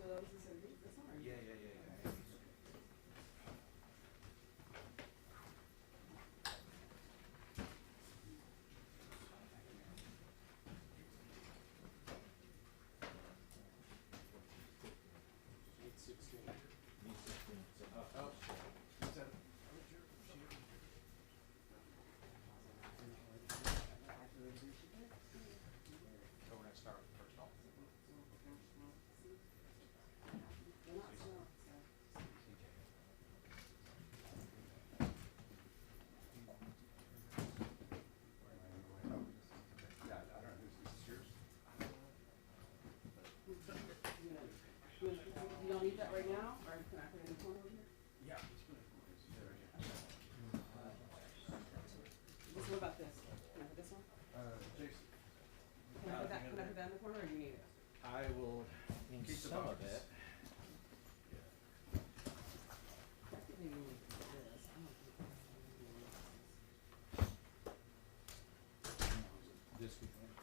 two of those instead of this one? Or Yeah. So we're gonna start with the first one. They're not small, so. Yeah, I don't know who's yours. You don't need that right now, or can I put it in the corner over here? Yeah. What about this? Can I put this one? Jason. Can I put that in the corner, or do you need it? I will keep some of it. Maybe we need this. I don't think This week. okay.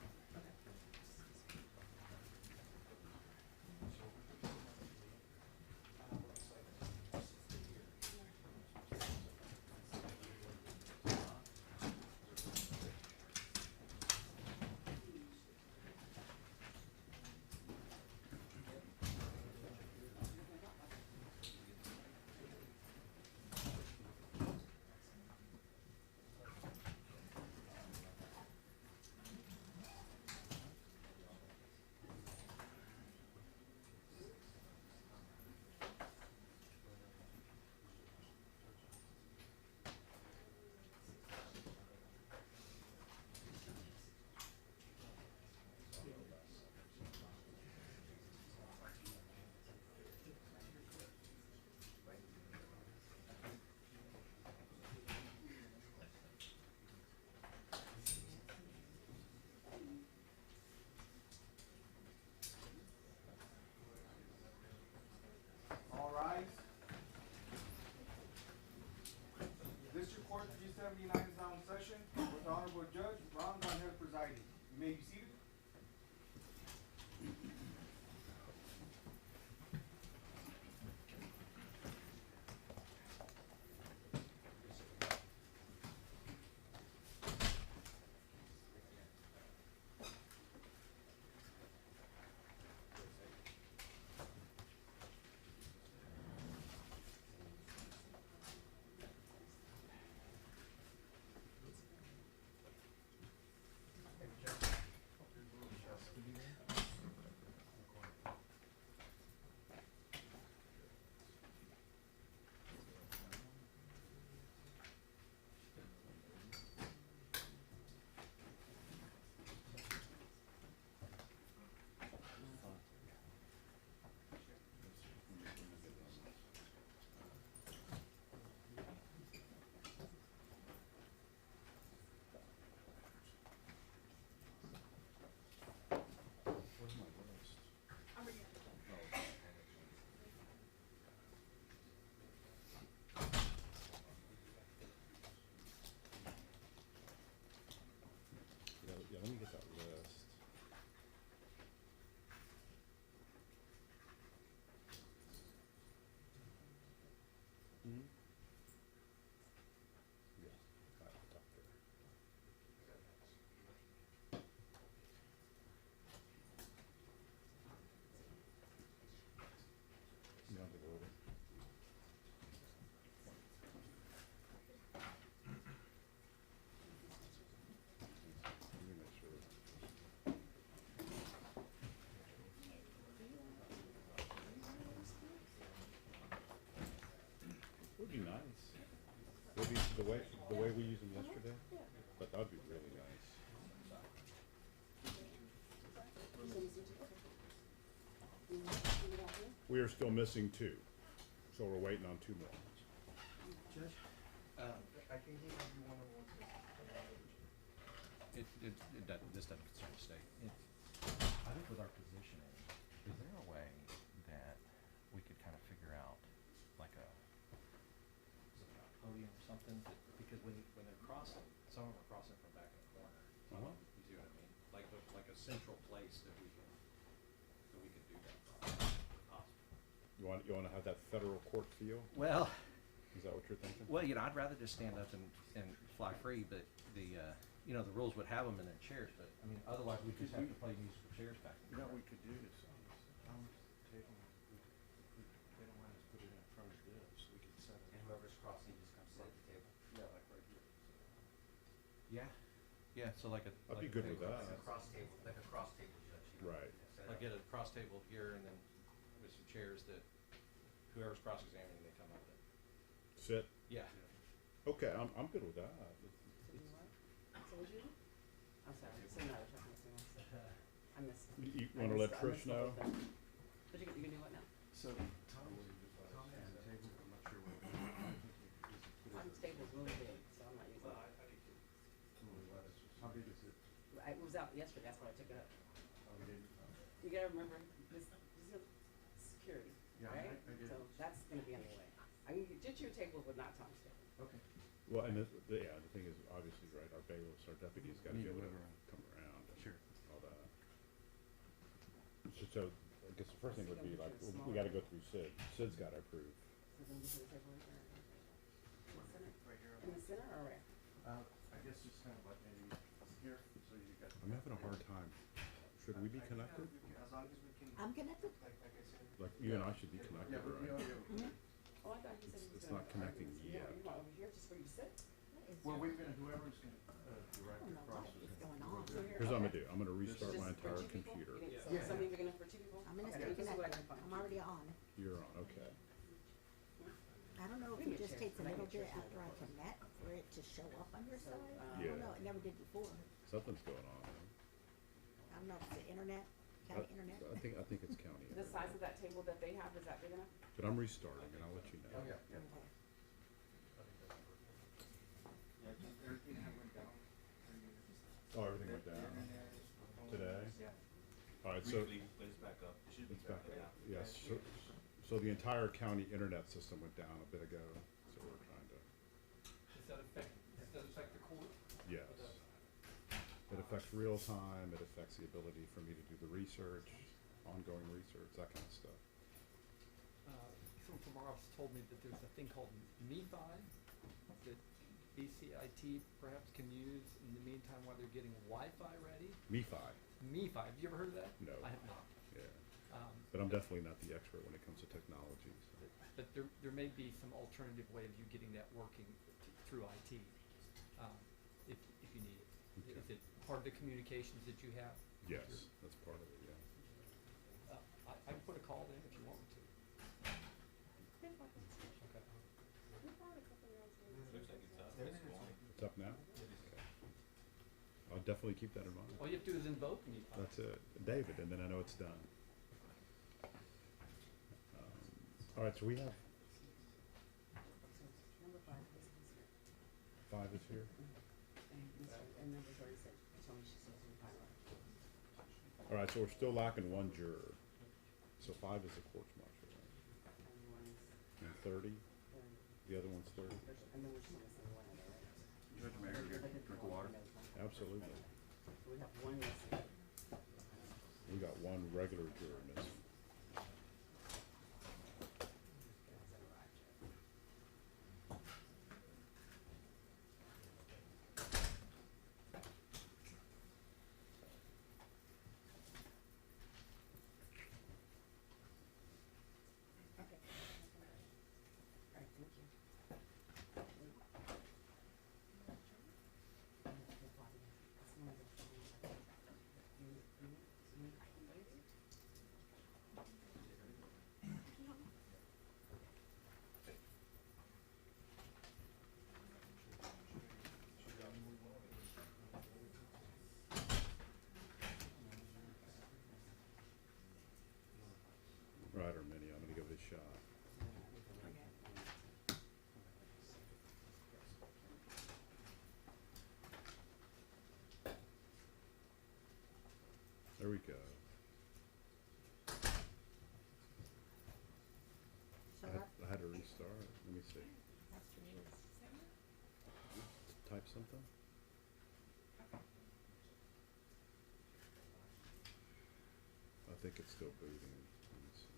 All rise. District Court 379 is now in session with the Honorable Judge Ron Von Head presiding. You may be seated. Yeah, let me get that list. Hmm? Yes, I talked to her. You want the order? Let me make sure. Would be nice. Would be the way we used them yesterday. But that would be really nice. We are still missing two, so we're waiting on two more. Judge? I can give you one of those. This doesn't concern the state. I think with our positioning, is there a way that we could kind of figure out like a podium or something? Because when they're crossing, some of them are crossing from back in the corner. Uh-huh. You see what I mean? Like a central place that we could do that from, if possible. You wanna have that federal court feel? Well, Is that what you're thinking? well, I'd rather just stand up and fly free, but the rules would have them in their chairs, but, I mean, otherwise we just have to play musical chairs back You and know what we forth. could do is, Tom's table, they don't mind us put it in front of this, we could set it. And whoever's crossing just comes sit at the table. Yeah, like right here. Yeah, so like a. I'd be like good a- with that. Like a cross table judge. Right. Set Like up. get a cross table here and then with some chairs that whoever's cross-examining, they come up with. Sit. Yeah. Okay, I'm good with that. So you what? So what you do? I'm sorry, so now we're talking to someone else. I missed. You I wanna missed let the- I Trish missed the whole know? thing. But you can do what now? So Tom has a table, I'm not sure what, I think he put it. Tom's table's really big, so I'm not using it. How big is it? It was out yesterday, that's why I took it up. Oh, you didn't? You gotta remember, this is security, Yeah, right? I get So it. that's gonna be on the way. I can get your table, but not Tom's table. Okay. Well, and the thing is, obviously, right, our bailiffs, our deputies gotta Need be to able to move around. come around and Sure. all that. So I guess the first thing would be like, we gotta go through Sid. Sid's gotta approve. So then you put the table right there. In the center? Right here. In the center or where? I guess just kind of like maybe here, so you got. I'm having a hard time. Should we be connected? As long as we can. I'm connected. Like I said. Like, you and I should be connected, Yeah, but, right? Oh, I thought you said he was It's gonna. not connecting You yet. want over here just for you to sit? Well, we're gonna, whoever's gonna, direct I don't know across. what is is gonna going go on. there. So here, Here's what I'm okay. gonna do. I'm gonna restart Just my for entire two people? computer. You think- So Yeah. something big enough for two people? I'm gonna Okay, stay this is what I connected. can find. I'm already on. You're on, okay. I don't know if We it can just get takes a chairs. little We can bit get after I chairs. connect for it to show up on your So, side. I Yeah. don't know, it never did before. Something's going on. I don't know if it's the internet, county internet. I think it's county. The size of that table that they have, is that big enough? But I'm restarting and I'll let you know. Oh, yeah, yeah. Okay. Yeah, just everything that went down. Oh, everything went down today? Yeah. All right, so Briefly, but it's back up. It should be it's back back up. up. Yes, so the entire county internet system went down a bit ago, so we're trying to, Does that affect the court? yes. It affects real time, it affects the ability for me to do the research, ongoing research, that kind of stuff. Someone from our office told me that there's a thing called MiFi that BCIT perhaps can use in the meantime while they're getting Wi-Fi ready. MiFi, MiFi, have you ever heard of that? No. I have not. yeah. Um, But I'm definitely not the expert when it comes to technology, so. but there may be some alternative way of you getting that working through IT, if you need it. Okay. Is it part of the communications that you have? with Yes, your- that's part of it, yeah. I can put a call in if you want me to. Okay. Looks like it's up. It's going. It's up now? Okay. I'll definitely keep that in mind. All you have to do is invoke MiFi. That's it, David, and then I know it's done. All right, so we have Number 5 is here. 5 is here. And number 36, Tony, she says we finalize. All right, so we're still lacking 1 juror. So 5 is the courts martial, right? And one's And 30, 30. the other one's 30? And then we're still missing one in there, right? Judge Mayor, I think drink the of water. Absolutely. So we have one missing. We got 1 regular juror missing. Okay. All right, thank you. Right, or many, I'm gonna give it a shot. There we go. So I had to restart. Let me see. that's yours. Type something? I think it's still booting. Let me see.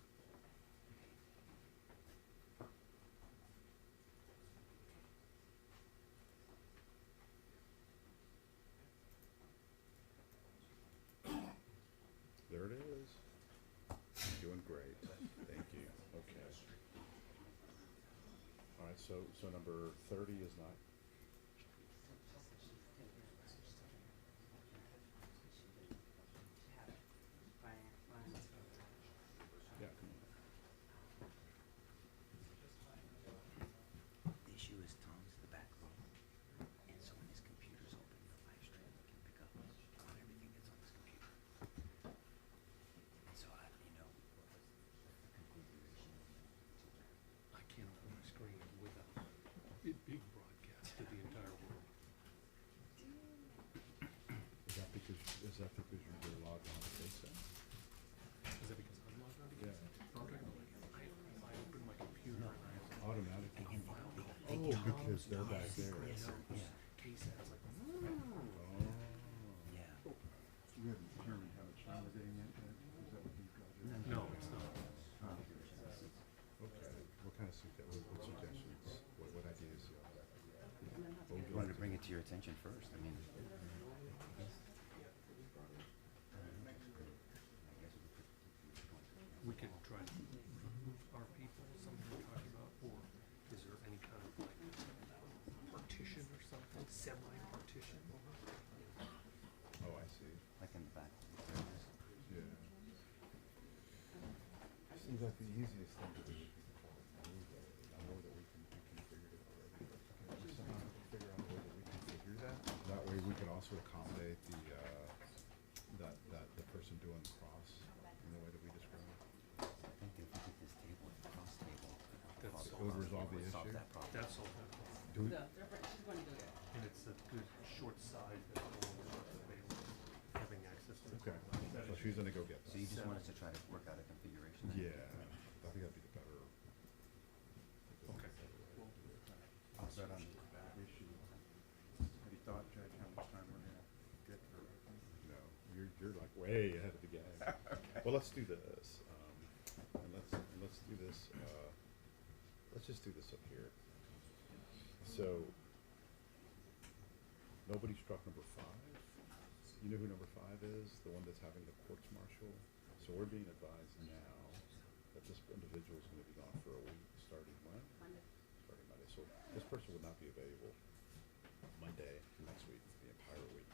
Alright, so number 30 is not, yeah, come on. The issue is Tom's the back row, and so when his computer's open, the live stream can pick up on everything that's on his computer. And so I, you know, configuration. I can't open my screen without it being broadcast to the entire world. Is that because you're logged on to FaceTime? Is that because I'm logged on again? Yeah. I opened my computer and I have Automatically. a file called Oh, because they're back there. Yes, yeah. case as like, Oh. Yeah. We haven't determined how much time we're getting in yet? Is that what these guys are? no, it's not. Okay. What kind of what suggestions? What ideas? What would I you wanted like to bring it to your attention first. I mean, We could try to remove our people, something we're talking about, or is there any kind of like partition or something, semi-partition? Oh, I see. like in the back. Yeah. Seems like the easiest thing to do is to try to move it. I know that we configured it already, but can we somehow figure out a way that we can figure that? That way we could also accommodate the person doing the cross in the way that we described. I think if we get this table, the cross table, That's It would resolve the solve issue. that problem. That's all that problem. Do we, She's going to do that. And it's a good short side that will work available, having access to the. okay, so she's gonna go get So you that. just want us to try to work out a configuration then? Yeah, I think that'd be the better. Okay. How's that on the issue? Have you thought, Judge, how much time we're gonna get for everything? No, you're like way ahead of the game. Well, let's do this, and let's do this, let's just do this up here. So, nobody struck number 5. You know who number 5 is? The one that's having the courts martial? So we're being advised now that this individual is gonna be gone for a week, starting when? Monday. Starting Monday. So this person would not be available Monday next week, the entire week.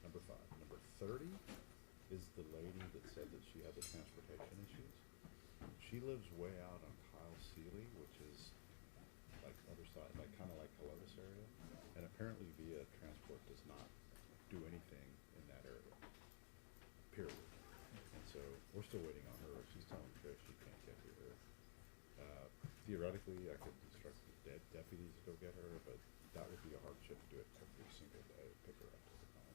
Number 5. Number 30 is the lady that said that she had the transportation issues. She lives way out on Kyle Sealy, which is like other side, like kind of like Columbus area. And apparently VIA Transport does not do anything in that area, period. And so we're still waiting on her. She's telling Trish she can't get here. Theoretically, I could instruct the deputies to go get her, but that would be a hardship to do it every single day, pick her up to the home.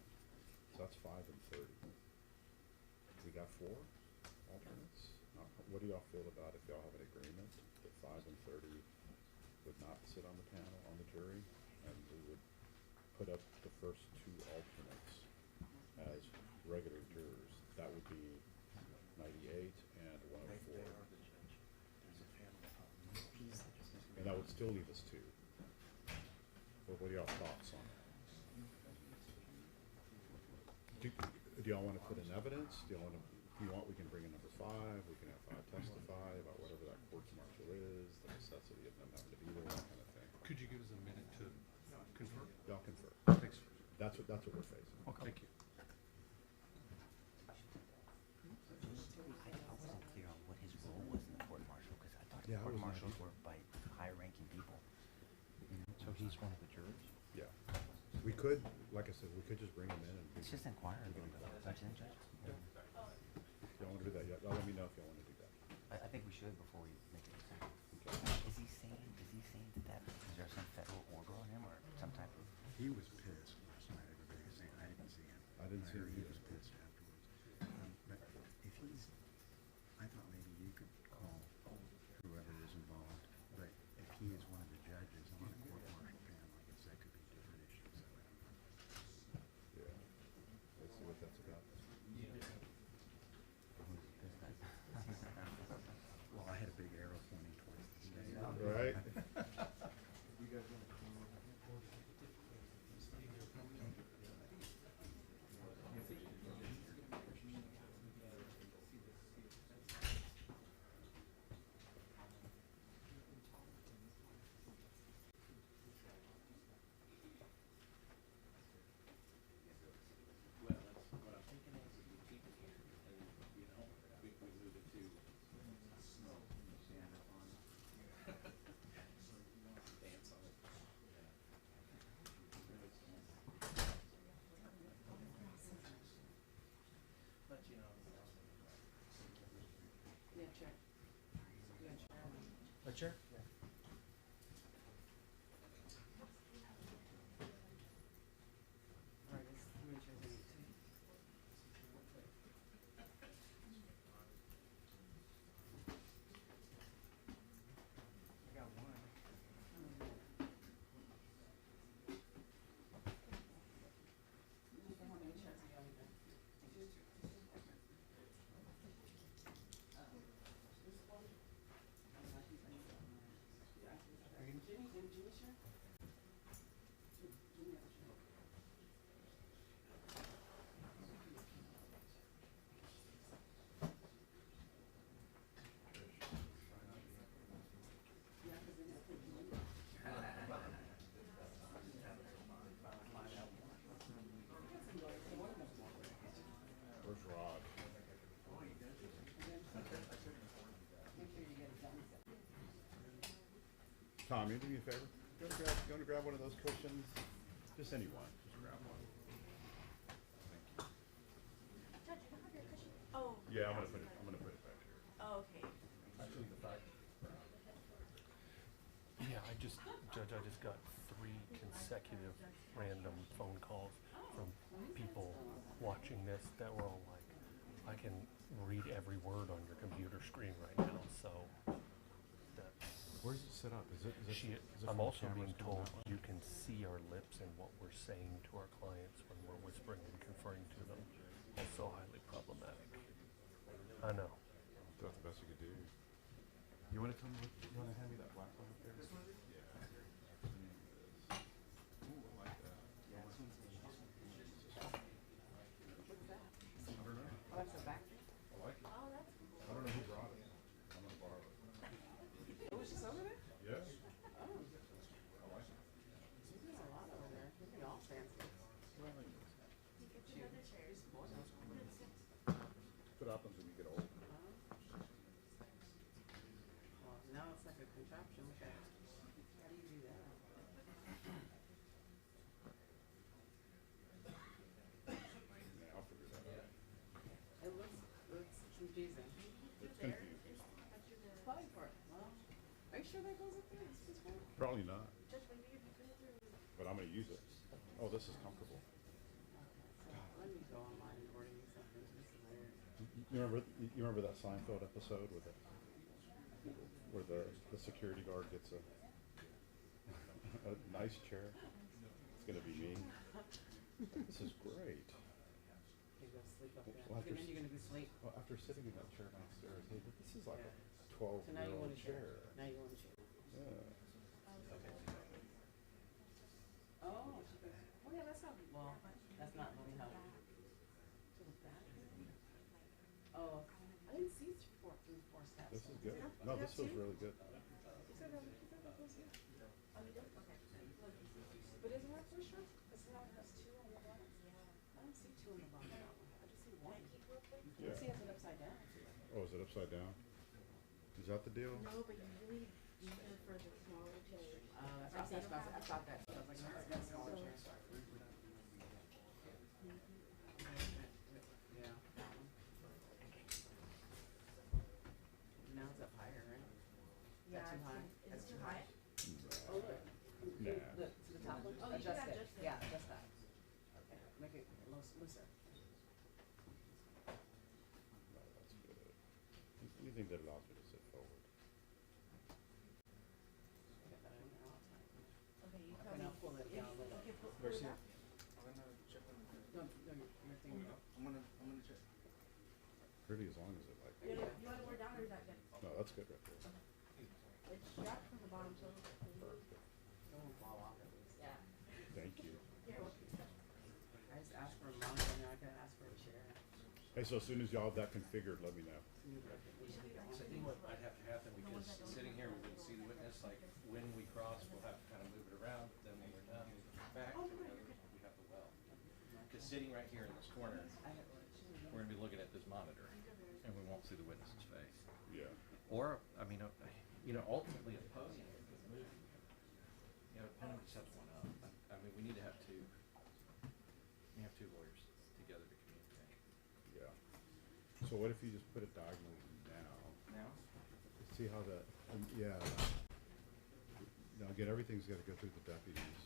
So that's 5 and 30. We got 4 alternates. What do y'all feel about if y'all have an agreement that 5 and 30 would not sit on the panel, on the jury, and we would put up the first 2 alternates as regular jurors? That would be 98 and 104. And that would still leave us 2. What are y'all thoughts on that? Do y'all want to put in evidence? Do y'all want to, if you want, we can bring in number 5, we can have 5 testify about whatever that court's martial is, the necessity of them having to be there, that kind of thing. Could you give us a minute to confirm? Y'all confer. Thanks. That's what we're facing. Thank you. I wasn't clear on what his role was in the court martial, because I thought Yeah, I court was not martials either. were by high-ranking people. So he's one of the jurors? Yeah. We could, like I said, we could just bring them in and. It's just inquire a little bit, don't you think, Judge? Y'all want to do that? Y'all let me know if y'all want to do that. I think we should before we make a decision. Okay. Is he saying that is there some federal order on him or some type of? He was pissed last night, everybody was saying, I didn't see him. I didn't see him He either. was pissed afterwards. But if he's, I thought maybe you could call whoever is involved, but if he is one of the judges on the court martial panel, I guess that could be different issues, so I don't know. Yeah. Let's see what that's about. Well, I had a big arrow pointing towards the state. Right? You guys want to call over here? Tom, you do me a favor? You wanna grab one of those cushions? Just any one. Just grab one. Judge, you don't have your cushion? Oh. Yeah, I'm gonna put it back here. Oh, okay. Actually, the fact. Yeah, Judge, I just got 3 consecutive random phone calls from people watching this that were all like, I can read every word on your computer screen right now, so that's. Where's it set up? Is it I'm from also cameras being coming told out? you can see our lips and what we're saying to our clients when we're whispering and conferring to them. It's so highly problematic. I know. That's the best you could do. You wanna tell me you wanna hand me that black one up there? This one? Yeah. Ooh, I like that. Yeah, this one's what's that? I don't know. Oh, that's a back thing? I like it. Oh, that's cool. I don't know who brought it. I'm gonna borrow it. It was just over there? Yeah. Oh, I like it. there's a lot over there. Look at all fancy. Well, You get another chair. what happens when you get old? Well, now it's like a contraption. Okay. How do you do that? Yeah, I'll figure that out. It looks confusing. It's confusing. Probably for it. Well, are you sure that goes up there? It's just one. Probably not, Judge, maybe if you put it through. but I'm gonna use it. Oh, this is comfortable. Okay, so let me go online and order you something. This is weird. You remember that Seinfeld episode where the security guard gets a nice chair? It's gonna be me. This is great. You go sleep up there. Well, And then you're gonna go sleep. Well, after sitting in that chair downstairs, hey, but this is like Yeah. a So now you 12-year-old want a chair. chair. Now you want a chair. Yeah. Oh, she goes, oh yeah, that's not, well, that's not really how. So the back is. Oh, I didn't see through four steps. This is good. No, this was really good. He said that goes here. Oh, you did? Okay. But isn't that for sure? Because now it has 2 on the bottom. I don't see 2 on the bottom of that one. I just see 1. Yeah. I see it upside down. Oh, is it upside down? Is that the deal? No, but you really need it for the smaller chairs. I thought that. I was like, no, it's got a smaller chair. Yeah, that one. Now it's up higher, right? Yeah, That's too high. is That's it too high? Oh, look. Nah. Look, to the top one. Oh, you Adjust can it. adjust it. Yeah, adjust that. Okay, make it looser. No, that's good. Anything that allows me to sit forward. Get that in there all the time. Okay, you Okay, tell me. now pull it down a little Okay, bit. pull it up. No, your thing. I'm gonna check. Pretty as long as it like. You want it more down or is that good? No, that's good right there. It's strapped from the bottom, so. Perfect. It won't fall off at least. Yeah. Thank you. Here, I just asked for a monitor, now I gotta ask for a chair. Hey, so as soon as y'all have that configured, let me know. So I think what might have to happen, because sitting here, we wouldn't see the witness, like, when we cross, we'll have to kind of move it around, but then when we're done, move it back, and then we have the well. Because sitting right here in this corner, we're gonna be looking at this monitor, and we won't see the witness's face. Yeah. Or, I mean, ultimately a podium could move. You know, depending on sets one up. I mean, we need to have 2 lawyers together to communicate. Yeah. So what if you just put it diagonally now? Now? See how the, yeah. Now again, everything's gotta go through the deputies.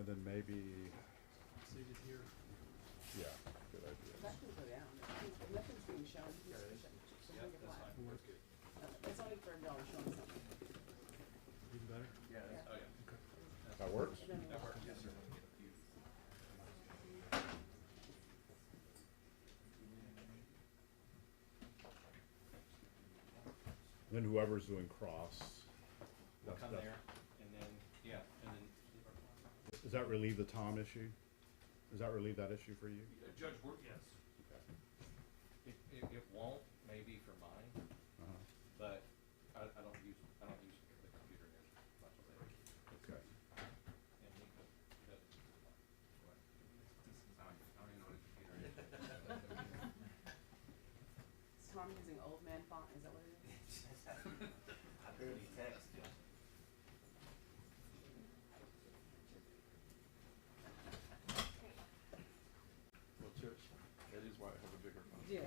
And then maybe, Seated here. yeah, good idea. That can go down. Nothing's being shown. Yeah, that's fine. That's good. It's only for y'all showing something. Even better? Yeah, oh yeah. That works? That works, yes, sir. Then whoever's doing cross. We'll that's- come that's- there, and then, yeah, and then. Does that relieve the Tom issue? Does that relieve that issue for you? Judge, yes. Okay. It won't, maybe for mine, Uh-huh. but I don't use the computer as much as I do. Okay. And he could, what? I don't even know what a computer is. Is Tom using old man font? Is that what it is? I barely text, yeah. Yeah.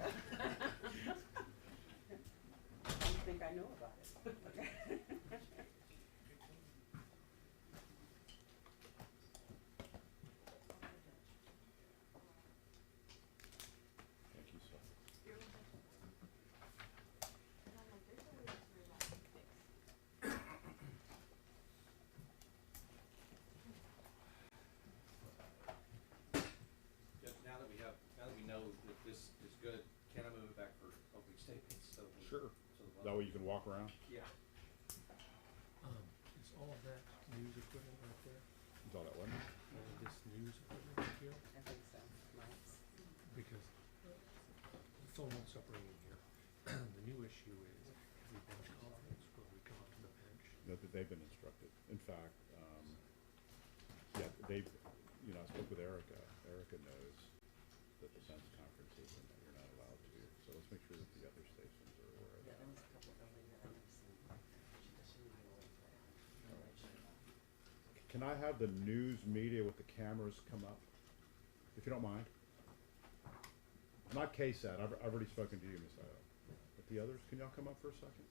You think I know about it? Thank you, sir. Judge, now that we know that this is good, can I move it back for opening statements? So Sure. So the That way you can walk around? Yeah. Is all of that news equipment right there? Is all that one? All of this news equipment right here? I think so, mics. Because the phone won't stop ringing here. The new issue is the bench conference where we come up to the bench. No, that they've been instructed. In fact, yeah, they've, you know, I spoke with Erica. Erica knows that the bench conference is and that you're not allowed to. So let's make sure that the other stations are aware of Yeah, that. there was a couple earlier that I've seen. She didn't even wait for that. All right. Can I have the news media with the cameras come up, if you don't mind? Not KSAT, I've already spoken to you, Miss Io. But the others, can y'all come up for a second?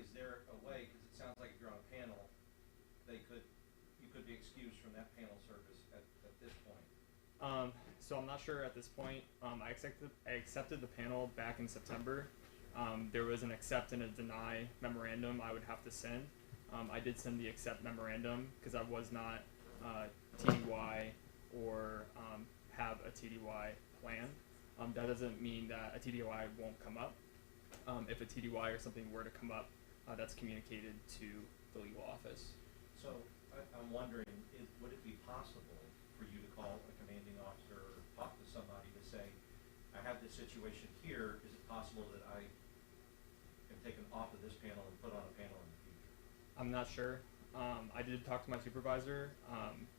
is there a way, because it sounds like if you're on a panel, you could be excused from that panel service at this point? So I'm not sure at this point. I accepted the panel back in September. There was an accept and a deny memorandum I would have to send. I did send the accept memorandum because I was not TDY or have a TDY plan. That doesn't mean that a TDY won't come up. If a TDY or something were to come up, that's communicated to the legal office. So I'm wondering, would it be possible for you to call a commanding officer or talk to somebody to say, I have this situation here, is it possible that I am taken off of this panel and put on a panel in the future? I'm not sure. I did talk to my supervisor,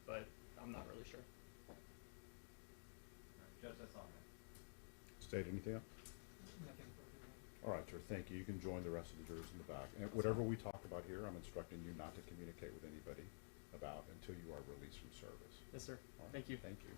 but I'm not really sure. All right, Judge, that's all I have. State anything else? Nothing further. All right, sir, thank you. You can join the rest of the jurors in the back. And whatever we talk about here, I'm instructing you not to communicate with anybody about until you are released from service. Yes, sir. All right? Thank you. Thank you.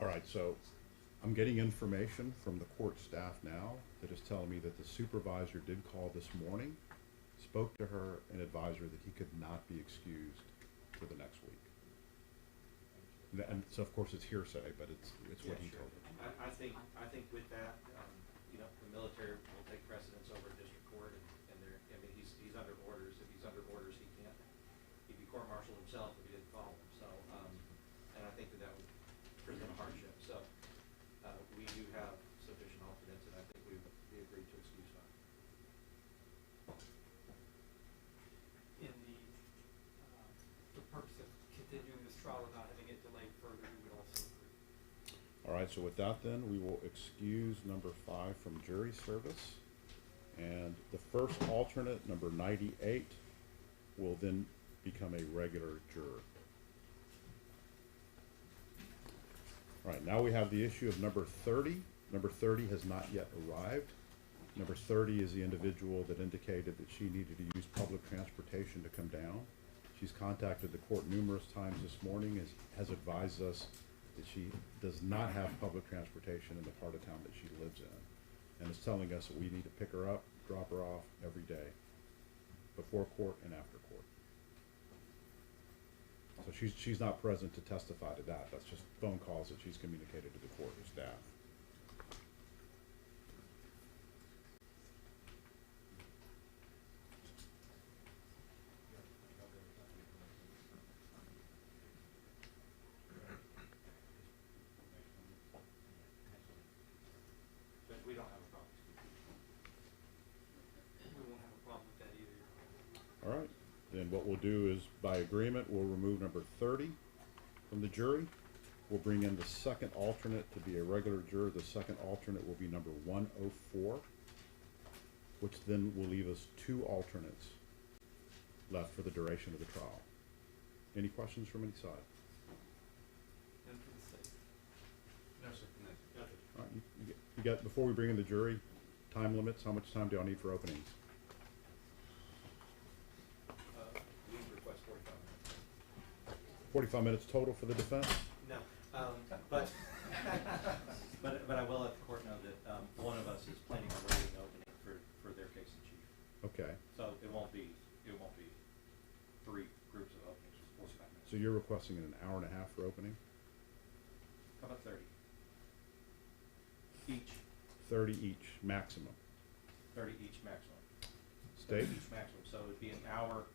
All right, so I'm getting information from the court staff now that is telling me that the supervisor did call this morning, spoke to her, and advised her that he could not be excused for the next week. And so, of course, it's hearsay, but it's what he sure. told her. I think with that, the military will take precedence over district court, and he's under orders. If he's under orders, he'd be court-martialed himself if he didn't follow them. So, and I think that would present a hardship. So, we do have sufficient alternates, and I think we agreed to excuse that. In the purpose of continuing this trial and not having it delayed further, we would also agree. All right, so with that then, we will excuse number 5 from jury service. And the first alternate, number 98, will then become a regular juror. All right, now we have the issue of number 30. Number 30 has not yet arrived. Number 30 is the individual that indicated that she needed to use public transportation to come down. She's contacted the court numerous times this morning, has advised us that she does not have public transportation in the part of town that she lives in, and is telling us that we need to pick her up, drop her off every day, before court and after court. So she's not present to testify to that. That's just phone calls that she's communicated to the court and staff. But we don't have a problem. We won't have a problem with that either. All right, then what we'll do is, by agreement, we'll remove number 30 from the jury. We'll bring in the second alternate to be a regular juror. The second alternate will be number 104, which then will leave us 2 alternates left for the duration of the trial. Any questions from any side? And for the state. No, sir. All right, you got, before we bring in the jury, time limits, how much time do y'all need for openings? We request 45 minutes. 45 minutes total for the defense? No, but I will let the court know that one of us is planning on waiving the opening for their case in chief. Okay, So it won't be 3 groups of openings, just 45 minutes. so you're requesting an hour and a half for opening? How about 30? Each, 30 each, maximum. 30 each maximum. State? Each maximum, so it'd be an hour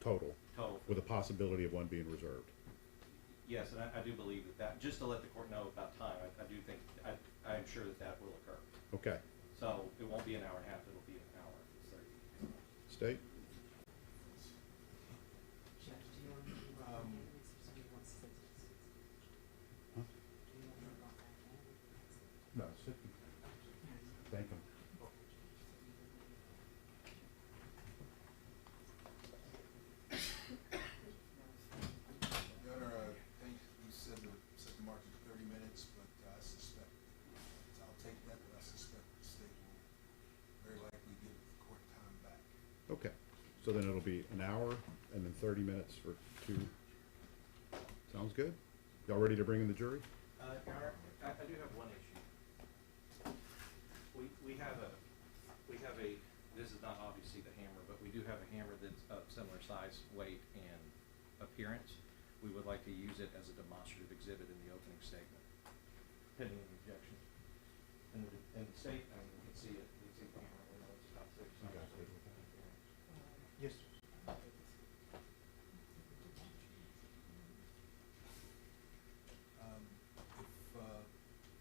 Total, total. with a possibility of one being reserved. Yes, and I do believe that, just to let the court know about time, I do think, I am sure that will occur. Okay, So it won't be an hour and a half, it'll be an hour, it's 30. state? No, sit. Thank him. Your Honor, I think you said the mark is 30 minutes, but I suspect, I'll take that, but I suspect Okay, so then it'll be an hour and then 30 minutes for 2. Sounds good? Y'all ready to bring in the jury? Your Honor, I do have one issue. We have a, this is not obviously the hammer, but we do have a hammer that's of similar size, weight, and appearance. We would like to use it as a demonstrative exhibit in the opening statement, pending any objections. And the state, I mean, you can see it, you can see the hammer, we know it's about 6 You guys good with that? Yes.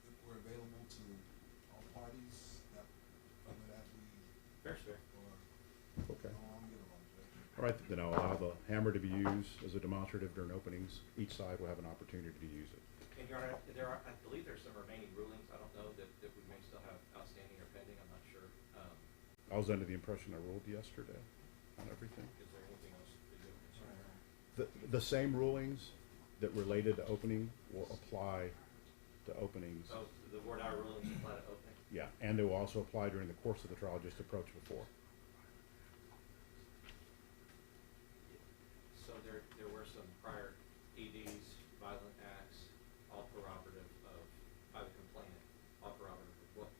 If we're available to all parties, that, whether that be, Fair, fair. or, Okay. no, I'm good along, Judge. All right, then I'll allow the hammer to be used as a demonstrative during openings. Each side will have an opportunity to use it. And Your Honor, I believe there's some remaining rulings, I don't know, that we may still have outstanding or pending, I'm not sure. I was under the impression I ruled yesterday on everything. Is there anything else that you're concerned about? The same rulings that related to opening will apply to openings. Oh, the word-hour rulings apply to opening? Yeah, and they will also apply during the course of the trial, just approached before. So there were some prior EDs, violent acts, all corroborative of, by the complainant, all corroborative of what,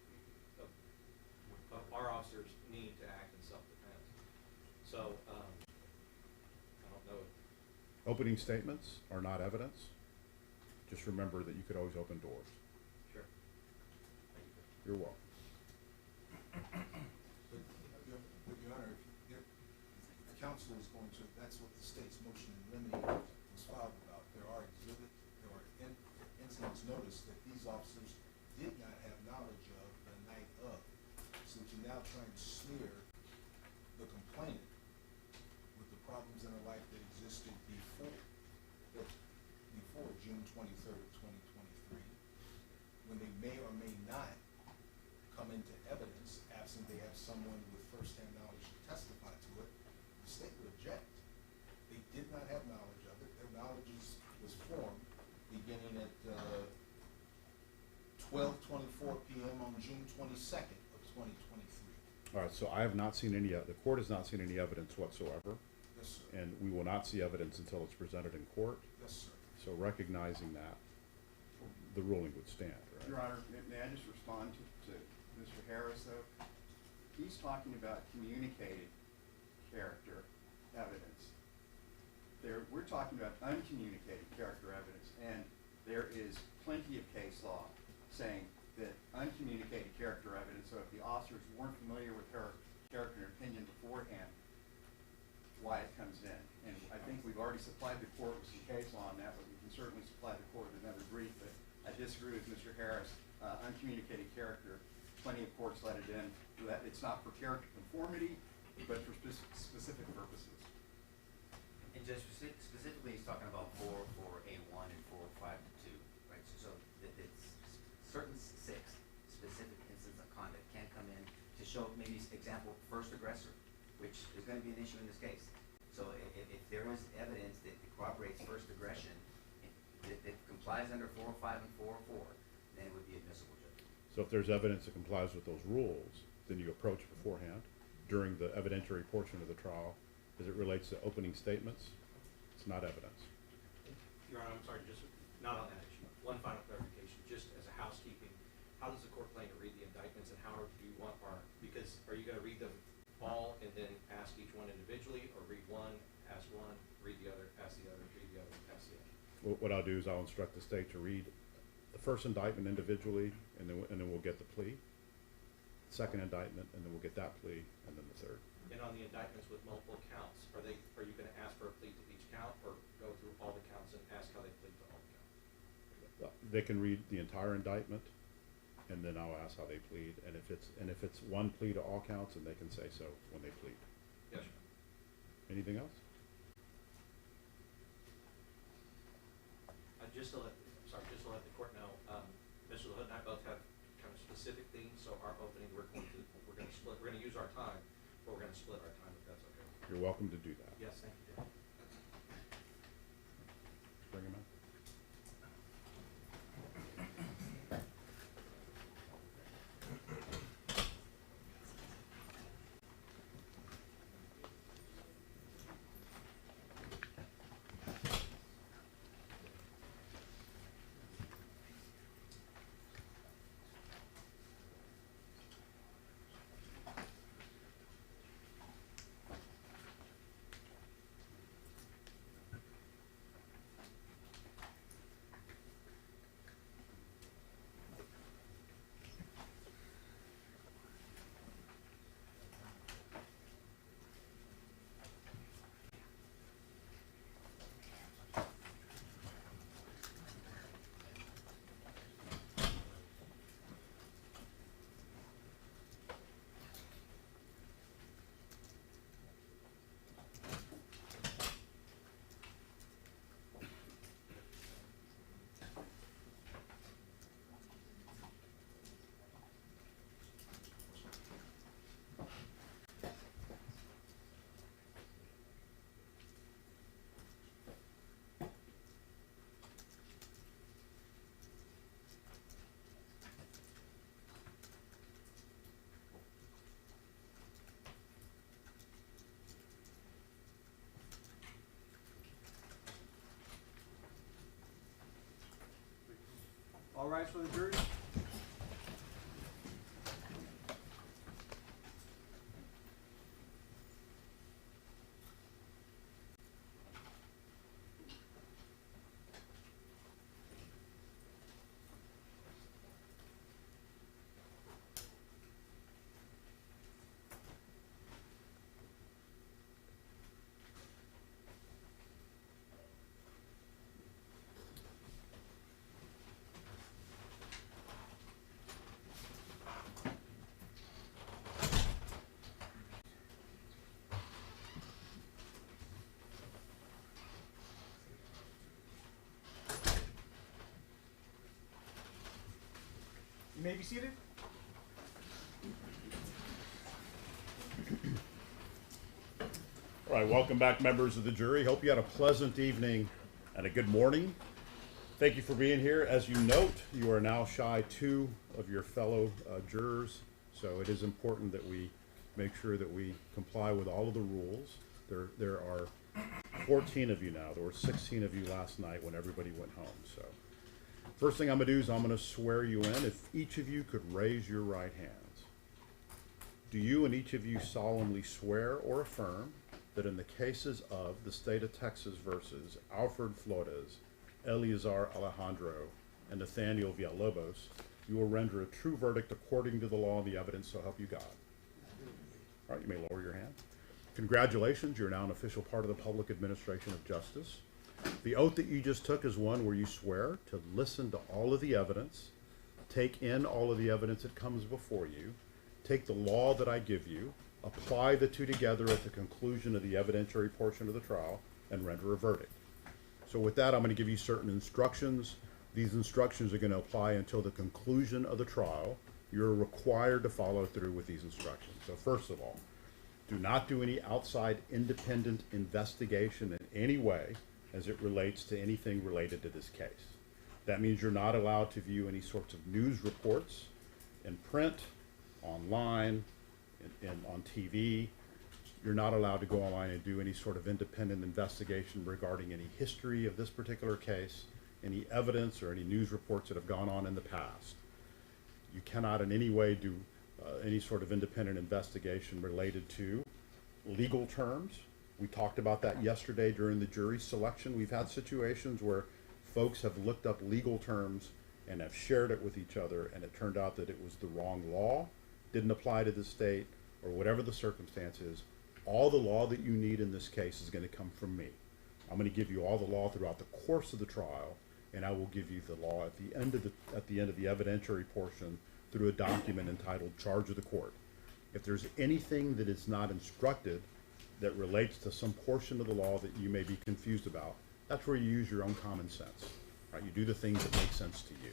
of our officers need to act in self-defense. So, I don't know. Opening statements are not evidence. Just remember that you could always open doors. Sure. Thank you. You're welcome. But Your Honor, if the counsel is going to, that's what the state's motion in limine was filed about. There are incidents noticed that these officers did not have knowledge of the night of. So that you're now trying to smear the complainant with the problems in her life that existed before June 23rd, 2023, when they may or may not come into evidence, absent they have someone with first-hand knowledge to testify to it, the state would object. They did not have knowledge of it. Their knowledge was formed beginning at 12:24 p.m. on June 22nd of 2023. All right, so I have not seen any, the court has not seen any evidence whatsoever, Yes, sir. and we will not see evidence until it's presented in court. Yes, sir. So recognizing that, the ruling would stand, right? Your Honor, may I just respond to Mr. Harris, though? He's talking about communicated character evidence. We're talking about uncommunicated character evidence, and there is plenty of case law saying that uncommunicated character evidence, so if the officers weren't familiar with her character and opinion beforehand, why it comes in. And I think we've already supplied the court with some case law on that, but we can certainly supply the court with another brief. But I disagree with Mr. Harris. Uncommunicated character, plenty of courts let it in. That it's not for character conformity, but for specific purposes. And just specifically, he's talking about 404A1 and 405-2, right? So it's certain 6 specific instances of conduct can come in to show, maybe example, first aggressor, which is going to be an issue in this case. So if there is evidence that corroborates first aggression, that complies under 405 and 404, then it would be admissible, Judge. So if there's evidence that complies with those rules, then you approach beforehand during the evidentiary portion of the trial. As it relates to opening statements, it's not evidence. Your Honor, I'm sorry, just not on that issue. One final clarification, just as a housekeeping, how does the court plan to read the indictments, and how do you want because are you going to read them all and then ask each one individually, or read one, ask one, read the other, ask the other, read the other, ask the other? What I'll do is I'll instruct the state to read the first indictment individually, and then we'll get the plea. Second indictment, and then we'll get that plea, and then the third. And on the indictments with multiple counts, are you going to ask for a plea to each count, or go through all the counts and ask how they plead to all the counts? They can read the entire indictment, and then I'll ask how they plead. And if it's one plea to all counts, then they can say so when they plead. Yes, sir. Anything else? Just to let the court know, Mr. LaHood and I both have kind of specific themes, so our opening, we're going to use our time, but we're going to split our time if that's okay. You're welcome to do that. Yes, thank you, Judge. Bring him in. All rise for the jury. You may be seated. All right, welcome back, members of the jury. Hope you had a pleasant evening and a good morning. Thank you for being here. As you note, you are now shy 2 of your fellow jurors, so it is important that we make sure that we comply with all of the rules. There are 14 of you now. There were 16 of you last night when everybody went home. So first thing I'm going to do is I'm going to swear you in. If each of you could raise your right hands. Do you and each of you solemnly swear or affirm that in the cases of the state of Texas versus Alfred Flores, Eleazar Alejandro, and Nathaniel Villalobos, you will render a true verdict according to the law and the evidence, so help you God? All right, you may lower your hand. Congratulations, you're now an official part of the public administration of justice. The oath that you just took is one where you swear to listen to all of the evidence, take in all of the evidence that comes before you, take the law that I give you, apply the two together at the conclusion of the evidentiary portion of the trial, and render a verdict. So with that, I'm going to give you certain instructions. These instructions are going to apply until the conclusion of the trial. You're required to follow through with these instructions. So first of all, do not do any outside independent investigation in any way as it relates to anything related to this case. That means you're not allowed to view any sorts of news reports in print, online, and on TV. You're not allowed to go online and do any sort of independent investigation regarding any history of this particular case, any evidence or any news reports that have gone on in the past. You cannot in any way do any sort of independent investigation related to legal terms. We talked about that yesterday during the jury selection. We've had situations where folks have looked up legal terms and have shared it with each other, and it turned out that it was the wrong law, didn't apply to the state, or whatever the circumstance is. All the law that you need in this case is going to come from me. I'm going to give you all the law throughout the course of the trial, and I will give you the law at the end of the evidentiary portion through a document entitled Charge of the Court. If there's anything that is not instructed that relates to some portion of the law that you may be confused about, that's where you use your own common sense. Right? You do the things that make sense to you.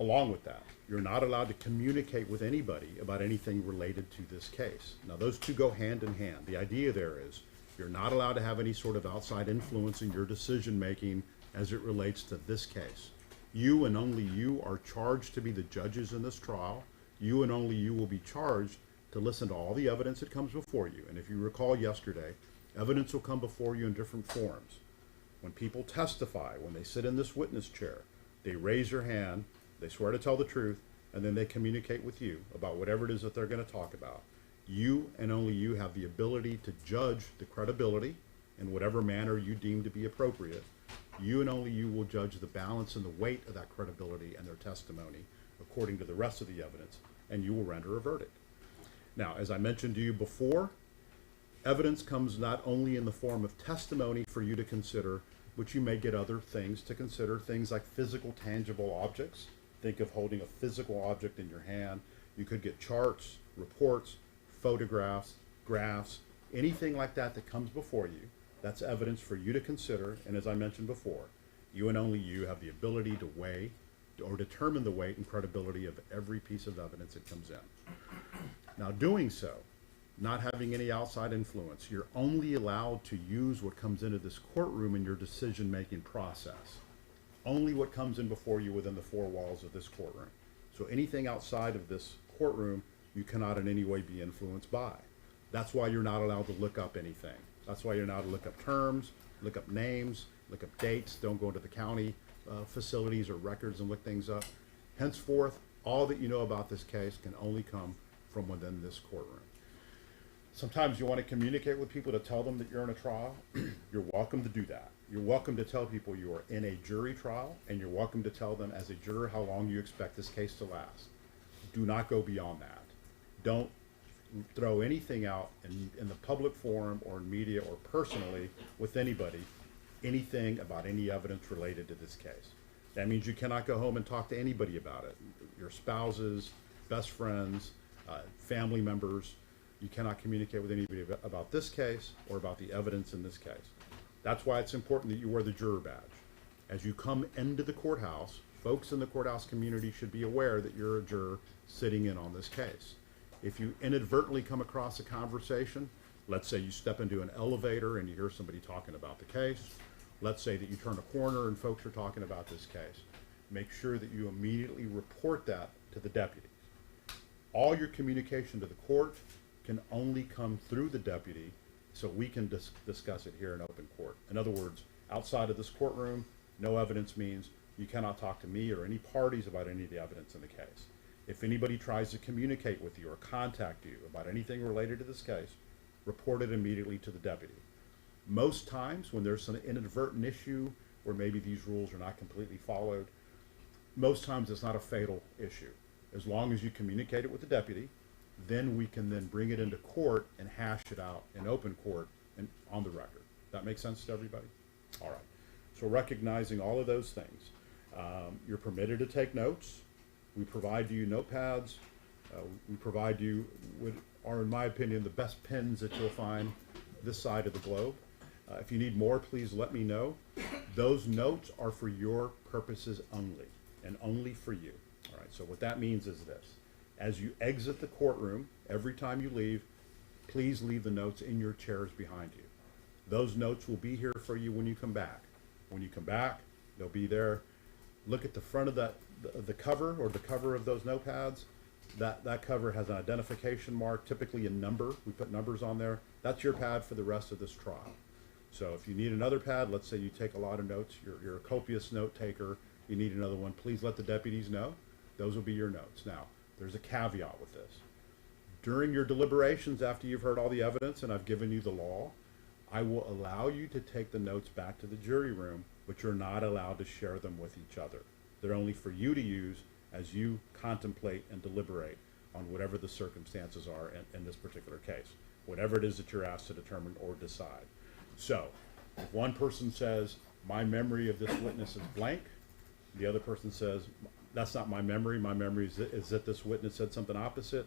Along with that, you're not allowed to communicate with anybody about anything related to this case. Now, those two go hand in hand. The idea there is you're not allowed to have any sort of outside influence in your decision making as it relates to this case. You and only you are charged to be the judges in this trial. You and only you will be charged to listen to all the evidence that comes before you. And if you recall yesterday, evidence will come before you in different forms. When people testify, when they sit in this witness chair, they raise their hand, they swear to tell the truth, and then they communicate with you about whatever it is that they're going to talk about. You and only you have the ability to judge the credibility in whatever manner you deem to be appropriate. You and only you will judge the balance and the weight of that credibility and their testimony according to the rest of the evidence, and you will render a verdict. Now, as I mentioned to you before, evidence comes not only in the form of testimony for you to consider, but you may get other things to consider, things like physical, tangible objects. Think of holding a physical object in your hand. You could get charts, reports, photographs, graphs, anything like that that comes before you. That's evidence for you to consider, and as I mentioned before, you and only you have the ability to weigh or determine the weight and credibility of every piece of evidence that comes in. Now, doing so, not having any outside influence, you're only allowed to use what comes into this courtroom in your decision-making process. Only what comes in before you within the four walls of this courtroom. So anything outside of this courtroom, you cannot in any way be influenced by. That's why you're not allowed to look up anything. That's why you're not allowed to look up terms, look up names, look up dates, don't go into the county. facilities or records and look things up. Henceforth, all that you know about this case can only come from within this courtroom. Sometimes you want to communicate with people to tell them that you're in a trial. You're welcome to do that. You're welcome to tell people you are in a jury trial, and you're welcome to tell them as a juror how long you expect this case to last. Do not go beyond that. Don't throw anything out in the public forum or in media or personally with anybody, anything about any evidence related to this case. That means you cannot go home and talk to anybody about it. Your spouses, best friends, family members. You cannot communicate with anybody about this case or about the evidence in this case. That's why it's important that you wear the juror badge. As you come into the courthouse, folks in the courthouse community should be aware that you're a juror sitting in on this case. If you inadvertently come across a conversation, let's say you step into an elevator and you hear somebody talking about the case, let's say that you turn a corner and folks are talking about this case, make sure that you immediately report that to the deputies. All your communication to the court can only come through the deputy, so we can discuss it here in open court. In other words, outside of this courtroom, no evidence means you cannot talk to me or any parties about any of the evidence in the case. If anybody tries to communicate with you or contact you about anything related to this case, report it immediately to the deputy. Most times when there's an inadvertent issue where maybe these rules are not completely followed, most times it's not a fatal issue. As long as you communicate it with the deputy, then we can then bring it into court and hash it out in open court and on the record. That makes sense to everybody? All right. So recognizing all of those things, you're permitted to take notes. We provide you notepads. We provide you with, are in my opinion, the best pens that you'll find this side of the globe. If you need more, please let me know. Those notes are for your purposes only, and only for you. All right, so what that means is this. As you exit the courtroom, every time you leave, please leave the notes in your chairs behind you. Those notes will be here for you when you come back. When you come back, they'll be there. Look at the front of the cover or the cover of those notepads. That cover has an identification mark, typically a number. We put numbers on there. That's your pad for the rest of this trial. So if you need another pad, let's say you take a lot of notes, you're a copious note taker, you need another one, please let the deputies know. Those will be your notes. Now, there's a caveat with this. During your deliberations, after you've heard all the evidence and I've given you the law, I will allow you to take the notes back to the jury room, but you're not allowed to share them with each other. They're only for you to use as you contemplate and deliberate on whatever the circumstances are in this particular case, whatever it is that you're asked to determine or decide. So, if one person says, my memory of this witness is blank, the other person says, that's not my memory is that this witness said something opposite,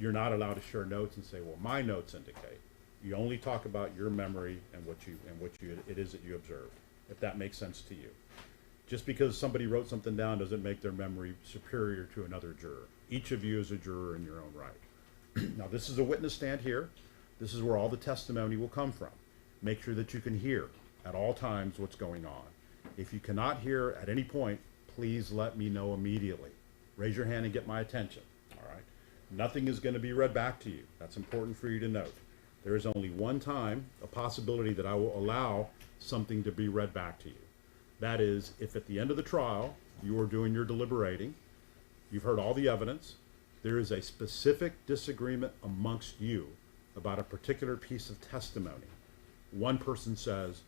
you're not allowed to share notes and say, well, my notes indicate. You only talk about your memory and what it is that you observed, if that makes sense to you. Just because somebody wrote something down doesn't make their memory superior to another juror. Each of you is a juror in your own right. Now, this is a witness stand here. This is where all the testimony will come from. Make sure that you can hear at all times what's going on. If you cannot hear at any point, please let me know immediately. Raise your hand and get my attention, all right? Nothing is going to be read back to you. That's important for you to note. There is only one time, a possibility that I will allow something to be read back to you. That is, if at the end of the trial, you are doing your deliberating, you've heard all the evidence, there is a specific disagreement amongst you about a particular piece of testimony. One person says,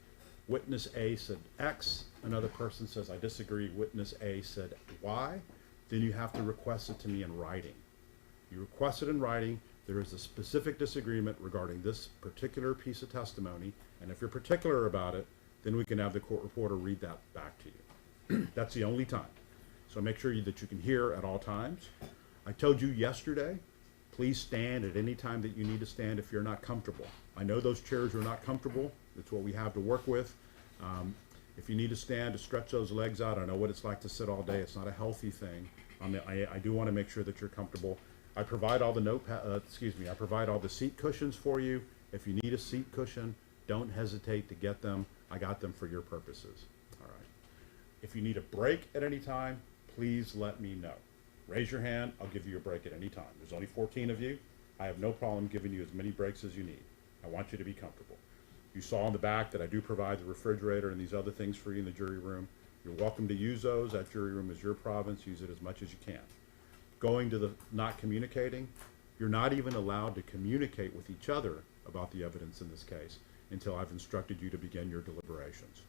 witness A said X, another person says, I disagree, witness A said Y, then you have to request it to me in writing. You request it in writing, there is a specific disagreement regarding this particular piece of testimony, and if you're particular about it, then we can have the court reporter read that back to you. That's the only time. So make sure that you can hear at all times. I told you yesterday, please stand at any time that you need to stand if you're not comfortable. I know those chairs are not comfortable. It's what we have to work with. If you need to stand to stretch those legs out, I know what it's like to sit all day. It's not a healthy thing. I do want to make sure that you're comfortable. I provide all the I provide all the seat cushions for you. If you need a seat cushion, don't hesitate to get them. I got them for your purposes. All right. If you need a break at any time, please let me know. Raise your hand. I'll give you a break at any time. There's only 14 of you. I have no problem giving you as many breaks as you need. I want you to be comfortable. You saw in the back that I do provide the refrigerator and these other things for you in the jury room. You're welcome to use those. That jury room is your province. Use it as much as you can. Going to the not communicating, you're not even allowed to communicate with each other about the evidence in this case until I've instructed you to begin your deliberations.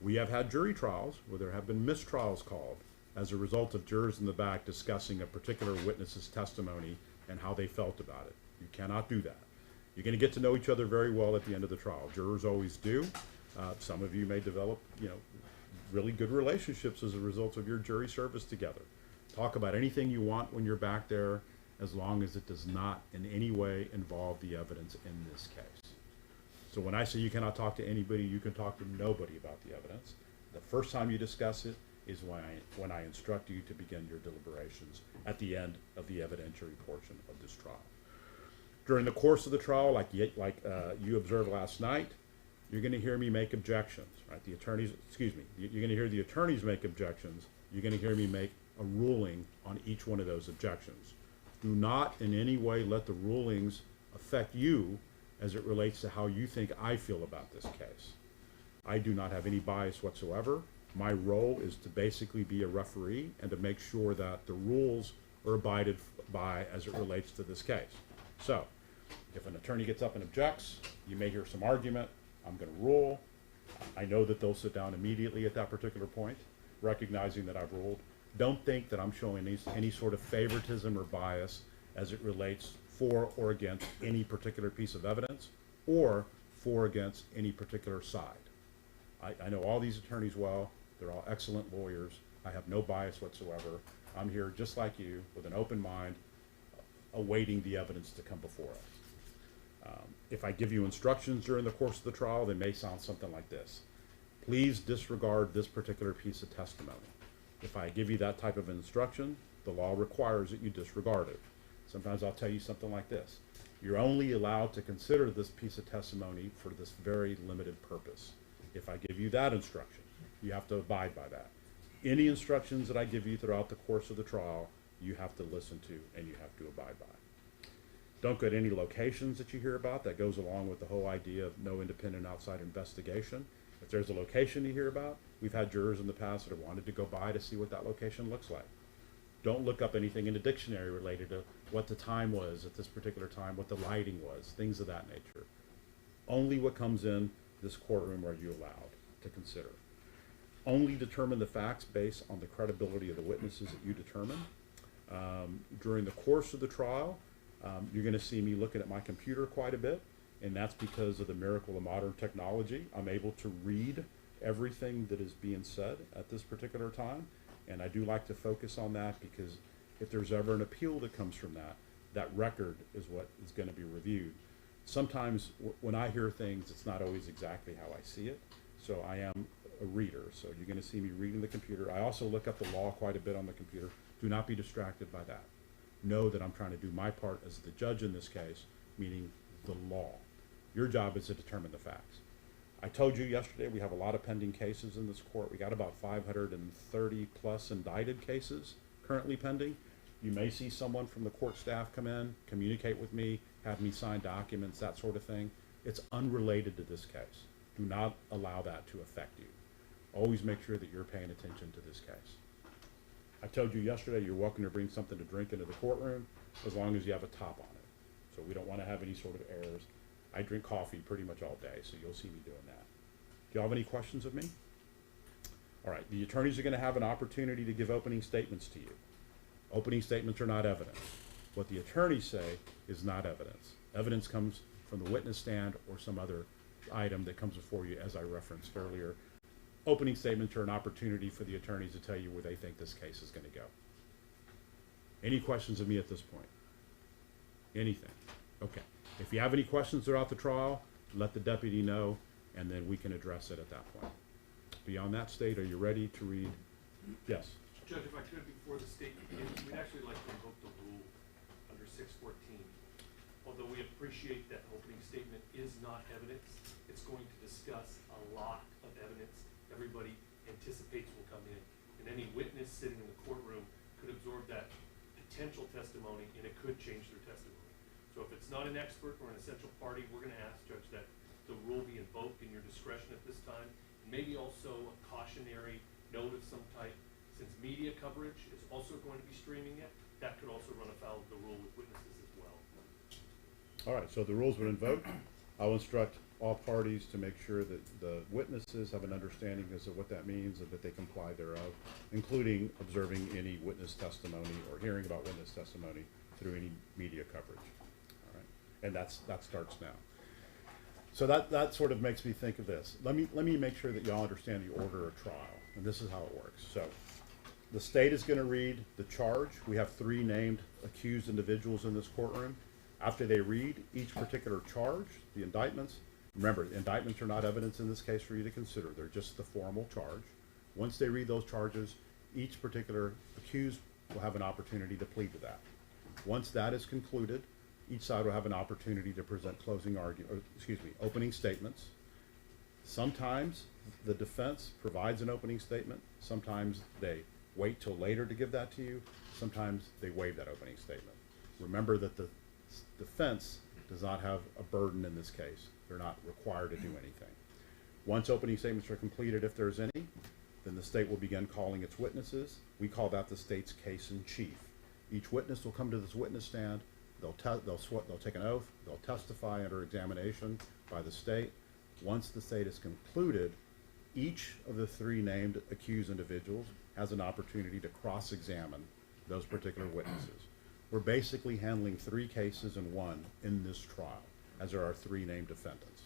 We have had jury trials where there have been mistrials called as a result of jurors in the back discussing a particular witness's testimony and how they felt about it. You cannot do that. You're going to get to know each other very well at the end of the trial. Jurors always do. Some of you may develop, really good relationships as a result of your jury service together. Talk about anything you want when you're back there, as long as it does not in any way involve the evidence in this case. So when I say you cannot talk to anybody, you can talk to nobody about the evidence. The first time you discuss it is when I instruct you to begin your deliberations at the end of the evidentiary portion of this trial. During the course of the trial, like you observed last night, you're going to hear me make objections, right? You're going to hear the attorneys make objections. You're going to hear me make a ruling on each one of those objections. Do not in any way let the rulings affect you as it relates to how you think I feel about this case. I do not have any bias whatsoever. My role is to basically be a referee and to make sure that the rules are abided by as it relates to this case. So, if an attorney gets up and objects, you may hear some argument, I'm going to rule. I know that they'll sit down immediately at that particular point, recognizing that I've ruled. Don't think that I'm showing any sort of favoritism or bias as it relates for or against any particular piece of evidence or for or against any particular side. I know all these attorneys well. They're all excellent lawyers. I have no bias whatsoever. I'm here just like you with an open mind, awaiting the evidence to come before us. If I give you instructions during the course of the trial, they may sound something like this. Please disregard this particular piece of testimony. If I give you that type of instruction, the law requires that you disregard it. Sometimes I'll tell you something like this. You're only allowed to consider this piece of testimony for this very limited purpose. If I give you that instruction, you have to abide by that. Any instructions that I give you throughout the course of the trial, you have to listen to and you have to abide by. Don't go to any locations that you hear about. That goes along with the whole idea of no independent outside investigation. If there's a location you hear about, we've had jurors in the past that have wanted to go by to see what that location looks like. Don't look up anything in the dictionary related to what the time was at this particular time, what the lighting was, things of that nature. Only what comes in this courtroom are you allowed to consider. Only determine the facts based on the credibility of the witnesses that you determine. During the course of the trial, you're going to see me looking at my computer quite a bit, and that's because of the miracle of modern technology. I'm able to read everything that is being said at this particular time, and I do like to focus on that because if there's ever an appeal that comes from that, that record is what is going to be reviewed. Sometimes when I hear things, it's not always exactly how I see it, so I am a reader, so you're going to see me reading the computer. I also look up the law quite a bit on the computer. Do not be distracted by that. Know that I'm trying to do my part as the judge in this case, meaning the law. Your job is to determine the facts. I told you yesterday we have a lot of pending cases in this court. We got about 530 plus indicted cases currently pending. You may see someone from the court staff come in, communicate with me, have me sign documents, that sort of thing. It's unrelated to this case. Do not allow that to affect you. Always make sure that you're paying attention to this case. I told you yesterday you're welcome to bring something to drink into the courtroom as long as you have a top on it. So we don't want to have any sort of errors. I drink coffee pretty much all day, so you'll see me doing that. Do y'all have any questions of me? All right, the attorneys are going to have an opportunity to give opening statements to you. Opening statements are not evidence. What the attorneys say is not evidence. Evidence comes from the witness stand or some other item that comes before you, as I referenced earlier. Opening statements are an opportunity for the attorneys to tell you where they think this case is going to go. Any questions of me at this point? Anything? Okay. If you have any questions throughout the trial, let the deputy know, and then we can address it at that point. Beyond that state, are you ready to read? Yes. Judge, if I could, before the state begins, we'd actually like to invoke the rule under 614. Although we appreciate that opening statement is not evidence, it's going to discuss a lot of evidence everybody anticipates will come in. And any witness sitting in the courtroom could absorb that potential testimony, and it could change their testimony. So if it's not an expert or an essential party, we're going to ask, Judge, that the rule be invoked in your discretion at this time. And maybe also a cautionary note of some type, since media coverage is also going to be streaming it, that could also run afoul of the rule with witnesses as well. All right, so the rules would invoke. I'll instruct all parties to make sure that the witnesses have an understanding as to what that means and that they comply thereof, including observing any witness testimony or hearing about witness testimony through any media coverage. All right, and that starts now. So that sort of makes me think of this. Let me make sure that y'all understand the order of trial, and this is how it works. So the state is going to read the charge. We have 3 named accused individuals in this courtroom. After they read each particular charge, the indictments, remember, indictments are not evidence in this case for you to consider. They're just the formal charge. Once they read those charges, each particular accused will have an opportunity to plead to that. Once that is concluded, each side will have an opportunity to present opening statements. Sometimes the defense provides an opening statement. Sometimes they wait till later to give that to you. Sometimes they waive that opening statement. Remember that the defense does not have a burden in this case. They're not required to do anything. Once opening statements are completed, if there's any, then the state will begin calling its witnesses. We call that the state's case in chief. Each witness will come to this witness stand. They'll take an oath. They'll testify under examination by the state. Once the state is concluded, each of the 3 named accused individuals has an opportunity to cross-examine those particular witnesses. We're basically handling 3 cases in one in this trial, as there are 3 named defendants.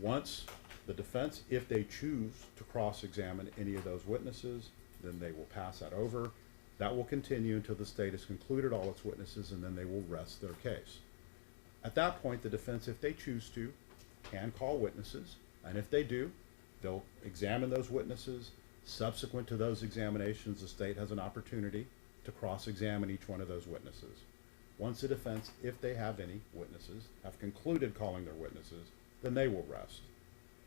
Once the defense, if they choose to cross-examine any of those witnesses, then they will pass that over. That will continue until the state has concluded all its witnesses, and then they will rest their case. At that point, the defense, if they choose to, can call witnesses, and if they do, they'll examine those witnesses. Subsequent to those examinations, the state has an opportunity to cross-examine each one of those witnesses. Once the defense, if they have any witnesses, have concluded calling their witnesses, then they will rest.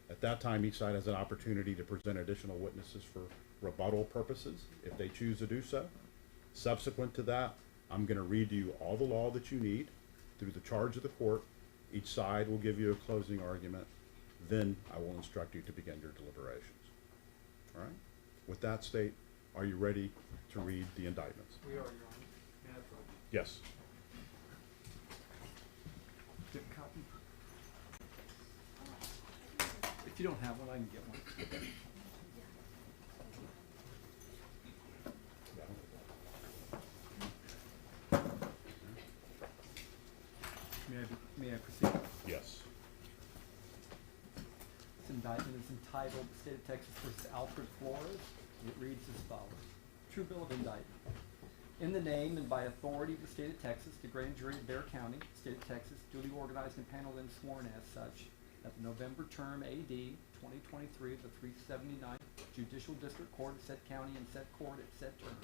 At that time, each side has an opportunity to present additional witnesses for rebuttal purposes, if they choose to do so. Subsequent to that, I'm going to read you all the law that you need through the charge of the court. Each side will give you a closing argument. Then I will instruct you to begin your deliberations. All right? With that, state, are you ready to read the indictments? We are, Your Honor. May I have one? Yes. Get a copy? If you don't have one, I can get one. May I proceed? Yes. This indictment is entitled "The State of Texas vs. Alfred Flores." It reads as follows. True Bill of Indictment. In the name and by authority of the State of Texas, the Grand Jury of Bexar County, State of Texas, duly organized and paneled and sworn as such, at the November term AD 2023 of the 379th Judicial District Court of said county and said court at said term,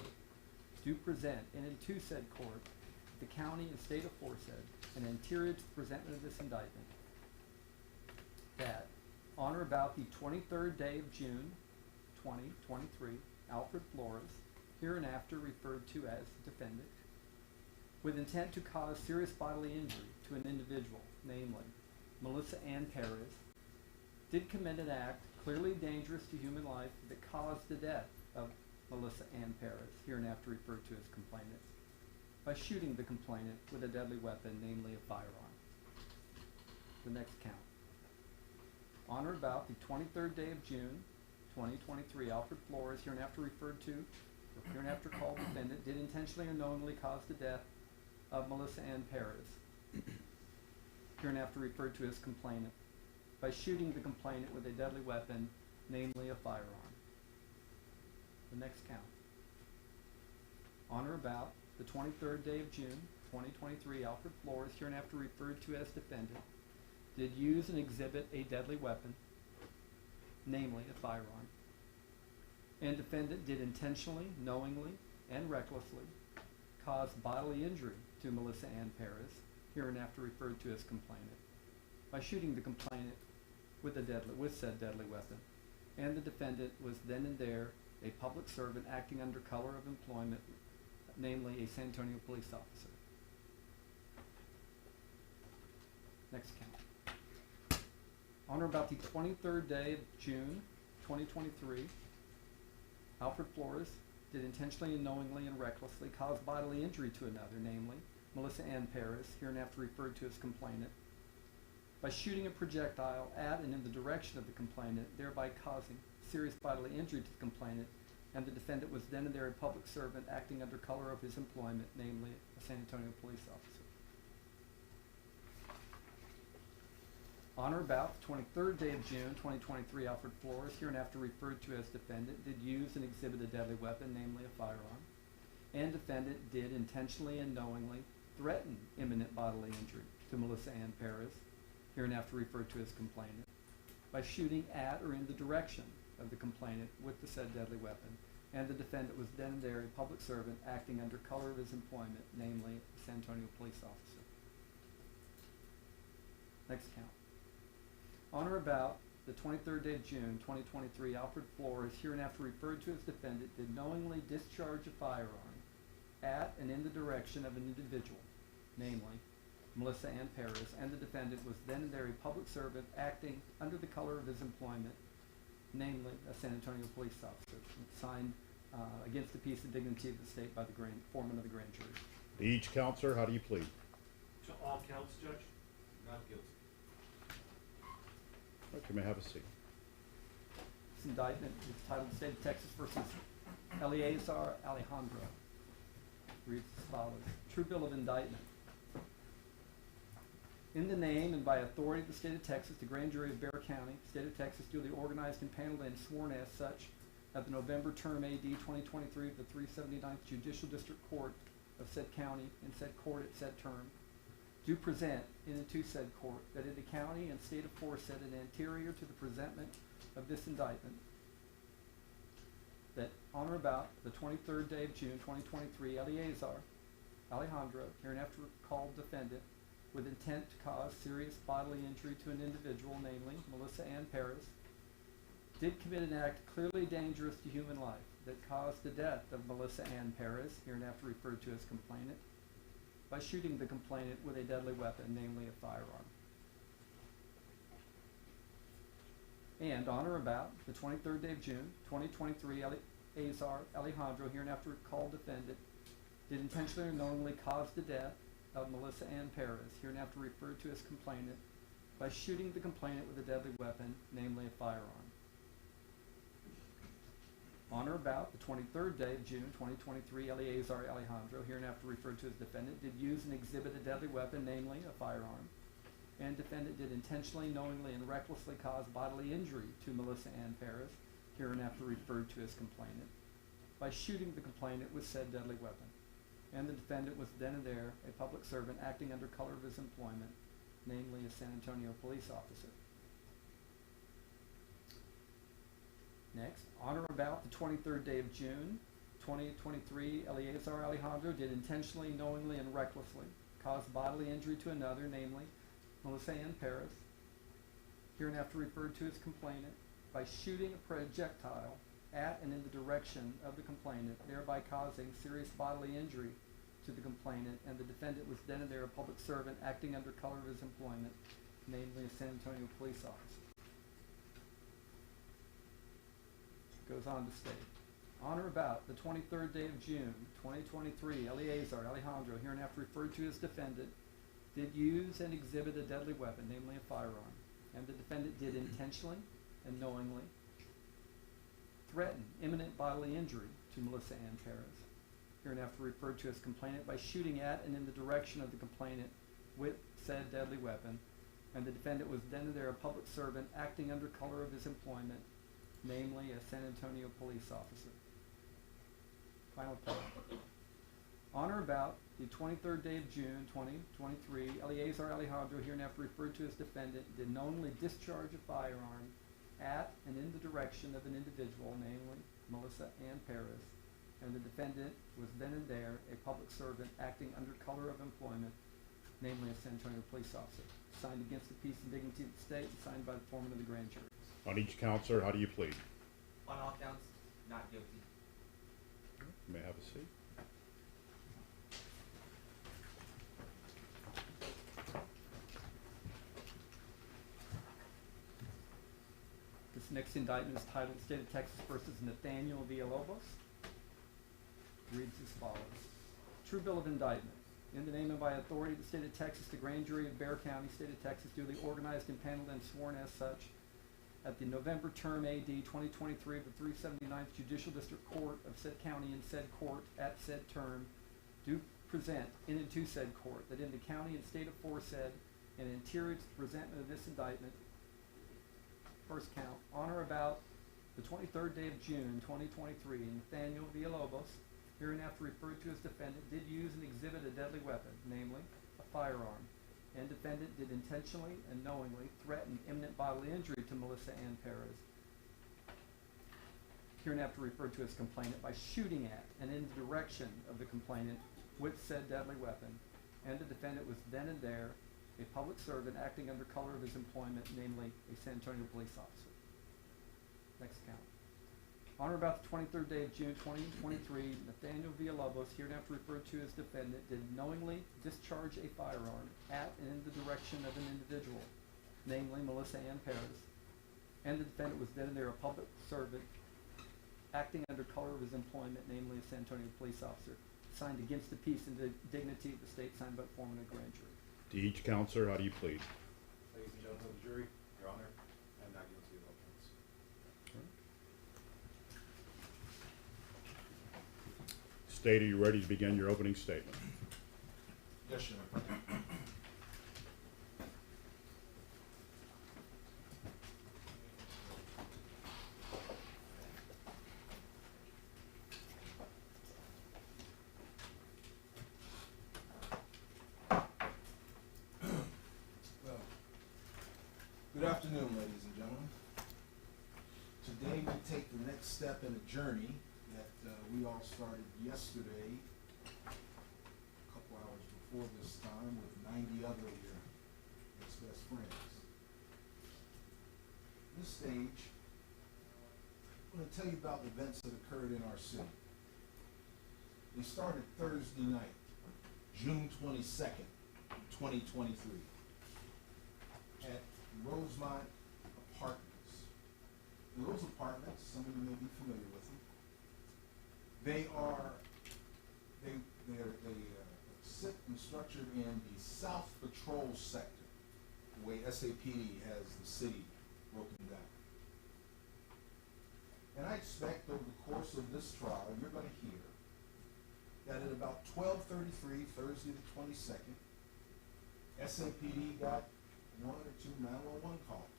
do present and into said court, the county and state aforesaid, and anterior to the presentment of this indictment, that on or about the 23rd day of June 2023, Alfred Flores, hereinafter referred to as defendant, with intent to cause serious bodily injury to an individual, namely Melissa Perez, did commit an act clearly dangerous to human life that caused the death of Melissa Perez, hereinafter referred to as complainant, by shooting the complainant with a deadly weapon, namely a firearm. The next count. On or about the 23rd day of June 2023, Alfred Flores, hereinafter referred to, or hereinafter called defendant, did intentionally or knowingly cause the death of Melissa Perez, hereinafter referred to as complainant, by shooting the complainant with a deadly weapon, namely a firearm. The next count. On or about the 23rd day of June 2023, Alfred Flores, hereinafter referred to as defendant, did use and exhibit a deadly weapon, namely a firearm, and defendant did intentionally, knowingly, and recklessly cause bodily injury to Melissa Perez, hereinafter referred to as complainant, by shooting the complainant with said deadly weapon, and the defendant was then and there a public servant acting under color of employment, namely a San Antonio police officer. Next count. On or about the 23rd day of June 2023, Alfred Flores did intentionally and knowingly and recklessly cause bodily injury to another, namely Melissa Ann Perez, hereinafter referred to as complainant, by shooting a projectile at and in the direction of the complainant, thereby causing serious bodily injury to the complainant, and the defendant was then and there a public servant acting under color of his employment, namely a San Antonio police officer. On or about the 23rd day of June, 2023, Alfred Flores, hereinafter referred to as defendant, did use and exhibit a deadly weapon, namely a firearm, and defendant did intentionally and knowingly threaten imminent bodily injury to Melissa Ann Perez, hereinafter referred to as complainant, by shooting at or in the direction of the complainant with the said deadly weapon, and the defendant was then and there a public servant acting under color of his employment, namely a San Antonio police officer. Next count. On or about the 23rd day of June, 2023, Alfred Flores, hereinafter referred to as defendant, did knowingly discharge a firearm at and in the direction of an individual, namely Melissa Ann Perez, and the defendant was then and there a public servant acting under the color of his employment, namely a San Antonio police officer, signed against the peace and dignity of the state by the foreman of the grand jury. To each count, sir, how do you plead? To all counts, Judge? Not guilty. Right, you may have a seat. This indictment is titled State of Texas versus Eleazar Alejandro. Reads as follows. True bill of indictment. In the name and by authority of the state of Texas, the grand jury of Bexar County, state of Texas, duly organized and paneled and sworn as such at the November term AD 2023 of the 379th Judicial District Court of said county and said court at said term, do present in and to said court that in the county and state aforesaid and anterior to the presentment of this indictment, that on or about the 23rd day of June 2023, Eleazar Alejandro, hereinafter called defendant, with intent to cause serious bodily injury to an individual, namely Melissa Ann Perez, did commit an act clearly dangerous to human life that caused the death of Melissa Ann Perez, hereinafter referred to as complainant, by shooting the complainant with a deadly weapon, namely a firearm. And on or about the 23rd day of June, 2023, Eleazar Alejandro, hereinafter called defendant, did intentionally or knowingly cause the death of Melissa Ann Perez, hereinafter referred to as complainant, by shooting the complainant with a deadly weapon, namely a firearm. On or about the 23rd day of June, 2023, Eleazar Alejandro, hereinafter referred to as defendant, did use and exhibit a deadly weapon, namely a firearm, and defendant did intentionally, knowingly, and recklessly cause bodily injury to Melissa Ann Perez, hereinafter referred to as complainant, by shooting the complainant with said deadly weapon, and the defendant was then and there a public servant acting under color of his employment, namely a San Antonio police officer. Next, on or about the 23rd day of June, 2023, Eleazar Alejandro did intentionally, knowingly, and recklessly cause bodily injury to another, namely Melissa Ann Perez, hereinafter referred to as complainant, by shooting a projectile at and in the direction of the complainant, thereby causing serious bodily injury to the complainant, and the defendant was then and there a public servant acting under color of his employment, namely a San Antonio police officer. Goes on to state, on or about the 23rd day of June, 2023, Eleazar Alejandro, hereinafter referred to as defendant, did use and exhibit a deadly weapon, namely a firearm, and the defendant did intentionally and knowingly threaten imminent bodily injury to Melissa Ann Perez, hereinafter referred to as complainant, by shooting at and in the direction of the complainant with said deadly weapon, and the defendant was then and there a public servant acting under color of his employment, namely a San Antonio police officer. Final part. On or about the 23rd day of June, 2023, Eleazar Alejandro, hereinafter referred to as defendant, did knowingly discharge a firearm at and in the direction of an individual, namely Melissa Ann Perez, and the defendant was then and there a public servant acting under color of employment, namely a San Antonio police officer, signed against the peace and dignity of the state and signed by the foreman of the grand jury. On each count, sir, how do you plead? On all counts, not guilty. You may have a seat. The Next indictment is titled State of Texas versus Nathaniel Villalobos. Reads as follows. True bill of indictment. In the name and by authority of the state of Texas, the grand jury of Bexar County, state of Texas, duly organized, impaneled, and sworn as such at the November term AD 2023 of the 379th Judicial District Court of said county in said court at said term, do present in and to said court that in the county and state aforesaid and anterior to the presentment of this indictment, first count, on or about the 23rd day of June 2023, Nathaniel Villalobos, hereinafter referred to as defendant, did use and exhibit a deadly weapon, namely a firearm, and defendant did intentionally and knowingly threaten imminent bodily injury to Melissa Perez, hereinafter referred to as complainant, by shooting at and in the direction of the complainant with said deadly weapon, and the defendant was then and there a public servant acting under color of his employment, namely a San Antonio police officer. Next count. On or about the 23rd day of June 2023, Nathaniel Villalobos, hereinafter referred to as defendant, did knowingly discharge a firearm at and in the direction of an individual, namely Melissa Perez, and the defendant was then and there a public servant acting under color of his employment, namely a San Antonio police officer, signed against the peace and the dignity of the state, signed by the foreman of the grand jury. To each count, sir, how do you plead? Ladies and gentlemen of the jury, Your Honor, I'm not guilty of all counts. State, are you ready to begin your opening statement? Yes, Your Honor. Well, good afternoon, ladies and gentlemen. Today we take the next step in a journey that we all started yesterday, a couple hours before this time, with 90 other of your ex-best friends. This stage, I'm going to tell you about events that occurred in our city. They started Thursday night, June 22nd, 2023, at Rosemont Apartments. And those apartments, some of you may be familiar with them. They sit and structured in the South Patrol sector, the way SAPD has the city broken down. And I expect over the course of this trial, you're going to hear that at about 12:33, Thursday the 22nd, SAPD got one or two 911 calls.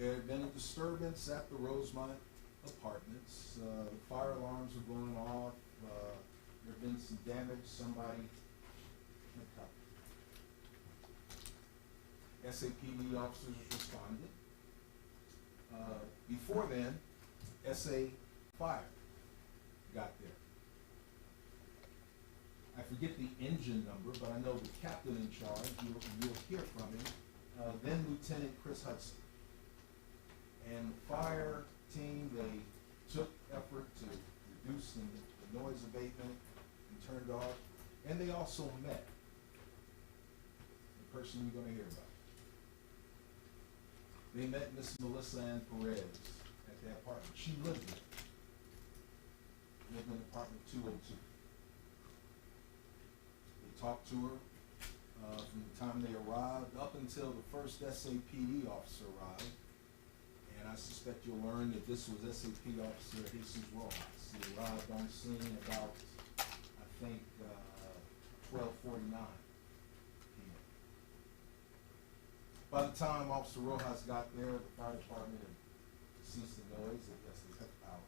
There had been a disturbance at the Rosemont Apartments. The fire alarms were going off. There had been some damage. Somebody had covered. SAPD officers responded. Before then, SA Fire got there. I forget the engine number, but I know the captain in charge, you'll hear from him, then Lieutenant Chris Hudson. And the fire team, they took effort to reduce the noise abatement and turned off, and they also met the person you're going to hear about. They met Miss Melissa Perez at the apartment. She lived there. Lived in apartment 202. They talked to her from the time they arrived up until the first SAPD officer arrived. And I suspect you'll learn that this was SAP officer Jesus Rojas. He arrived on scene about, I think, 12:49 p.m. By the time Officer Rojas got there, the fire department had ceased the noise. They cut the power.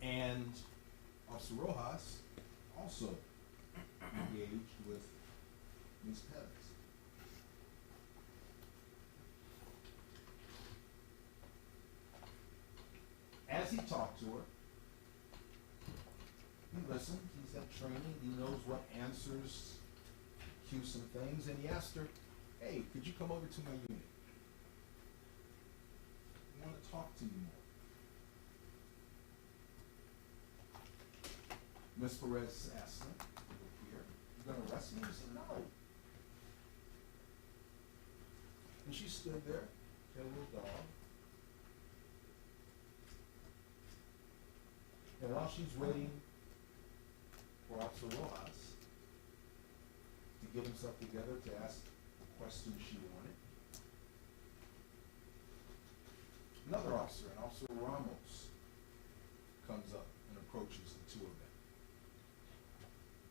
And Officer Rojas also engaged with Ms. Perez. As he talked to her, he listened. He's had training. He knows what answers cue some things. And he asked her, "Hey, could you come over to my unit? I want to talk to you more." Ms. Perez asked him, "Look here, you going to arrest me?" He said, "No." And she stood there, she had a little dog. And while she's waiting for Officer Rojas to get himself together to ask the questions she wanted, another officer, an Officer Ramos, comes up and approaches the two of them.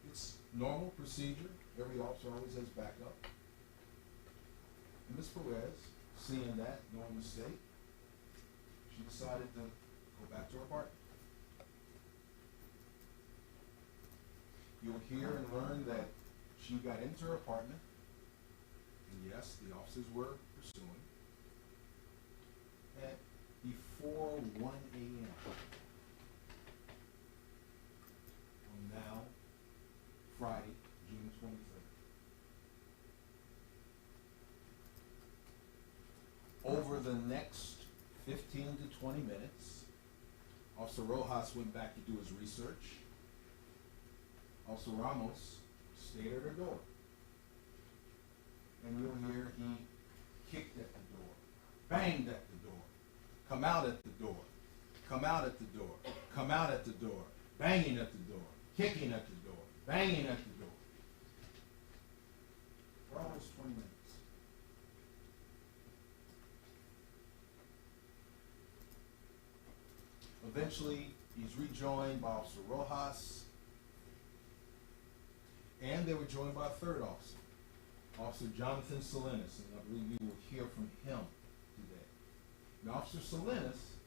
It's normal procedure. Every officer always has backup. And Ms. Perez, seeing that, knowing the state, she decided to go back to her apartment. You'll hear and learn that she got into her apartment, and yes, the officers were pursuing, at before 1 a.m. on now, Friday, June 23rd. Over the next 15 to 20 minutes, Officer Rojas went back to do his research. Officer Ramos stayed at her door. And you'll hear he kicked at the door, banged at the door, come out at the door, come out at the door, come out at the door, banging at the door, kicking at the door, banging at the door. For almost 20 minutes. Eventually, he's rejoined by Officer Rojas, and they were joined by a third officer, Officer Jonathan Salinas, and I believe you will hear from him today. Now, Officer Salinas,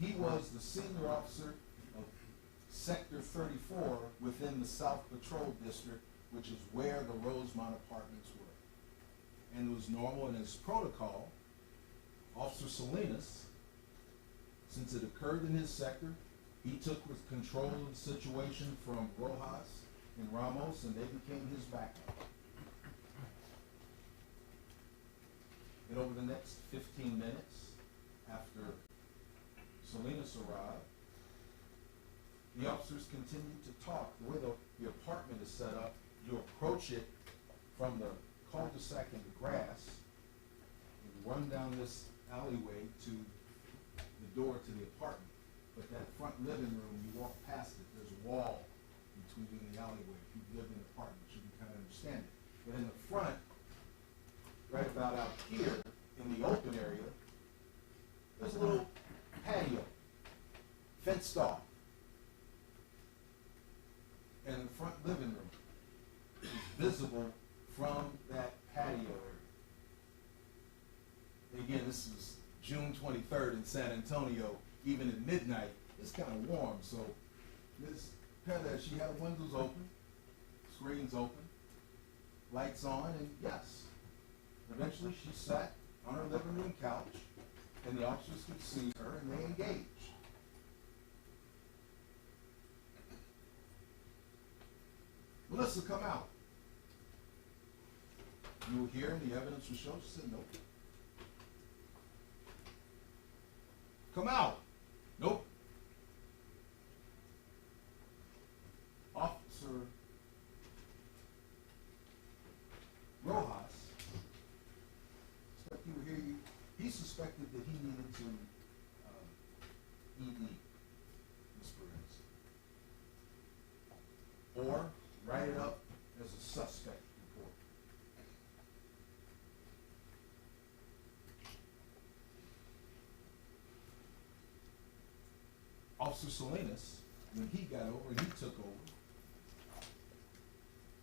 he was the senior officer of Sector 34 within the South Patrol District, which is where the Rosemont apartments were. And it was normal in his protocol, Officer Salinas, since it occurred in his sector, he took control of the situation from Rojas and Ramos, and they became his backup. And over the next 15 minutes, after Salinas arrived, the officers continued to talk. The way the apartment is set up, you approach it from the cul-de-sac in the grass, and run down this alleyway to the door to the apartment. But that front living room, you walk past it, there's a wall between the alleyway. If you've lived in apartments, you can kind of understand it. But in the front, right about out here, in the open area, there's a little patio, fenced off. And the front living room is visible from that patio area. And again, this is June 23rd in San Antonio. Even at midnight, it's kind of warm. So Ms. Perez, she had windows open, screens open, lights on, and yes, eventually she sat on her living room couch, and the officers could see her, and they engaged. Melissa, come out. You will hear, and the evidence will show. She said, nope. Come out. Nope. Officer Rojas, you were here, he suspected that he needed to ED Ms. Perez, or write it up as a suspect report. Officer Salinas, when he got over, he took over.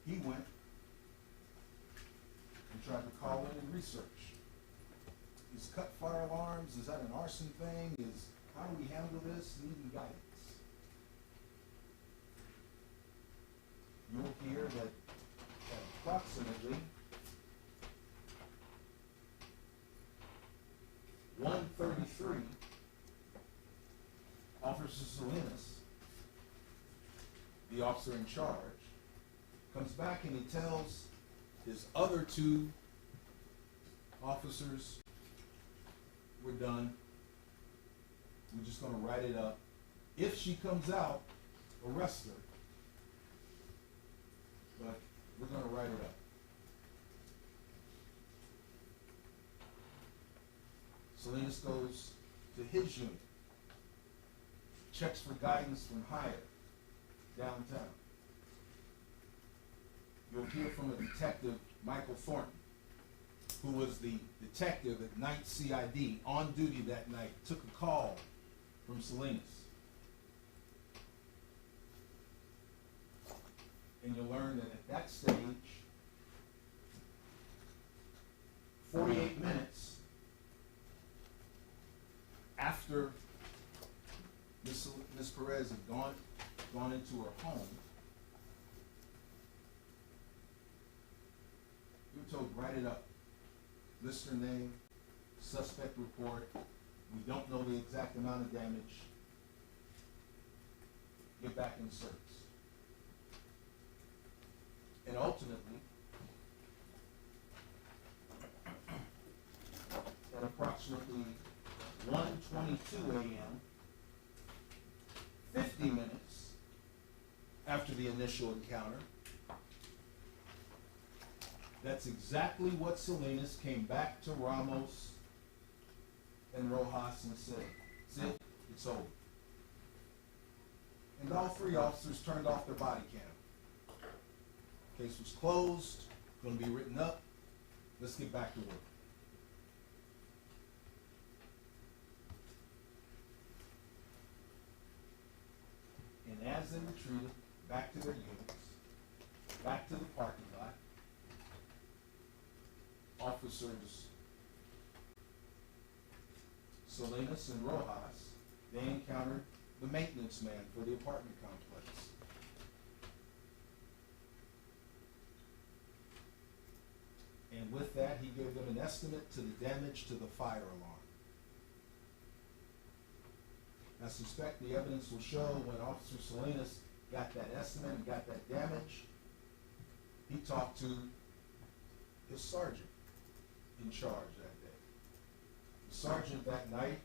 He went and tried to call in and research. Is cut fire alarms, is that an arson thing? How do we handle this? Needing guidance. You'll hear that at approximately 1:33, Officer Salinas, the officer in charge, comes back and he tells his other two officers, we're done. We're just going to write it up. If she comes out, arrest her. But we're going to write it up. Salinas goes to his unit, checks for guidance from higher downtown. You'll hear from a detective, Michael Thornton, who was the detective at night CID on duty that night, took a call from Salinas. And you'll learn that at that stage, 48 minutes after Miss Perez had gone into her home, you were told, write it up. List her name, suspect report. We don't know the exact amount of damage. Get back in service. And ultimately, at approximately 1:22 a.m., 50 minutes after the initial encounter, that's exactly what Salinas came back to Ramos and Rojas and said, "Sid, it's over." And all three officers turned off their body cam. Case was closed, going to be written up. Let's get back to work. And as they retreated back to their units, back to the parking lot, officers Salinas and Rojas, they encountered the maintenance man for the apartment complex. And with that, he gave them an estimate to the damage to the fire alarm. I suspect the evidence will show when Officer Salinas got that estimate and got that damage, he talked to his sergeant in charge that day. The sergeant that night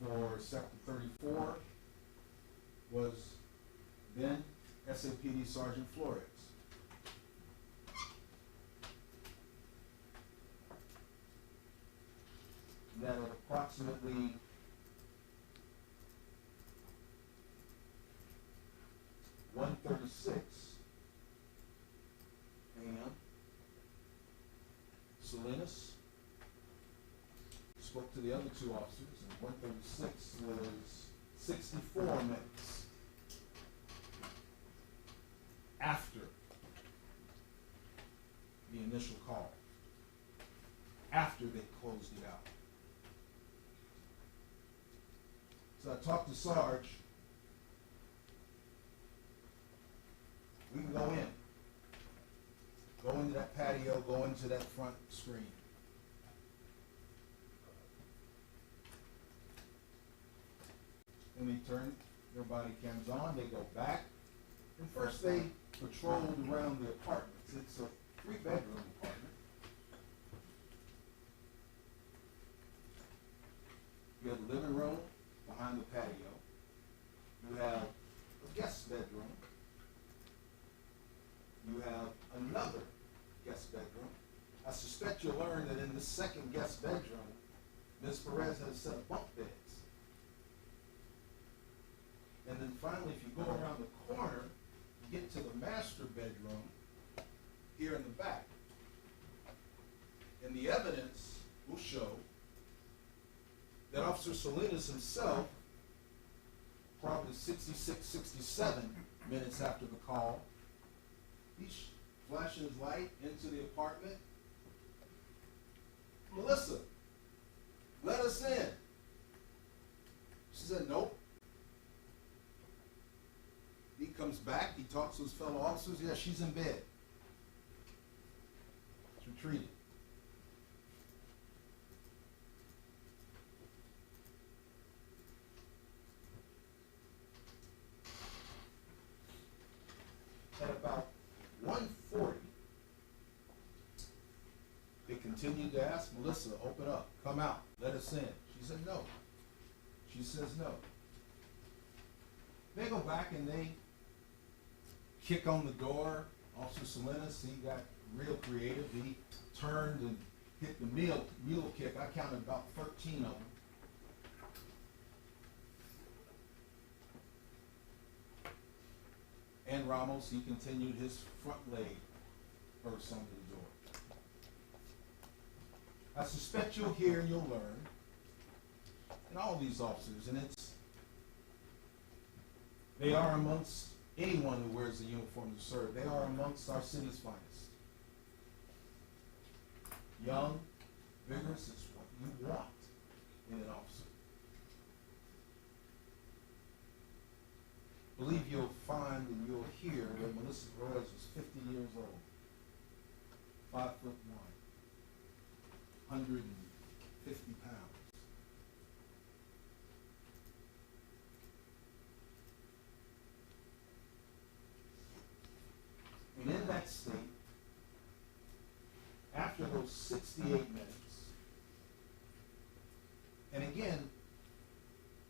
for Sector 34 was then SAPD Sergeant Flores. That at approximately 1:36 a.m., Salinas spoke to the other two officers, and 1:36 was 64 minutes after the initial call, after they closed it out. So I talked to Sarge. We can go in. Go into that patio, go into that front screen. And they turn their body cams on, they go back. And first they patrolled around the apartments. It's a 3-bedroom apartment. You have the living room behind the patio. You have a guest bedroom. You have another guest bedroom. I suspect you'll learn that in this second guest bedroom, Ms. Perez had a set of bunk beds. And then finally, if you go around the corner, you get to the master bedroom here in the back. And the evidence will show that Officer Salinas himself, probably 66, 67 minutes after the call, he's flashing his light into the apartment. "Melissa, let us in." She said, "Nope." He comes back, he talks to his fellow officers. "Yeah, she's in bed. She's retreated." At about 1:40, they continued to ask, "Melissa, open up, come out, let us in." She said, "No." She says, "No." They go back and they kick on the door. Officer Salinas, he got real creative. He turned and hit the mule kick. I counted about 13 of them. man Ramos, he continued his front leg first onto the door. I suspect you'll hear and you'll learn, and all these officers, and they are amongst anyone who wears a uniform to serve. They are amongst our city's finest. Young, vigorous is what you want in an officer. Believe you'll find and you'll hear that Melissa Perez was 50 years old, 5'1", 150 pounds. And in that state, after those 68 minutes, and again,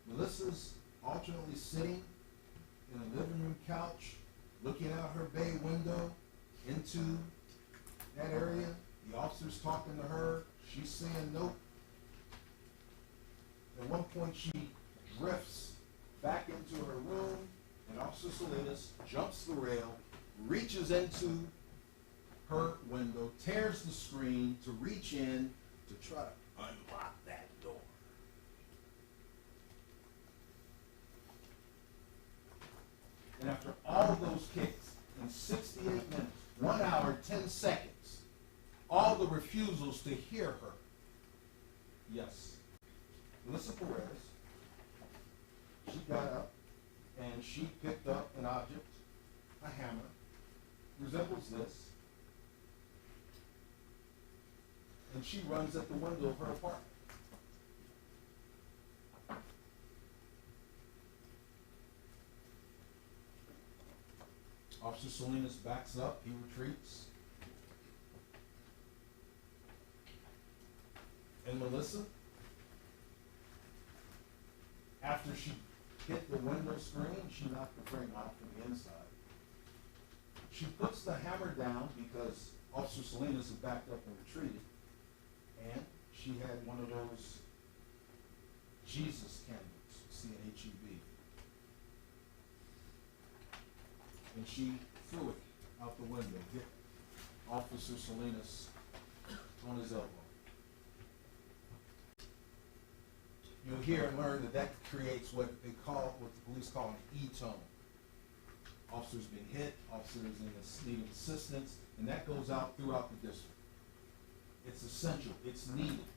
Melissa's alternately sitting in a living room couch, looking out her bay window into that area. The officer's talking to her. She's saying nope. At one point, she drifts back into her room, and Officer Salinas jumps the rail, reaches into her window, tears the screen to reach in to try to unlock that door. And after all of those kicks in 68 minutes, 1 hour, 10 seconds, all the refusals to hear her, yes, Melissa Perez, she got up and she picked up an object, a hammer, resembles this, and she runs at the window of her apartment. Officer Salinas backs up, he retreats. And Melissa, after she hit the window screen, she knocked the frame off from the inside. She puts the hammer down because Officer Salinas had backed up and retreated. And she had one of those Jesus candles, C-N-H-E-B. And she threw it out the window, hit Officer Salinas on his elbow. You'll hear and learn that creates what the police call an E-tone. Officers being hit, officers needing assistance, and that goes out throughout the district. It's essential, it's needed.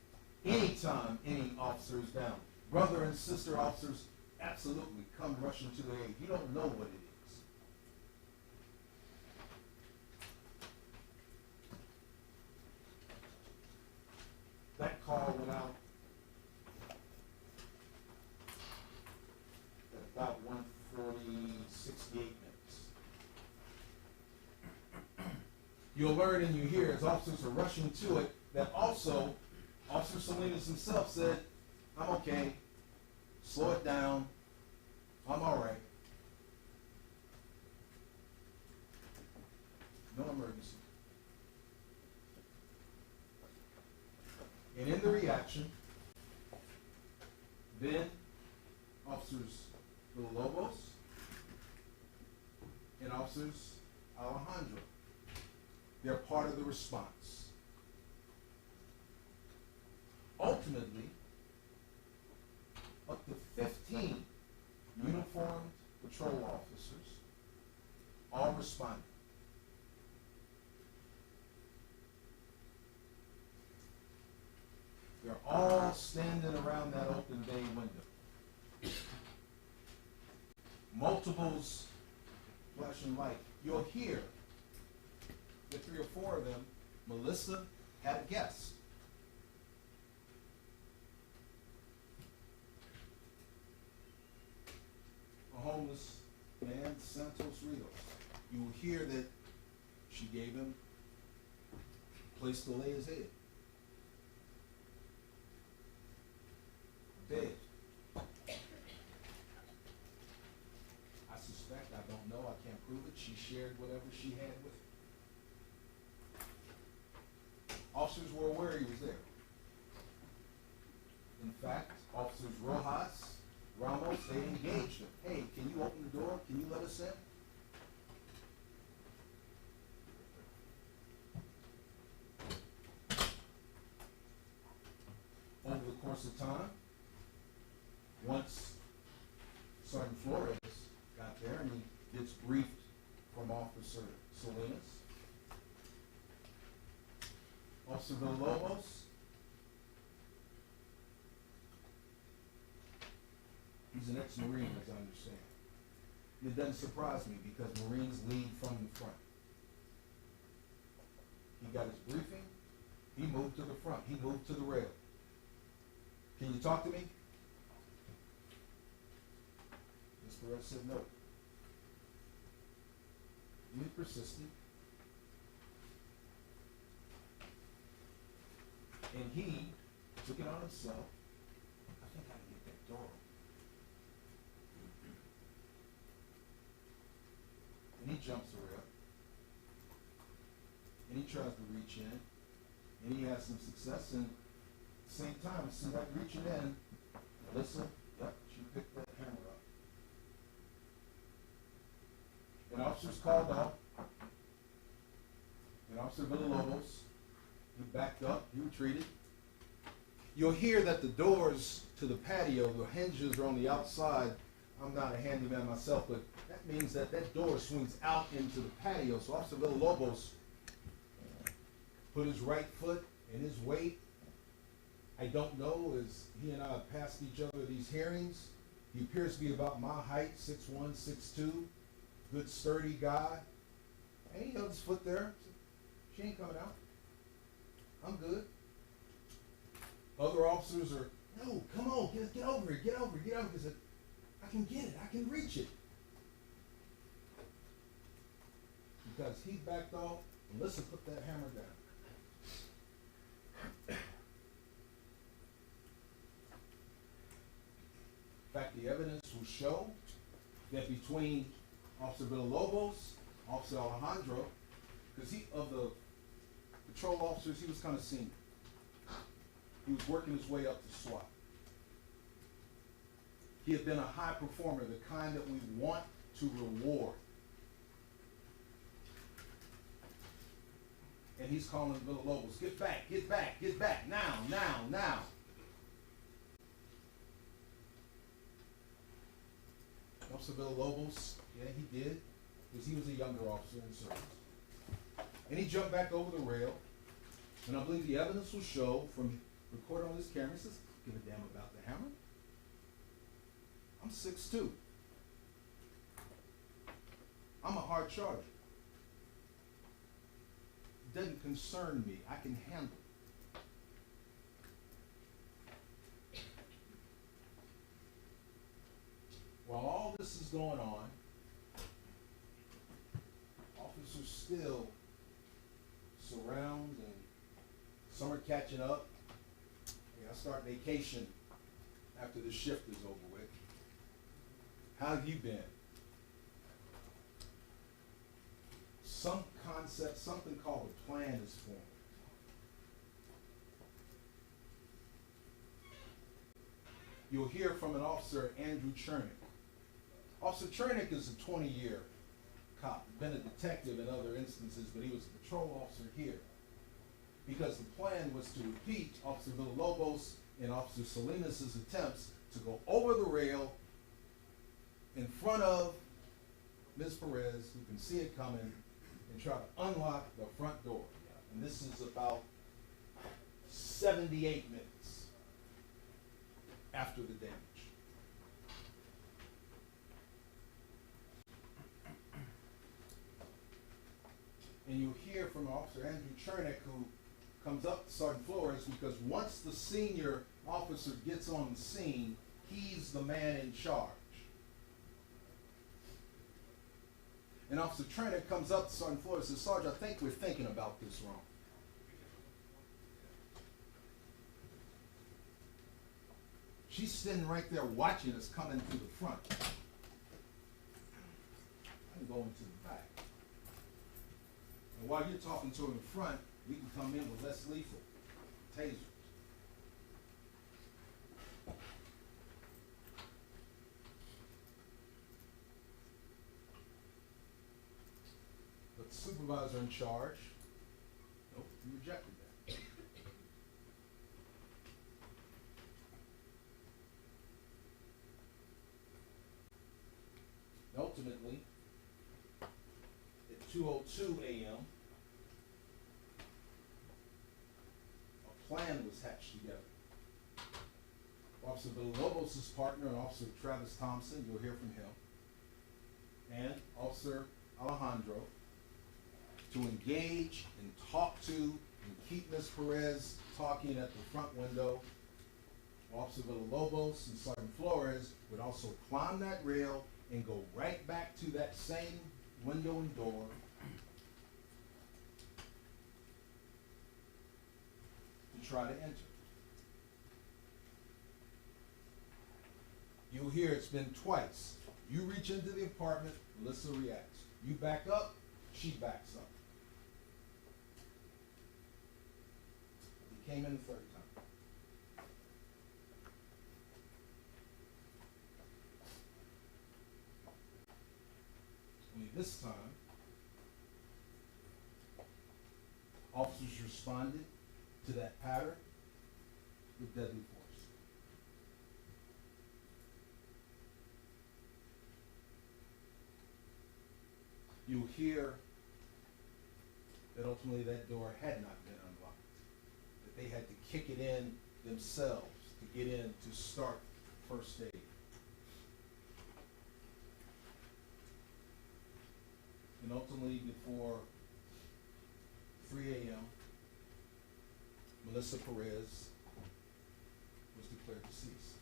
Anytime any officer is down, brother and sister officers absolutely come rushing to their aid. You don't know what it is. That call went out at about 1:40, 68 minutes. You'll learn and you hear as officers are rushing to it that also Officer Salinas himself said, "I'm okay, slow it down, I'm all right. No emergency." And in the reaction, then Officers Villalobos and Officers Alejandro, they're part of the response. Ultimately, up to 15 uniformed patrol officers all responded. They're all standing around that open bay window. Multiples flashing light. You'll hear the 3 or 4 of them. Melissa had a guest. A homeless man, Santos Rios. You will hear that she gave him a place to lay his head. Bed. I suspect, I don't know, I can't prove it, she shared whatever she had with him. Officers were aware he was there. In fact, Officers Rojas, Ramos, they engaged him. "Hey, can you open the door? Can you let us in?" Officer Salinas. Officer Villalobos. He's an ex-Marine, as I understand. It doesn't surprise me because Marines lead from the front. He got his briefing, he moved to the front, he moved to the rail. Can you talk to me? Ms. Perez said no. He persisted. And he took it on himself. I think I can get that door open. And he jumps the rail. And he tries to reach in. And he has some success. And at the same time, as soon as I reaching in, Melissa, yep, she picked that hammer up. And officers called out. And Officer Villalobos, he backed up, he retreated. You'll hear that the doors to the patio, the hinges are on the outside. I'm not a handyman myself, but that means that that door swings out into the patio. So Officer Villalobos put his right foot in his weight. I don't know, as he and I have passed each other these hearings, he appears to be about my height, 6'1", 6'2", good sturdy guy. And he held his foot there. She ain't coming out. I'm good. Other officers are, no, come on, get over it, get over it, get over it. He said, I can get it, I can reach it. Because he backed off, Melissa put that hammer down. In fact, the evidence will show that between Officer Villalobos, Officer Alejandro, because he, of the patrol officers, he was kind of senior. He was working his way up to SWAT. He had been a high performer, the kind that we want to reward. And he's calling Villalobos, get back, now. Officer Villalobos, yeah, he did, because he was a younger officer in service. And he jumped back over the rail, and I believe the evidence will show from recorded on this camera, he says, give a damn about the hammer. I'm 6'2". I'm a hard charger. It doesn't concern me. I can handle it. While all this is going on, officers still surround, and some are catching up. I start vacation after the shift is over with. How have you been? Some concept, something called a plan is formed. You'll hear from an officer, Andrew Chernick. Officer Chernick is a 20-year cop, been a detective in other instances, but he was a patrol officer here. Because the plan was to repeat Officer Villalobos and Officer Salinas' attempts to go over the rail in front of Ms. Perez, who can see it coming, and try to unlock the front door. And this is about 78 minutes after the damage. And you'll hear from Officer Andrew Chernick, who comes up to Sergeant Flores, because once the senior officer gets on the scene, he's the man in charge. And Officer Chernick comes up to Sergeant Flores and says, Sarge, I think we're thinking about this wrong. She's sitting right there watching us coming to the front. I'm going to the back. And while you're talking to her in front, we can come in with less lethal tasers. But the supervisor in charge, nope, he rejected that. Ultimately, it 2:02 a.m., a plan was hatched together. Officer Villalobos' partner and Officer Travis Thompson, you'll hear from him, and Officer Alejandro, to engage and talk to and keep Ms. Perez talking at the front window. Officer Villalobos and Sergeant Flores would also climb that rail and go right back to that same window and door to try to enter. You'll hear it's been twice. You reach into the apartment, Melissa reacts. You back up, she backs up. He came in the third time. Only this time, officers responded to that pattern with deadly force. You'll hear that ultimately that door had not been unlocked, that they had to kick it in themselves to get in to start first aid. And ultimately, before 3 a.m., Melissa Perez was declared deceased.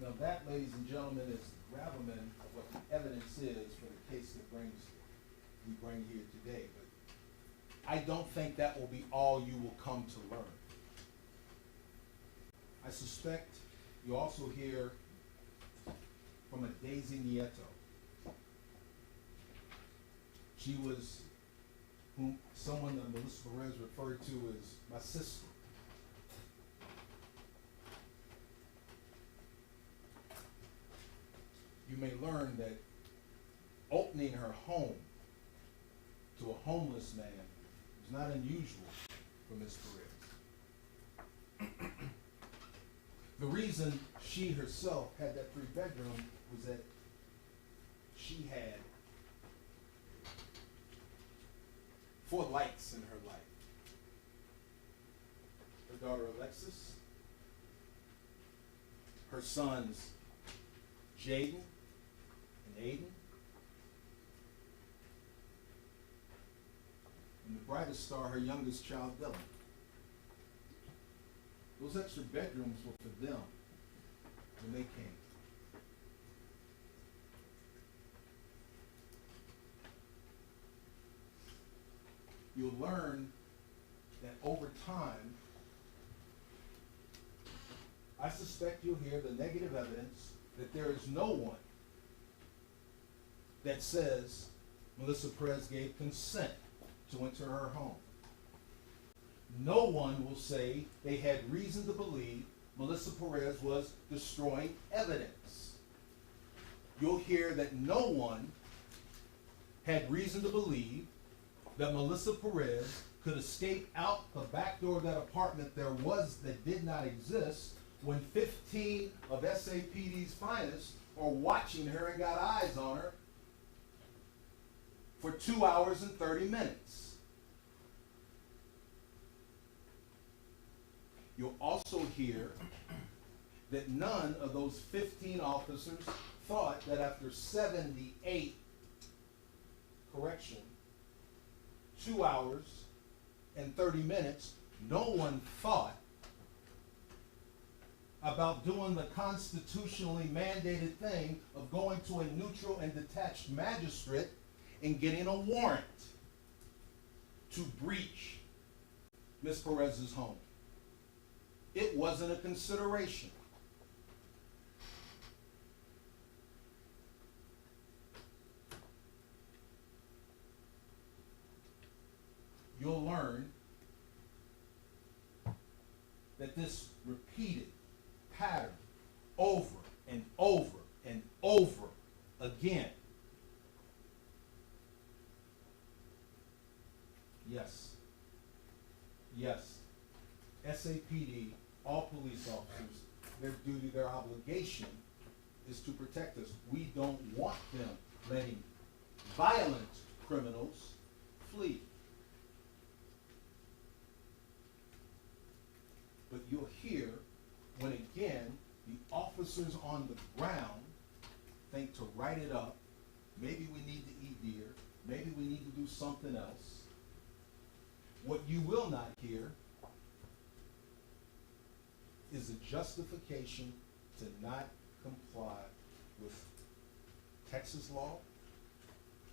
Now that, ladies and gentlemen, is the gravamen of what the evidence is for the case that we bring here today. But I don't think that will be all you will come to learn. I suspect you also hear from a Daisy Nieto. She was someone that Melissa Perez referred to as my sister. You may learn that opening her home to a homeless man is not unusual for Ms. Perez. The reason she herself had that 3-bedroom was that she had 4 lights in her life. Her daughter Alexis, her sons Jaden and Aiden, and the brightest star, her youngest child Dylan. Those extra bedrooms were for them when they came. You'll learn that over time, I suspect you'll hear the negative evidence that there is no one that says Melissa Perez gave consent to enter her home. No one will say they had reason to believe Melissa Perez was destroying evidence. You'll hear that no one had reason to believe that Melissa Perez could escape out the back door of that apartment that did not exist when 15 of SAPD's finest are watching her and got eyes on her for 2 hours and 30 minutes. You'll also hear that none of those 15 officers thought that after 78, 2 hours and 30 minutes, no one thought about doing the constitutionally mandated thing of going to a neutral and detached magistrate and getting a warrant to breach Ms. Perez's home. It wasn't a consideration. You'll learn that this repeated pattern over and over and over again. Yes, SAPD, all police officers, their duty, their obligation is to protect us. We don't want them letting violent criminals flee. But you'll hear when again the officers on the ground think to write it up, maybe we need to eat deer, maybe we need to do something else. What you will not hear is a justification to not comply with Texas law,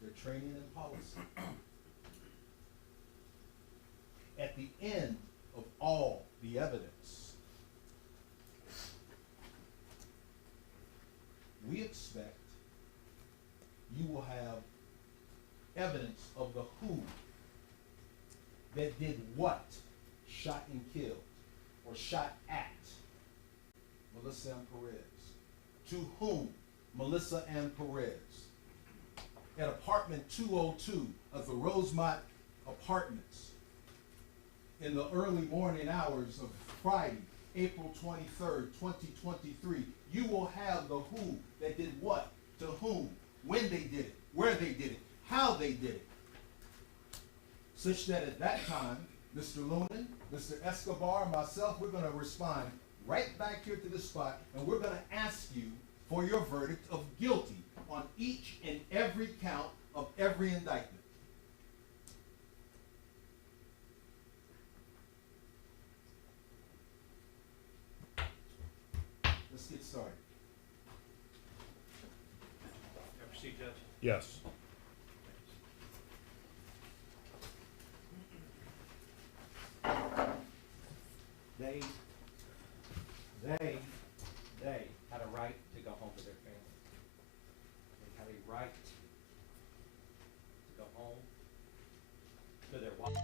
their training and policy. At the end of all the evidence, we expect you will have evidence of the who that did what, shot and killed, or shot at Melissa and Perez. To whom? Melissa and Perez. At apartment 202 of the Rosemont Apartments in the early morning hours of Friday, April 23rd, 2023, you will have the who that did what, to whom, when they did it, where they did it, how they did it. Such that at that time, Mr. Lunan, Mr. Escobar, and myself, we're going to respond right back here to the spot, and we're going to ask you for your verdict of guilty on each and every count of every indictment. Let's get started. Proceed, Judge. Yes. They had a right to go home to their family. They had a right to go home to their wife.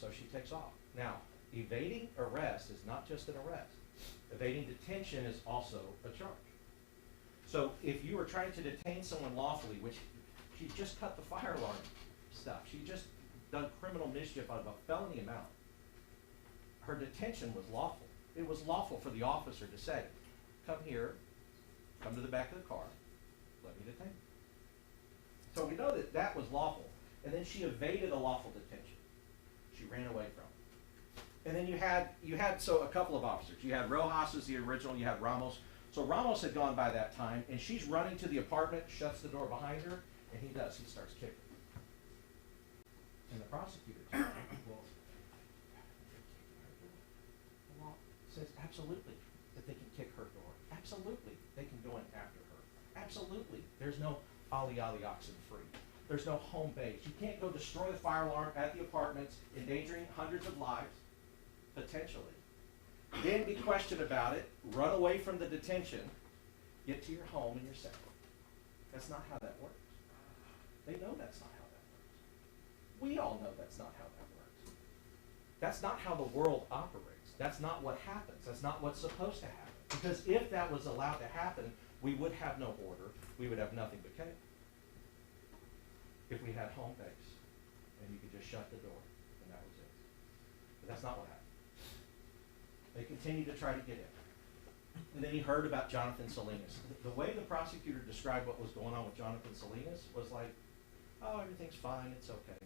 so she takes off. Now, evading arrest is not just an arrest. Evading detention is also a charge. So if you were trying to detain someone lawfully, which she just cut the fire alarm stuff, she just done criminal mischief out of a felony amount, her detention was lawful. It was lawful for the officer to say, come here, come to the back of the car, let me detain you. So we know that that was lawful. And then she evaded a lawful detention. She ran away from it. And then you had so a couple of officers. You had Rojas as the original, you had Ramos. So Ramos had gone by that time, and she's running to the apartment, shuts the door behind her, and he starts kicking. And the prosecutor tells him, well, the law says absolutely that they can kick her door. Absolutely, they can go in after her. Absolutely, there's no ollie oxen free. There's no home base. You can't go destroy the fire alarm at the apartments, endangering hundreds of lives, potentially. Then be questioned about it, run away from the detention, get to your home and you're safe. That's not how that works. They know that's not how that works. We all know that's not how that works. That's not how the world operates. That's not what happens. That's not what's supposed to happen. Because if that was allowed to happen, we would have no order. We would have nothing but chaos. If we had home base and you could just shut the door and that was it. But that's not what happened. They continued to try to get in. And then he heard about Jonathan Salinas. The way the prosecutor described what was going on with Jonathan Salinas was like, oh, everything's fine, it's okay.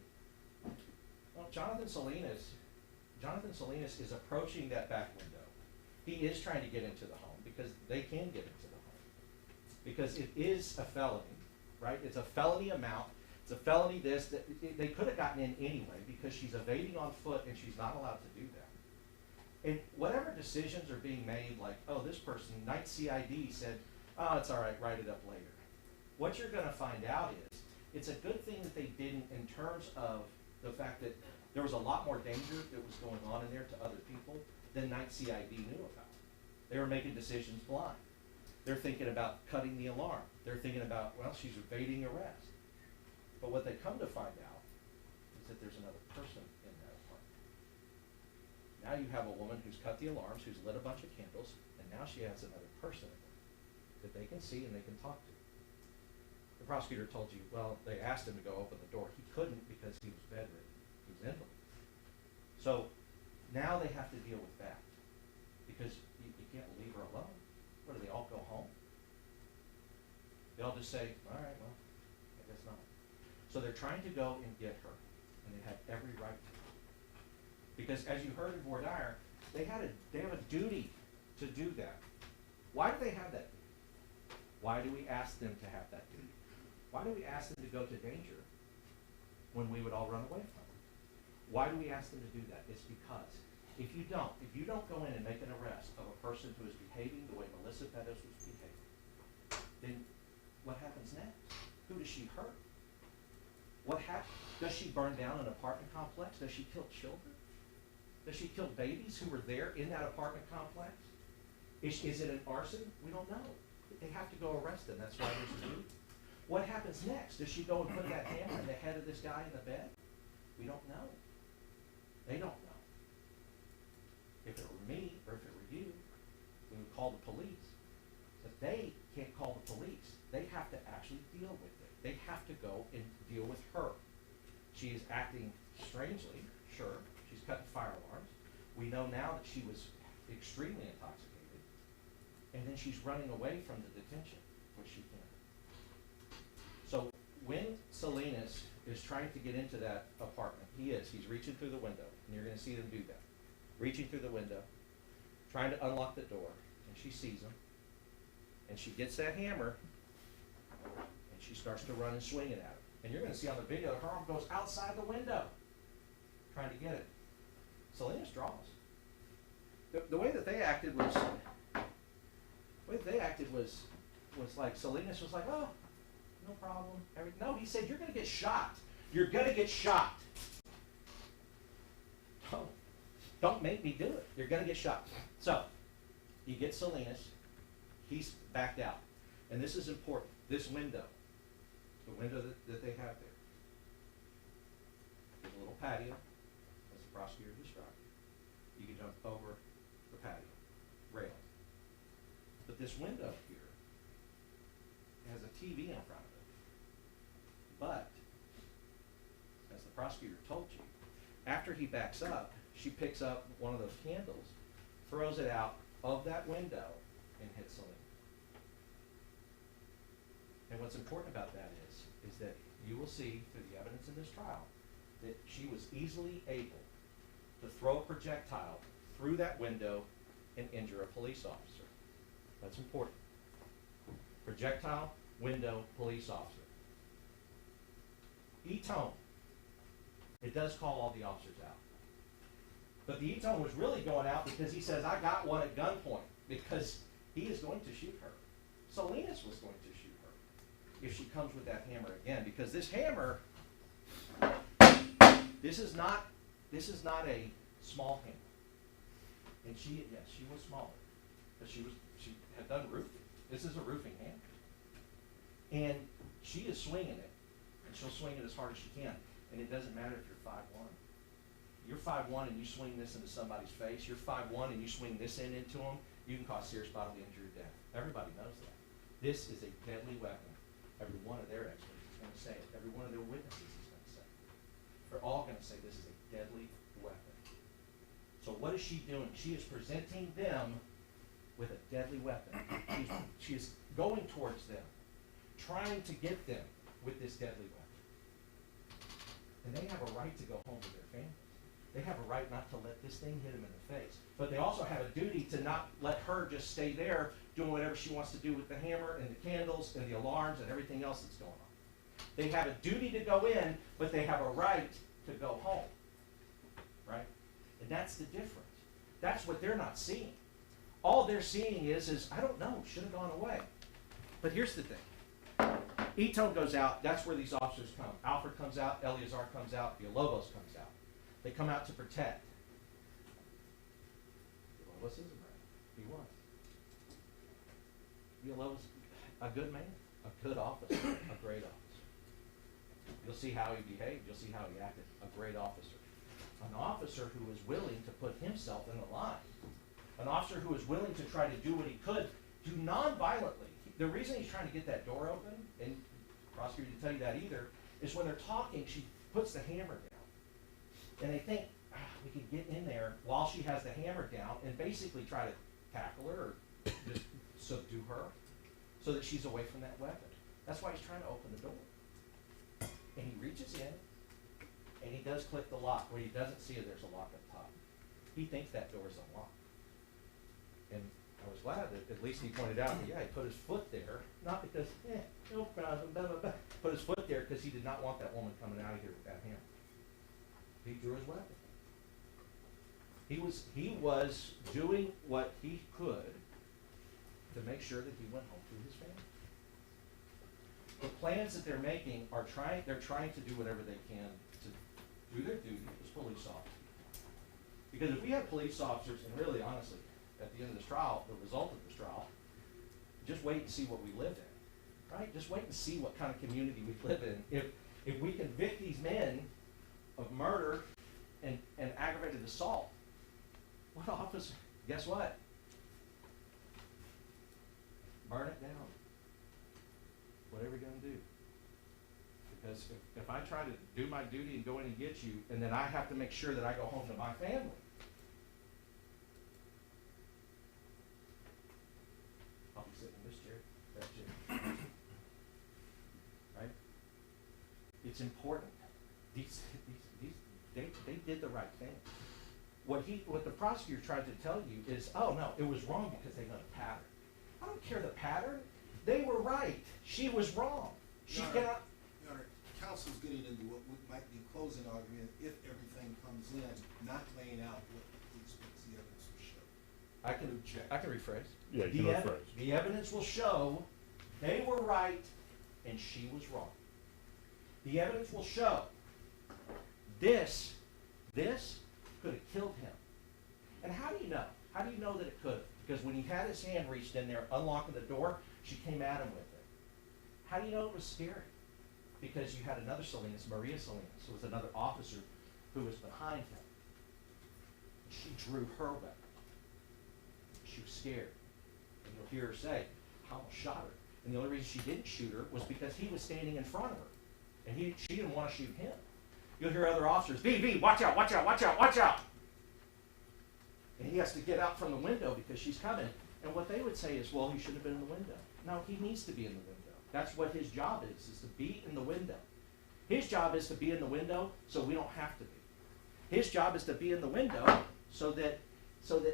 Well, Jonathan Salinas is approaching that back window. He is trying to get into the home because they can get into the home. Because it is a felony, right? It's a felony amount. It's a felony this. They could have gotten in anyway because she's evading on foot and she's not allowed to do that. And whatever decisions are being made, like, oh, this person, Night CID said, oh, it's all right, write it up later. What you're going to find out is, it's a good thing that they didn't in terms of the fact that there was a lot more danger that was going on in there to other people than Night CID knew about. They were making decisions blind. They're thinking about cutting the alarm. They're thinking about, well, she's evading arrest. But what they come to find out is that there's another person in that apartment. Now you have a woman who's cut the alarms, who's lit a bunch of candles, and now she has another person in there that they can see and they can talk to. The prosecutor told you, well, they asked him to go open the door. He couldn't because he was bedridden. He was invalid. So now they have to deal with that because you can't leave her alone. What, do they all go home? They all just say, all right, well, I guess not. So they're trying to go and get her, and they have every right to. Because as you heard in voir dire, they have a duty to do that. Why do they have that duty? Why do we ask them to have that duty? Why do we ask them to go to danger when we would all run away from them? Why do we ask them to do that? It's because if you don't go in and make an arrest of a person who is behaving the way Melissa Perez was behaving, then what happens next? Who does she hurt? What happens? Does she burn down an apartment complex? Does she kill children? Does she kill babies who were there in that apartment complex? Is it an arson? We don't know. They have to go arrest them. That's why there's a duty. What happens next? Does she go and put that hammer in the head of this guy in the bed? We don't know. They don't know. If it were me or if it were you, we would call the police. But they can't call the police. They have to actually deal with it. They have to go and deal with her. She is acting strangely, sure. She's cutting fire alarms. We know now that she was extremely intoxicated. And then she's running away from the detention, which she can't. So when Salinas is trying to get into that apartment, he's reaching through the window, and you're going to see them do that. Reaching through the window, trying to unlock the door, and she sees him, and she gets that hammer, and she starts to run and swing it at him. And you're going to see on the video, her arm goes outside the window, trying to get it. Salinas draws. The way that they acted was like Salinas was like, oh, no problem. No, he said, you're going to get shot. You're going to get shot. Don't make me do it. You're going to get shot. So, you get Salinas. He's backed out. And this is important. This window, the window that they have there, there's a little patio, as the prosecutor described. You can jump over the patio rail. But this window here has a TV in front of it. But, as the prosecutor told you, after he backs up, she picks up one of those candles, throws it out of that window, and hits Selena. And what's important about that is that you will see through the evidence in this trial that she was easily able to throw a projectile through that window and injure a police officer. That's important. Projectile, window, police officer. E-tone. It does call all the officers out. But the E-tone was really going out because he says, I got one at gunpoint, because he is going to shoot her. Salinas was going to shoot her if she comes with that hammer again, because this hammer, this is not a small hammer. And she was smaller, but she had done roofing. This is a roofing hammer. And she is swinging it, and she'll swing it as hard as she can. And it doesn't matter if you're 5'1". You're 5'1" and you swing this into somebody's face. You're 5'1" and you swing this into them. You can cause serious bodily injury or death. Everybody knows that. This is a deadly weapon. Every one of their experts is going to say it. Every one of their witnesses is going to say it. They're all going to say this is a deadly weapon. So what is she doing? She is presenting them with a deadly weapon. She is going towards them, trying to get them with this deadly weapon. And they have a right to go home with their families. They have a right not to let this thing hit them in the face. But they also have a duty to not let her just stay there doing whatever she wants to do with the hammer and the candles and the alarms and everything else that's going on. They have a duty to go in, but they have a right to go home. Right? And that's the difference. That's what they're not seeing. All they're seeing is I don't know, should have gone away. But here's the thing. E-tone goes out, that's where these officers come. Alfred comes out, Eleazar comes out, Villalobos comes out. They come out to protect. Villalobos isn't right. He was. Villalobos, a good man, a good officer, a great officer. You'll see how he behaved, you'll see how he acted, a great officer. An officer who is willing to put himself in the line. An officer who is willing to try to do what he could, do non-violently. The reason he's trying to get that door open, and the prosecutor didn't tell you that either, is when they're talking, she puts the hammer down. And they think, we can get in there while she has the hammer down and basically try to tackle her or just subdue her so that she's away from that weapon. That's why he's trying to open the door. And he reaches in, and he does click the lock. Where he doesn't see it, there's a lock up top. He thinks that door is unlocked. And I was glad that at least he pointed out that, he put his foot there, not because, no problem, blah, blah, blah. Put his foot there because he did not want that woman coming out of here with that hammer. He drew his weapon. He was doing what he could to make sure that he went home to his family. The plans that they're making are they're trying to do whatever they can to do their duty as police officers. Because if we have police officers, and really honestly, at the end of this trial, the result of this trial, just wait and see what we live in, right? Just wait and see what kind of community we live in. If we convict these men of murder and aggravated assault, what officer, guess what? Burn it down. Whatever you're gonna do. Because if I try to do my duty and go in and get you, and then I have to make sure that I go home to my family, I'll be sitting in this chair, that chair. Right? It's important. They did the right thing. What the prosecutor tried to tell you is, oh no, it was wrong because they got a pattern. I don't care the pattern. They were right. She was wrong. She cannot. Your Honor, counsel's getting into what might be closing argument if everything comes in, not laying out what he expects the evidence will show. I can rephrase. Yeah, you can rephrase. The evidence will show they were right and she was wrong. The evidence will show this could have killed him. And how do you know? How do you know that it could have? Because when he had his hand reached in there, unlocking the door, she came at him with it. How do you know it was scary? Because you had another Salinas, Maria Salinas, who was another officer who was behind him. She drew her weapon. She was scared. And you'll hear her say, I almost shot her. And the only reason she didn't shoot her was because he was standing in front of her. And she didn't want to shoot him. You'll hear other officers, V, watch out, watch out, watch out, watch out. And he has to get out from the window because she's coming. And what they would say is, well, he shouldn't have been in the window. No, he needs to be in the window. That's what his job is to be in the window. His job is to be in the window so we don't have to be. His job is to be in the window so that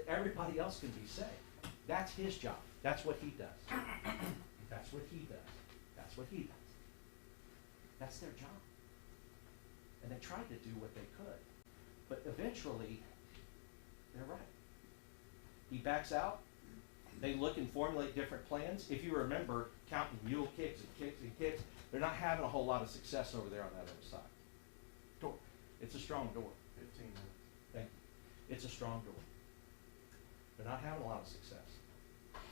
everybody else can be safe. That's his job. That's what he does. That's what he does. That's what he does. That's their job. And they tried to do what they could. But eventually, they're right. He backs out. They look and formulate different plans. If you remember counting mule kicks and kicks and kicks, they're not having a whole lot of success over there on that other side. Door. It's a strong door. 15 minutes. Thank you. It's a strong door. They're not having a lot of success.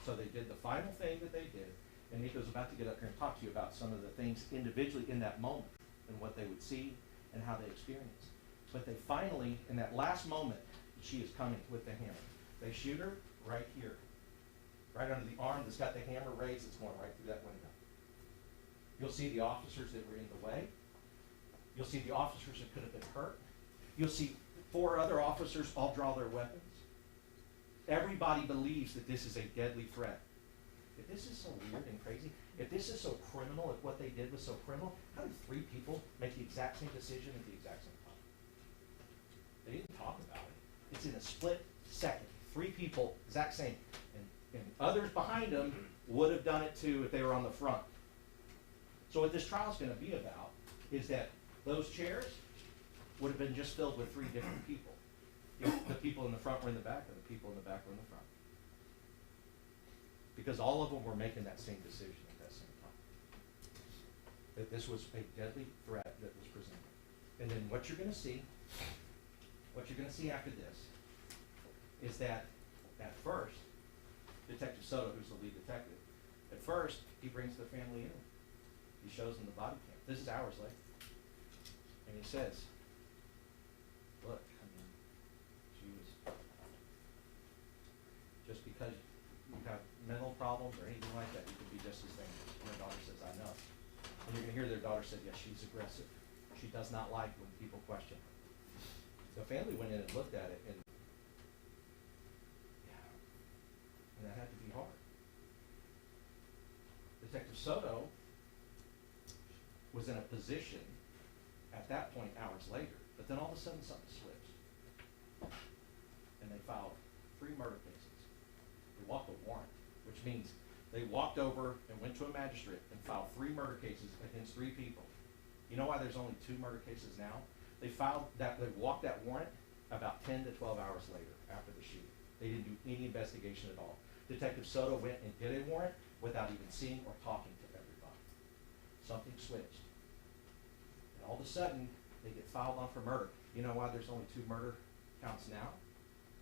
So they did the final thing that they did, and Nico's about to get up here and talk to you about some of the things individually in that moment and what they would see and how they experienced. But they finally, in that last moment, she is coming with the hammer. They shoot her right here, right under the arm that's got the hammer raised. It's going right through that window. You'll see the officers that were in the way. You'll see the officers that could have been hurt. You'll see 4 other officers all draw their weapons. Everybody believes that this is a deadly threat. If this is so weird and crazy, if this is so criminal, if what they did was so criminal, how did 3 people make the exact same decision at the exact same time? They didn't talk about it. It's in a split second. 3 people, exact same. And others behind them would have done it too if they were on the front. So what this trial is going to be about is that those chairs would have been just filled with 3 different people. The people in the front were in the back, and the people in the back were in the front. Because all of them were making that same decision at that same time. That this was a deadly threat that was presented. And then what you're going to see after this is that at first, Detective Soto, who's the lead detective, at first he brings the family in. He shows them the body cam. This is hours later. And he says, look, I mean, she was, just because you have mental problems or anything like that, you could be just as dangerous. And their daughter says, I know. And you're going to hear their daughter say, yes, she's aggressive. She does not like when people question her. The family went in and looked at it, and that had to be hard. Detective Soto was in a position at that point hours later, but then all of a sudden something slips. And they filed 3 murder cases. They walked a warrant, which means they walked over and went to a magistrate and filed 3 murder cases against 3 people. You know why there's only 2 murder cases now? They walked that warrant about 10 to 12 hours later after the shooting. They didn't do any investigation at all. Detective Soto went and did a warrant without even seeing or talking to everybody. Something switched. And all of a sudden, they get filed on for murder. You know why there's only 2 murder counts now?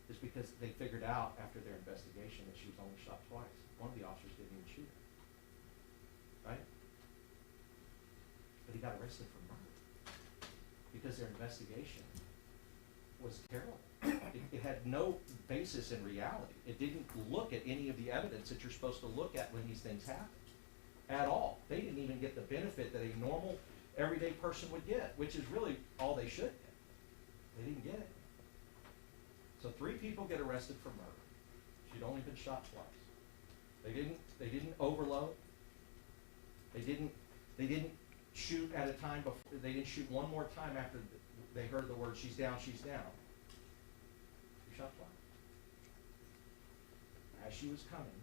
It's because they figured out after their investigation that she was only shot twice. One of the officers didn't even shoot her. Right? But he got arrested for murder because their investigation was terrible. It had no basis in reality. It didn't look at any of the evidence that you're supposed to look at when these things happen at all. They didn't even get the benefit that a normal, everyday person would get, which is really all they should get. They didn't get it. So 3 people get arrested for murder. She'd only been shot twice. They didn't overload. They didn't shoot at a time before. They didn't shoot one more time after they heard the word, she's down, she's down. She shot twice. As she was coming,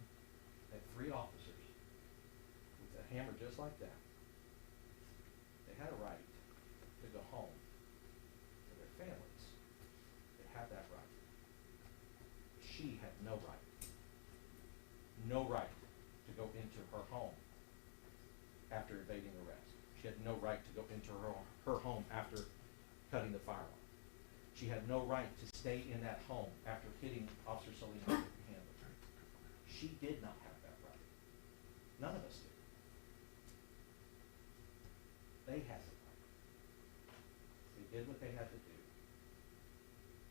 that 3 officers with a hammer just like that, they had a right to go home to their families. They had that right. She had no right. No right to go into her home after evading arrest. She had no right to go into her home after cutting the firearm. She had no right to stay in that home after hitting Officer Salinas with the handle. She did not have that right. None of us did. They had the right. They did what they had to do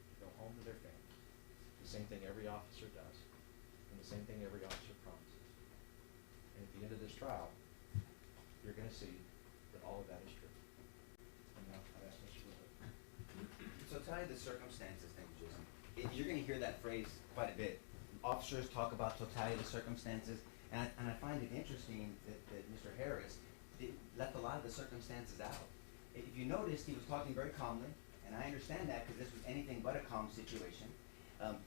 to go home to their families. same thing every officer does, and the same thing every officer promises. And at the end of this trial, you're gonna see that all of that is true. And now, I've asked Mr. Willett. So tell you the circumstances, thank you, Jason. You're going to hear that phrase quite a bit. Officers talk about totality of the circumstances, and I find it interesting that Mr. Harris left a lot of the circumstances out. If you noticed, he was talking very calmly, and I understand that because this was anything but a calm situation.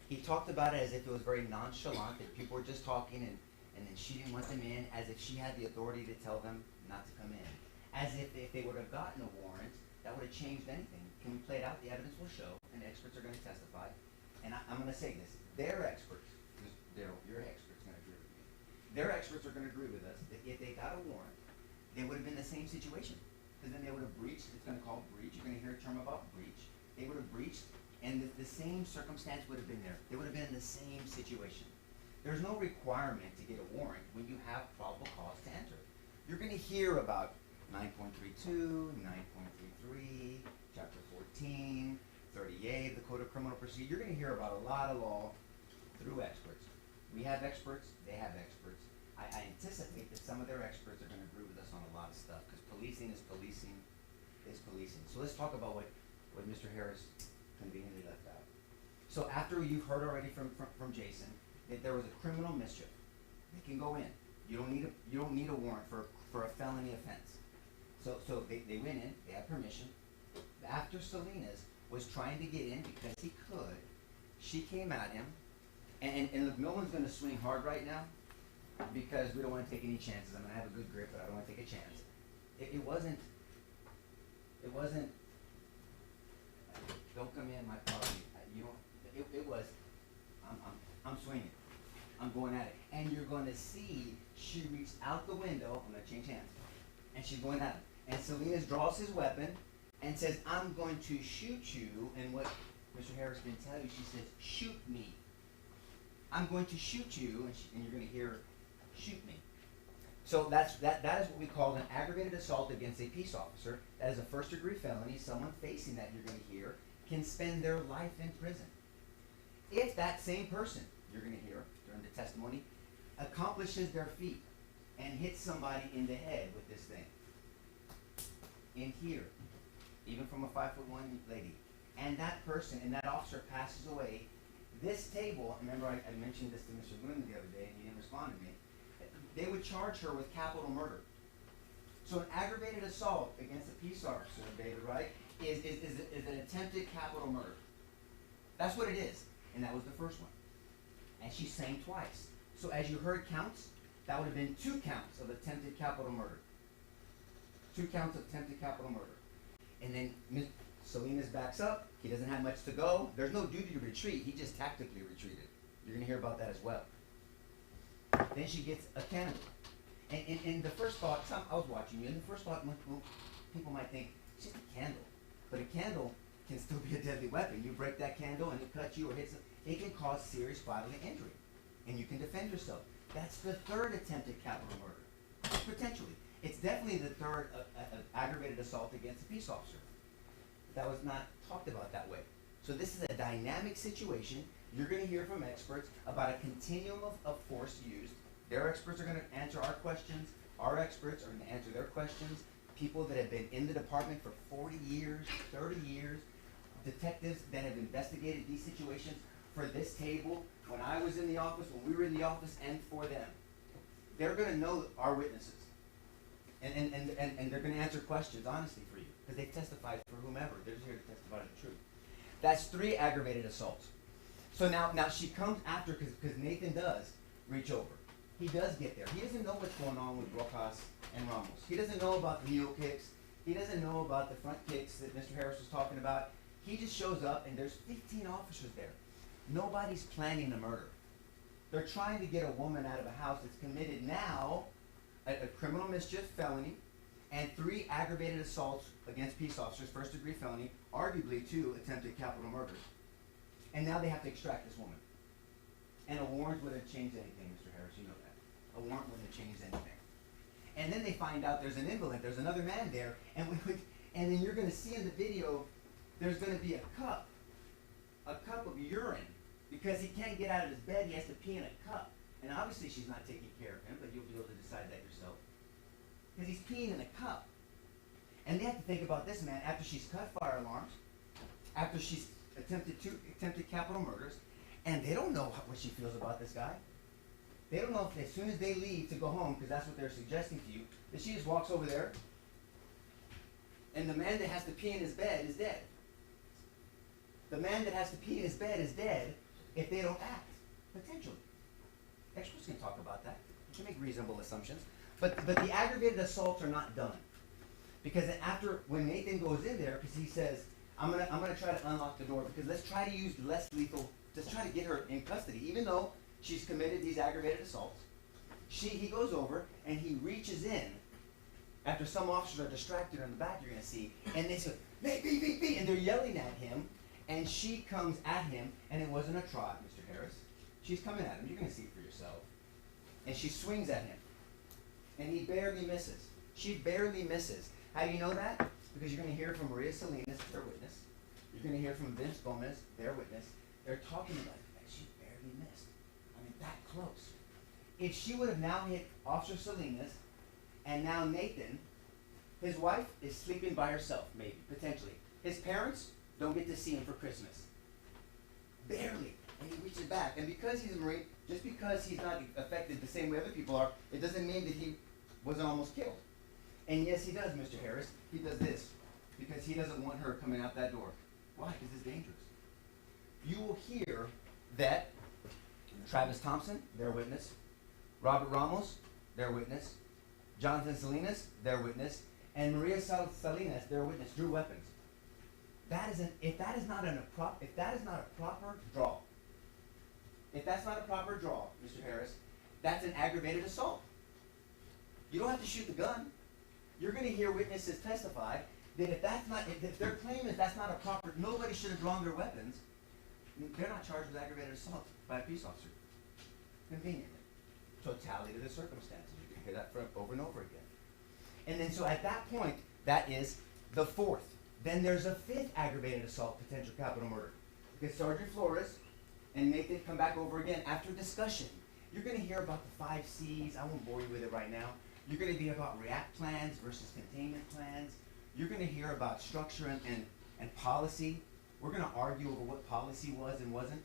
He talked about it as if it was very nonchalant, that people were just talking, and then she didn't want them in, as if she had the authority to tell them not to come in. As if they would have gotten a warrant, that would have changed anything. Can we play it out? The evidence will show, and the experts are going to testify. And I'm going to say this, their experts, because Daryl, your expert's going to agree with me. Their experts are going to agree with us that if they got a warrant, they would have been in the same situation. Because then they would have breached, it's going to call breach, you're going to hear a term about breach. They would have breached, and the same circumstance would have been there. They would have been in the same situation. There's no requirement to get a warrant when you have probable cause to enter. You're going to hear about 9.32, 9.33, Chapter 14, 38 of the Code of Criminal Procedure. You're going to hear about a lot of law through experts. We have experts, they have experts. I anticipate that some of their experts are going to agree with us on a lot of stuff, because policing is policing is policing. So let's talk about what Mr. Harris conveniently left out. So after you've heard already from Jason that there was a criminal mischief, they can go in. You don't need a warrant for a felony offense. So they went in, they had permission. After Salinas was trying to get in because he could, she came at him, and look, no one's going to swing hard right now because we don't want to take any chances. I'm going to have a good grip, but I don't want to take a chance. It wasn't, don't come in my property. It was, I'm swinging. I'm going at it. And you're going to see she reached out the window, I'm going to change hands, and she's going at him. And Salinas draws his weapon and says, I'm going to shoot you. And what Mr. Harris can tell you, she says, shoot me. I'm going to shoot you, and you're going to hear, shoot me. So that is what we call an aggravated assault against a peace officer. That is a first-degree felony. Someone facing that, you're going to hear, can spend their life in prison. If that same person, you're going to hear during the testimony, accomplishes their feat and hits somebody in the head with this thing, in here, even from a 5'1" lady, and that person and that officer passes away, this table, remember I mentioned this to Mr. Bloom the other day and he didn't respond to me, they would charge her with capital murder. So an aggravated assault against a peace officer, David, right, is an attempted capital murder. That's what it is, and that was the first one. And she sang twice. So as you heard counts, that would have been 2 counts of attempted capital murder. 2 counts of attempted capital murder. And then Ms. Salinas backs up. He doesn't have much to go. There's no duty to retreat. He just tactically retreated. You're going to hear about that as well. Then she gets a candle. And the first thought, I was watching you, and the first thought, people might think, it's just a candle. But a candle can still be a deadly weapon. You break that candle and it cuts you or hits it can cause serious bodily injury. And you can defend yourself. That's the 3rd attempted capital murder. Potentially. It's definitely the 3rd aggravated assault against a peace officer. That was not talked about that way. So this is a dynamic situation. You're going to hear from experts about a continuum of force used. Their experts are going to answer our questions. Our experts are going to answer their questions. People that have been in the department for 40 years, 30 years, detectives that have investigated these situations for this table, when I was in the office, when we were in the office, and for them. They're going to know our witnesses. And they're going to answer questions honestly for you, because they've testified for whomever. They're just here to testify to the truth. That's 3 aggravated assaults. So now she comes after, because Nathan does reach over. He does get there. He doesn't know what's going on with Rojas and Ramos. He doesn't know about the heel kicks. He doesn't know about the front kicks that Mr. Harris was talking about. He just shows up, and there's 15 officers there. Nobody's planning a murder. They're trying to get a woman out of a house that's committed now a criminal mischief felony, and 3 aggravated assaults against peace officers, first-degree felony, arguably 2 attempted capital murders. And now they have to extract this woman. And a warrant wouldn't have changed anything, Mr. Harris, you know that. A warrant wouldn't have changed anything. And then they find out there's an invalid, there's another man there, and then you're going to see in the video, there's going to be a cup of urine, because he can't get out of his bed, he has to pee in a cup. And obviously she's not taking care of him, but you'll be able to decide that yourself. Because he's peeing in a cup. And they have to think about this, man, after she's cut fire alarms, after she's attempted capital murders, and they don't know what she feels about this guy. They don't know if as soon as they leave to go home, because that's what they're suggesting to you, that she just walks over there, and the man that has to pee in his bed is dead. The man that has to pee in his bed is dead if they don't act, potentially. Experts can talk about that. You can make reasonable assumptions. But the aggravated assaults are not done. Because after, when Nathan goes in there, because he says, I'm gonna try to unlock the door, because let's try to use less lethal, let's try to get her in custody, even though she's committed these aggravated assaults. He goes over and he reaches in after some officers are distracted in the back, you're gonna see, and they say, beep, and they're yelling at him, and she comes at him, and it wasn't a trot, Mr. Harris. She's coming at him, you're gonna see it for yourself. And she swings at him, and he barely misses. She barely misses. How do you know that? Because you're gonna hear from Maria Salinas, their witness. You're gonna hear from Vince Gomez, their witness. They're talking about it, and she barely missed. I mean, that close. If she would have now hit Officer Salinas, and now Nathan, his wife is sleeping by herself, maybe, potentially. His parents don't get to see him for Christmas. Barely. And he reaches back. And because he's a Marine, just because he's not affected the same way other people are, it doesn't mean that he wasn't almost killed. And yes, he does, Mr. Harris. He does this. Because he doesn't want her coming out that door. Why? Because it's dangerous. You will hear that Travis Thompson, their witness, Robert Ramos, their witness, Jonathan Salinas, their witness, and Maria Salinas, their witness, drew weapons. If that is not a proper draw, Mr. Harris, that's an aggravated assault. You don't have to shoot the gun. You're going to hear witnesses testify that if their claim is that's not a proper, nobody should have drawn their weapons, they're not charged with aggravated assault by a peace officer. Conveniently. Totality of the circumstances. You can hear that over and over again. And then so at that point, that is the fourth. Then there's a fifth aggravated assault, potential capital murder. Because Sergeant Flores and Nathan come back over again after discussion. You're going to hear about the 5 C's. I won't bore you with it right now. You're going to hear about react plans versus containment plans. You're going to hear about structure and policy. We're going to argue over what policy was and wasn't.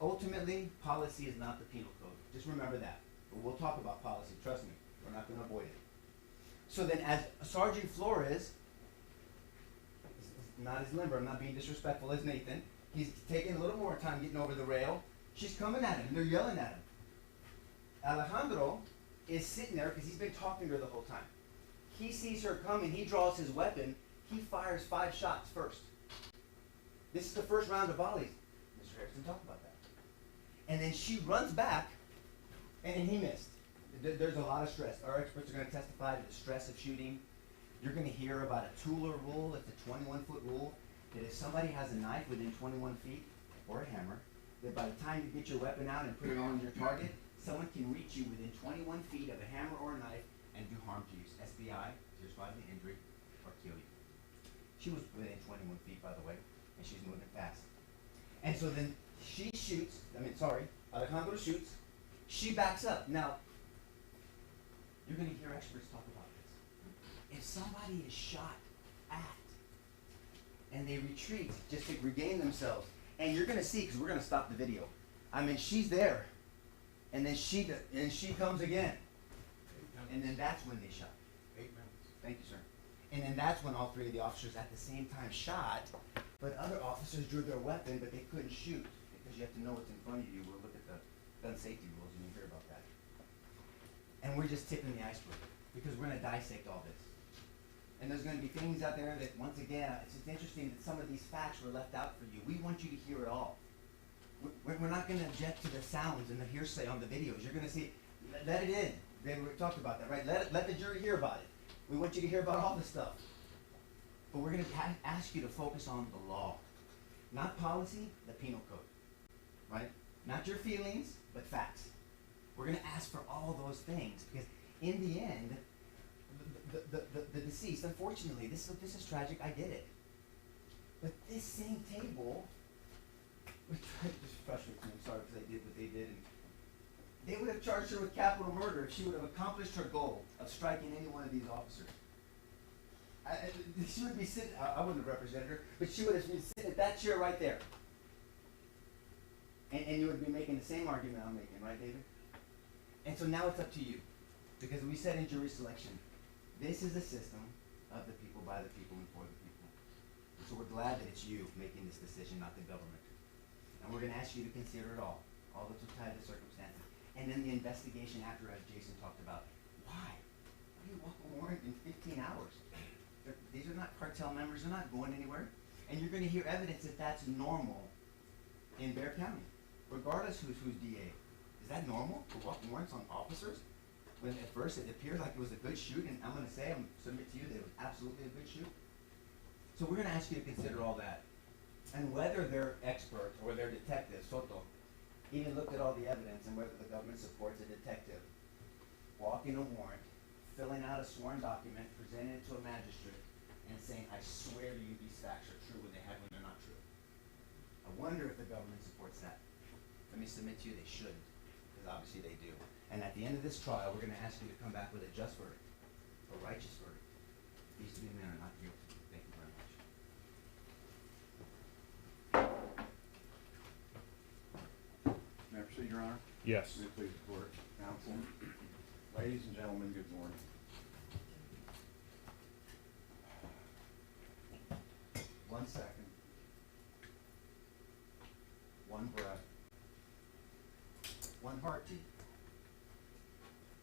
Ultimately, policy is not the penal code. Just remember that. But we'll talk about policy. Trust me. We're not going to avoid it. So then as Sergeant Flores, not as limber, I'm not being disrespectful as Nathan, he's taking a little more time getting over the rail. She's coming at him. They're yelling at him. Alejandro is sitting there because he's been talking to her the whole time. He sees her coming. He draws his weapon. He fires 5 shots first. This is the first round of volleys. Mr. Harrison talked about that. And then she runs back, and he missed. There's a lot of stress. Our experts are going to testify to the stress of shooting. You're going to hear about a Tooler rule. It's a 21-foot rule that if somebody has a knife within 21 feet or a hammer, that by the time you get your weapon out and put it on your target, someone can reach you within 21 feet of a hammer or a knife and do harm to you. SBI, serious bodily injury, or kill you. She was within 21 feet, by the way, and she's moving fast. And so then she shoots, Alejandro shoots, she backs up. Now, you're going to hear experts talk about this. If somebody is shot at and they retreat just to regain themselves, and you're going to see, because we're going to stop the video. I mean, she's there, and then she comes again, and then that's when they shot. 8 minutes. Thank you, sir. And then that's when all 3 of the officers at the same time shot, but other officers drew their weapon, but they couldn't shoot because you have to know what's in front of you. We'll look at the gun safety rules and you hear about that. And we're just tipping the iceberg because we're going to dissect all this. And there's going to be things out there that, once again, it's just interesting that some of these facts were left out for you. We want you to hear it all. We're not going to object to the sounds and the hearsay on the videos. You're going to see, let it in. We talked about that, right? Let the jury hear about it. We want you to hear about all this stuff. But we're going to ask you to focus on the law. Not policy, the penal code. Right? Not your feelings, but facts. We're going to ask for all those things because in the end, the deceased, unfortunately, this is tragic, I get it. But this same table, which just frustrates me, I'm sorry. charged her with capital murder if she would have accomplished her goal of striking any one of these officers. She would be sitting, I wouldn't have represented her, but she would have been sitting at that chair right there. And you would be making the same argument I'm making, right, David? And so now it's up to you. Because we said in jury selection, this is a system of the people, by the people, and for the people. And so we're glad that it's you making this decision, not the government. And we're going to ask you to consider it all the totality of the circumstances. And then the investigation after, as Jason talked about. Why? Why do you walk a warrant in 15 hours? These are not cartel members. They're not going anywhere. And you're going to hear evidence that that's normal in Bexar County, regardless who's DA. Is that normal to walk warrants on officers? When at first it appeared like it was a good shoot, and I'm going to say, I'm submit to you that it was absolutely a good shoot. So we're going to ask you to consider all that. And whether they're experts or they're detectives, Soto, even looked at all the evidence and whether the government supports a detective walking a warrant, filling out a sworn document, presenting it to a magistrate, and saying, I swear to you these facts are true when they're not true. I wonder if the government supports that. Let me submit to you they shouldn't, because obviously they do. And at the end of this trial, we're going to ask you to come back with a just verdict, a righteous verdict. These three men are not guilty. Thank you very much. May I proceed, Your Honor? Yes. May it please the court, counsel. Ladies and gentlemen, good morning. One second. One breath. One heartbeat.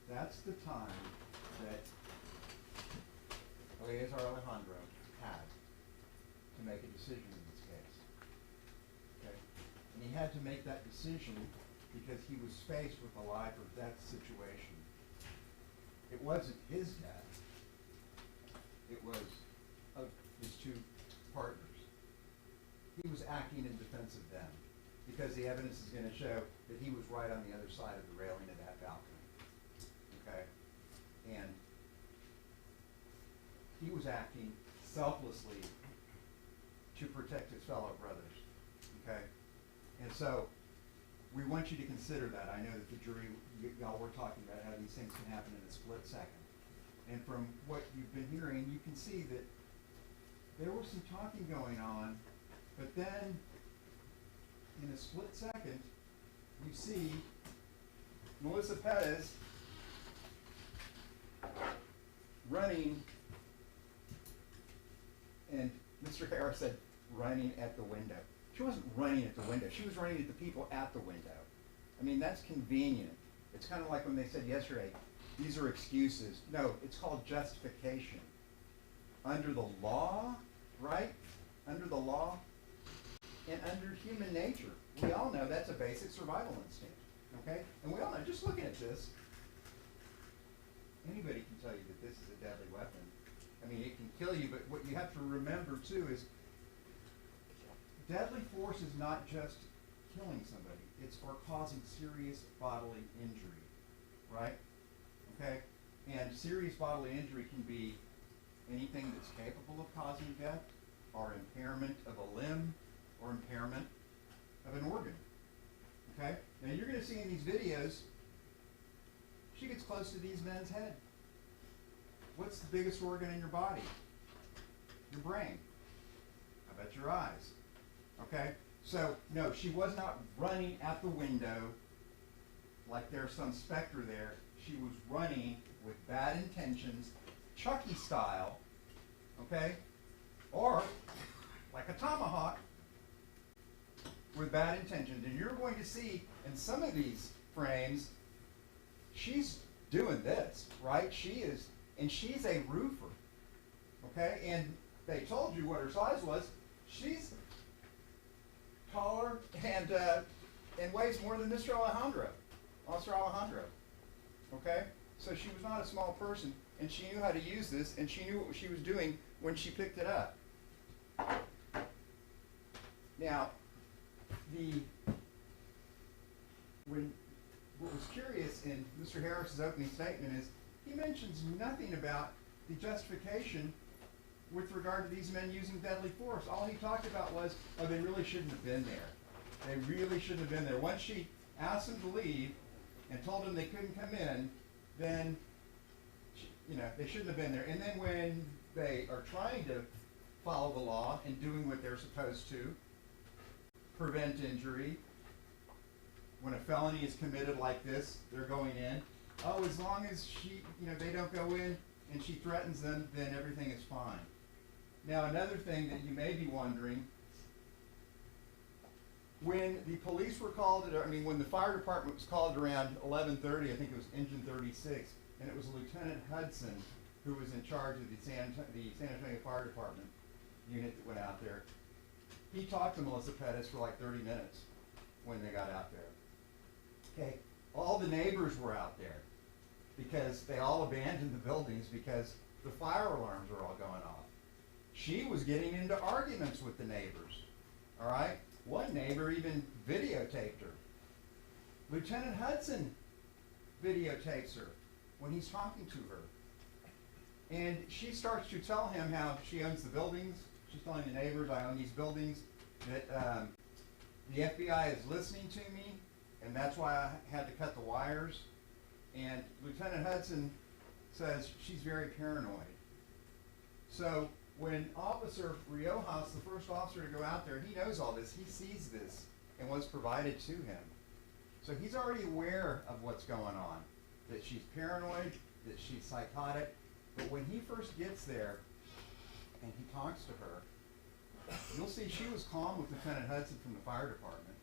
That's the time that Eleazar Alejandro had to make a decision in this case. Okay? And he had to make that decision because he was faced with a life or death situation. It wasn't his death. It was of his two partners. He was acting in defense of them because the evidence is going to show that he was right on the other side of the railing of that balcony. Okay? And he was acting selflessly to protect his fellow brothers. Okay? And so we want you to consider that. I know that the jury, y'all were talking about how these things can happen in a split second. And from what you've been hearing, you can see that there was some talking going on, but then in a split second, you see Melissa Perez running, and Mr. Harris said running at the window. She wasn't running at the window. She was running at the people at the window. I mean, that's convenient. It's kind of like when they said yesterday, these are excuses. No, it's called justification. Under the law, right? Under the law and under human nature. We all know that's a basic survival instinct, okay? And we all know, just looking at this, anybody can tell you that this is a deadly weapon. I mean, it can kill you, but what you have to remember, too, is deadly force is not just killing somebody. It's for causing serious bodily injury, right? Okay? And serious bodily injury can be anything that's capable of causing death, or impairment of a limb, or impairment of an organ. Okay? Now you're going to see in these videos, she gets close to these men's head. What's the biggest organ in your body? Your brain. I bet your eyes. Okay? So, no, she was not running at the window like there's some specter there. She was running with bad intentions, Chucky style, okay? Or like a tomahawk with bad intentions. And you're going to see in some of these frames, she's doing this, right? She is, and she's a roofer, okay? And they told you what her size was. She's taller and weighs more than Mr. Alejandro, Officer Alejandro, okay? So she was not a small person, and she knew how to use this, and she knew what she was doing when she picked it up. Now, what was curious in Mr. Harris's opening statement is he mentions nothing about the justification with regard to these men using deadly force. All he talked about was, they really shouldn't have been there. They really shouldn't have been there. Once she asked them to leave, and told them they couldn't come in, then, you know, they shouldn't have been there. And then when they are trying to follow the law and doing what they're supposed to, prevent injury, when a felony is committed like this, they're going in. Oh, as long as they don't go in and she threatens them, then everything is fine. Now, another thing that you may be wondering, when the police were called, when the fire department was called around 11:30, I think it was engine 36, and it was Lieutenant Hudson who was in charge of the San Antonio Fire Department unit that went out there. He talked to Melissa Perez for like 30 minutes when they got out there. Okay, all the neighbors were out there because they all abandoned the buildings because the fire alarms were all going off. She was getting into arguments with the neighbors, all right? One neighbor even videotaped her. Lieutenant Hudson videotapes her when he's talking to her. And she starts to tell him how she owns the buildings. She's telling the neighbors, I own these buildings, that the FBI is listening to me, and that's why I had to cut the wires. And Lieutenant Hudson says she's very paranoid. So when Officer Riojas, the first officer to go out there, he knows all this. He sees this and what's provided to him. So he's already aware of what's going on, that she's paranoid, that she's psychotic. But when he first gets there and he talks to her, you'll see she was calm with Lieutenant Hudson from the fire department.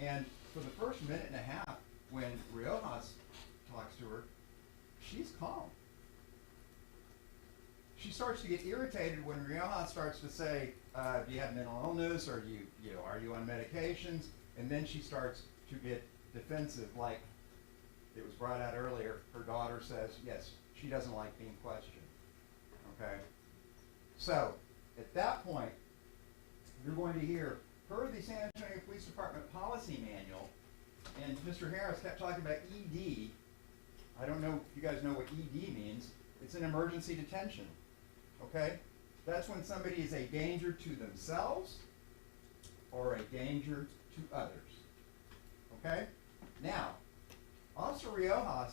And for the first minute and a half, when Riojas talks to her, she's calm. She starts to get irritated when Riojas starts to say, do you have mental illness, or are you on medications? And then she starts to get defensive, like it was brought out earlier. Her daughter says, yes, she doesn't like being questioned. Okay? So, at that point, you're going to hear, per the San Antonio Police Department policy manual, and Mr. Harris kept talking about ED. I don't know if you guys know what ED means. It's an emergency detention. Okay? That's when somebody is a danger to themselves or a danger to others. Okay? Now, Officer Riojas,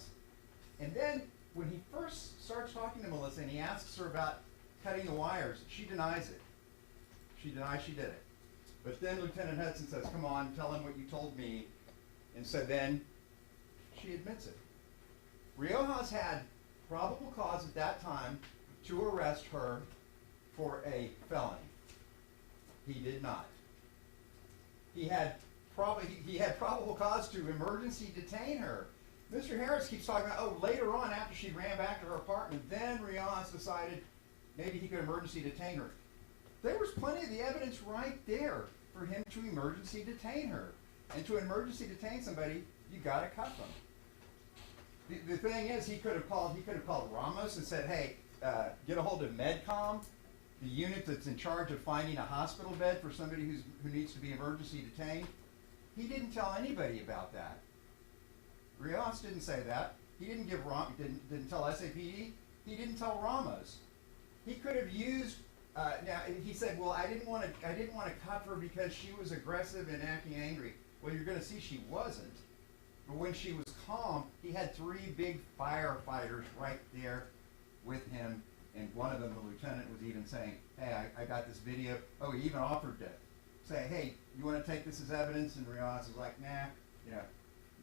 and then when he first starts talking to Melissa and he asks her about cutting the wires, she denies it. She denies she did it. But then Lieutenant Hudson says, come on, tell him what you told me. And so then she admits it. Riojas had probable cause at that time to arrest her for a felony. He did not. He had probable cause to emergency detain her. Mr. Harris keeps talking about, later on after she ran back to her apartment, then Riojas decided maybe he could emergency detain her. There was plenty of the evidence right there for him to emergency detain her. And to emergency detain somebody, you gotta cuff them. The thing is, he could have called Ramos and said, hey, get a hold of MedCom, the unit that's in charge of finding a hospital bed for somebody who needs to be emergency detained. He didn't tell anybody about that. Riojas didn't say that. He didn't didn't tell SAPD. He didn't tell Ramos. He could have used. Now he said, "Well, I didn't want to cuff her because she was aggressive and acting angry." Well, you're going to see she wasn't. But when she was calm, he had 3 big firefighters right there with him, and one of them, the lieutenant, was even saying, "Hey, I got this video." Oh, he even offered to say, "Hey, you want to take this as evidence?" And Riojas was like, "Nah,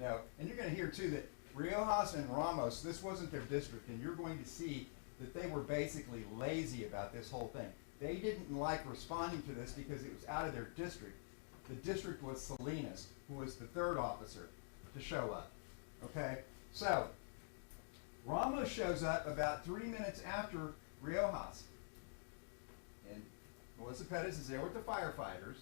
no." And you're going to hear too that Riojas and Ramos, this wasn't their district, and you're going to see that they were basically lazy about this whole thing. They didn't like responding to this because it was out of their district. The district was Salinas, who was the 3rd officer to show up. Okay? So, Ramos shows up about 3 minutes after Riojas. And Melissa Perez is there with the firefighters.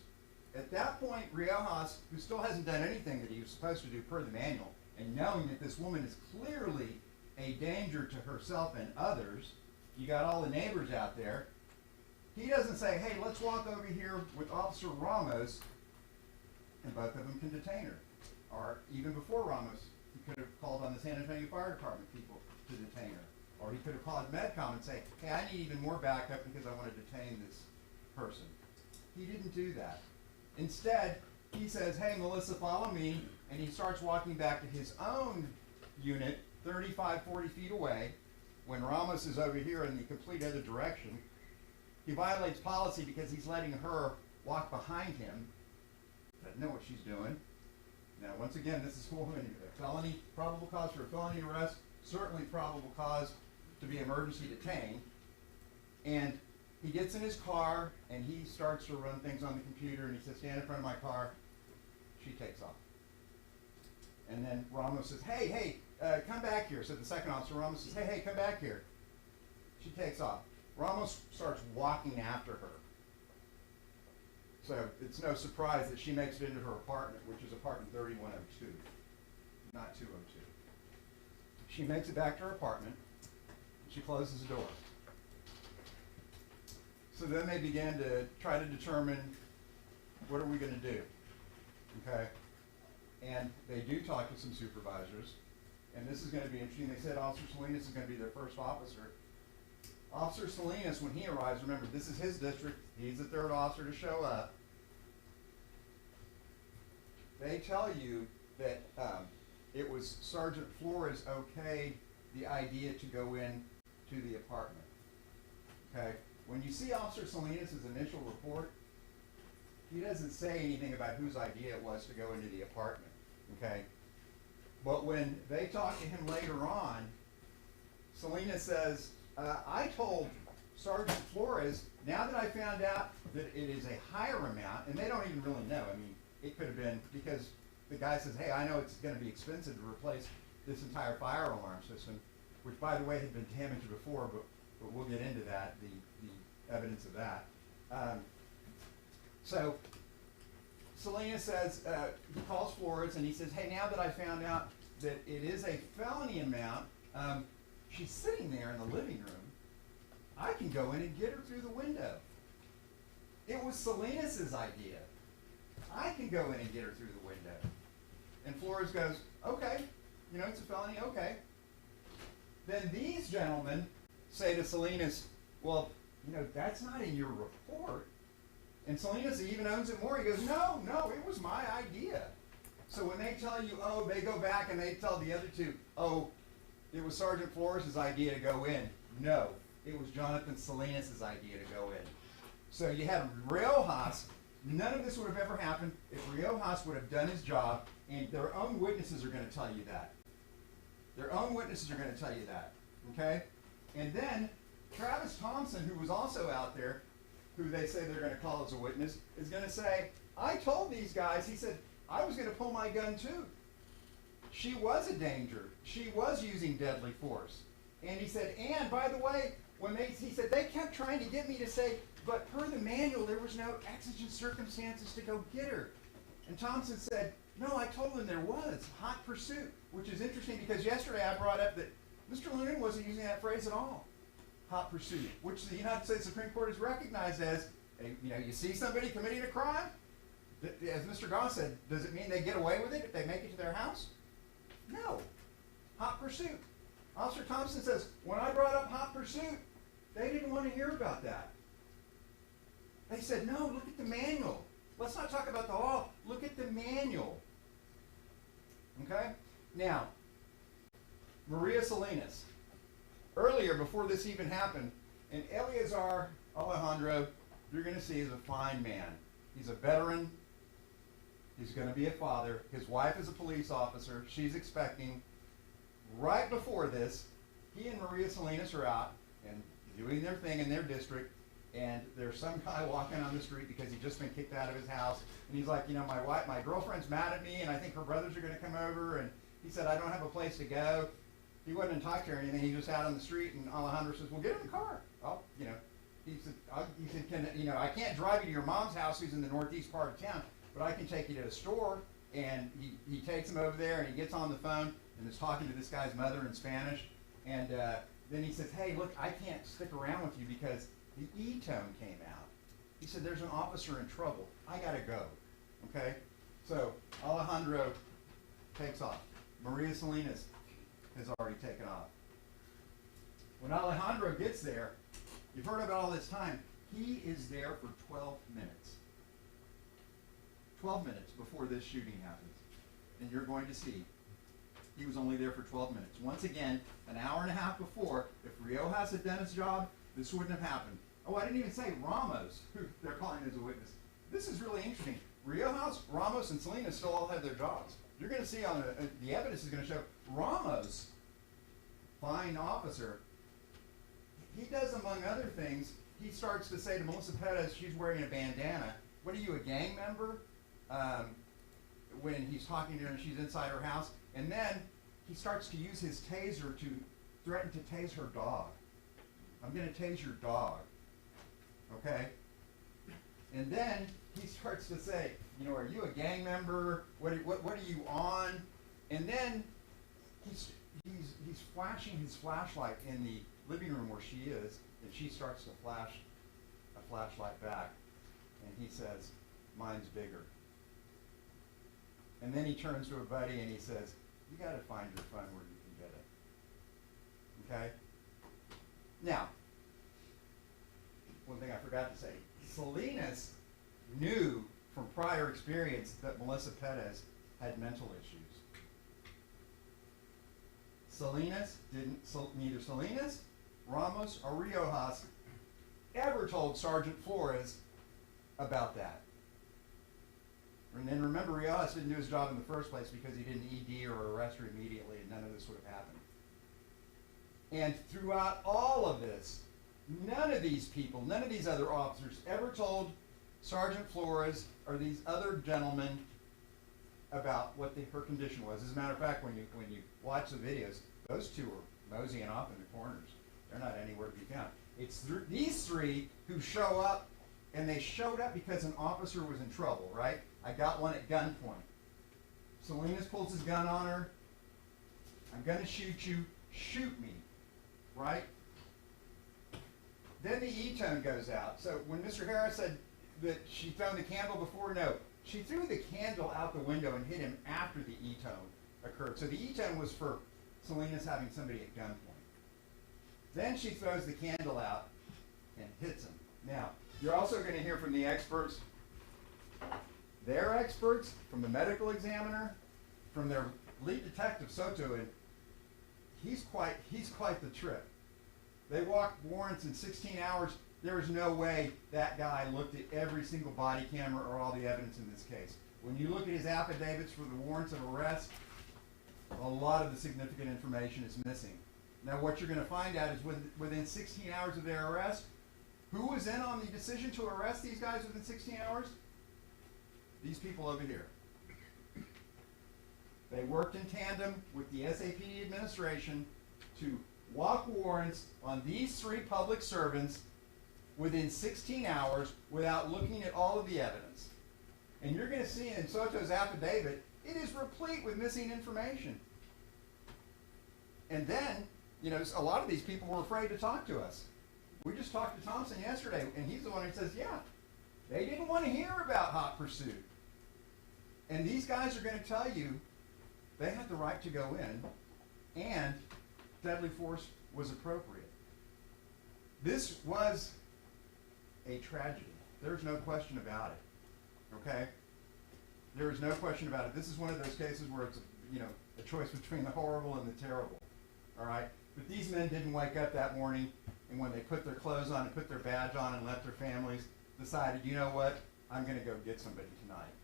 At that point, Riojas, who still hasn't done anything that he was supposed to do per the manual, and knowing that this woman is clearly a danger to herself and others, you got all the neighbors out there, he doesn't say, "Hey, let's walk over here with Officer Ramos," and both of them can detain her. Or even before Ramos, he could have called on the San Antonio Fire Department people to detain her. Or he could have called MedCom and say, "Hey, I need even more backup because I want to detain this person." He didn't do that. Instead, he says, "Hey, Melissa, follow me. and he starts walking back to his own unit 35, 40 feet away when Ramos is over here in the complete other direction. He violates policy because he's letting her walk behind him. Doesn't know what she's doing. Now, once again, this is a felony, probable cause for a felony arrest, certainly probable cause to be emergency detained. And he gets in his car and he starts to run things on the computer and he says, stand in front of my car. She takes off. And then Ramos says, hey, come back here. So the second officer, Ramos says, hey, come back here. She takes off. Ramos starts walking after her. So it's no surprise that she makes it into her apartment, which is apartment 3102, not 202. She makes it back to her apartment. And she closes the door. So then they begin to try to determine, what are we going to do? Okay? And they do talk to some supervisors. And this is going to be interesting. They said Officer Salinas is going to be their first officer. Officer Salinas, when he arrives, remember, this is his district. He's the third officer to show up. They tell you that it was Sergeant Flores okayed the idea to go in to the apartment. Okay? When you see Officer Salinas' initial report, he doesn't say anything about whose idea it was to go into the apartment. Okay? But when they talk to him later on, Salinas says, I told Sergeant Flores, now that I found out that it is a higher amount, and they don't even really know. I mean, it could have been because the guy says, hey, I know it's going to be expensive to replace this entire fire alarm system, which, by the way, had been damaged before, but we'll get into that, the evidence of that. So Salinas says, he calls Flores, and he says, hey, now that I found out that it is a felony amount, she's sitting there in the living room. I can go in and get her through the window. It was Salinas' idea. I can go in and get her through the window. And Flores goes, okay, you know, it's a felony, okay. Then these gentlemen say to Salinas, well, you know, that's not in your report. And Salinas even owns it more. He goes, no, it was my idea. So when they tell you, oh, they go back and they tell the other two, oh, it was Sergeant Flores' idea to go in. No, it was Jonathan Salinas' idea to go in. So you have Riojas. None of this would have ever happened if Riojas would have done his job, and their own witnesses are going to tell you that. Their own witnesses are going to tell you that, okay? And then Travis Thompson, who was also out there, who they say they're going to call as a witness, is going to say, I told these guys, he said, I was going to pull my gun too. She was a danger. She was using deadly force. And he said, and by the way, he said, they kept trying to get me to say, but per the manual, there was no exigent circumstances to go get her. And Thompson said, no, I told them there was. Hot pursuit, which is interesting because yesterday I brought up that Mr. Loon wasn't using that phrase at all. Hot pursuit, which the United States Supreme Court has recognized as, you know, you see somebody committing a crime, as Mr. Goss said, does it mean they get away with it if they make it to their house? No. Hot pursuit. Officer Thompson says, when I brought up hot pursuit, they didn't want to hear about that. They said, no, look at the manual. Let's not talk about the law. Look at the manual. Okay? Now, Maria Salinas. Earlier, before this even happened, and Eleazar Alejandro, you're going to see, is a fine man. He's a veteran. He's going to be a father. His wife is a police officer. She's expecting. Right before this, he and Maria Salinas are out and doing their thing in their district, and there's some guy walking on the street because he's just been kicked out of his house, and he's like, you know, my girlfriend's mad at me, and I think her brothers are going to come over, and he said, I don't have a place to go. He wasn't in talk to her or anything. He was out on the street, and Alejandro says, well, get in the car. You know, he said, I can't drive you to your mom's house, who's in the northeast part of town, but I can take you to a store. And he takes him over there, and he gets on the phone and is talking to this guy's mother in Spanish. And then he says, hey, look, I can't stick around with you because the E-tone came out. He said, there's an officer in trouble. I got to go. Okay? So Alejandro takes off. Maria Salinas has already taken off. When Alejandro gets there, you've heard about all this time, he is there for 12 minutes. 12 minutes before this shooting happens. and you're going to see, he was only there for 12 minutes. Once again, an hour and a half before, if Riojas had done his job, this wouldn't have happened. Oh, I didn't even say Ramos, who they're calling as a witness. This is really interesting. Riojas, Ramos, and Salinas still all have their jobs. You're going to see on the evidence is going to show Ramos, fine officer, he does, among other things, he starts to say to Melissa Perez, she's wearing a bandana. What are you, a gang member? When he's talking to her and she's inside her house. And then he starts to use his taser to threaten to tase her dog. I'm going to tase your dog. Okay? And then he starts to say, you know, are you a gang member? What are you on? And then he's flashing his flashlight in the living room where she is, and she starts to flash a flashlight back. And he says, mine's bigger. And then he turns to a buddy and he says, you got to find your fun where you can get it. Okay? Now, one thing I forgot to say, Salinas knew from prior experience that Melissa Perez had mental issues. Neither Salinas, Ramos, or Riojas ever told Sergeant Flores about that. And then remember, Riojas didn't do his job in the first place because he didn't ED or arrest her immediately, and none of this would have happened. And throughout all of this, none of these people, none of these other officers ever told Sergeant Flores or these other gentlemen about what her condition was. As a matter of fact, when you watch the videos, those two are moseying off in the corners. They're not anywhere to be found. It's these three who show up, and they showed up because an officer was in trouble, right? I got one at gunpoint. Salinas pulls his gun on her. I'm going to shoot you. Shoot me, right? Then the E-tone goes out. So when Mr. Harris said that she thrown the candle before, no. She threw the candle out the window and hit him after the E-tone occurred. So the E-tone was for Salinas having somebody at gunpoint. Then she throws the candle out and hits him. Now, you're also going to hear from the experts. Their experts, from the medical examiner, from their lead detective, Soto, and he's quite the trip. They walked warrants in 16 hours. There is no way that guy looked at every single body camera or all the evidence in this case. When you look at his affidavits for the warrants of arrest, a lot of the significant information is missing. Now what you're going to find out is within 16 hours of their arrest, who was in on the decision to arrest these guys within 16 hours? These people over here. They worked in tandem with the SAPD administration to walk warrants on these three public servants within 16 hours without looking at all of the evidence. And you're going to see in Soto's affidavit, it is replete with missing information. And then, you know, a lot of these people were afraid to talk to us. We just talked to Thompson yesterday, and he's the one who says, yeah, they didn't want to hear about hot pursuit. And these guys are going to tell you they had the right to go in, and deadly force was appropriate. This was a tragedy. There's no question about it. Okay? There is no question about it. This is one of those cases where it's, you know, a choice between the horrible and the terrible. All right? But these men didn't wake up that morning, and when they put their clothes on and put their badge on and left their families, decided, you know what? I'm going to go get somebody tonight.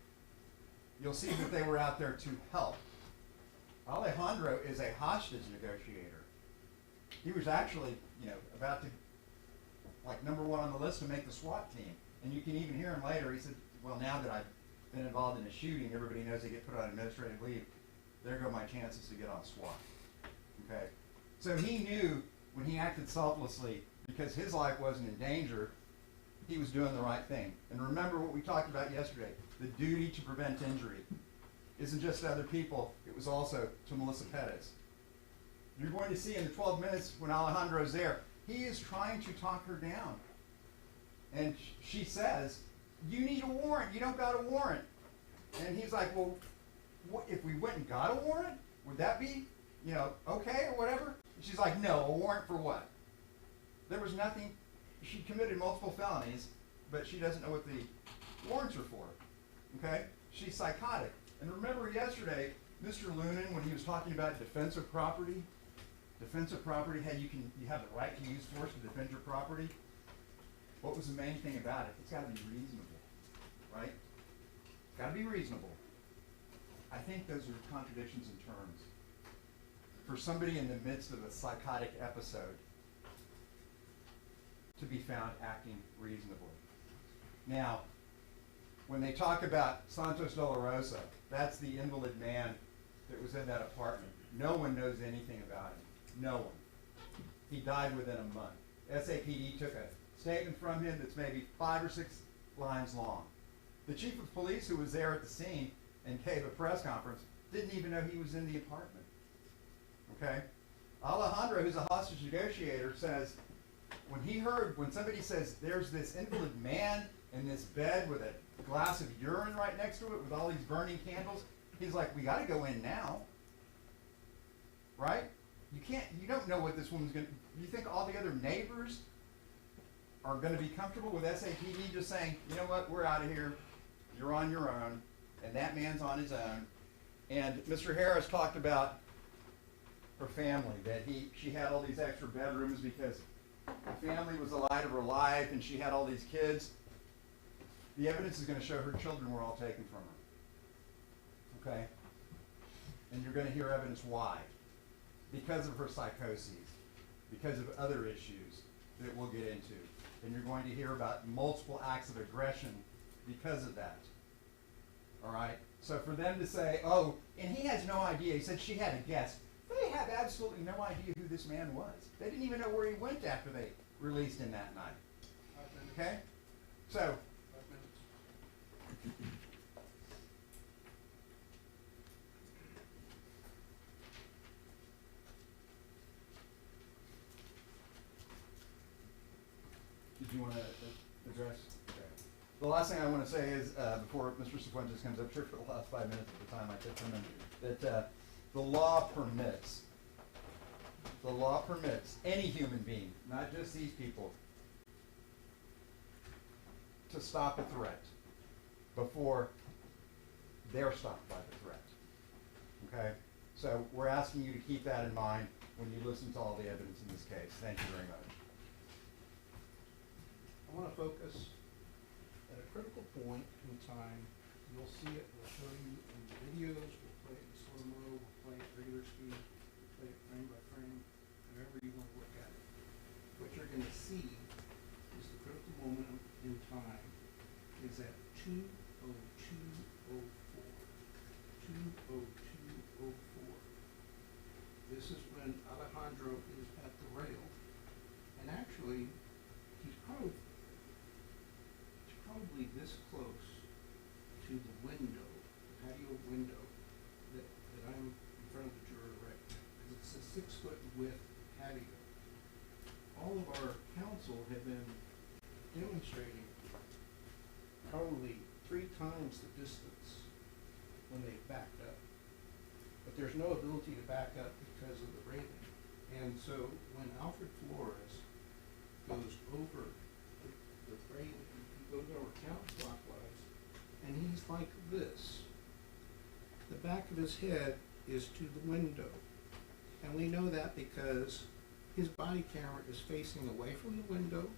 You'll see that they were out there to help. Alejandro is a hostage negotiator. He was actually, you know, about to, like, #1 on the list to make the SWAT team. And you can even hear him later. He said, well, now that I've been involved in a shooting, everybody knows they get put on administrative leave. There go my chances to get on SWAT. Okay? So he knew when he acted selflessly, because his life wasn't in danger, he was doing the right thing. And remember what we talked about yesterday, the duty to prevent injury isn't just to other people, it was also to Melissa Perez. You're going to see in the 12 minutes when Alejandro's there, he is trying to talk her down. And she says, you need a warrant, you don't got a warrant. And he's like, well, what, if we went and got a warrant, would that be, you know, okay or whatever? And she's like, no, a warrant for what? There was nothing. She committed multiple felonies, but she doesn't know what the warrants are for. Okay? She's psychotic. And remember yesterday, Mr. Lunan, when he was talking about defensive property, how you have the right to use force to defend your property. What was the main thing about it? It's got to be reasonable, right? It's got to be reasonable. I think those are contradictions in terms. For somebody in the midst of a psychotic episode to be found acting reasonably. Now, when they talk about Santos de la Rosa, that's the invalid man that was in that apartment. No one knows anything about him. No one. He died within a month. SAPD took a statement from him that's maybe 5 or 6 lines long. The chief of police who was there at the scene and gave a press conference didn't even know he was in the apartment. Okay? Alejandro, who's a hostage negotiator, says when somebody says there's this invalid man in this bed with a glass of urine right next to it with all these burning candles, he's like, we got to go in now. Right? You don't know what this woman's going to, you think all the other neighbors are going to be comfortable with SAPD just saying, you know what, we're out of here, you're on your own, and that man's on his own. And Mr. Harris talked about her family, that she had all these extra bedrooms because the family was the light of her life and she had all these kids. The evidence is going to show her children were all taken from her. Okay? And you're going to hear evidence why. Because of her psychoses, because of other issues that we'll get into. And you're going to hear about multiple acts of aggression because of that. All right? So for them to say, oh, and he has no idea, he said she had a guest. They have absolutely no idea who this man was. They didn't even know where he went after they released him that night. Okay? So, did you want to address? Okay. The last thing I want to say is, before Mr. Cifuentes comes up here for the last 5 minutes of the time I took from him, that the law permits any human being, not just these people, to stop a threat before they're stopped by the threat. Okay? So we're asking you to keep that in mind when you listen to all the evidence in this case. Thank you very much. I want to focus at a critical point in time. You'll see it, we'll show you in the videos, we'll play it in slow-mo, we'll play it regular speed, we'll play it frame by frame, however you want to look at it. What you're going to see is the critical moment in time is at 2:02:04. 2:02:04. This is when Alejandro is at the rail, and actually, he's probably this close to the window, the patio window that I'm in front of the juror right now, because it's a 6-foot width patio. All of our counsel have been demonstrating probably 3 times the distance when they backed up. But there's no ability to back up because of the railing. And so when Alfred Flores goes over the railing, he goes over counterclockwise, and he's like this. The back of his head is to the window. And we know that because his body camera is facing away from the window.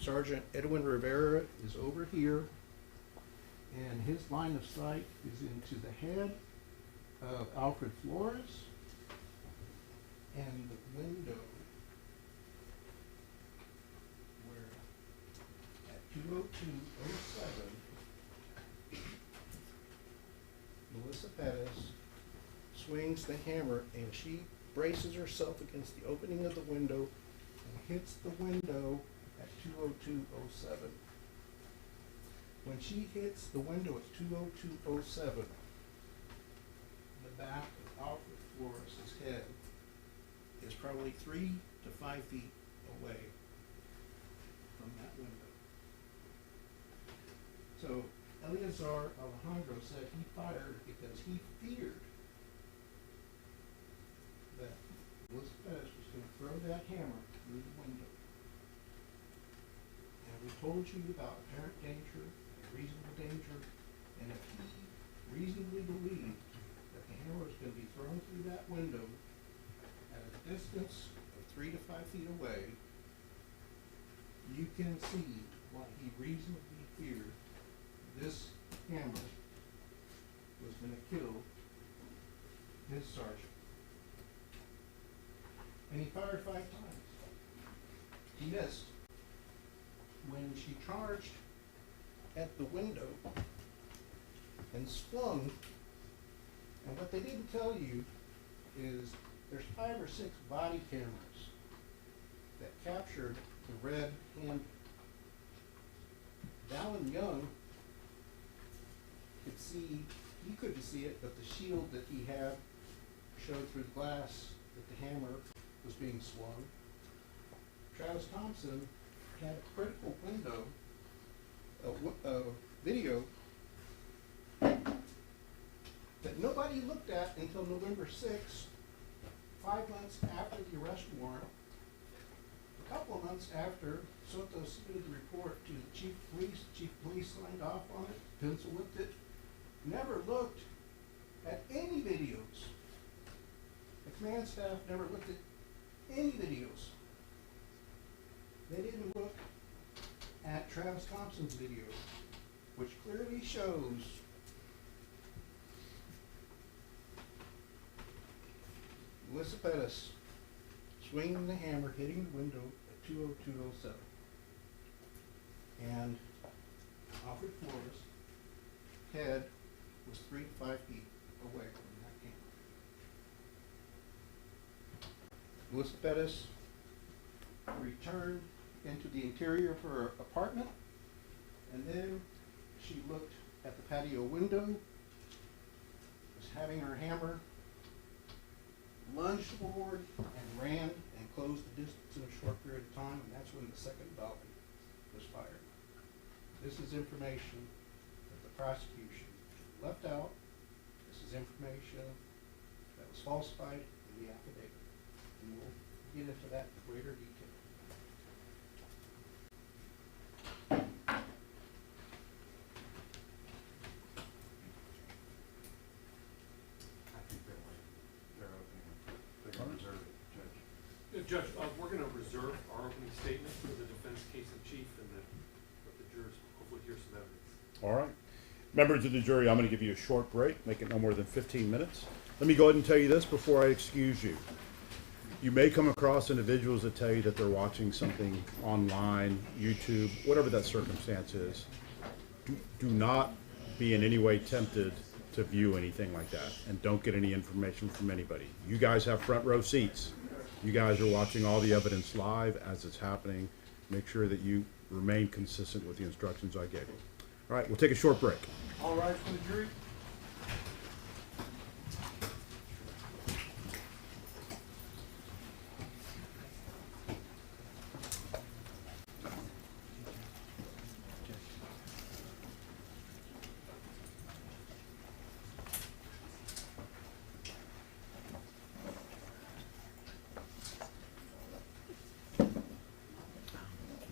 Sergeant Edwin Rivera is over here, and his line of sight is into the head of Alfred Flores and the window where at 2:02:07 Melissa Perez swings the hammer and she braces herself against the opening of the window and hits the window at 2:02:07. When she hits the window at 2:02:07, the back of Alfred Flores' head is probably 3 to 5 feet away from that window. So Eleazar Alejandro said he fired because he feared that Melissa Perez was going to throw that hammer through the window. And we told you about apparent danger and reasonable danger, and if he can see why he reasonably feared this hammer was gonna kill his sergeant. And he fired 5 times. He missed. When she charged at the window and swung, and what they didn't tell you is there's 5 or 6 body cameras that captured the red hand. Dallin Young could see, he couldn't see it, but the shield that he had showed through the glass that the hammer was being swung. Travis Thompson had a critical window, a video that nobody looked at until November 6th, 5 months after the arrest warrant. A couple of months after Soto submitted the report to the chief of police signed off on it, pencil whipped it, never looked at any videos. The command staff never looked at any videos. They didn't look at Travis Thompson's video, which clearly shows Melissa Perez swinging the hammer, hitting the window at 2:02:07. And Alfred Flores' head was 3 to 5 feet away from that camera. Melissa Perez returned into the interior of her apartment, and then she looked at the patio window, was having her hammer, lunged forward and ran and closed the distance in a short period of time, and that's when the second volley was fired. This is information that the prosecution left out. This is information that was falsified in the affidavit, and we'll get into that in greater detail. I think they're opening, they're gonna reserve it, Judge. Judge, we're going to reserve our opening statement for the defense case in chief, and then let the jurors hopefully hear some evidence. All right. Members of the jury, I'm going to give you a short break, make it no more than 15 minutes. Let me go ahead and tell you this before I excuse you. You may come across individuals that tell you that they're watching something online, YouTube, whatever that circumstance is. Do not be in any way tempted to view anything like that, and don't get any information from anybody. You guys have front row seats. You guys are watching all the evidence live as it's happening. Make sure that you remain consistent with the instructions I gave you. All right, we'll take a short break. All rise for the jury.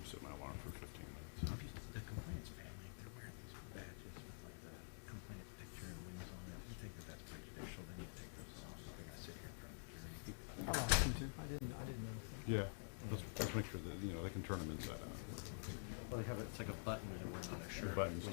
Set my alarm for 15 minutes. The complainant's family, they're wearing these badges with like the complainant picture and wings on it. If you think that that's prejudicial, then you take those off. They're gonna sit here in front of the jury. I lost them too. I didn't know. Yeah, let's make sure that, they can turn them inside out. Well, they have it, it's like a button that wears on their shirt. Buttons.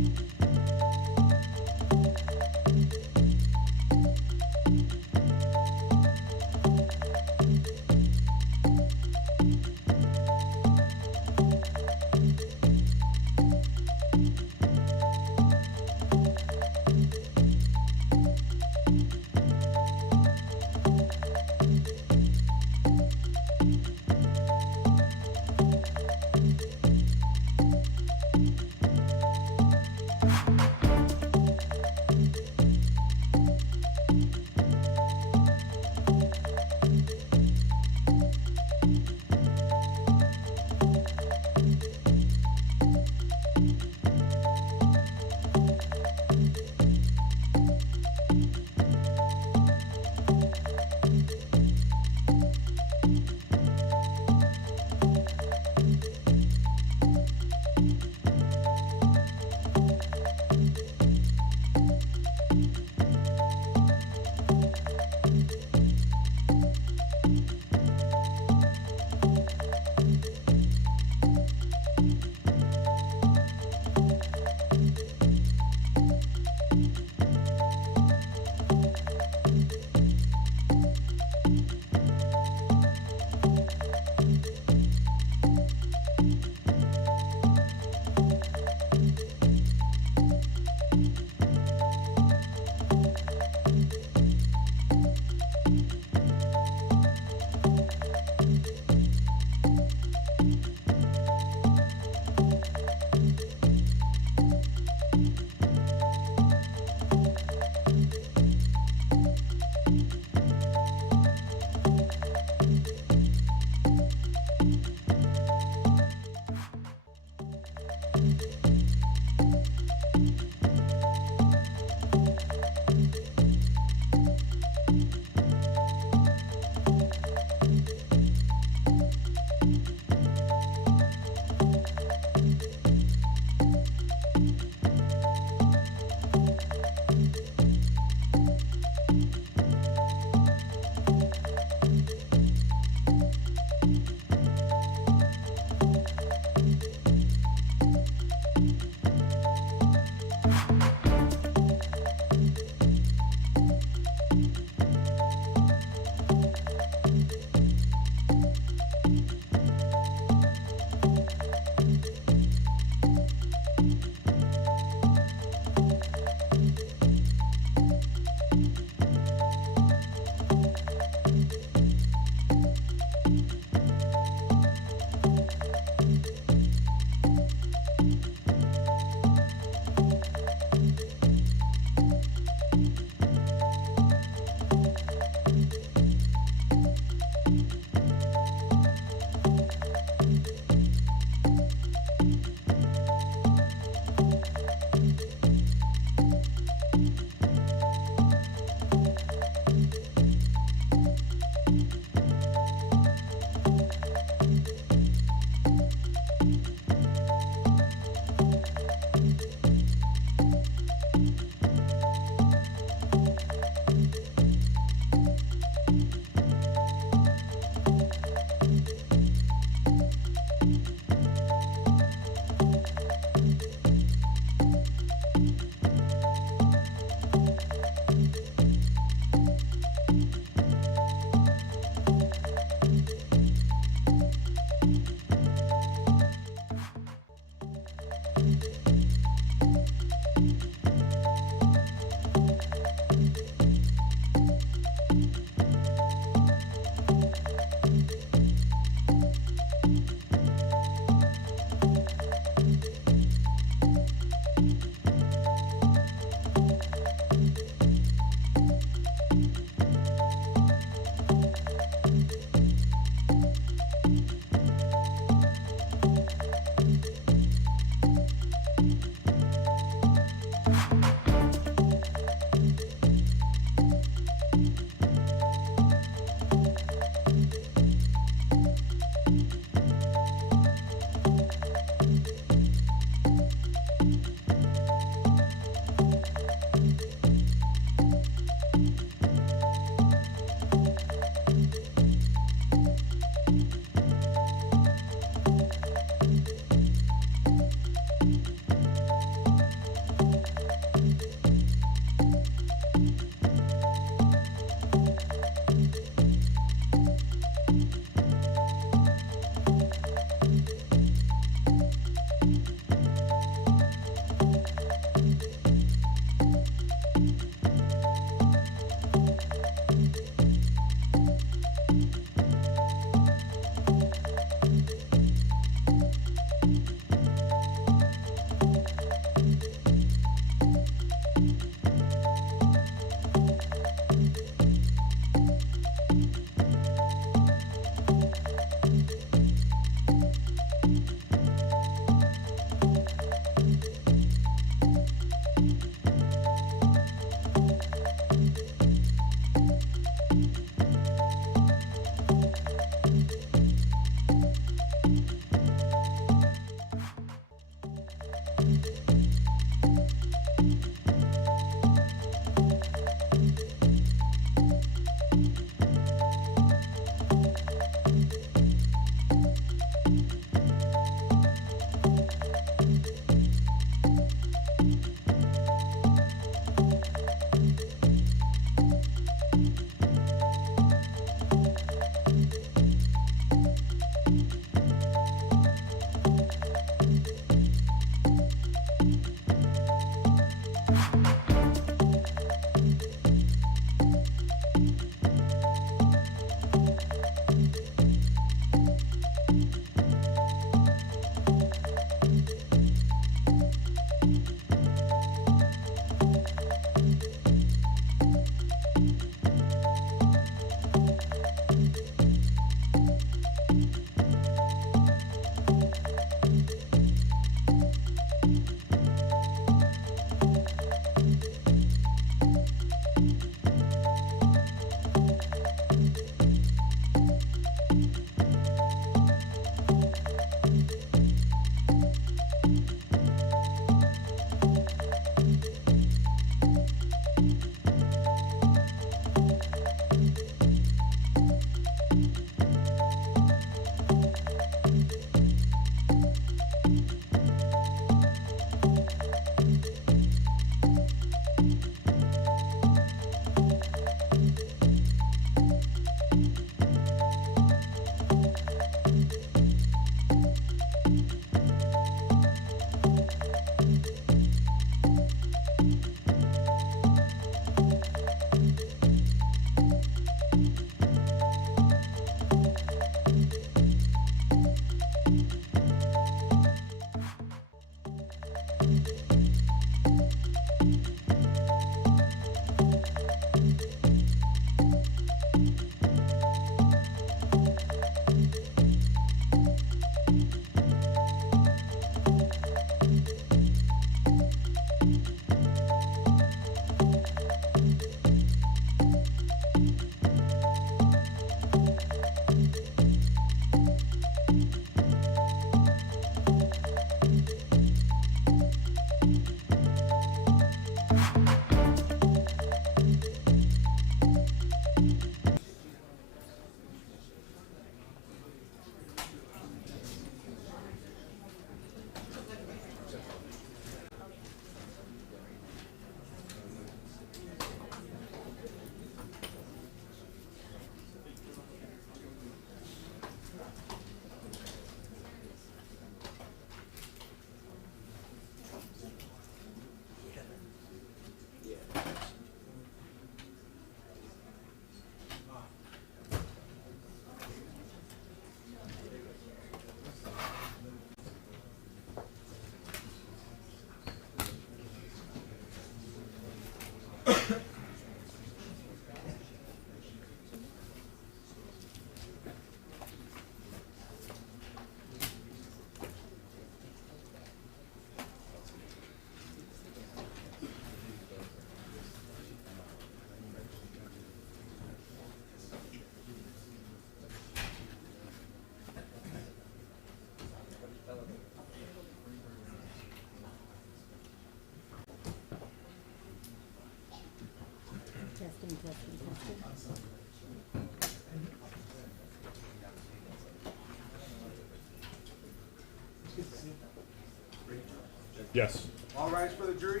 Yes. All rise for the jury.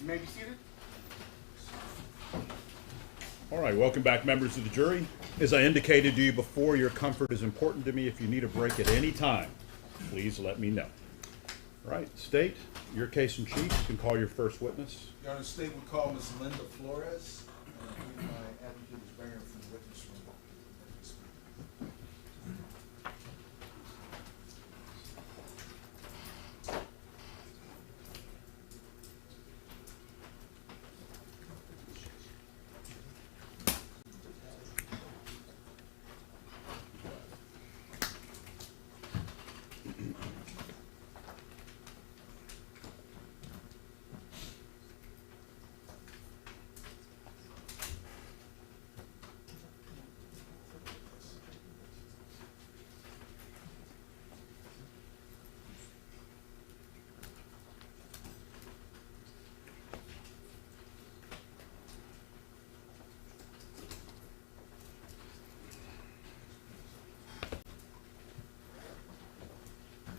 You may be seated. All right, welcome back, members of the jury. As I indicated to you before, your comfort is important to me. If you need a break at any time, please let me know. All right, State, your case in chief. You can call your first witness. Your Honor, the state would call Ms. Linda Flores. I believe my advocate is bringing her from the witness room.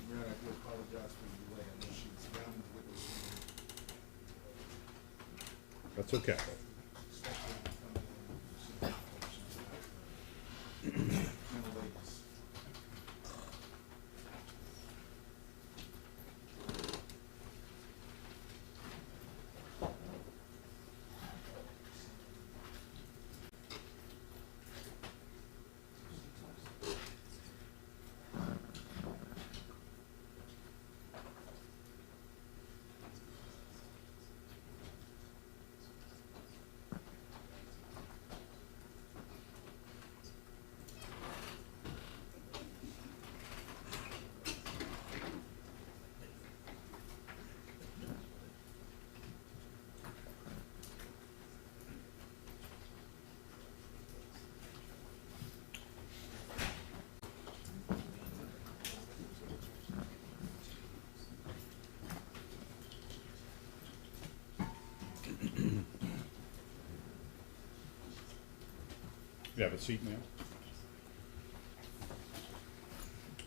Your Honor, I do apologize for the delay. I know she was down in the witness room. That's okay. Especially coming in, some questions about mental ladies. You have a seat, ma'am.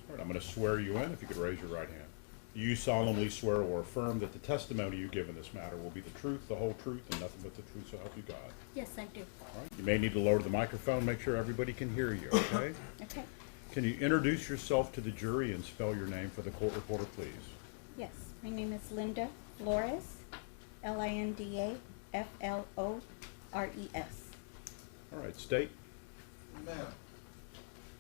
All right, I'm going to swear you in. If you could raise your right hand. You solemnly swear or affirm that the testimony you give in this matter will be the truth, the whole truth, and nothing but the truth, so help you God. Yes, I do. All right. You may need to lower the microphone, make sure everybody can hear you, okay? Okay. Can you introduce yourself to the jury and spell your name for the court reporter, please? Yes, my name is Linda Flores, LINDAFLORES. All right, State. Ma'am,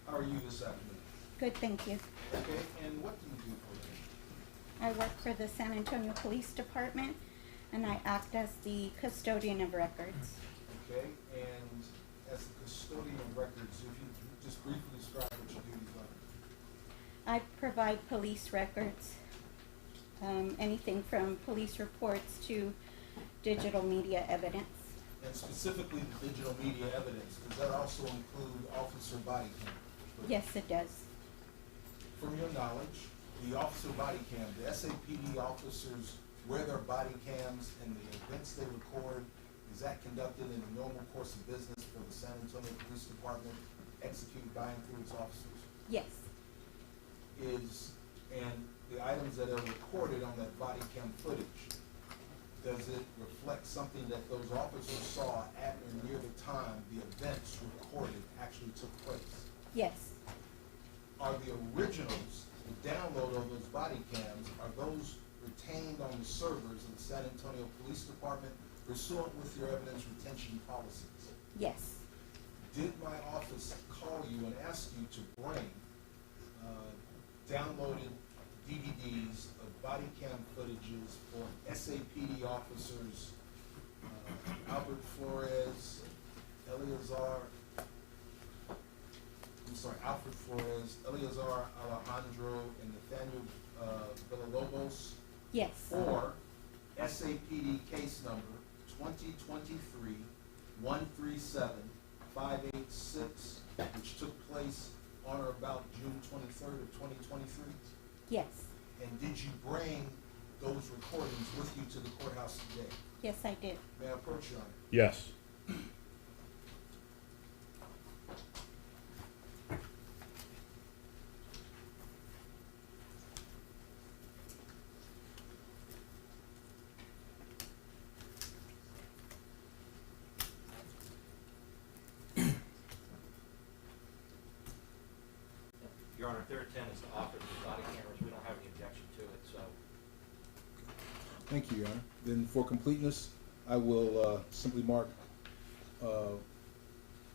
how are you this afternoon? Good, thank you. Okay, and what do you do for a living? I work for the San Antonio Police Department, and I act as the custodian of records. Okay, and as the custodian of records, if you just briefly describe what your duties are. I provide police records, anything from police reports to digital media evidence. And specifically the digital media evidence, does that also include officer body cam? Yes, it does. From your knowledge, the officer body cam, the SAPD officers wear their body cams and the events they record, is that conducted in the normal course of business for the San Antonio Police Department, executed by and through its officers? Yes. And the items that are recorded on that body cam footage, does it reflect something that those officers saw at or near the time the events recorded actually took place? Yes. Are the originals, the download of those body cams, are those retained on the servers of the San Antonio Police Department pursuant with your evidence retention policies? Yes. Did my office call you and ask you to bring downloaded DVDs of body cam footages for SAPD officers Albert Flores, Eleazar, Samuel Villalobos Yes. for SAPD case number 2023-137-586, which took place on or about June 23rd of 2023? Yes. And did you bring those recordings with you to the courthouse today? Yes, I did. May I approach you, Your Honor? Yes. Your Honor, if their intent is to offer the body cameras, we don't have any objection to it, so. Thank you, Your Honor. Then for completeness, I will simply mark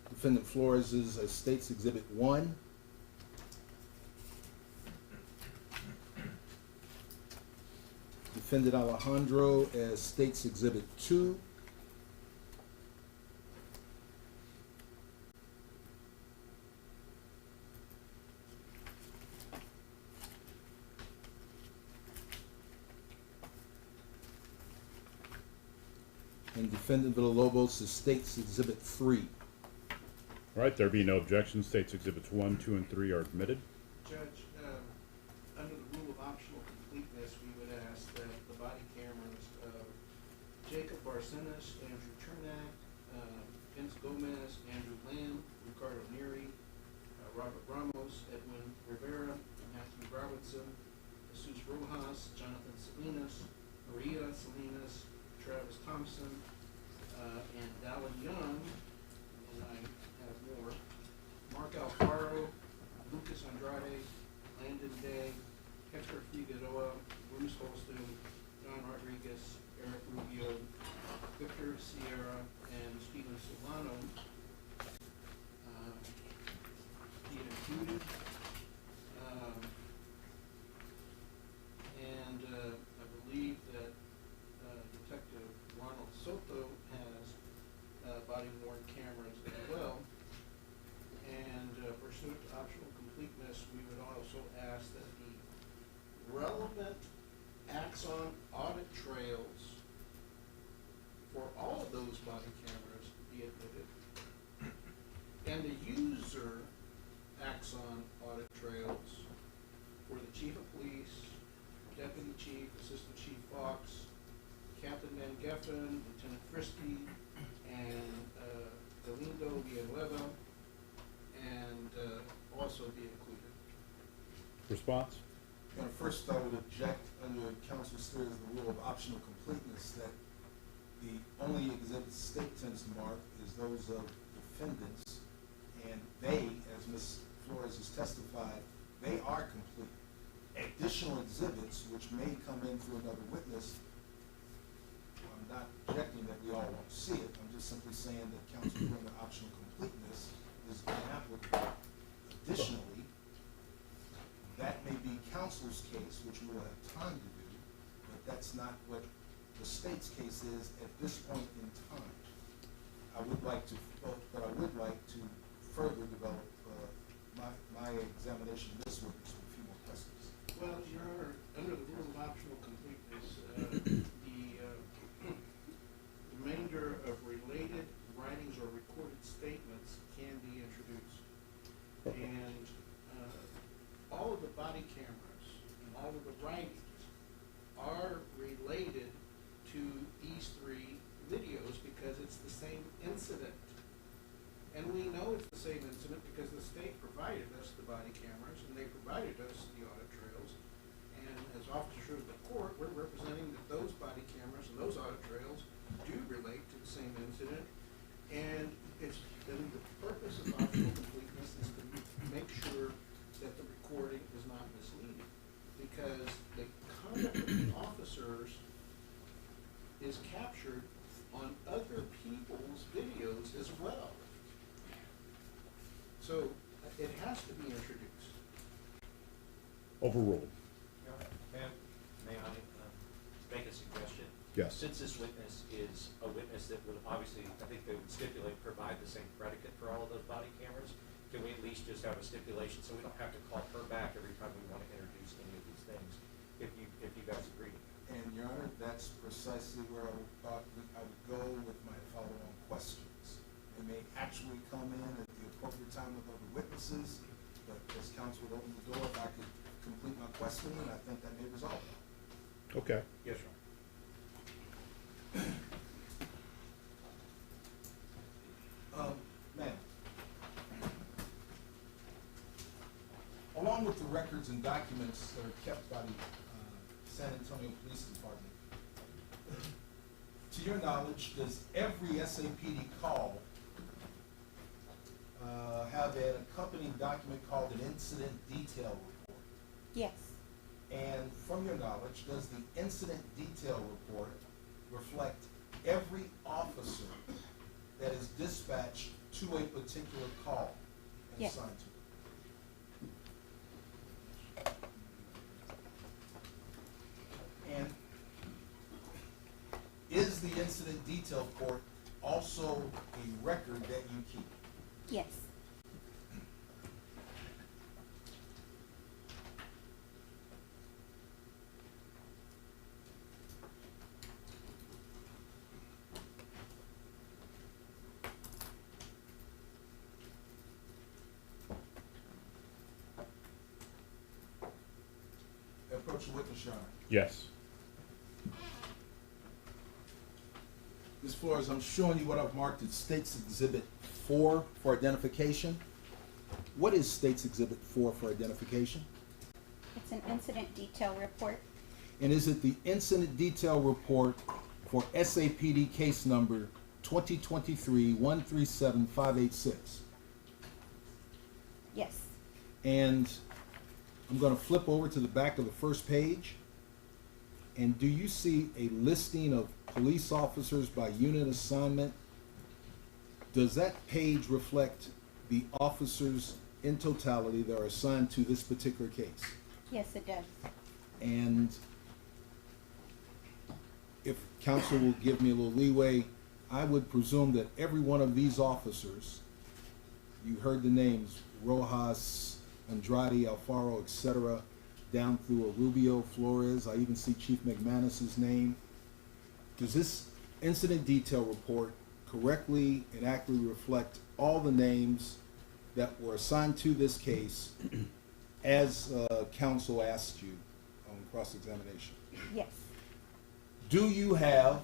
Defendant Flores's as State's Exhibit 1. Defendant Alejandro as State's Exhibit 2. And Defendant Villalobos is State's Exhibit 3. All right, there be no objection. States Exhibits 1, 2, and 3 are admitted. Judge, under the rule of optional completeness, we would ask that the body cameras of Jacob Barcenas, Andrew Chernak, Vince Gomez, Andrew Lamb, Ricardo Neary, Robert Ramos, Edwin Rivera, Matthew Robinson, Jesus Rojas, Jonathan Salinas, Maria Salinas, Travis Thompson, and Dallin Young, and I have more, Mark Alfaro, Lucas Andrade, Landon Day, Hector Figueroa, Bruce Holston, John Rodriguez, Eric Rubio, Victor Sierra, and Steven Solano being included. And I believe that Detective Ronald Soto has body worn cameras as well. And pursuant to optional completeness, we would also ask that the relevant Axon audit trails for all of those body cameras be admitted. And the user Axon audit trails for the Chief of Police, Deputy Chief, Assistant Chief Fox, Captain Van Geffen, Lieutenant Frisky, and Galindo Villanueva, and also be included. Response? First, I would object under counsel's theory of the rule of optional completeness that the only exhibits state tends to mark is those of defendants, and they, as Ms. Flores has testified, they are complete. Additional exhibits, which may come in through another witness, I'm not objecting that we all won't see it. I'm just simply saying that counsel's rule of optional completeness is inapplicable. Additionally, that may be counsel's case, which we will have time to do, but that's not what the state's case is at this point in time. I would like to further develop my examination of this witness with a few more questions. Well, Your Honor, under the rule of optional completeness, the remainder of related writings or recorded statements can be introduced. And all of the body cameras and all of the writings are related to these three videos because it's the same incident. And we know it's the same incident because the state provided us the body cameras and they provided us the audit trails. And as officers of the court, we're representing that those body cameras and those audit trails do relate to the same incident. And the purpose of optional completeness is to make sure that the recording is not misleading. Because the conduct of the officers is captured on other people's videos as well. So it has to be introduced. Overruled. May I make a suggestion? Yes. Since this witness is a witness that would obviously, I think they would stipulate, provide the same predicate for all of those body cameras, can we at least just have a stipulation so we don't have to call her back every time we want to introduce any of these precisely where I would go with my follow-on questions. They may actually come in at the appropriate time with other witnesses, but as counsel would open the door, if I could complete my questioning, I think that may resolve it. Okay. Yes, sir. Ma'am, along with the records and documents that are kept by the San Antonio Police Department, to your knowledge, does every SAPD call have an accompanying document called an incident detail report? Yes. And from your knowledge, does the incident detail report reflect every officer that is dispatched to a particular call and Yes. assigned to it? And is the incident detail report also a record that you keep? Yes. Approach the witness, Your Honor. Yes. Ms. Flores, I'm showing you what I've marked as State's Exhibit 4 for identification. What is State's Exhibit 4 for identification? It's an incident detail report. And is it the incident detail report for SAPD case number 2023-137586? Yes. And I'm going to flip over to the back of the first page. And do you see a listing of police officers by unit assignment? Does that page reflect the officers in totality that are assigned to this particular case? Yes, it does. And if counsel will give me a little leeway, I would presume that every one of these officers, you heard the names, Rojas, Andrade, Alfaro, etc., down through Rubio, Flores, I even see Chief McManus's name. Does this incident detail report correctly and accurately reflect all the names that were assigned to this case as counsel asked you on cross-examination? Yes. Do you have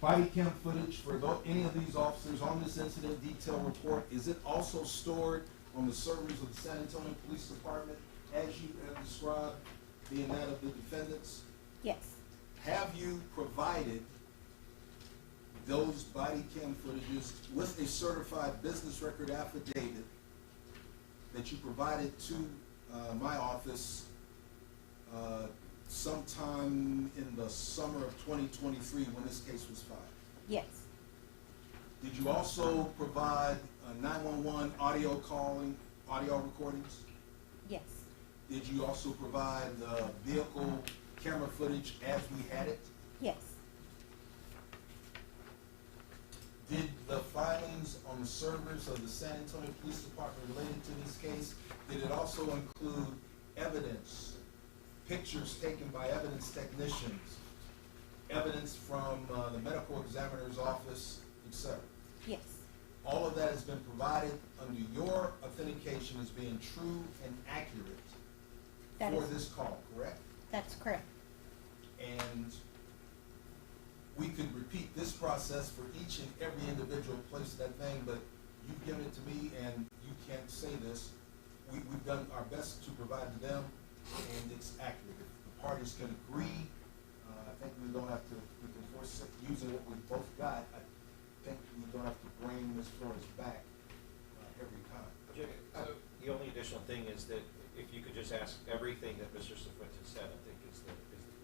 body cam footage for any of these officers on this incident detail report? Is it also stored on the servers of the San Antonio Police Department as you have described, being that of the defendants? Yes. Have you provided those body cam footages with a certified business record affidavit that you provided to my office sometime in the summer of 2023 when this case was filed? Yes. Did you also provide 911 audio recordings? Yes. Did you also provide vehicle camera footage as we had it? Yes. Did the filings on the servers of the San Antonio Police Department related to this case, did it also include evidence, pictures taken by evidence technicians, evidence from the medical examiner's office, etc.? Yes. All of that has been provided under your authentication as being true and accurate for this call, correct? That's correct. And we could repeat this process for each and every individual place that thing, but you've given it to me and you can't say this. We've done our best to provide to them, and it's accurate. If the parties can agree, I think we don't have to, we can force it using what we both got. I think we don't have to bring Ms. Flores back every time. The only additional thing is that if you could just ask everything that Mr. Cifuentes said, I think is the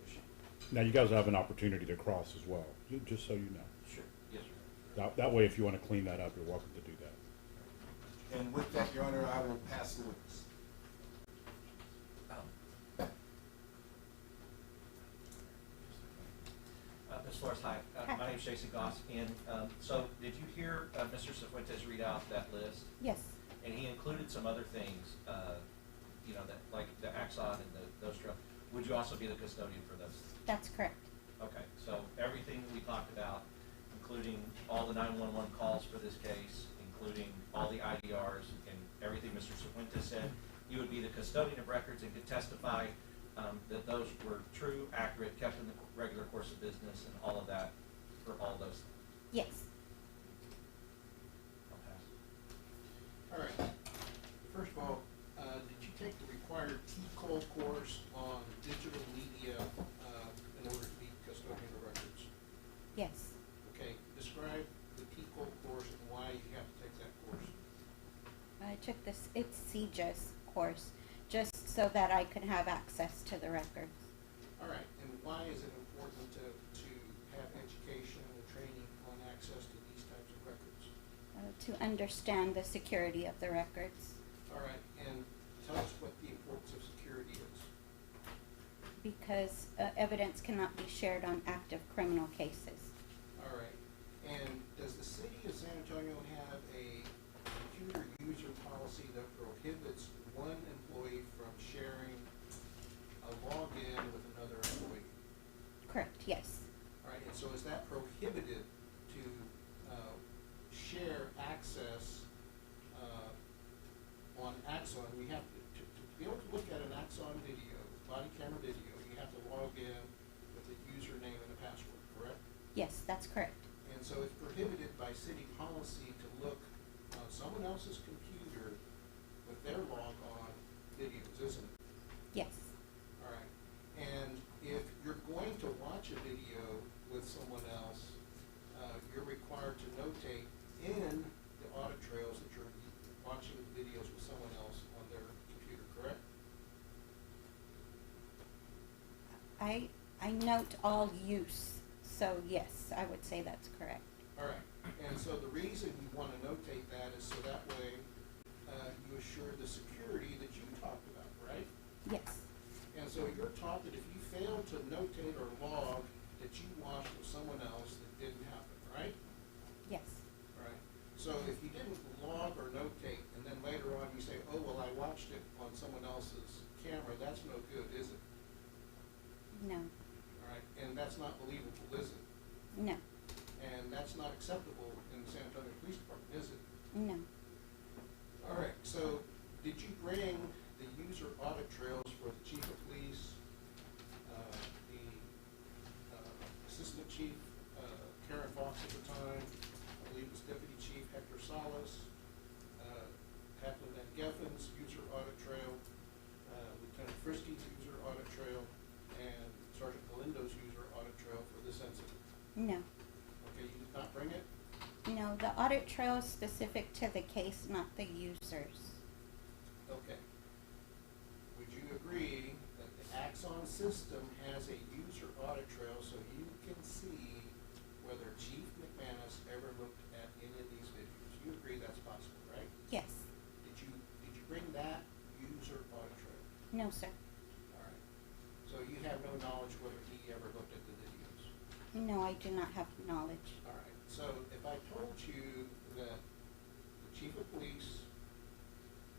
issue. Now, you guys have an opportunity to cross as well, just so you know. Sure. Yes, sir. That way, if you want to clean that up, you're welcome to do that. And with that, Your Honor, I will pass the witness. Ms. Flores, hi. My name's Jason Goss, and so did you hear Mr. Cifuentes read out that list? Yes. And he included some other things, that like the Axon and those drugs. Would you also be the custodian for those? That's correct. 911 calls for this case, including all the IDRs and everything Mr. Fuentes said. You would be the custodian of records and could testify that those were true, accurate, kept in the regular course of business, and all of that for all those things. Yes. I'll pass. All right. First of all, did you take the required TCOL course on digital media in order to be custodian of records? Yes. Okay. Describe the TCOL course and why you have to take that course. I took it's CJS course, just so that I could have access to the records. All right. And why is it important to have education and training on access to these types of records? To understand the security of the records. All right. And tell us what the importance of security is. Because evidence cannot be shared on active criminal cases. All right. And does the city of San Antonio have a computer user policy that prohibits one employee from sharing a login with another employee? Correct, yes. All right. And so is that prohibited to share access on Axon? We have to be able to look at an Axon video, body camera video, you have to log in with a username and a password, correct? Yes, that's correct. And so it's prohibited by city policy to look on someone else's computer with their log-on videos, isn't it? Yes. All right. And if you're going to watch a video with someone else, you're required to notate in the audit trails that you're watching videos with someone else on their computer, correct? I note all use, so yes, I would say that's correct. All right. And so the reason you want to notate that is so that way you assure the security that you talked about, right? Yes. And so you're taught that if you fail to notate or log that you watched with someone else, that didn't happen, right? Yes. All right. So if you didn't log or notate, and then later on you say, oh, well, I watched it on someone else's camera, that's no good, is it? No. All right. And that's not believable, is it? No. And that's not acceptable in the San Antonio Police Department, is it? No. All right. So did you bring the user audit trails for the chief of police, the assistant chief, Karen Fox at the time, I believe it was deputy chief Hector Salas, Captain Van Geffen's user audit trail, Lieutenant Frisky's user audit trail, and Sergeant Galindo's user audit trail for this incident? No. Okay, you did not bring it? No, the audit trail is specific to the case, not the users. Okay. Would you agree that the Axon system has a user audit trail so you can see whether Chief McManus ever looked at any of these videos? You agree that's possible, right? Yes. Did you bring that user audit trail? No, sir. All right. So you have no knowledge whether he ever looked at the videos? No, I do not have knowledge. All right. So if I told you that the chief of police,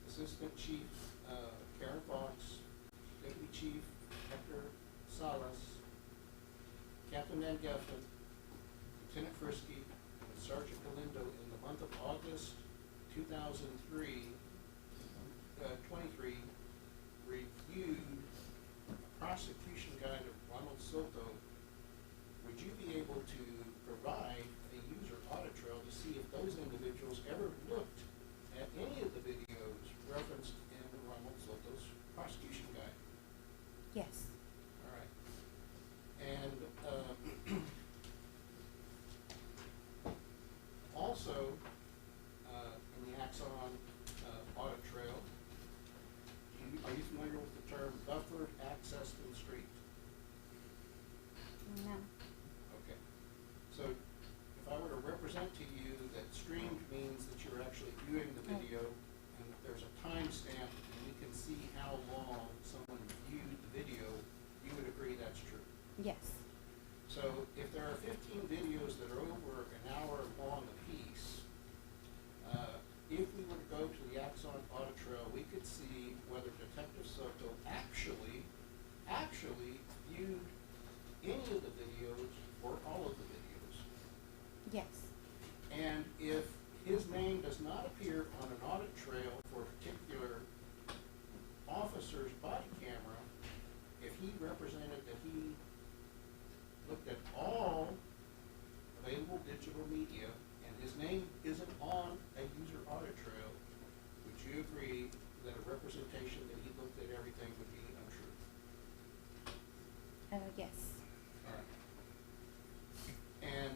assistant chief Karen Fox, deputy chief Hector Salas, Captain Van Geffen, Lieutenant Frisky, and Sergeant Galindo in the month of August 2023 reviewed a prosecution guide of Ronald Soto, would you be able to provide a user audit trail to see if those individuals ever looked at any of the videos referenced in Ronald Soto's prosecution guide? Yes. All right. And also, in the Axon audit trail, are you familiar with the term buffered access to the street? No. Okay. So if I were to represent to you that streamed means that you're actually viewing the video and that there's a timestamp and we can see how long someone viewed the video, you would agree that's true? Yes. So if there are 15 videos that are over an hour long apiece, if we were to go to the Axon audit trail, we could see whether Detective Soto actually viewed any of the videos or all of the videos. Yes. And Yes. Alright. And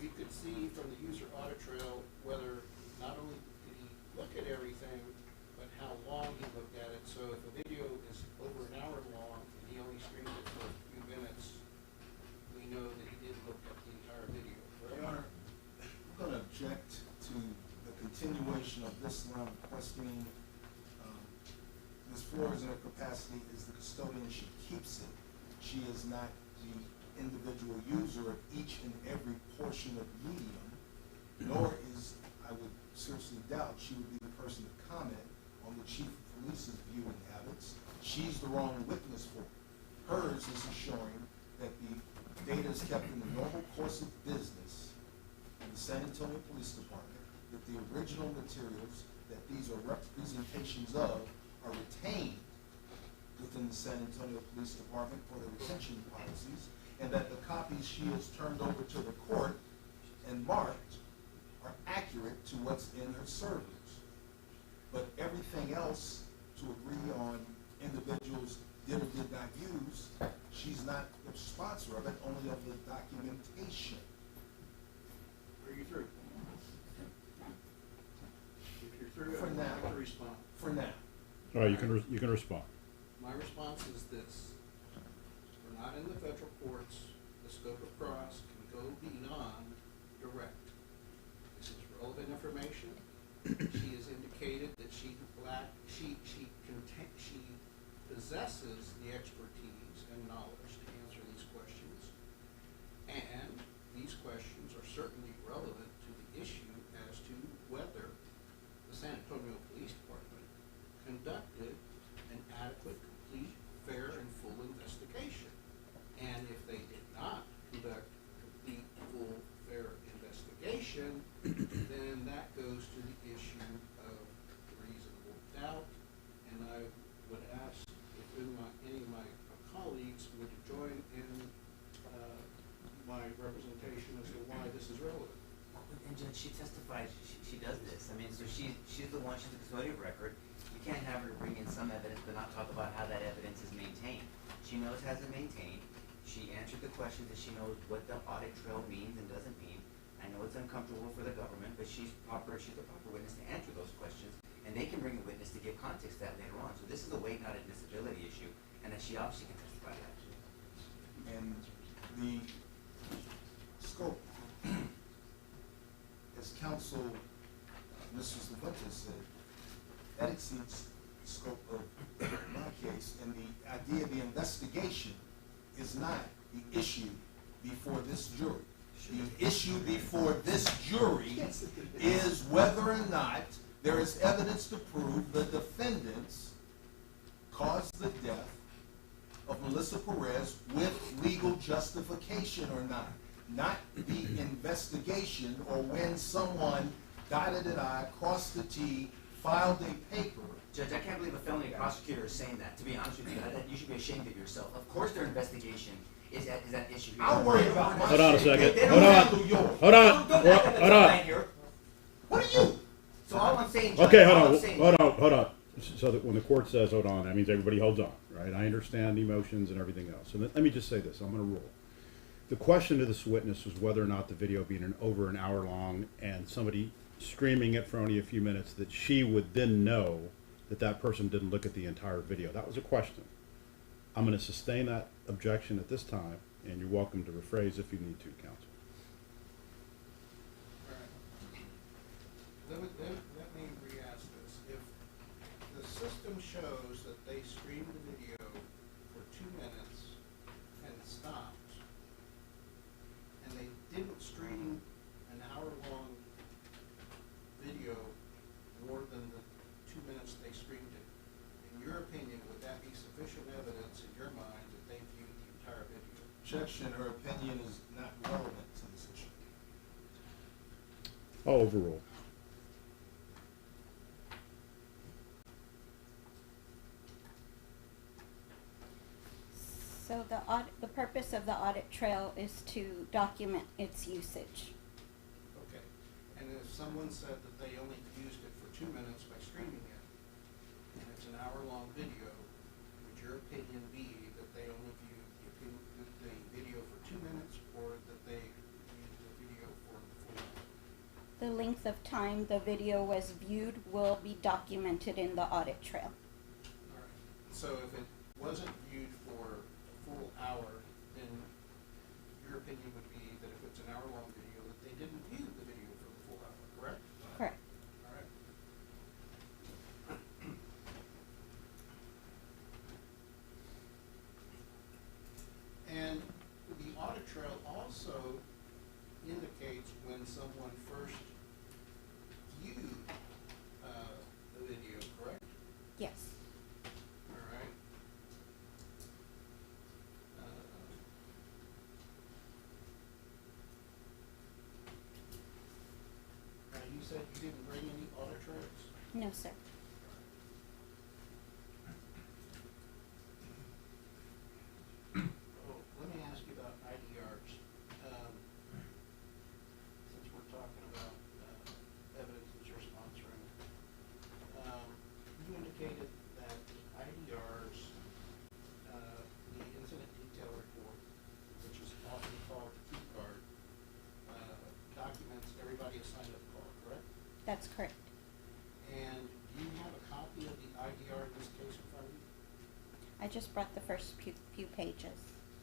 we could see from the user audit trail whether not only did he look at everything, but how long he looked at it. So if a video is over an hour long and he only streamed it for a few minutes, we know that he did look at the entire video, correct? Your Honor, I'm going to object to the continuation of this line of questioning. Ms. Flores, in her capacity as the custodian, she keeps it. She is not the individual user of each and every portion of the medium, nor is, I would seriously doubt, she would be the person to comment on the chief of police's viewing habits. She's the wrong witness for it. Hers is assuring that the data is kept in the normal course of business in the San Antonio Police Department, that the original materials that these are representations of are retained within the San Antonio Police Department for the retention policies, and that the copies she has turned over to the court and marked are accurate to what's in her servers. But everything else to agree on individuals did or did not use, she's not the sponsor of it, only of the documentation. Are you through? If you're through, For I'd now. like to respond. For now. All right, you can respond. My response is this: we're not in the federal courts. The scope of cross can go beyond direct. This is relevant information. She has indicated that she possesses the expertise and knowledge to answer these questions, and these questions are certainly relevant to the issue as to whether the San Antonio Police Department conducted an adequate, complete, fair, and full investigation. And if they did not conduct a complete, full, fair investigation, then that goes to the issue of reasonable doubt. And I would ask if any of my colleagues would join in my representation as to why this is relevant. And Judge, she testifies, she does this. I mean, so she's the one, she's the custodian of record. You can't have her bring in some evidence but not talk about how that evidence is maintained. She knows how it's maintained. She answered the questions that she knows what the audit trail means and doesn't mean. I know it's uncomfortable for the government, but she's the proper witness to answer those questions, and they can bring a witness to give context to that later on. So this is a weight, not admissibility issue, and that she obviously can testify to that. And the scope, as counsel, Mr. Cervantes said, that exceeds the scope of my case, and the idea of the investigation is not the issue before this jury. The issue before this jury is whether or not there is evidence to prove the defendants caused the death of Melissa Perez with legal justification or not. Not the investigation or when someone dotted an I, crossed the T, filed a paper. Judge, I can't believe a felony prosecutor is saying that. To be honest with you, you should be ashamed of yourself. Of course their investigation is that issue. I'll worry about my Hold on a second. They Hold don't on. handle yours. Hold on. Don't act like Hold a on. client here. What are you? So all I'm saying, Judge, Okay, all hold I'm on, saying- hold on. So that when the court says hold on, that means everybody holds on, right? I understand the emotions and everything else. So let me just say this, I'm gonna rule. The question to this witness was whether or not the video being over an hour long and somebody streaming it for only a few minutes, that she would then know that that person didn't look at the entire video. That was a question. I'm gonna sustain that objection at this time, and you're welcome to rephrase if you need to, counsel. Let me re-ask this. If the system shows that they streamed the video for 2 minutes and stopped, and they didn't stream an hour-long video more than the 2 minutes they streamed it, in your opinion, would that be sufficient evidence in your mind that they viewed the entire video? Objection, her opinion is not relevant to this issue. I'll overrule. So the purpose of the audit trail is to document its usage. Okay. And if someone said that they only used it for 2 minutes by streaming it, and it's an hour-long video, would your opinion be that they only viewed of time the video was viewed will be documented in the audit trail. All right. So if it wasn't viewed for a full hour, then your opinion would be that if it's an hour-long video, that they didn't view the video for the full hour, correct? Correct. All right. And the audit trail also indicates when someone first viewed the video, correct? Yes. All right. Now, you said you didn't bring any audit trails? No, sir. Oh, let me ask you about IDRs. Since we're talking about evidence that you're sponsoring, you indicated that the IDRs, the incident detail report, which is often called the key card, documents everybody assigned a car, correct? That's correct. And do you have a copy of the IDR in this case in front of you? I just brought the first few pages.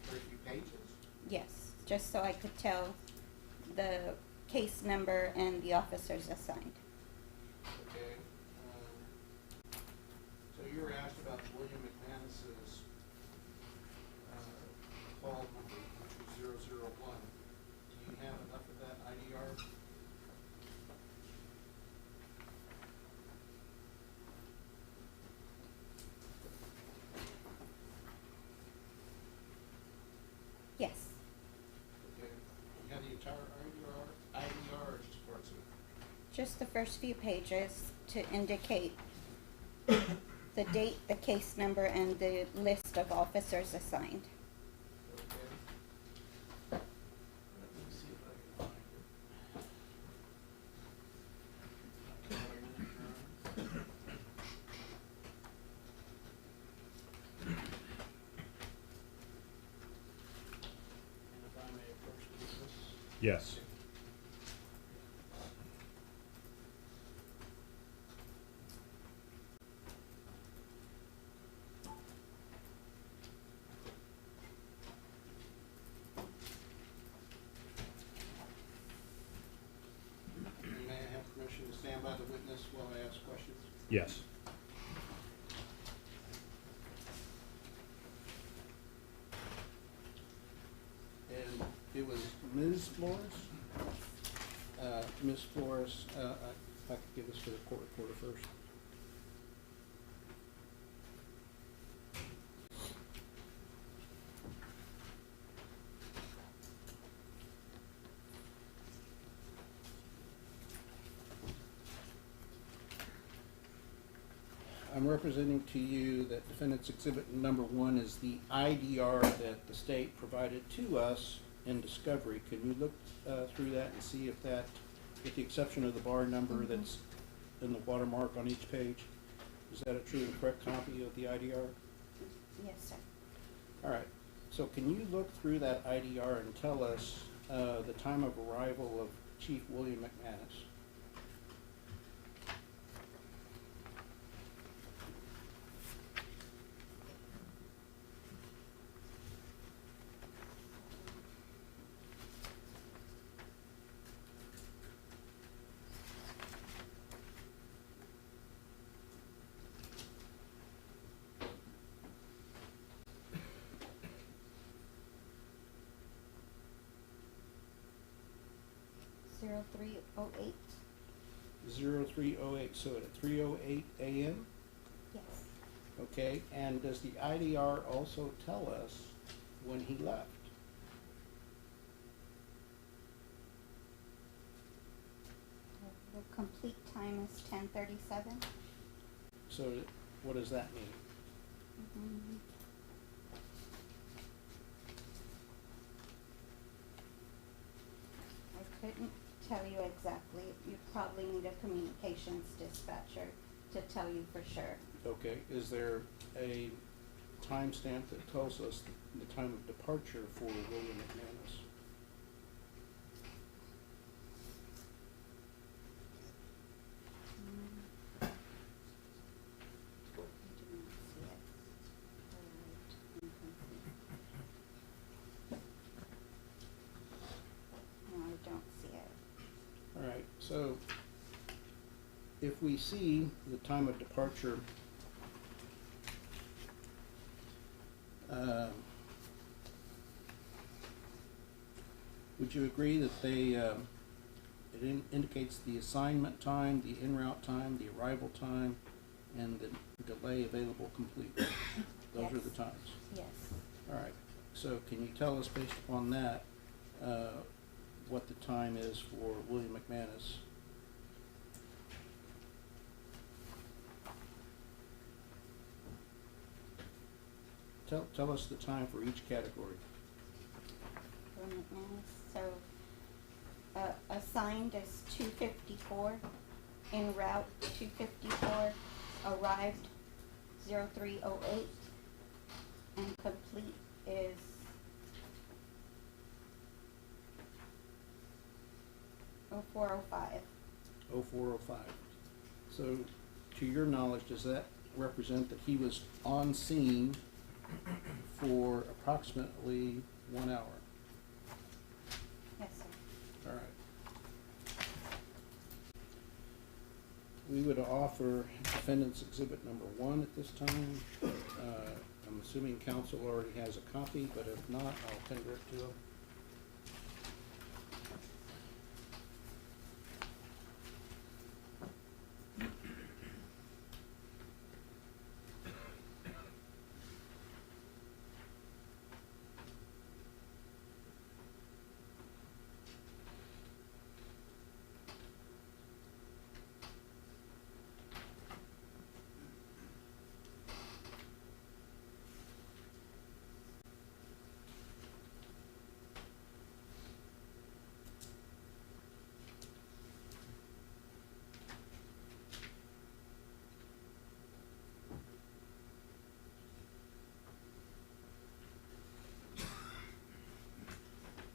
Very few pages. Yes, just so I could tell the case number and the officers assigned. Okay. So you were asked about William McManus's call number, which was 001. Do you have enough of that IDR? Yes, Okay. You have the entire IDR or just parts of it? just the first few pages to indicate the date, the case number, and the list of officers assigned. Okay. Let me see if I can find it. Hold on a minute, Your Honor. And if I may approach the witness. Yes. May I have permission to stand by the witness while I ask questions? Yes. And it was Ms. Flores? Ms. Flores, I could give this to the court reporter first. I'm representing to you that defendant's exhibit number 1 is the IDR that the state provided to us in discovery. Can you look through that and see if that, with the exception of the bar number that's in the watermark on each page, is that a true and correct copy of the IDR? Yes, sir. All right. So can you look through that IDR and tell us the time of arrival of Chief William McManus? Zero 0308. 0308, so at 3:08 a.m.? Yes. Okay, and does the IDR also tell us when he left? The complete time is 10:37. So what does that mean? Mhm. I couldn't tell you exactly. You probably need a communications dispatcher to tell you for sure. Okay, is there a timestamp that tells us the time of departure for William McManus? if we see the time of departure, would you agree that they, it indicates the assignment time, the en route time, the arrival time, and the delay available completely? Those are the times. Yes. All right. So can you tell us, based upon that, what the time is for William McManus? Tell us the time for each category. So, assigned is 2:54, en route 2:54, arrived 03:08, and complete is 04:05. 04:05. So, to your knowledge, does that represent that he was on scene for approximately 1 hour? Yes, sir. All right. We would offer defendant's exhibit number 1 at this time. I'm assuming counsel already has a copy, but if not, I'll tender it to him.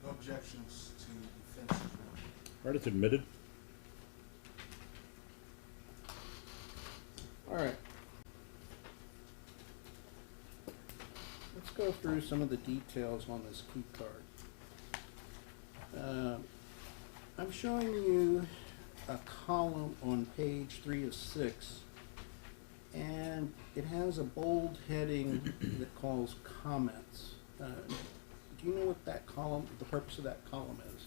No objections to defense's ruling. All right, it's admitted. All right. Let's go through some of the details on this key card. I'm showing you a column on page 3 of 6, and it has a bold heading that calls comments. Do you know what that column, the purpose of that column is?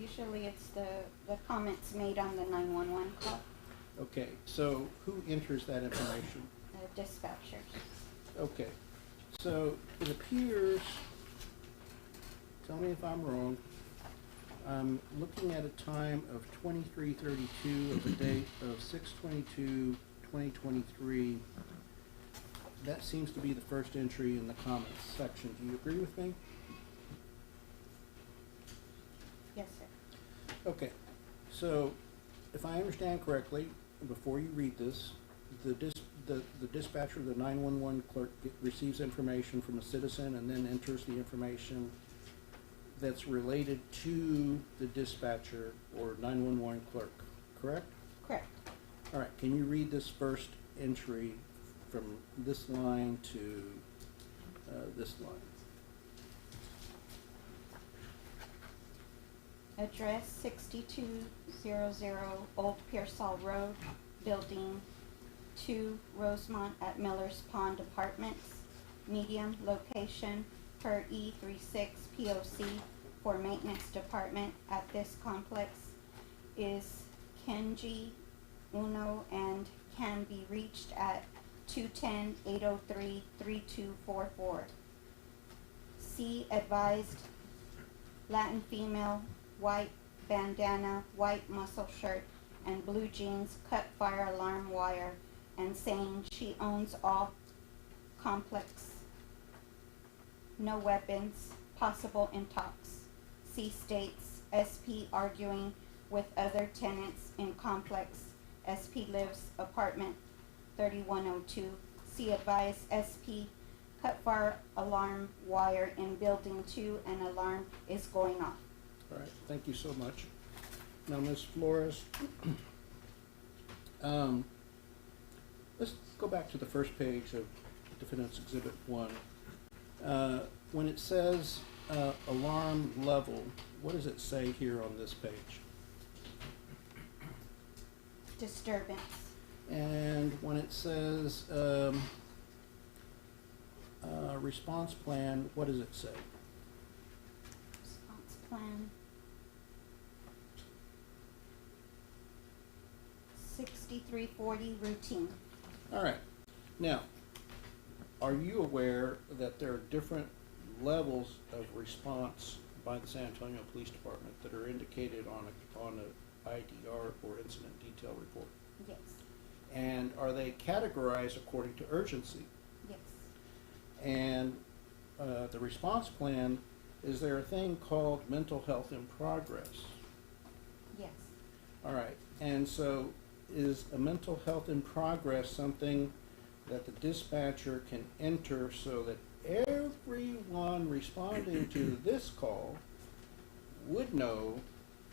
Usually it's the comments made on the 911 call, Okay, so who enters that information? dispatchers. Okay, so it appears, tell me if I'm wrong, I'm looking at a time of 23:32 of the date of 6/22/2023. That seems to be the first entry in the comments section. Do you agree with me? Yes, sir. Okay, so if I understand correctly, before you read this, the dispatcher, the 911 clerk receives information from a citizen and then enters the information that's related to the dispatcher or 911 clerk, correct? Correct. All right, can you read this first entry from this line to this line? Address 6200 Old Pearsall Road, Building 2, Rosemont at Miller's Pond Apartments. Medium location per E36 POC for maintenance department at this complex is Kenji Uno and can be reached at 210-803-3244. C advised Latin female, white bandana, white muscle shirt, and blue jeans, cut fire alarm wire, and saying she owns all complex. No weapons, possible intox. C states SP arguing with other tenants in complex. SP lives apartment 3102. C advised SP cut fire alarm wire in building 2 and alarm is going off. All right, thank you so much. Now, Ms. Flores, let's go back to the first page of Defendant's Exhibit 1. When it says alarm level, what does it say here on this page? Disturbance. And when it says, response plan, what does it say? Response plan. 6340 routine. All right. Now, are you aware that there are different levels of response by the San Antonio Police Department that are indicated on a IDR or incident detail report? Yes. And are they categorized according to urgency? Yes. And the response plan, is there a thing called mental health in progress? Yes. All right. And so is a mental health in progress something that the dispatcher can enter so that everyone responding to this call would know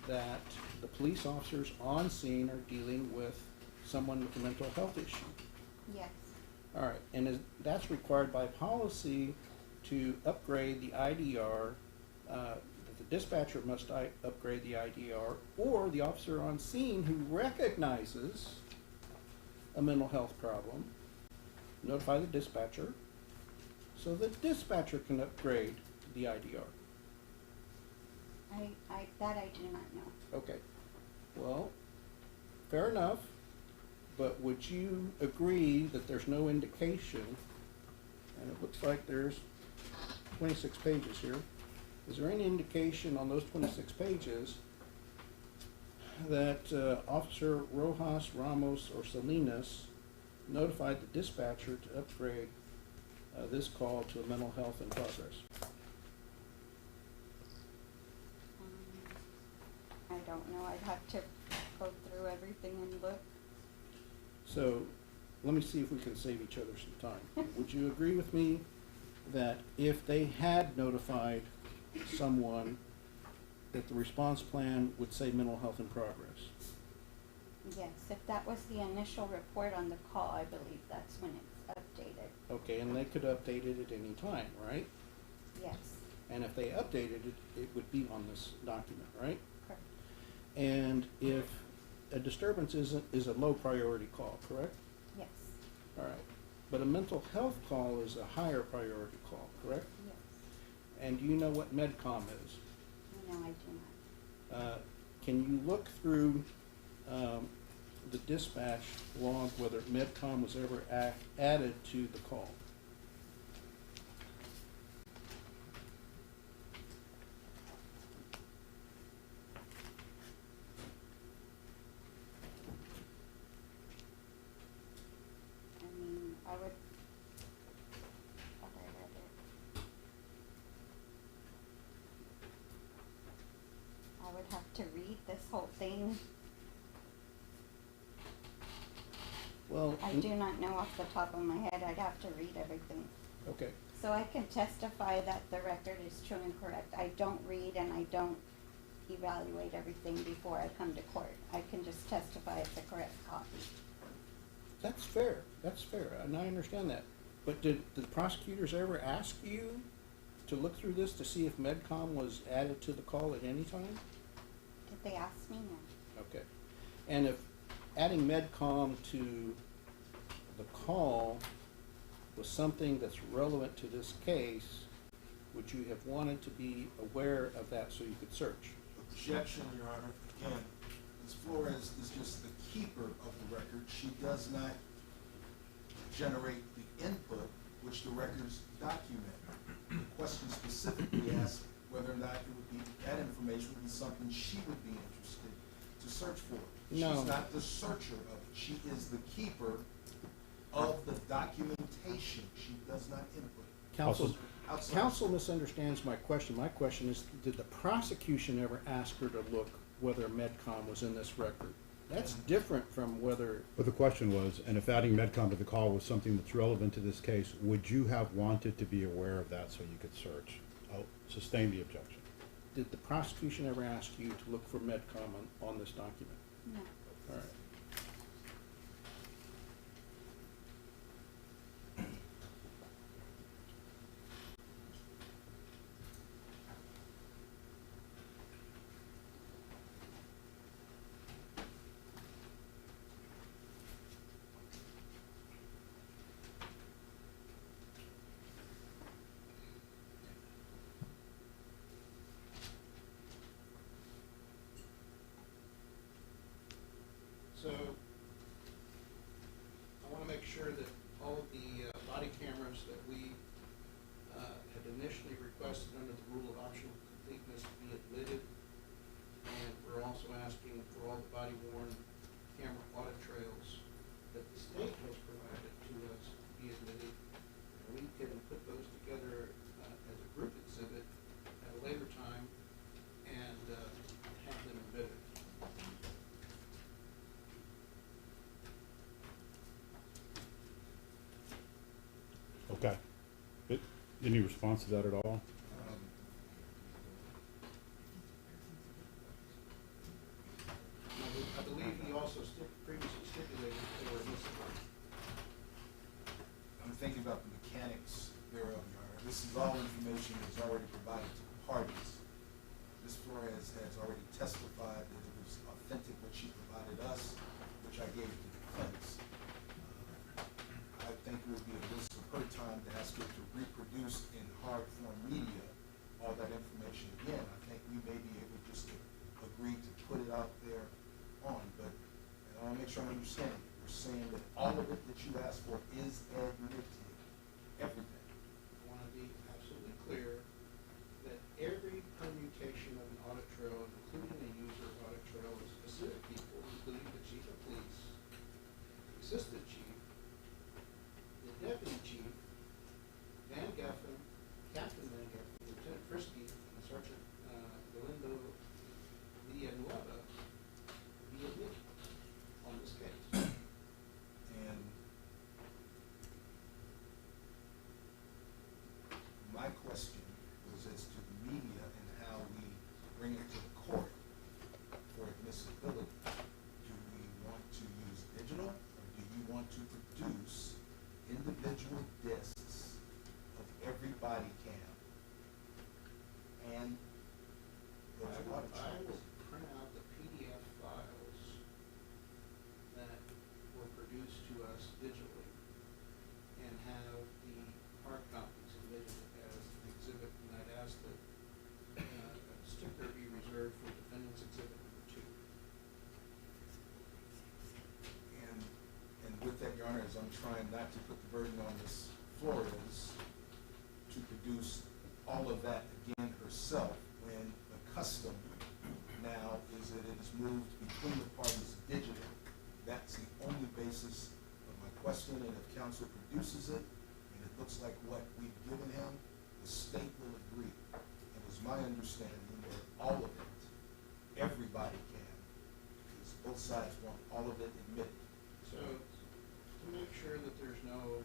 that the police officers on scene are dealing with someone with a mental health issue? Yes. All right, and that's required by policy to upgrade the IDR. The dispatcher must upgrade the IDR, or the officer on scene who recognizes a mental health problem notify the dispatcher, so the dispatcher can upgrade the IDR. That I do not know. Okay, well, fair enough, but would you agree that there's no indication, and it looks like there's 26 pages here, is there any indication on those 26 pages that Officer Rojas, Ramos, or Salinas notified the dispatcher to upgrade this call to a mental health in progress? I don't know. I'd have to go through everything and look. So let me see if we can save each other some time. Would you agree with me that if they had notified someone that the response plan would say mental health in progress? Yes, if that was the initial report on the call, I believe that's when it's updated. Okay, and they could update it at any time, right? Yes, And if they updated it, it would be on this document, right? correct. And if a disturbance is a low priority call, correct? Yes, All right. But a mental health call is a higher priority call, correct? yes. And do you know what MedCom is? No, I do not. Can you look through the dispatch log whether MedCom was ever added to the call? I mean, I would, thought I read it. I would have to read this whole thing. Well, I do not know off the top of my head. I'd have to read everything. okay. So I can testify that the record is true and correct. I don't read and I don't evaluate everything before I come to court. I can just testify it's a correct copy. That's fair. That's fair, and I understand that. But did the prosecutors ever ask you to look through this to see if MedCom was added to the call at any time? Did they ask me? No. Okay. And if adding MedCom to the call was something that's relevant to this case, would you have wanted to be aware of that so you could search? Objection, Your Honor. Again, Ms. Flores is just the keeper of the record. She does not generate the input which the records document. The question specifically asks whether or not it would be, that information would be something she would be interested to search for. No. She's not the searcher of it. She is the keeper of the documentation. She does not input. Counsel misunderstands my question. My question is, did the prosecution ever ask her to look whether MedCom was in this record? That's different from whether, But the question was, and if adding MedCom to the call was something that's relevant to this case, would you have wanted to be aware of that so you could search? I'll sustain the objection. did the prosecution ever ask you to look for MedCom on this document? No. All right. Any response to that at all? I believe he also previously stipulated for this. I'm thinking about the mechanics thereof, Your Honor. This is all information that's already provided to the parties. Ms. Flores has already testified that it was authentic what she provided us, which I gave to the defense. I think it would be a waste of her time to ask her to reproduce in hard form media all that information again. I think we may be able just to agree to put it out there on, but I want to make sure I'm understanding. You're saying that all of it that you asked for is admitted, everything. I want to be absolutely clear that every permutation of an audit trail, including a user audit trail, of specific people, including the chief of police, the assistant chief, the deputy chief, Van Geffen, Captain Van Geffen, Lieutenant Frisky, and Sergeant Galindo Villanueva be admitted on this case. And my question was as to the media and how we bring it to the court for admissibility. Do we want to use digital, or do you want to produce individual discs of every body cam and those audit I trails? will print out the PDF files that were produced to us digitally and have the hard copies admitted as an exhibit, and I'd ask that a sticker be reserved for defendant's exhibit number 2. And with that, Your Honor, as I'm trying not to put the burden on Ms. Flores to produce all of that again herself, when the custom now is that it is moved between the parties digitally. That's the only basis of my question, and if counsel produces it, and it looks like what we've given him, the state will agree. It was my understanding that all of it, everybody can, because both sides want all of it admitted. So, to make sure that there's no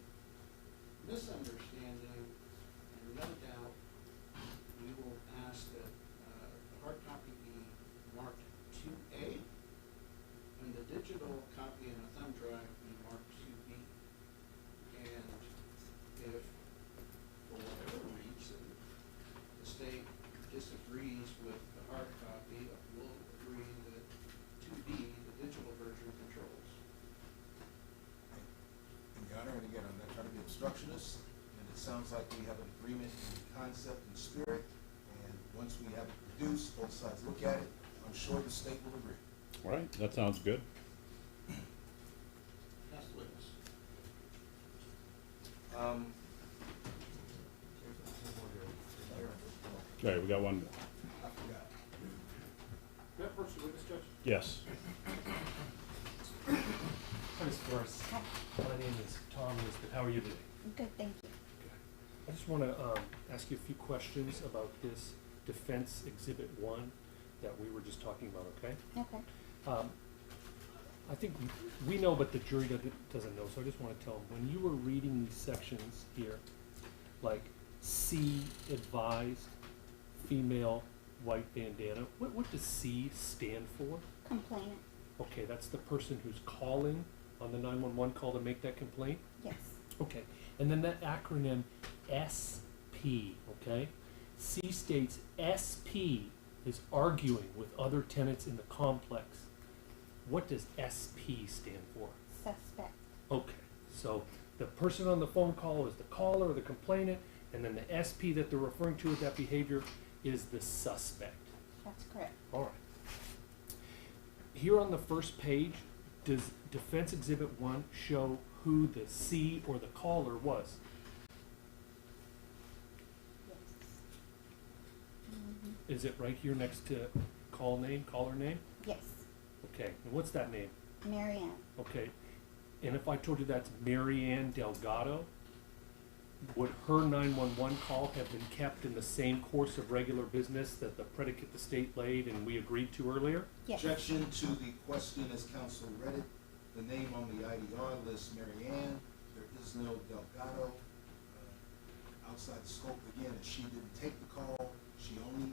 misunderstanding and no doubt, we will ask that the hard copy be marked 2A and the digital copy in a thumb drive be marked 2B. And if, for whatever reason, the state disagrees with the hard copy, we'll agree that 2B, the digital version, controls. And Your Honor, and again, I'm not trying to be obstructionist, and it sounds like we have an agreement in concept and spirit, and once we have it produced, both sides look at it, I'm sure the state will agree. All right, that sounds good. That's the witness. Okay, we got one more. I forgot. That person witness, Judge? Yes. Hi, Ms. Flores. Hi. My name is Tom Lisbeth. How are you today? Good, thank you. I just want to ask you a few questions about this Defense Exhibit 1 that we were just talking about, okay? Okay. I think we know, but the jury doesn't know, so I just want to tell them, when you were reading these sections here, like C, advised, female, white bandana, what does C stand for? Complainant. Okay, that's the person who's calling on the 911 call to make that complaint? Yes. Okay, and then that acronym SP, okay? C states SP is arguing with other tenants in the complex. What does SP stand for? Suspect. Okay, so the person on the phone call is the caller or the complainant, and then the SP that they're referring to with that behavior is the suspect. That's correct. All right. Here on the first page, does Defense Exhibit 1 show who the C or the caller was? Yes. Mm-hmm. Is it right here next to caller name? Yes. Okay, and what's that name? Marianne. Okay, and if I told you that's Marianne Delgado, would her 911 call have been kept in the same course of regular business that the predicate the state laid and we agreed to earlier? Yes. Objection to the question as counsel read it. The name on the IDR lists Marianne. There is no Delgado outside the scope again, is she didn't take the call, she only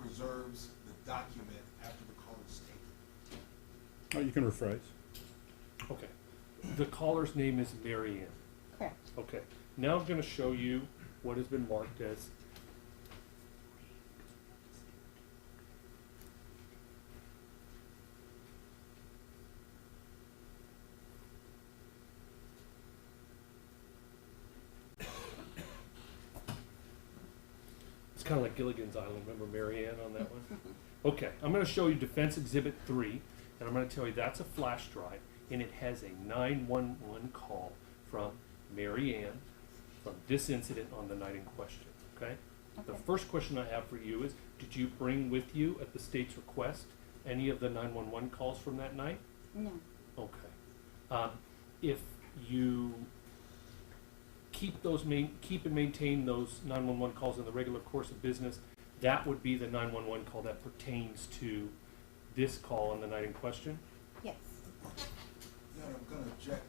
preserves the document after the call is taken. Oh, you can rephrase. Okay. The caller's name is Mary Ann. Correct. Okay. Now I'm going to show you what has been marked as kind of like Gilligan's Island. Remember Mary Ann on that one? Okay, I'm going to show you Defense Exhibit 3, and I'm going to tell you that's a flash drive, and it has a 911 call from Mary Ann from this incident on the night in question, okay? The first question I have for you is, did you bring with you, at the state's request, any of the 911 calls from that night? No. Okay. If you keep and maintain those 911 calls in the regular course of business, that would be the 911 call that pertains to this call on the night in question? Yes. Your Honor, I'm gonna object.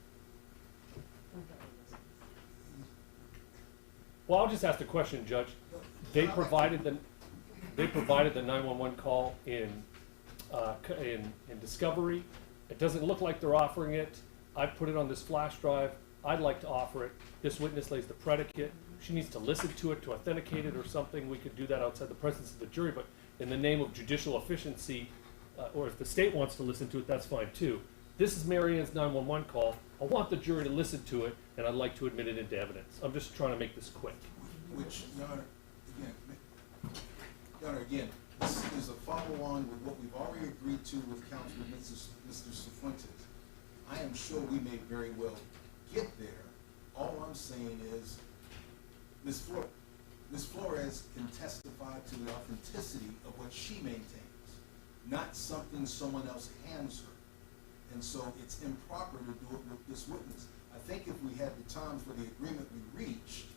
Well, I'll just ask the question, Judge. They provided the 911 call in discovery. It doesn't look like they're offering it. I put it on this flash drive. I'd like to offer it. This witness lays the predicate. She needs to listen to it to authenticate it or something. We could do that outside the presence of the jury, but in the name of judicial efficiency, or if the state wants to listen to it, that's fine too. This is Mary Ann's 911 call. I want the jury to listen to it, and I'd like to admit it into evidence. I'm just trying to make this quick. Which, Your Honor, again, this is a follow-on with what we've already agreed to with counsel Mr. Cifuentes. I am sure we may very well get there. All I'm saying is, Ms. Flores can testify to the authenticity of what she maintains, not something someone else hands her. And so it's improper to do it with this witness. I think if we had the time for the agreement we reached,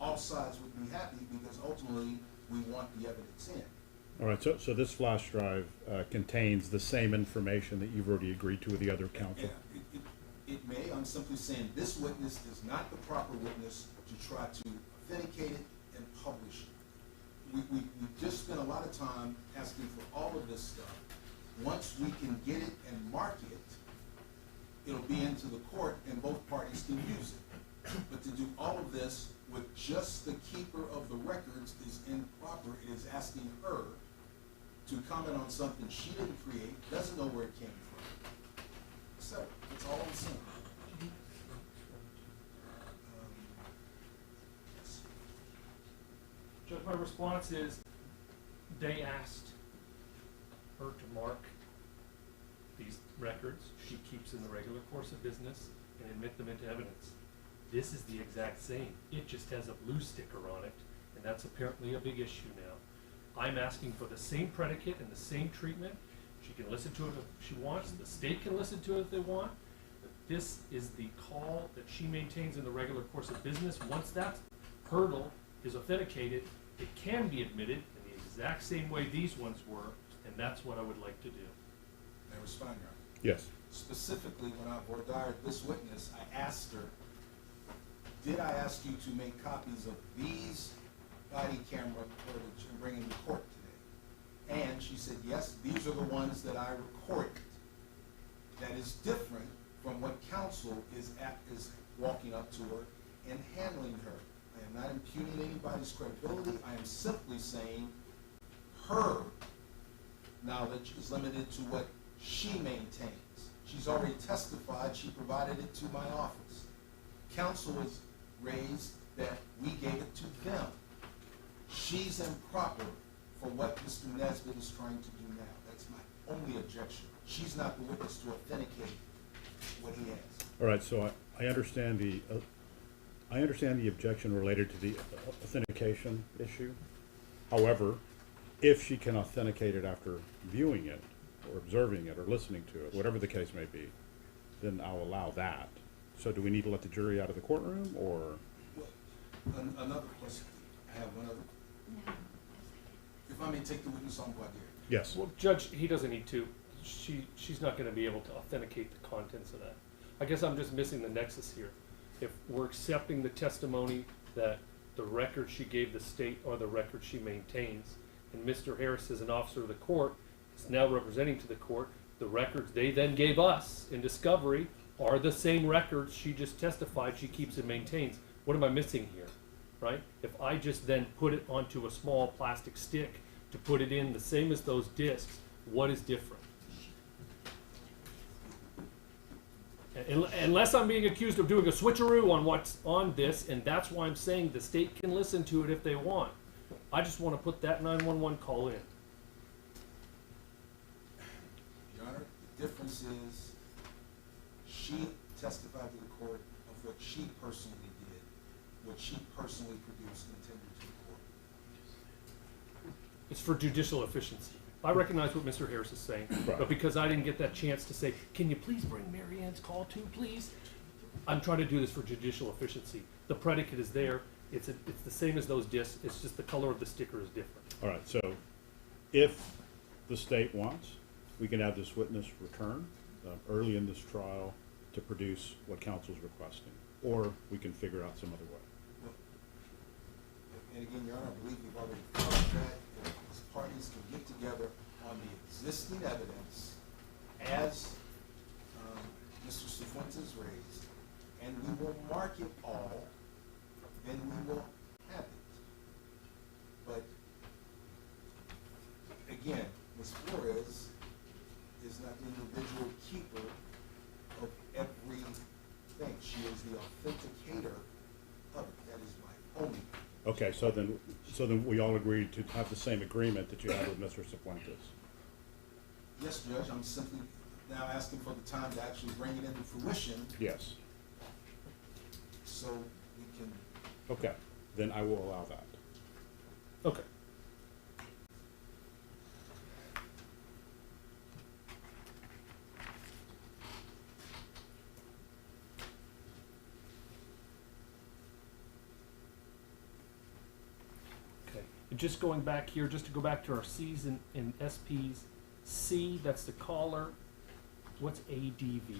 all sides would be happy because ultimately we want the evidence in. All right, so this flash drive contains the same information that you've already agreed to with the other counsel? Yeah, it may. I'm simply saying this witness is not the proper witness to try to authenticate it and publish it. We just spent a lot of time asking for all of this stuff. Once we can get it and mark it, it'll be into the court and both parties can use it. But to do all of this with just the keeper of the records is improper. It is asking her to comment on something she didn't create, doesn't know where it came from. So, that's all I'm saying. Judge, my response is, they asked her to mark these records she keeps in the regular course of business and admit them into evidence. This is the exact same. It just has a blue sticker on it, and that's apparently a big issue now. I'm asking for the same predicate and the same treatment. She can listen to it if she wants. The state can listen to it if they want. But this is the call that she maintains in the regular course of business. Once that hurdle is authenticated, it can be admitted in the exact same way these ones were, and that's what I would like to do. May I respond, Your Honor? Yes. Specifically, when I ordered this witness, I asked her, did I ask you to make copies of these body camera footage and bring them to court today? And she said, yes, these are the ones that I recorded. That is different from what counsel is walking up to her and handling her. I am not impugning anybody's credibility. I am simply saying her knowledge is limited to what she maintains. She's already testified. She provided it to my office. Counsel has raised that we gave it to them. She's improper for what Mr. Nesbitt is trying to do now. That's my only objection. She's not the witness to authenticate what he has. All right, so I understand the objection related to the authentication issue. However, if she can authenticate it after viewing it or observing it or listening to it, whatever the case may be, then I'll allow that. So do we need to let the jury out of the courtroom, or? Well, another question. I have one other. If I may take the witness on voir dire. Yes. Well, Judge, he doesn't need to. She's not going to be able to authenticate the contents of that. I guess I'm just missing the nexus here. If we're accepting the testimony that the records she gave the state are the records she maintains. And Mr. Harris, as an officer of the court, is now representing to the court the records they then gave us in discovery are the same records she just testified she keeps and maintains. What am I missing here, right? If I just then put it onto a small plastic stick to put it in the same as those discs, what is different? Unless I'm being accused of doing a switcheroo on what's on this, and that's why I'm saying the state can listen to it if they want. I just want to put that 911 call in. Your Honor, the difference is she testified to the court of what she personally did, what she personally produced and tendered to the court. It's for judicial efficiency. I recognize what Mr. Harris is saying, Right. but because I didn't get that chance to say, can you please bring Mary Ann's call too, please? I'm trying to do this for judicial efficiency. The predicate is there. It's the same as those discs. It's just the color of the sticker is different. All right, so if the state wants, we can have this witness return early in this trial to produce what counsel's requesting, or we can figure out some other way. Well, and again, Your Honor, I believe we've already covered that. If parties can get together on the existing evidence as Mr. Cifuentes raised, and we will mark it all, then we will have it. But again, Ms. Flores is not the individual keeper of everything. She is the authenticator of it. That is my only. Okay, so then we all agreed to have the same agreement that you had with Mr. Cifuentes. Yes, Judge, I'm simply now asking for the time to actually bring it into fruition Yes. so we can. Okay, then I will allow that. Okay. Okay. And just going back here, just to go back to our C's and SP's. C, that's the caller. What's ADV?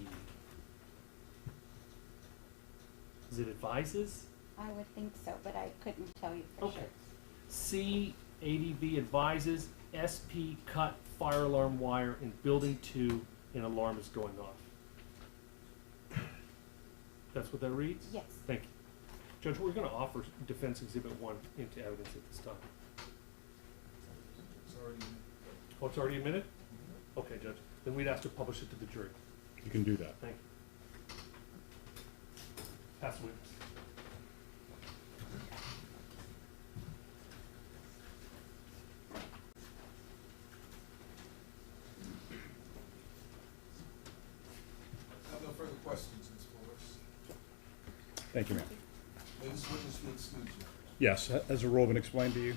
Is it advises? I would think so, but I couldn't tell you for Okay. sure. C, ADV advises, SP cut fire alarm wire in building 2 and alarm is going off. That's what that reads? Yes. Thank you. Judge, we're gonna offer defense exhibit 1 into evidence at this time. It's already. Oh, it's already admitted? Okay, Judge, then we'd ask to publish it to the jury. You can do that. Thank you. Pass the witness. I have no further questions, Ms. Flores. Thank you, ma'am. May this witness be excused, Your Honor. Yes, has the rule been explained to you?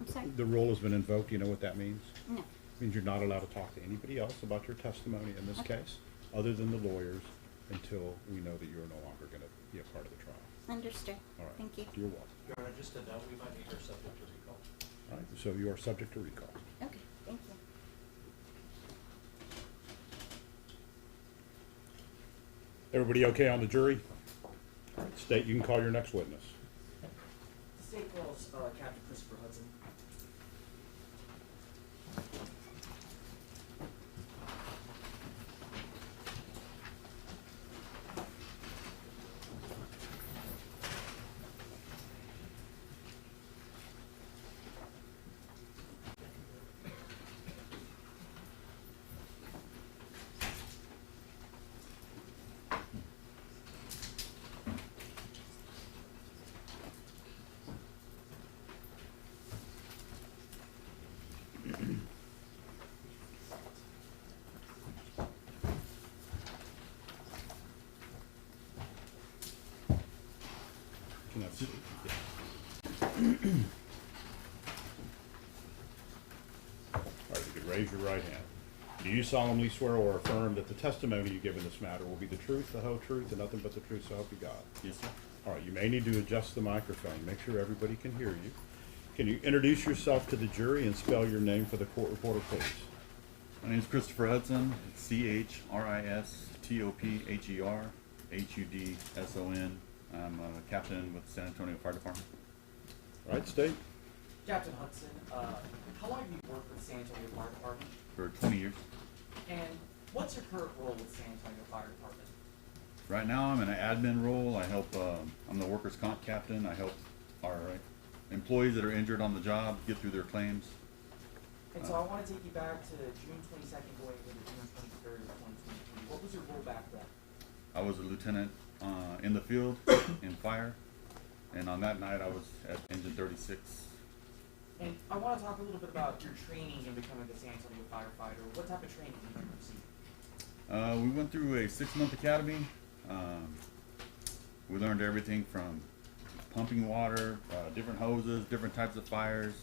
I'm sorry? The rule has been invoked. Do you know what that means? No. It means you're not allowed to talk to anybody else about your testimony in this Okay. case, other than the lawyers, until we know that you're no longer going to be a part of the trial. Understood. All right. Thank you. You're welcome. Your Honor, just to note, we might need her subject to recall. All right, so you are subject to recall. Okay, thank you. Everybody okay on the jury? All right, State, you can call your next witness. The state calls Captain Christopher Hudson. Can I have a seat? All right, you can raise your right hand. Do you solemnly swear or affirm that the testimony you give in this matter will be the truth, the whole truth, and nothing but the truth, so help you God? Yes, sir. All right, you may need to adjust the microphone. Make sure everybody can hear you. Can you introduce yourself to the jury and spell your name for the court reporter, please? My name is Christopher Hudson. It's CHRISTOPHER HUDSON. I'm a captain with the San Antonio Fire Department. Right, state? Captain Hudson, how long have you worked with San Antonio Fire Department? For 20 years. And what's your current role with San Antonio Fire Department? Right now I'm in an admin role. I help, I'm the workers' comp captain. I help our employees that are injured on the job get through their claims. And so I want to take you back to June 22nd going into June 23rd of 2023. What was your role back then? I was a lieutenant in the field in fire, and on that night I was at Engine 36. And I want to talk a little bit about your training in becoming a San Antonio firefighter. What type of training did you receive? We went through a 6-month academy. We learned everything from pumping water, different hoses, different types of fires.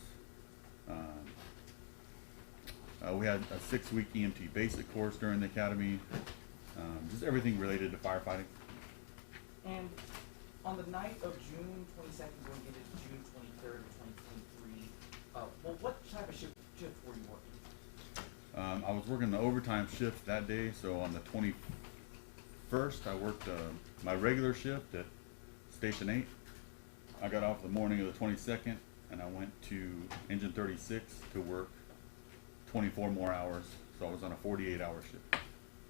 We had a 6-week EMT basic course during the academy. Just everything related to firefighting. And on the night of June 22nd going into June 23rd of 2023, well, what type of shift were you working? I was working the overtime shift that day, so on the 21st I worked my regular shift at Station 8. I got off the morning of the 22nd and I went to Engine 36 to work 24 more hours, so I was on a 48-hour shift.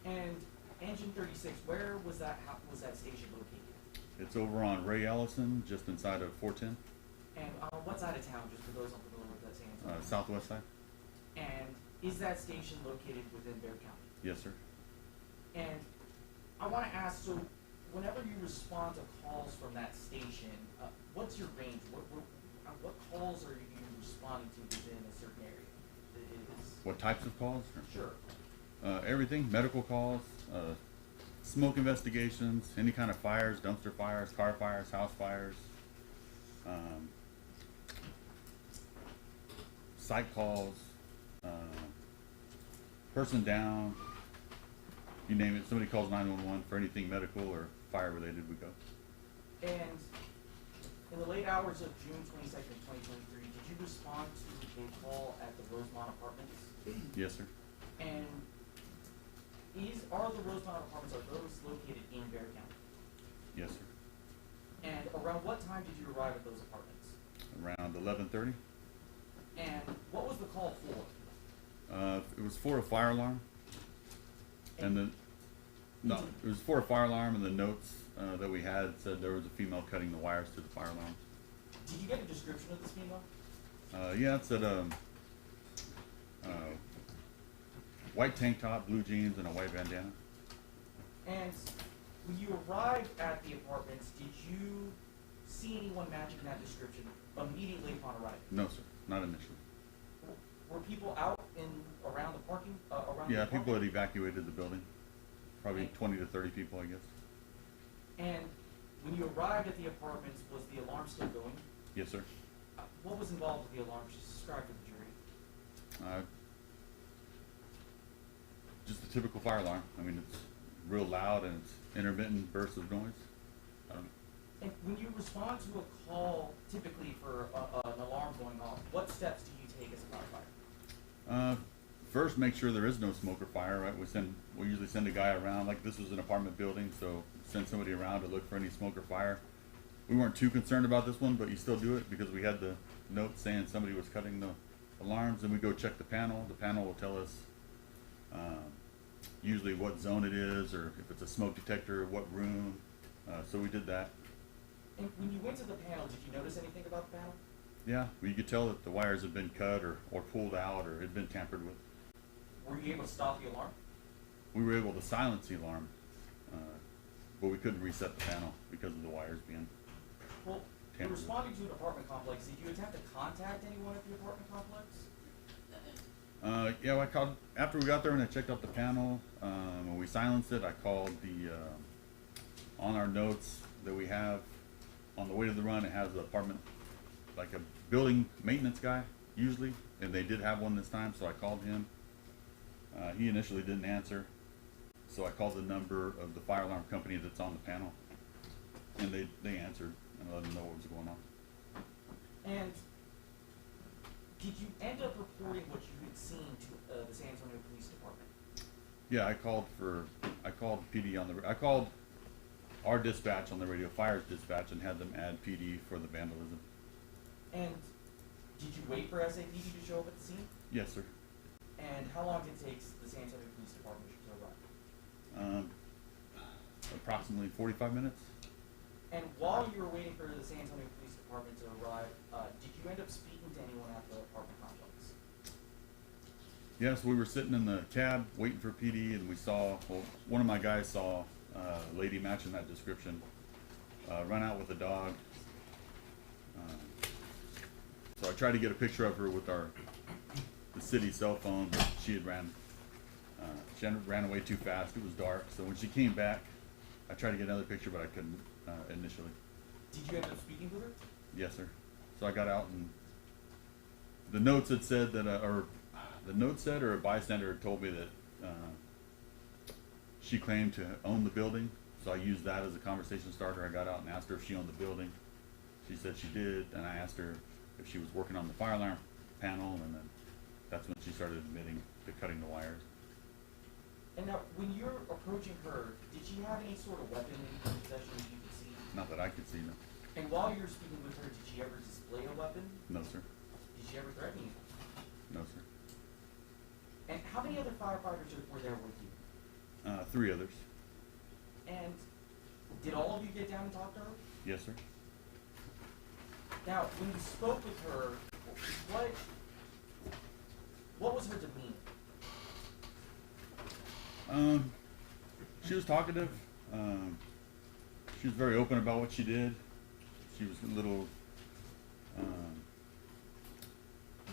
And Engine 36, where was that station located? It's over on Ray Allison, just inside of 410. And what side of town, just for those unfamiliar with that San Antonio? Southwest side. And is that station located within Bear County? Yes, sir. And I want to ask, so whenever you respond to calls from that station, what's your range? What calls are you responding to within a certain area? What types of calls? Sure. Everything, medical calls, smoke investigations, any kind of fires, dumpster fires, car fires, house fires, site calls, person down, you name it. Somebody calls 911 for anything medical or fire related, we go. And in the late hours of June 22nd, 2023, did you respond to a call at the Rosemont Apartments? Yes, sir. And are the Rosemont Apartments, are those located in Bear County? Yes, sir. And around what time did you arrive at those apartments? Around 11:30. And what was the call for? It was for a fire alarm. And it was for a fire alarm, and the notes that we had said there was a female cutting the wires to the fire alarms. Did you get a description of this female? Yeah, it said white tank top, blue jeans, and a white bandana. And when you arrived at the apartments, did you see anyone matching that description immediately upon arriving? No, sir, not initially. Were people out in around the parking? Yeah, people had evacuated the building. Probably 20 to 30 people, I guess. And when you arrived at the apartments, was the alarm still going? Yes, sir. What was involved with the alarm? Just describe to the jury. Just a typical fire alarm. I mean, it's real loud and it's intermittent bursts of noise. And when you respond to a call, typically for an alarm going off, what steps do you take as a firefighter? First, make sure there is no smoke or fire. Right, we usually send a guy around. Like this was an apartment building, so send somebody around to look for any smoke or fire. We weren't too concerned about this one, but you still do it because we had the note saying somebody was cutting the alarms. And we go check the panel. The panel will tell us usually what zone it is, or if it's a smoke detector, what room. So we did that. And when you went to the panel, did you notice anything about the panel? Yeah, well, you could tell that the wires had been cut or pulled out or had been tampered with. Were you able to stop the alarm? We were able to silence the alarm, but we couldn't reset the panel because of the wires being Well, tampered you're with. responding to an apartment complex. Did you attempt to contact anyone at the apartment complex? Yeah, I called after we got there and I checked out the panel. When we silenced it, I called the on our notes that we have on the way to the run. It has the apartment, like a building maintenance guy usually, and they did have one this time, so I called him. He initially didn't answer, so I called the number of the fire alarm company that's on the panel, and they answered and let them know what was going on. And did you end up reporting what you had seen to the San Antonio Police Department? Yeah, I called PD on I called our dispatch on the radio, fire's dispatch, and had them add PD for the vandalism. And did you wait for SAPD to show up at the scene? Yes, sir. And how long did it take the San Antonio Police Department to arrive? Approximately 45 minutes. And while you were waiting for the San Antonio Police Department to arrive, did you end up speaking to anyone at the apartment complex? Yes, we were sitting in the cab waiting for PD, and we saw, well, one of my guys saw a lady matching that description run out with a dog. So I tried to get a picture of her with the city cell phone, but she had ran away too fast. It was dark, so when she came back, I tried to get another picture, but I couldn't initially. Did you end up speaking with her? Yes, sir. So I got out, and the notes had said that, or the note said, or a bystander had told me that she claimed to own the building. So I used that as a conversation starter. I got out and asked her if she owned the building. She said she did, and I asked her if she was working on the fire alarm panel, and then that's when she started admitting to cutting the wires. And now, when you're approaching her, did she have any sort of weapon in her possession that you could see? Not that I could see, no. And while you were speaking with her, did she ever display a weapon? No, sir. Did she ever threaten you? No, sir. And how many other firefighters were there with you? 3 others. And did all of you get down and talk to her? Yes, sir. Now, when you spoke with her, what was her demeanor? She was talkative. She was very open about what she did. She was a little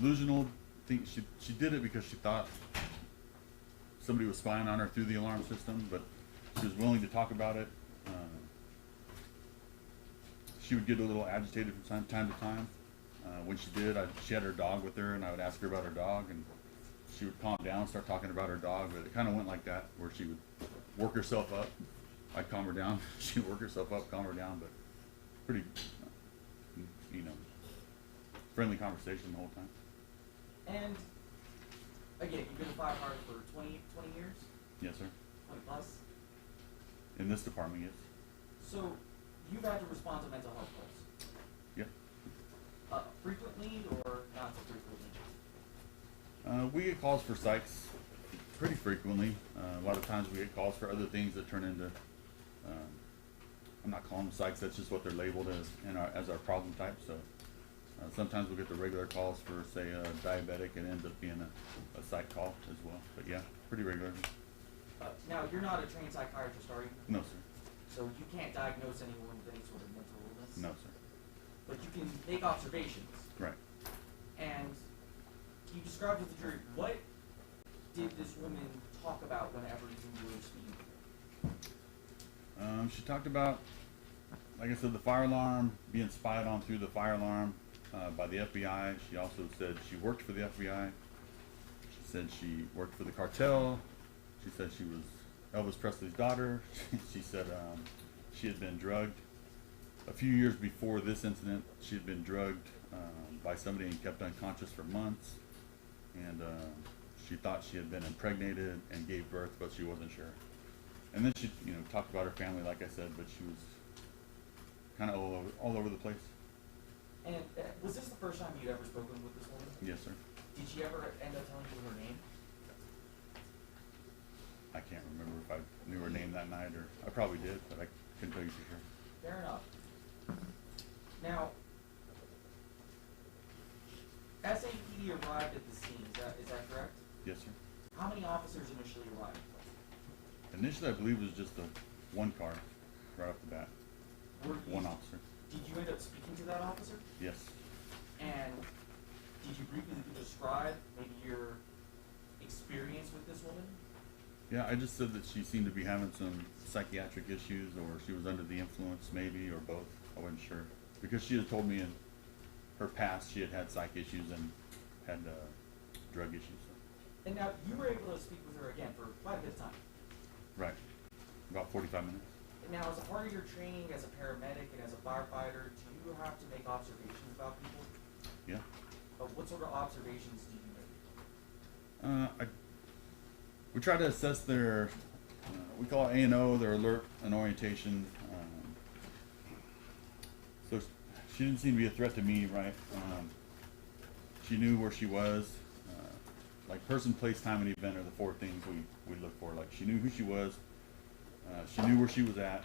delusional. She did it because she thought somebody was spying on her through the alarm system, but she was willing to talk about it. She would get a little agitated from time to time. When she did, she had her dog with her, and I would ask her about her dog, and she would calm down, start talking about her dog, but it kind of went like that, where she would work herself up. I'd calm her down. She'd work herself up, calm her down, but pretty, friendly conversation the whole time. And, again, you've been a firefighter for 20 years? Yes, sir. 20 plus? In this department, yes. So, you've had to respond to mental health calls? Yep. Frequently or not so frequently? We get calls for psychs pretty frequently. A lot of times we get calls for other things that turn into, I'm not calling them psychs, that's just what they're labeled as our problem type. So sometimes we'll get the regular calls for, say, a diabetic, and it ends up being a psych call as well. But yeah, pretty regularly. Now, you're not a trained psychiatrist, are you? No, sir. So you can't diagnose anyone with any sort of mental illness? No, sir. But you can make observations. Right. And you described with the jury, what did this woman talk about whenever you were speaking with her? She talked about, like I said, the fire alarm, being spied on through the fire alarm by the FBI. She also said she worked for the FBI. She said she worked for the cartel. She said she was Elvis Presley's daughter. She said she had been drugged. A few years before this incident, she had been drugged by somebody and kept unconscious for months. And she thought she had been impregnated and gave birth, but she wasn't sure. And then she, talked about her family, like I said, but she was kind of all over the place. And was this the first time you'd ever spoken with this woman? Yes, sir. Did she ever end up telling you her name? I can't remember if I knew her name that night, or I probably did, but I couldn't tell you for sure. Fair enough. Now, SAPD arrived at the scene, is that correct? Yes, sir. How many officers initially arrived? Initially, I believe it was just one car right off the bat. One officer. Did you end up speaking to that officer? Yes. And did you briefly describe maybe your experience with this woman? Yeah, I just said that she seemed to be having some psychiatric issues, or she was under the influence, maybe, or both. I wasn't sure. Because she had told me in her past she had had psych issues and had drug issues. So. And now, you were able to speak with her again for quite a bit of time. Right. About 45 minutes. And now, as a part of your training as a paramedic and as a firefighter, do you have to make observations about people? Yeah. What sort of observations do you make? We try to assess their, we call it A&O, their alert and orientation. she didn't seem to be a threat to me, right? She knew where she was. Like person, place, time, and event are the four things we look for. Like she knew who she was. She knew where she was at.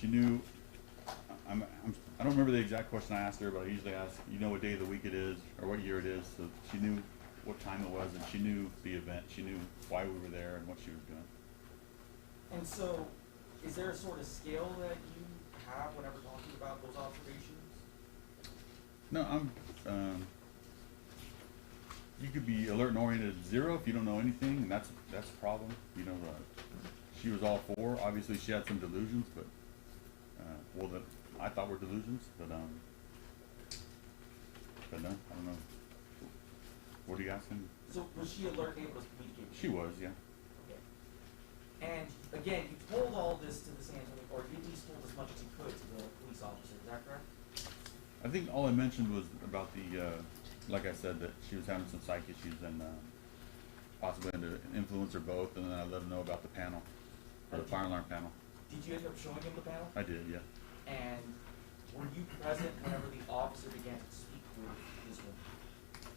She knew. I don't remember the exact question I asked her, but I usually ask, you know what day of the week it is or what year it is. So she knew what time it was, and she knew the event. She knew why we were there and what she was doing. And so, is there a sort of scale that you have whenever talking about those observations? No, you could be alert and oriented at 0 if you don't know anything, and that's a problem. You know, she was all 4. Obviously, she had some delusions, but I thought were delusions, but no, I don't know. What are you asking? So was she alert and able to communicate with She you? was, yeah. Okay. And again, you told all this to the San Antonio, or you at least told as much as you could to the police officer. Is that correct? I think all I mentioned was about the, like I said, that she was having some psych issues and possibly an influence or both, and then I let him know about the panel, or the fire alarm panel. Did you end up showing him the panel? I did, yeah. And were you present whenever the officer began to speak with this woman?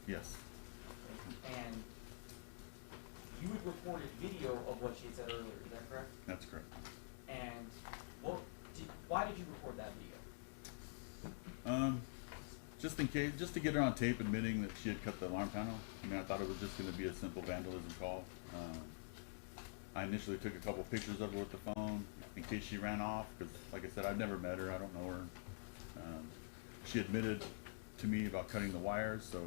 Yes. And you had recorded video of what she had said earlier, is that correct? That's correct. And why did you record that video? Just in case, just to get her on tape admitting that she had cut the alarm panel. I mean, I thought it was just going to be a simple vandalism call. I initially took a couple pictures of her with the phone in case she ran off, because like I said, I've never met her, I don't know her. She admitted to me about cutting the wires, so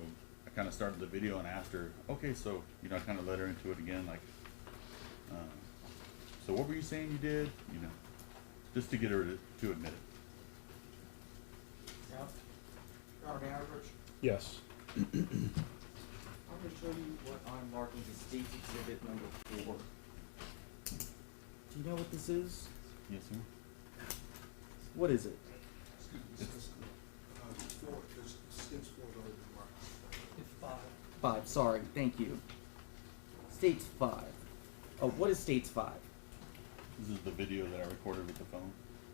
I kind of started the video and asked her, okay, so, you know, I kind of led her into it again, like, so what were you saying you did? You know, just to get her to admit it. Yeah. Your Honor, may I approach? Yes. I'm going to show you what I'm marking as State's Exhibit number 4. Do you know what this is? Yes, sir. What is it? Excuse me, State's 4, there's State's 4 is already been marked. It's 5. 5, sorry, thank you. State's 5. Oh, what is State's 5? This is the video that I recorded with the phone.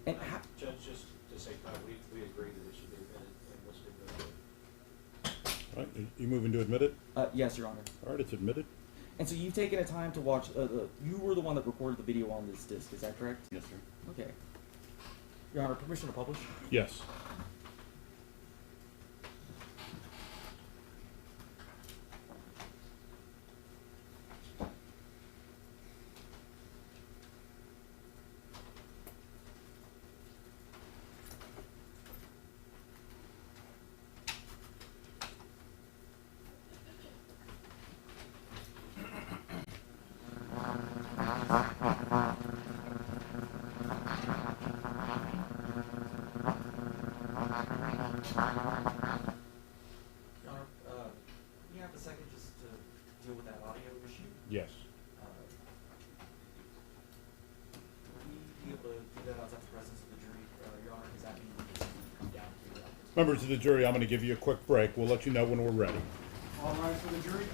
And Judge, just to say, we agree that it should be admitted and listed. All right, you moving to admit it? Yes, Your Honor. All right, it's admitted. And so you've taken a time to watch, you were the one that recorded the video on this disc, is that correct? Yes, sir. Okay. Your Honor, permission to publish? Yes. Your Honor, you have a second just to deal with that audio issue? Yes. Will we be able to do that outside the presence of the jury? Your Honor, does that mean we can come down to your office? Members of the jury, I'm going to give you a quick break. We'll let you know when we're ready. All rise for the jury.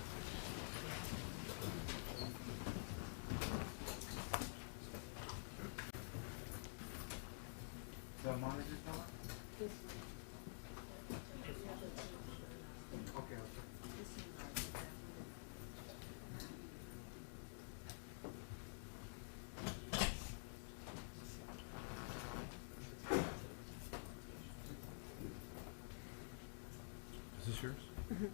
The monitor's on? Okay, I'll check. Is this yours? Okay.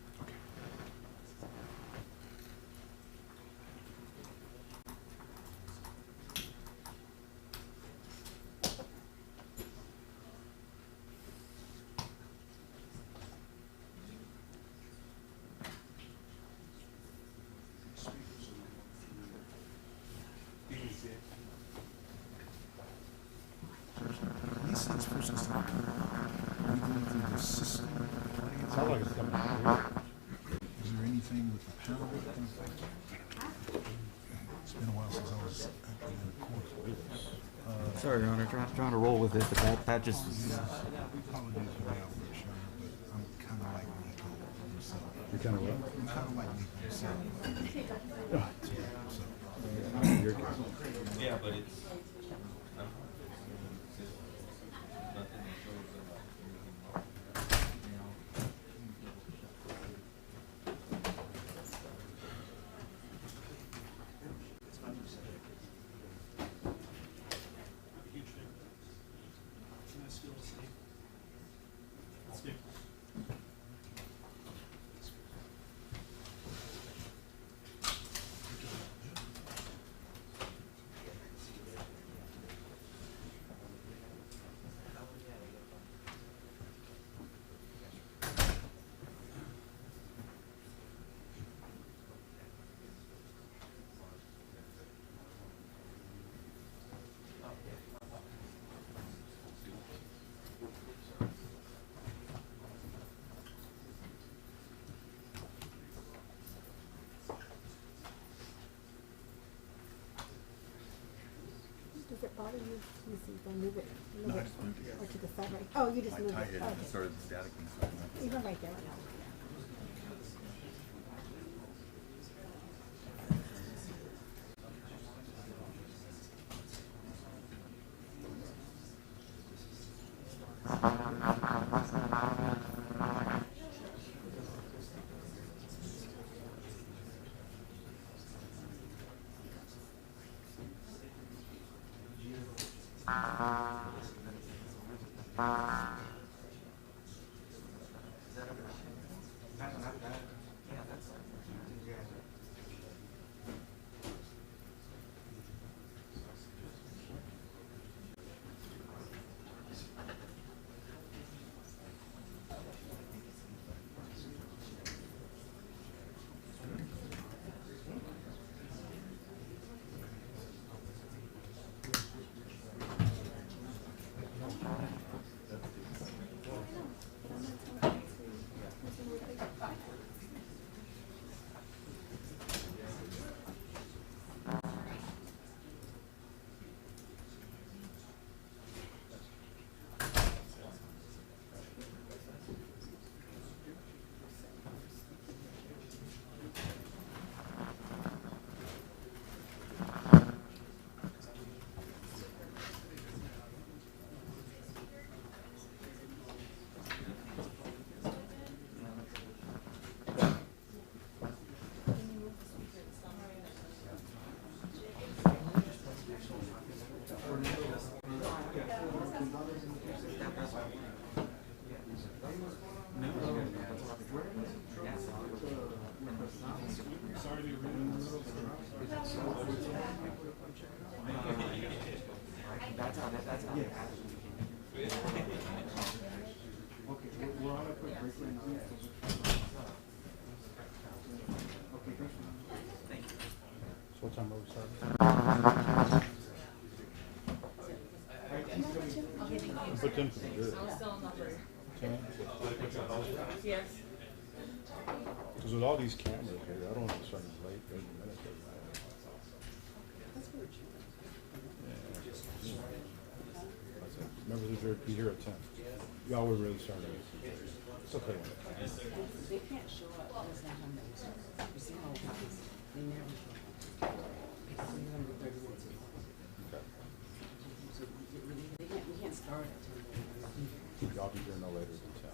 These things first is not we going through the system. Sounds like it's coming from here. Is there anything with the panel? It's been a while since I was actually in court. Sorry, Your Honor, trying to roll with it, but that just... Apologies for the outburst, Your Honor, but I'm kind of like Nico himself. You're kind of what? I'm kind of like Nico himself. You're good. Yeah, but it's. bother you? You see, don't move it. No, I just moved it. Or to the side, right? Oh, you just My moved tie it. hit Okay. and started staticking. So I moved it. Even right there, right now. So what time are we starting? Put them for the good. 10? Yes. Because with all these cameras here, I don't want to start late, 30 minutes. Remember, be here at 10. Y'all were really starting at 8. It's okay. They can't show up. That's not how they start. You see how it happens? They never show up. So you're gonna be 30 minutes late. Okay. So we can't start at 10. Y'all be here no later than 10.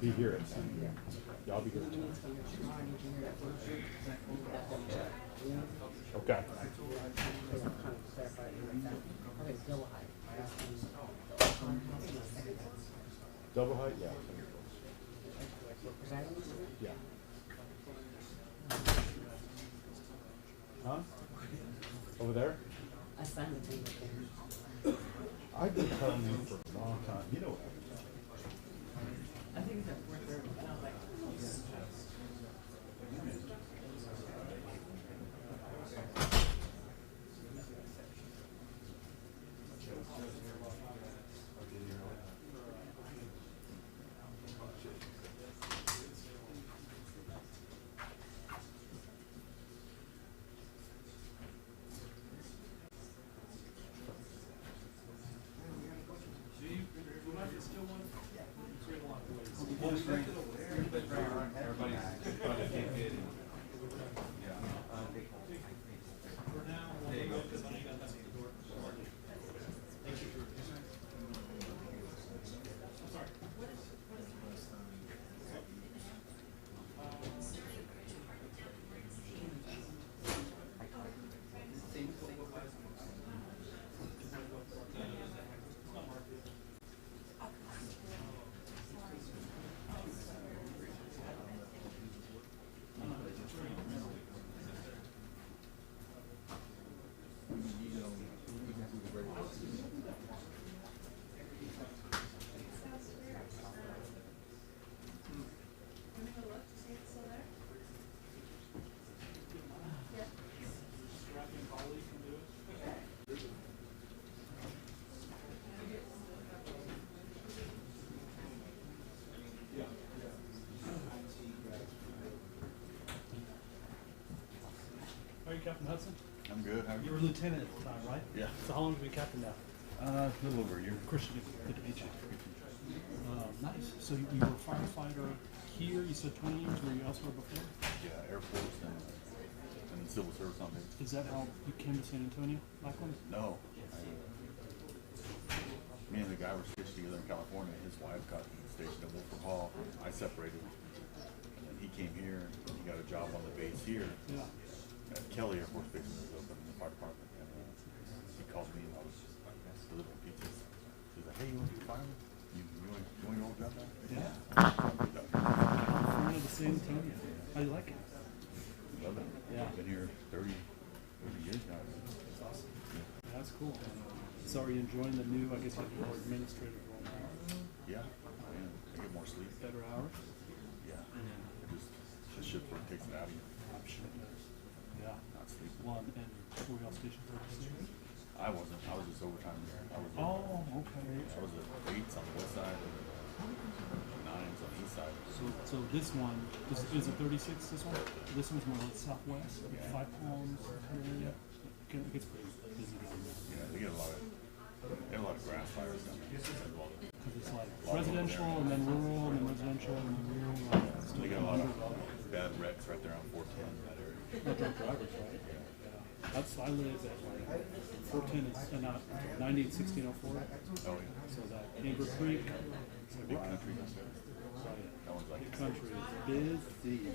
Be here at 10. Y'all be here at 10. Okay. Double height? Yeah. Yeah. Huh? Over there? I signed the thing with them. I've been telling you for a long time. You know what? I think that worked very well. And I was like, Captain Hudson? I'm good. How are You you? were lieutenant at the time, right? Yeah. So how long have you been captain now? A little over a year. Christian, good to meet you. Nice. So you were a firefighter here, you said 20 years, were you elsewhere before? Yeah, Air Force and civil service on me. Is that how you came to San Antonio, Lackland? No. Me and the guy were stationed together in California. His wife got stationed at Wilford Hall. I separated. And then he came here and he got a job on the base here. Yeah. At Kelly Air Force Base when it was open in the fire department. And he called me and I was delivering pizzas. He was like, hey, you want to be a fireman? You want your old job now? Yeah. Front of the San Antonio. How do you like it? Love it. Yeah. Been here 30 years now. That's awesome. Yeah, that's cool. So are you enjoying the new, I guess you have more administrative role now? Yeah, man, I get more sleep. Better hours? Yeah. The shift work takes it out of you. I'm sure it does. Yeah. Not sleeping. Well, and were you all stationed overseas? I wasn't. I was just overtime there. I was okay. I was at 8s on the west side and 9s on the east side. So this one, is it 36, this one? This one's more like southwest, like Yeah. Five Palms kind of area? Yeah. It gets pretty busy down there. Yeah, they get a lot of grass fires down there. Because it's like residential and then rural and then residential and then rural. They get a lot of bad wrecks right there on 410 in that area. Drunk drivers, right? Yeah. I live at like 410 is not 90 and 1604. Oh yeah. So that Amber Creek. It's like, Big wow. country. That one's like Big country is busy.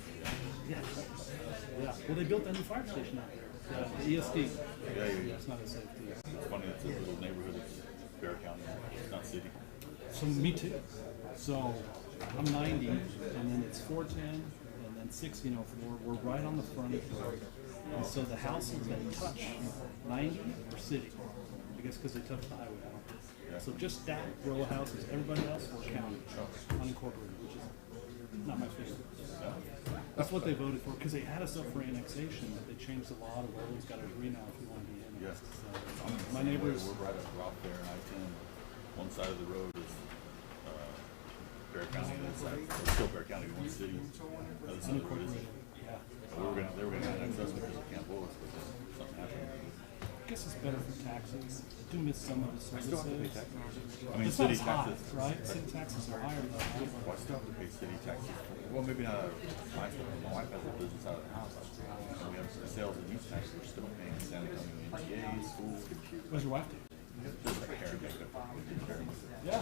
Yeah. Yeah. Well, they built that new fire station out there. The ESD. Yeah. It's not a safety. It's funny, it's a little neighborhood. It's Bear County. It's not city. So me too. So I'm 90, and then it's 410, and then 1604. We're right on the front of the road. And so the houses that touch 90 are city. I guess because they touch the highway. So just that row of houses. Everybody else are county, unincorporated, which is not my favorite. That's what they voted for, because they had us up for annexation, but they changed the law to where everyone's got to agree now if you want to be annexed. So my neighbors. We're right at Rock there in I-10. One side of the road is Bear County, and the other side it's still Bear County, one city. The other side of the road isn't. Yeah. They were gonna annex us because they can't blow us, but then something happened. I guess it's better for taxes. I do miss some of the services. still have to pay taxes. I mean, It's city not as high, taxes. right? City taxes are higher though. Well, I still have to pay city taxes. Well, maybe not my stuff. My wife has a business out of the house. And we have sales and use taxes. We're still paying San Antonio MTA, schools. What does your wife do? Just like hair and makeup. Yeah,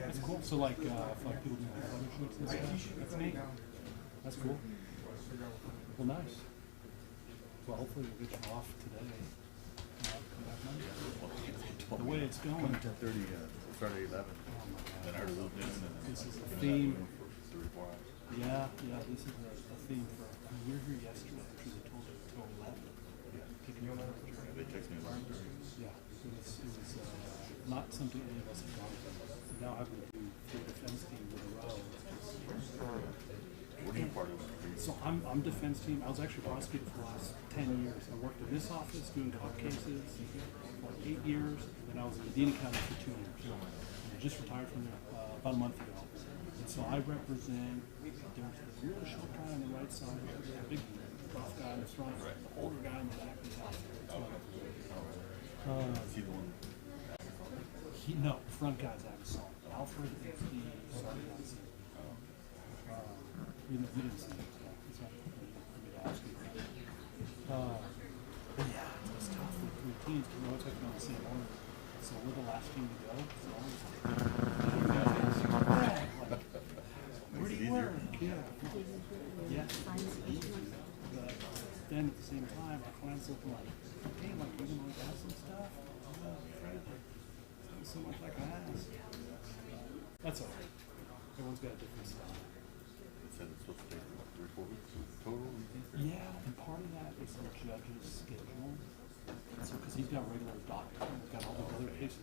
that's cool. So like, if like people do like photo shoots and stuff, that's neat. That's cool. Well, nice. Well, hopefully we'll get you off today. Come back Monday. The way it's going. 10:30. Start at 11. Then I heard a little noon, and then This is the finish theme. after 3 or 4 hours. Yeah, this is a theme for. I mean, we were here yesterday. Actually, they told us till 11. Taking your temperature. Yeah, they text me about 30. Yeah, it was not something any of us had gone through. Now having to do the defense team with a row. What are you part of? So I'm defense team. I was actually a prosecutor for the last 10 years. I worked in this office doing cop cases for 8 years, and then I was in Medina County for 2 years. I just retired from there about a month ago. And so I represent, there's the really short guy on the right side, the big buff guy in the front, the older guy in the back. Is he the one? No, the front guy's Absol. Alfred is the sergeant on scene. You didn't see him, so it's not for me to ask you. But yeah, it's tough with 3 teams because we always have to go in the same order. So we're the last team to go. So always where do you work? Yeah. Yeah. But then at the same time, our clients look like, hey, like, we're going to have some stuff. So much like I asked. That's all right. Everyone's got a different style. It said it's supposed to take, what, 3 or 4 weeks total, you think? Yeah, and part of that is the judge's schedule. So, because he's got regular docket, he's got all the other cases.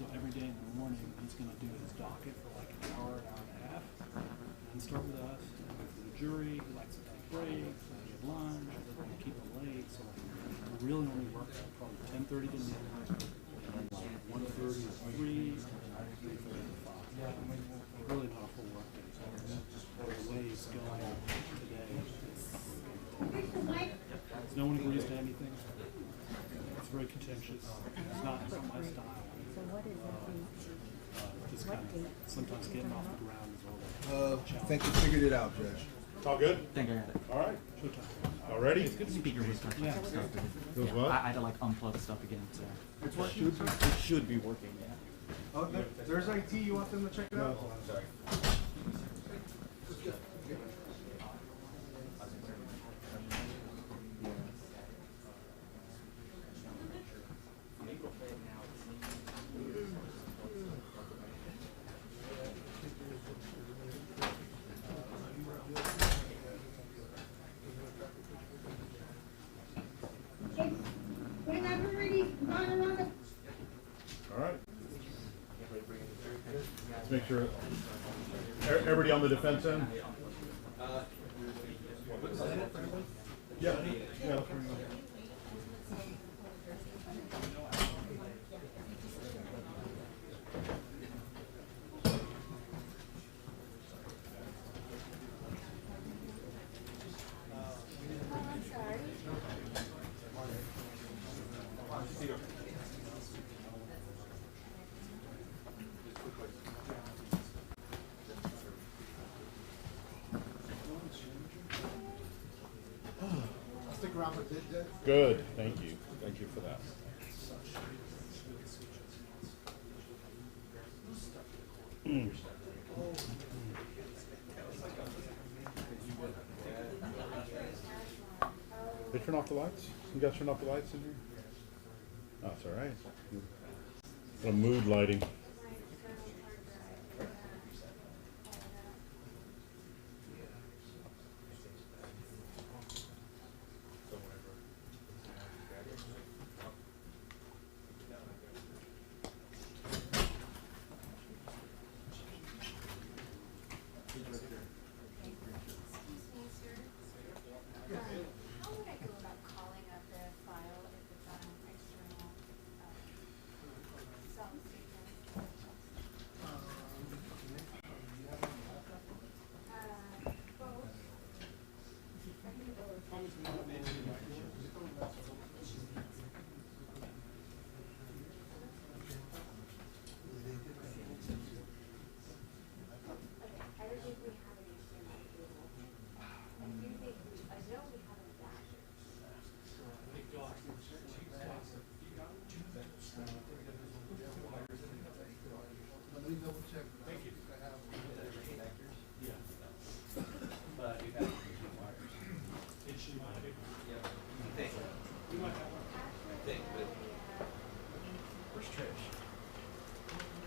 So every day in the morning, he's going to do his docket for like an hour and a half. And start with us, and go for the jury, he likes to take breaks, and get lunch, and then we keep him late. So we really only work from probably 10:30 to noon, and then like 1:30 to 3, and then 3:30 to 5. Really not a full work day. So the way it's going today, no one agrees to anything. it's not my style. So what is the date? Just What kind of date? sometimes getting off the ground is all I think you figured it out, Judge. All good? Think I had it. All right. All ready? Speaker was not Yeah. stuff. Feels what? I had to like unplug stuff again. So. It should be working, yeah. Oh, there's IT. You want them to check it out? Sorry. All right. Let's make sure. Everybody on the defense end? Yeah. Yeah. Let's bring it up. Good, thank you. Thank you for that. They turn off the lights? You guys turn off the lights in here? Oh, that's all right. Some mood lighting.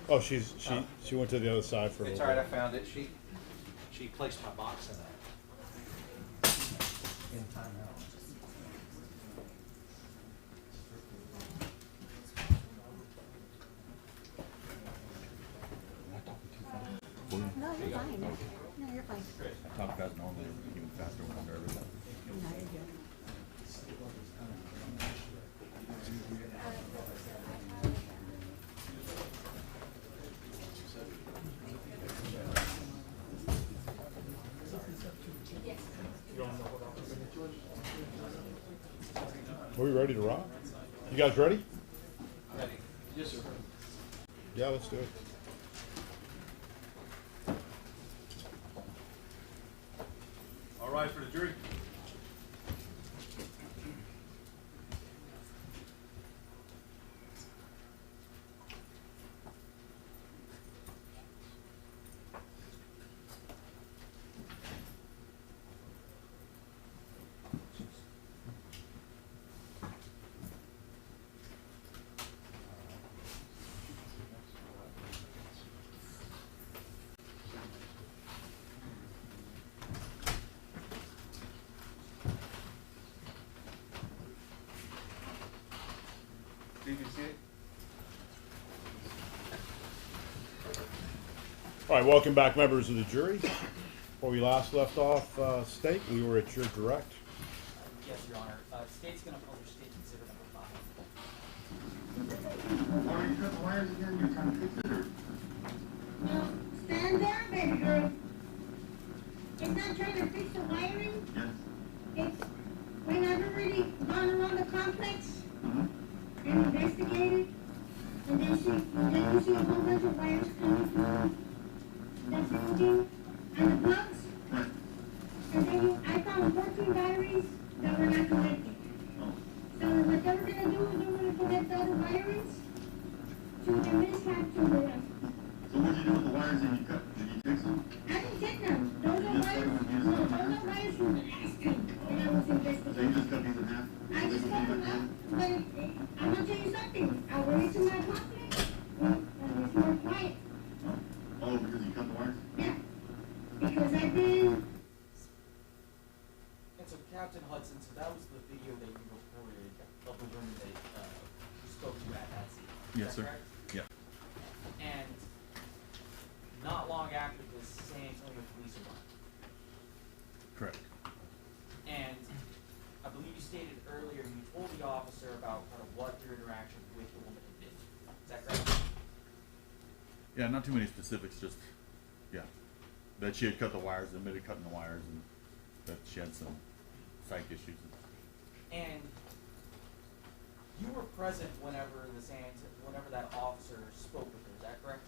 Oh, she went to the other side for a It's little alright, bit. I found it. She placed my box in there. In timeout. No, you're fine. No, you're fine. I talk fast normally, even faster when I'm nervous. No, you're good. Are we ready to rock? You guys ready? Ready? Yes, sir. Yeah, let's do it. All right, for the jury. All right, welcome back, members of the jury. Where we last left off, State, we were at your direct. Yes, Your Honor. State's going to publish State Exhibit number 5. No, stand down, baby girl. It's not trying to fix the wiring. It's, we haven't really gone around the complex and investigated Captain Hudson, so that was the video that you reported of the woman that you spoke to at that scene. Yes, Is sir. that correct? Yeah. And not long after this, San Antonio police arrived. Correct. And I believe you stated earlier you told the officer about kind of what your interaction with the woman had been. Is that correct? Yeah, not too many specifics, just, yeah. That she had cut the wires, admitted cutting the wires, and that she had some psych issues. And you were present whenever whenever that officer spoke with her, is that correct?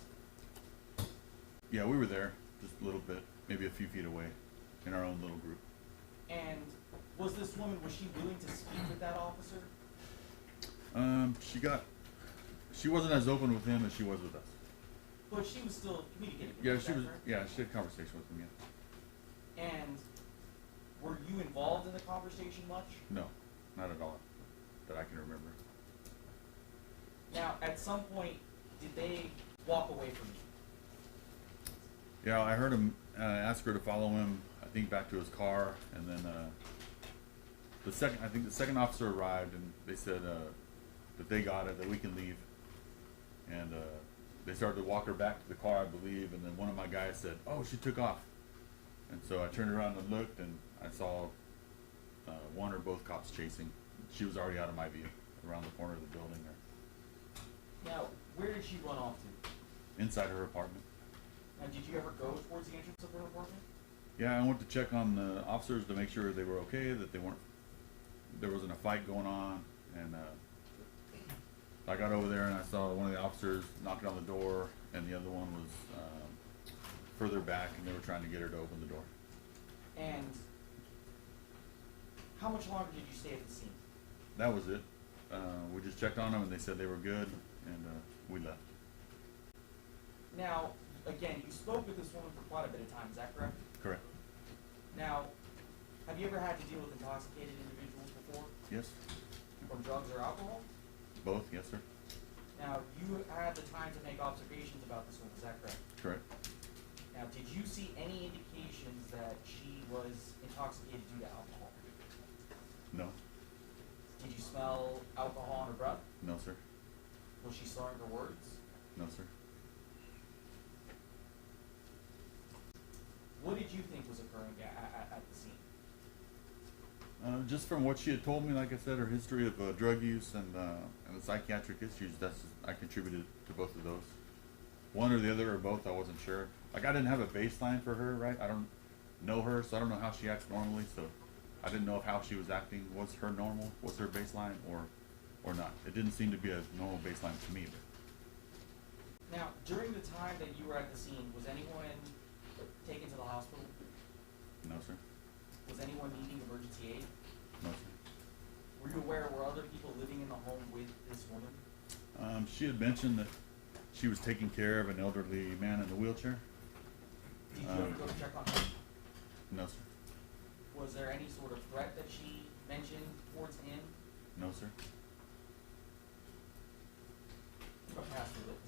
Yeah, we were there, just a little bit, maybe a few feet away, in our own little group. And was this woman, was she willing to speak with that officer? She wasn't as open with him as she was with us. But she was still communicating with Yeah, him, is she that was, correct? yeah, she had conversation with him, yeah. And were you involved in the conversation much? No, not at all, that I can remember. Now, at some point, did they walk away from you? Yeah, I heard him ask her to follow him, I think back to his car, and then the second officer arrived, and they said that they got it, that we can leave. And they started to walk her back to the car, I believe, and then one of my guys said, "Oh, she took off." And so I turned around and looked, and I saw one or both cops chasing. She was already out of my view, around the corner of the building there. Now, where did she run off to? Inside her apartment. Now, did you ever go towards the entrance of her apartment? Yeah, I went to check on the officers to make sure they were okay, that there wasn't a fight going on, and I got over there and I saw one of the officers knocking on the door, and the other one was further back, and they were trying to get her to open the door. And how much longer did you stay at the scene? That was it. We just checked on them, and they said they were good, and we left. Now, again, you spoke with this woman for quite a bit of time, is that correct? Correct. Now, have you ever had to deal with intoxicated individuals before? Yes. From drugs or alcohol? Both, yes, sir. Now, you had the time to make observations about this woman, is that correct? Correct. Now, did you see any indications that she was intoxicated due to alcohol? No. Did you smell alcohol on her breath? No, sir. Was she slurring her words? No, sir. What did you think was occurring at the scene? Just from what she had told me, like I said, her history of drug use and the psychiatric issues, I contributed to both of those. One or the other or both, I wasn't sure. Like, I didn't have a baseline for her, right? I don't know her, so I don't know how she acts normally, so I didn't know if how she was acting was her normal, was her baseline, or not. It didn't seem to be a normal baseline to me. But. Now, during the time that you were at the scene, was anyone taken to the hospital? No, sir. Was anyone needing emergency aid? No, sir. Were you aware, were other people living in the home with this woman? She had mentioned that she was taking care of an elderly man in a wheelchair. Did you ever go to check on her? No, sir. Was there any sort of threat that she mentioned towards him? No, sir. Go past the witness.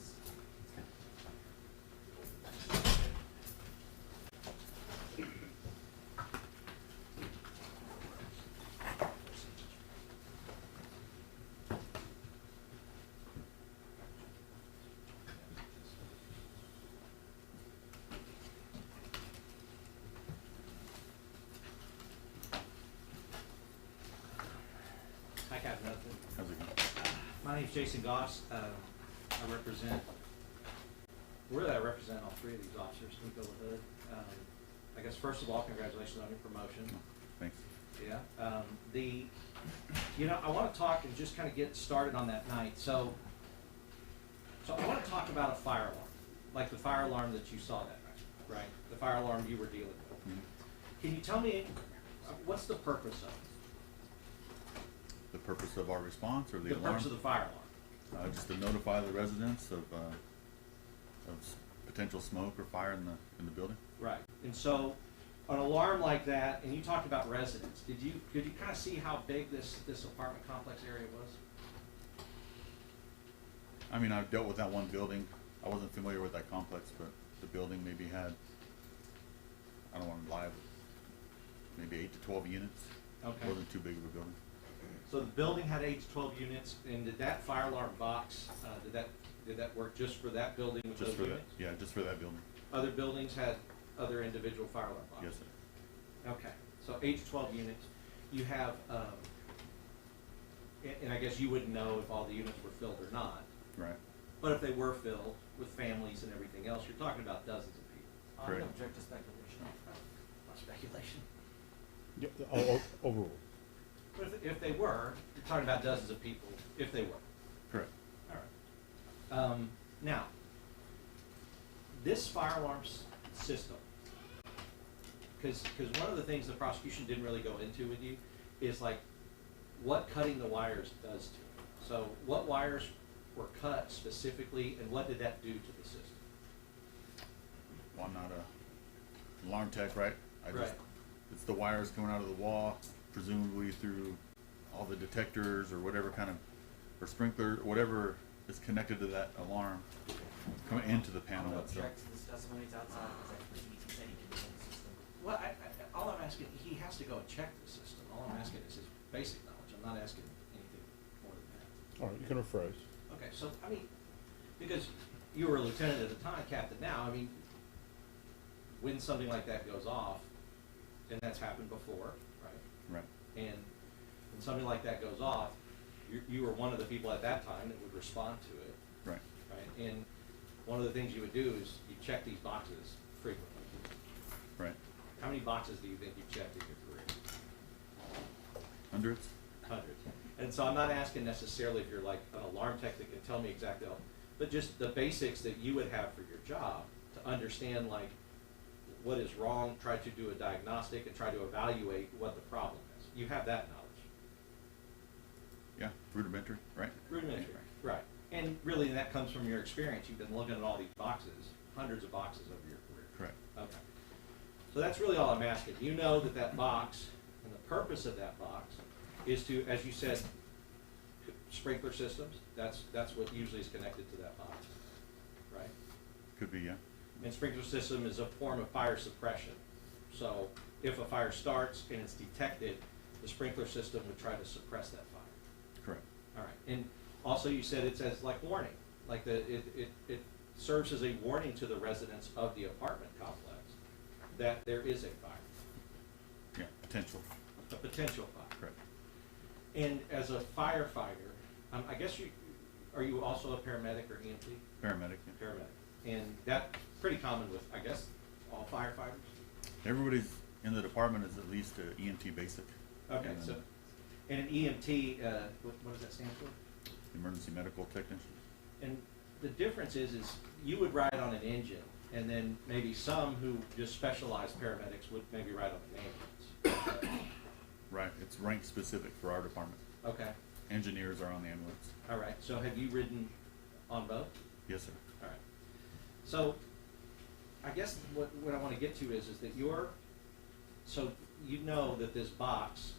Hi, Captain Hudson. How's it going? My name's Jason Goss. I represent all three of these officers, Nico the Hood. I guess first of all, congratulations on your promotion. Thanks. Yeah. I want to talk and just kind of get started on that night. So I want to talk about a fire alarm, like the fire alarm that you saw that night, right? The fire alarm you were dealing with. Mm-hmm. Can you tell me what's the purpose of it? The purpose of our response, or the alarm? The purpose of the fire alarm. Just to notify the residents of potential smoke or fire in the building. Right. And so, an alarm like that, and you talked about residents. Could you kind of see how big this apartment complex area was? I mean, I've dealt with that one building. I wasn't familiar with that complex, but the building maybe had, I don't want to lie, but maybe 8 to 12 units. Okay. Wasn't too big of a building. So the building had 8 to 12 units, and did that fire alarm box, did that work just for that building with Just those for that, units? yeah, just for that building. Other buildings had other individual fire alarm boxes? Yes, sir. Okay, so 8 to 12 units. You have, and I guess you wouldn't know if all the units were filled or not, Right. but if they were filled with families and everything else, you're talking about dozens of people. I'm gonna object to speculation. Not speculation. Overruled. But if they were, you're talking about dozens of people, if they were. Correct. All right. Now, this fire alarm system, because one of the things the prosecution didn't really go into with you is like what cutting the wires does to it. So what wires were cut specifically, and what did that do to the system? Well, I'm not a alarm tech, right? Right. It's the wires coming out of the wall, presumably through all the detectors or whatever kind of, or sprinkler, whatever is connected to that alarm, coming into the panel itself. Object to this testimony, it's outside of his expertise, he said he can build the system. Well, all I'm asking, he has to go and check the system. All I'm asking is his basic knowledge. I'm not asking anything more than that. All right, you can rephrase. Okay, so, I mean, because you were a lieutenant at the time, captain now, I mean, when something like that goes off, and that's happened before, right? Right. And when something like that goes off, you were one of the people at that time that would respond to it. Right. Right, and one of the things you would do is you check these boxes frequently. Right. How many boxes do you think you've checked in your career? Hundreds? Hundreds. And so I'm not asking necessarily if you're like an alarm tech that can tell me exactly all, but just the basics that you would have for your job to understand like what is wrong, try to do a diagnostic, and try to evaluate what the problem is. You have that knowledge. Yeah, rudimentary, right? Rudimentary, right. And really that comes from your experience. You've been looking at all these boxes, hundreds of boxes over your career. Correct. Okay. So that's really all I'm asking. You know that that box, and the purpose of that box, is to, as you said, sprinkler systems. That's what usually is connected to that box, right? Could be, yeah. And sprinkler system is a form of fire suppression. So if a fire starts and it's detected, the sprinkler system would try to suppress that fire. Correct. All right. And also you said it says like warning, like it serves as a warning to the residents of the apartment complex that there is a fire. Yeah, potential. A potential fire. Correct. And as a firefighter, I guess are you also a paramedic or EMT? Paramedic, yeah. Paramedic. And that's pretty common with, I guess, all firefighters? Everybody's in the department is at least a EMT basic. Okay, so, and an EMT, what does that stand for? Emergency medical technician. And the difference is you would ride on an engine, and then maybe some who just specialized paramedics would maybe ride on an ambulance. Right, it's rank specific for our department. Okay. Engineers are on the ambulance. All right, so have you ridden on both? Yes, sir. All right. So, I guess what I want to get to is that so you know that this box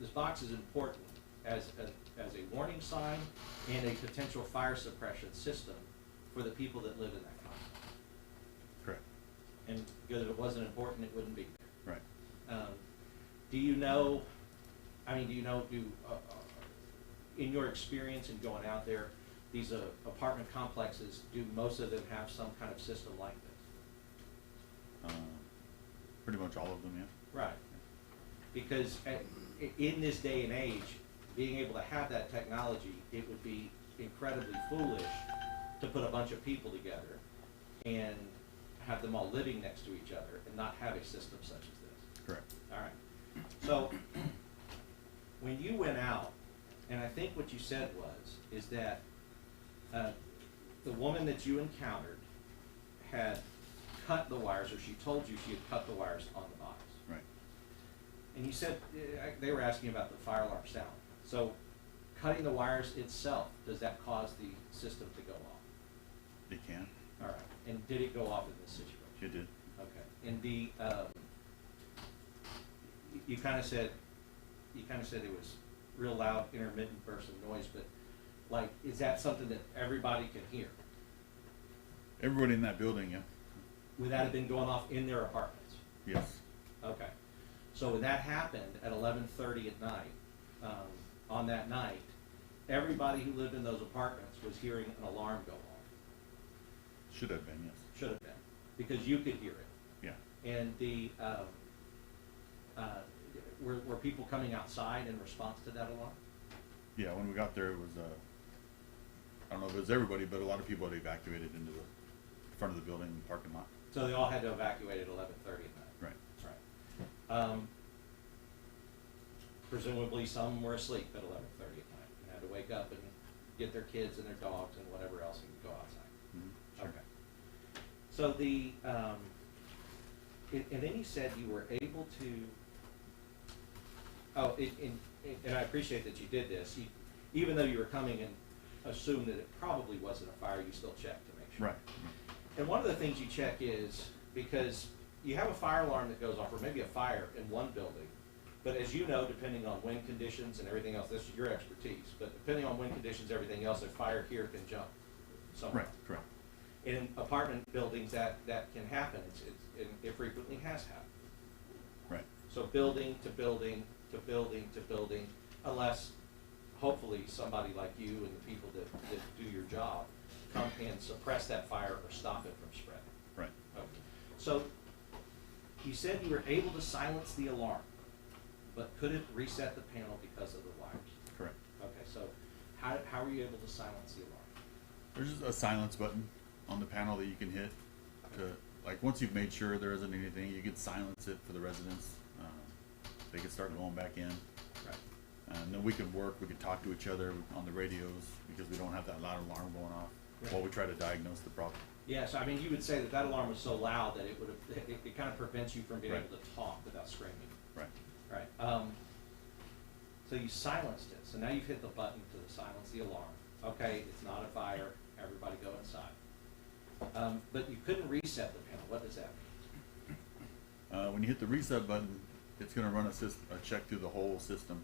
is important as a warning sign and a potential fire suppression system for the people that live in that complex. Correct. And because if it wasn't important, it wouldn't be there. Right. Do you know, in your experience in going out there, these apartment complexes, do most of them have some kind of system like this? Pretty much all of them, yeah. Right. Because in this day and age, being able to have that technology, it would be incredibly foolish to put a bunch of people together and have them all living next to each other and not have a system such as this. Correct. All right. So when you went out, and I think what you said is that the woman that you encountered had cut the wires, or she told you she had cut the wires on the box. Right. And you said they were asking about the fire alarm sound. So cutting the wires itself, does that cause the system to go off? It can. All right. And did it go off in this situation? It did. Okay. And you kind of said it was real loud, intermittent burst of noise, but like, is that something that everybody can hear? Everybody in that building, yeah. Would that have been going off in their apartments? Yes. Okay. So when that happened at 11:30 at night, on that night, everybody who lived in those apartments was hearing an alarm go off. Should have been, yes. Should have been, because you could hear it. Yeah. And the, were people coming outside in response to that alarm? Yeah, when we got there, it was, I don't know if it was everybody, but a lot of people had evacuated into the front of the building and parking lot. So they all had to evacuate at 11:30 at night? Right. Right. Presumably some were asleep at 11:30 at night and had to wake up and get their kids and their dogs and whatever else and go outside. Mm-hmm. Sure. Okay. So the, and then you said you were able to, and I appreciate that you did this. Even though you were coming and assumed that it probably wasn't a fire, you still checked to make sure. Right. And one of the things you check is, because you have a fire alarm that goes off, or maybe a fire in one building, but as you know, depending on wind conditions and everything else, this is your expertise, but depending on wind conditions, everything else, a fire here can jump somewhere. Right, correct. In apartment buildings, that can happen. It frequently has happened. Right. So building to building to building to building, unless hopefully somebody like you and the people that do your job come and suppress that fire or stop it from spreading. Right. Okay. So you said you were able to silence the alarm, but couldn't reset the panel because of the wires. Correct. Okay, so how were you able to silence the alarm? There's just a silence button on the panel that you can hit to, like, once you've made sure there isn't anything, you can silence it for the residents. They can start going back in. Right. And then we can work, we can talk to each other on the radios because we don't have that loud alarm going off while we try to diagnose the problem. Yeah, so I mean, you would say that alarm was so loud that it would have, it kind of prevents you from being able to talk without screaming. Right. Right. So you silenced it. So now you've hit the button to silence the alarm. Okay, it's not a fire. Everybody go inside. But you couldn't reset the panel. What does that mean? When you hit the reset button, it's going to run a check through the whole system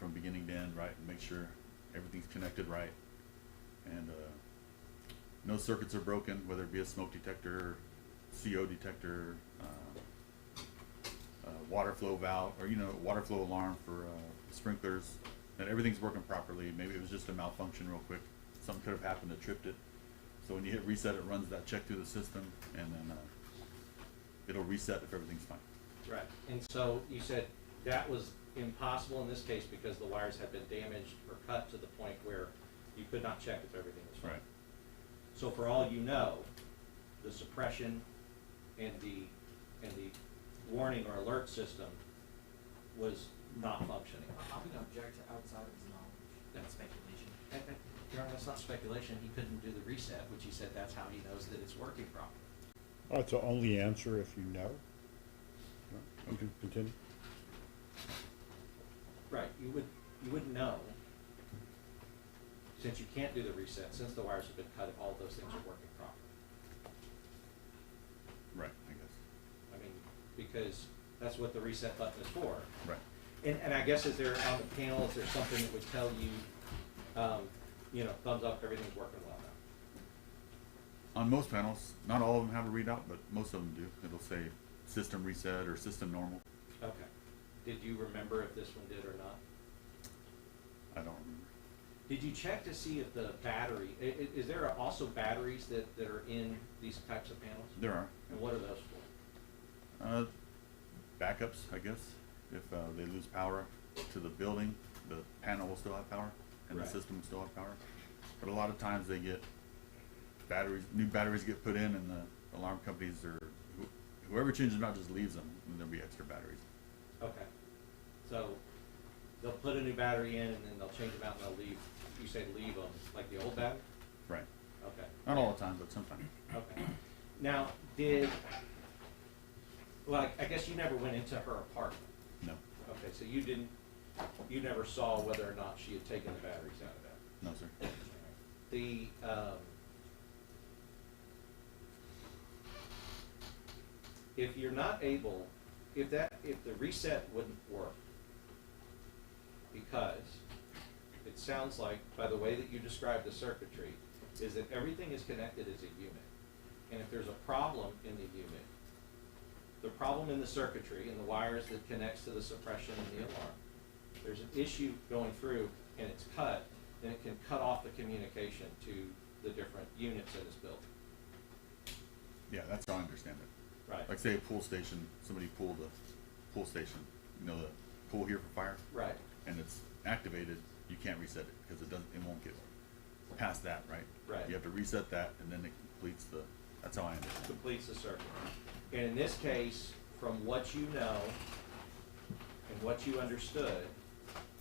from beginning to end, right, and make sure everything's connected right. And no circuits are broken, whether it be a smoke detector, CO detector, water flow valve, or water flow alarm for sprinklers, and everything's working properly. Maybe it was just a malfunction real quick. Something could have happened that tripped it. So when you hit reset, it runs that check through the system, and then it'll reset if everything's fine. Right. And so you said that was impossible in this case because the wires had been damaged or cut to the point where you could not check if everything was fine. Right. So for all you know, the suppression and the warning or alert system was not functioning. I'm gonna object to outside of his knowledge. That's speculation. Your Honor, that's not speculation. He couldn't do the reset, which he said that's how he knows that it's working properly. That's the only answer if you know. You can continue. Right, you wouldn't know, since you can't do the reset, since the wires have been cut, if all of those things are working properly. Right, I guess. I mean, because that's what the reset button is for. Right. And I guess, is there, on the panel, is there something that would tell you, thumbs up, everything's working well now? On most panels, not all of them have a readout, but most of them do. It'll say system reset or system normal. Okay. Did you remember if this one did or not? I don't remember. Did you check to see if the battery, is there also batteries that are in these types of panels? There are. And what are those for? Backups, I guess. If they lose power to the building, the panel will still have power, and Right. the system will still have power. But a lot of times they get new batteries get put in, and the alarm companies whoever changes them out just leaves them, and there'll be extra batteries. Okay. So they'll put a new battery in and then they'll change them out and they'll leave, you say leave them, like the old battery? Right. Okay. Not all the time, but sometimes. Okay. Now, I guess you never went into her apartment? No. Okay, so you never saw whether or not she had taken the batteries out of that? No, sir. If you're not able, if the reset wouldn't work, because it sounds like, by the way that you described the circuitry, is that everything is connected as a unit. And if there's a problem in the unit, the problem in the circuitry and the wires that connects to the suppression and the alarm. There's an issue going through and it's cut, and it can cut off the communication to the different units in this building. Yeah, that's how I understand it. Right. Like say a pool station, somebody pulled the pool station, you know, the pool here for fire. Right. And it's activated, you can't reset it because it won't get past that, right? Right. You have to reset that and then it completes that's how I understand it. Completes the circuit. And in this case, from what you know and what you understood,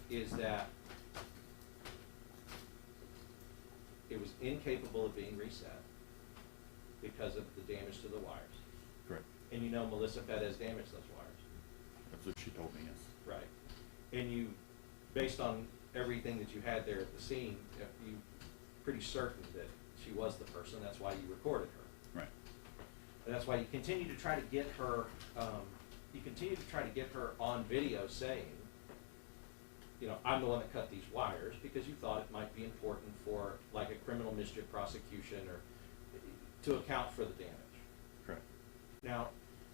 is that it was incapable of being reset because of the damage to the wires. Correct. And you know Melissa Perez damaged those wires. That's what she told me, yes. Right. And you, based on everything that you had there at the scene, you pretty certain that she was the person. That's why you recorded her. Right. And that's why you continue to try to get her. On video saying, you know, I'm the one that cut these wires because you thought it might be important for like a criminal mischief prosecution or to account for the damage. Correct. Now,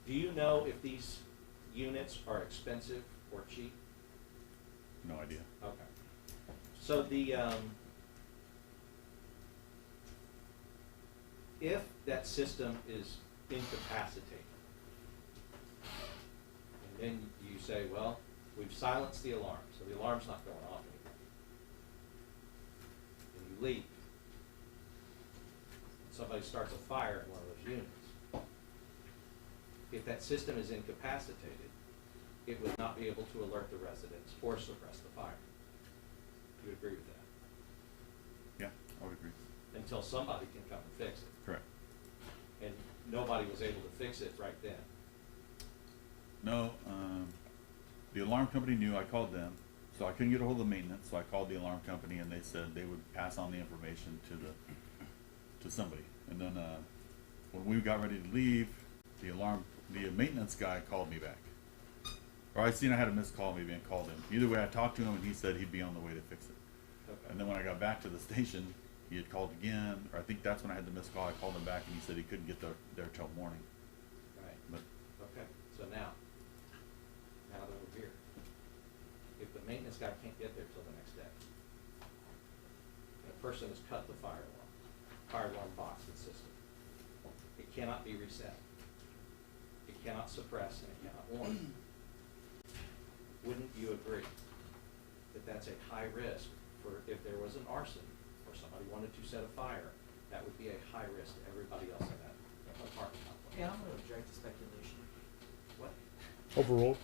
do you know if these units are expensive or cheap? No idea. Okay. So if that system is incapacitated, and then you say, well, we've silenced the alarm, so the alarm's not going off anymore. And you leave. And somebody starts a fire in one of those units. If that system is incapacitated, it would not be able to alert the residents or suppress the fire. You would agree with that? Yeah, I would agree. Until somebody can come and fix it. Correct. And nobody was able to fix it right then. No, the alarm company knew. I called them, so I couldn't get a hold of the maintenance. So I called the alarm company, and they said they would pass on the information to somebody. And then when we got ready to leave, the maintenance guy called me back. Or I seen I had a missed call maybe and called him. Either way, I talked to him, and he said he'd be on the way to fix it. Okay. And then when I got back to the station, he had called again, or I think that's when I had the missed call. I called him back, and he said he couldn't get there till morning. Right. But Okay. So now that we're here, if the maintenance guy can't get there till the next day, and a person has cut the fire alarm box and system, it cannot be reset. It cannot suppress and it cannot warn. Wouldn't you agree that that's a high risk for if there was an arson or somebody wanted to set a fire, that would be a high risk to everybody else in that apartment complex? Yeah, I'm gonna object to speculation. What? Overruled.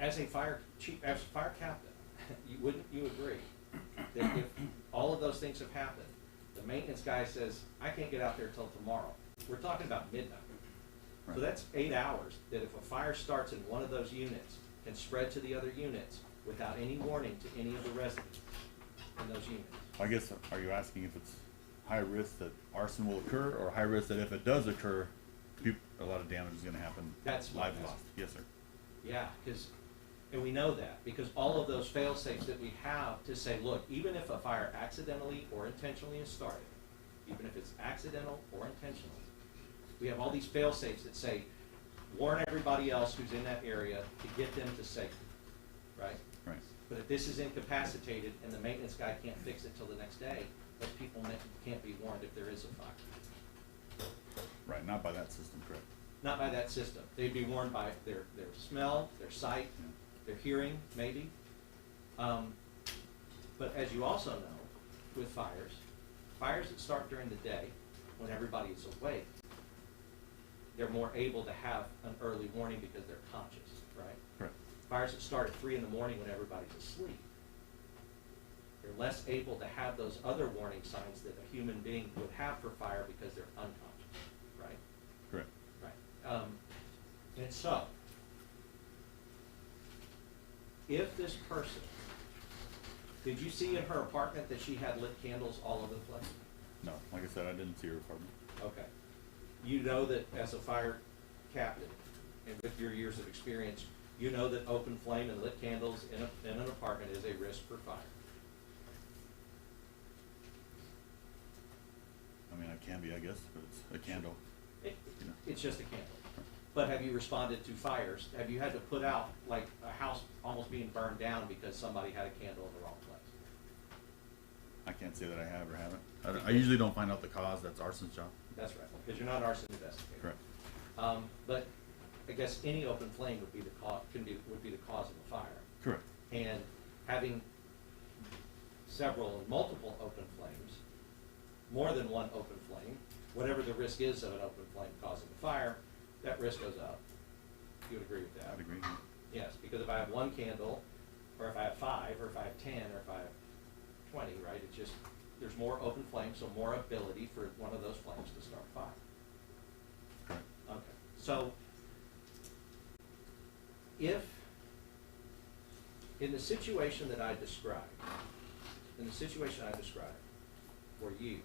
As a fire chief, as a fire captain, wouldn't you agree that if all of those things have happened, the maintenance guy says, I can't get out there till tomorrow. We're talking about midnight. So that's 8 hours that if a fire starts in one of those units can spread to the other units without any warning to any of the residents in those units. I guess, are you asking if it's high risk that arson will occur, or high risk that if it does occur, a lot of damage is going to happen? That's what lives I'm lost. Yes, sir. Yeah, and we know that because all of those fail-safes that we have to say, look, even if a fire accidentally or intentionally is started, even if it's accidental or intentional, we have all these fail-safes that say, warn everybody else who's in that area to get them to safety, right? Right. But if this is incapacitated and the maintenance guy can't fix it till the next day, those people can't be warned if there is a fire. Right, not by that system, correct. Not by that system. They'd be warned by their smell, their sight, their hearing, maybe. But as you also know, with fires that start during the day, when everybody is awake, they're more able to have an early warning because they're conscious, right? Correct. Fires that start at 3 in the morning when everybody's asleep, they're less able to have those other warning signs that a human being would have for fire because they're unconscious, right? Correct. Right. And so, if this person, did you see in her apartment that she had lit candles all over the place? No, like I said, I didn't see her apartment. Okay. You know that as a fire captain, and with your years of experience, you know that open flame and lit candles in an apartment is a risk for fire. I mean, I can be, I guess, but it's a candle. It, You know. it's just a candle. But have you responded to fires? Have you had to put out, like, a house almost being burned down because somebody had a candle in the wrong place? I can't say that I have or haven't. I usually don't find out the cause. That's arson's job. That's right, because you're not an arson investigator. Correct. But I guess any open flame would be the would be the cause of a fire. Correct. And having several and multiple open flames, more than one open flame, whatever the risk is of an open flame causing a fire, that risk goes up. You would agree with that? I'd agree. Yes, because if I have one candle, or if I have 5, or if I have 10, or if I have 20, right, it's just, there's more open flames, so more ability for one of those flames to start a fire. Correct. Okay, so if, in the situation that I described, for you,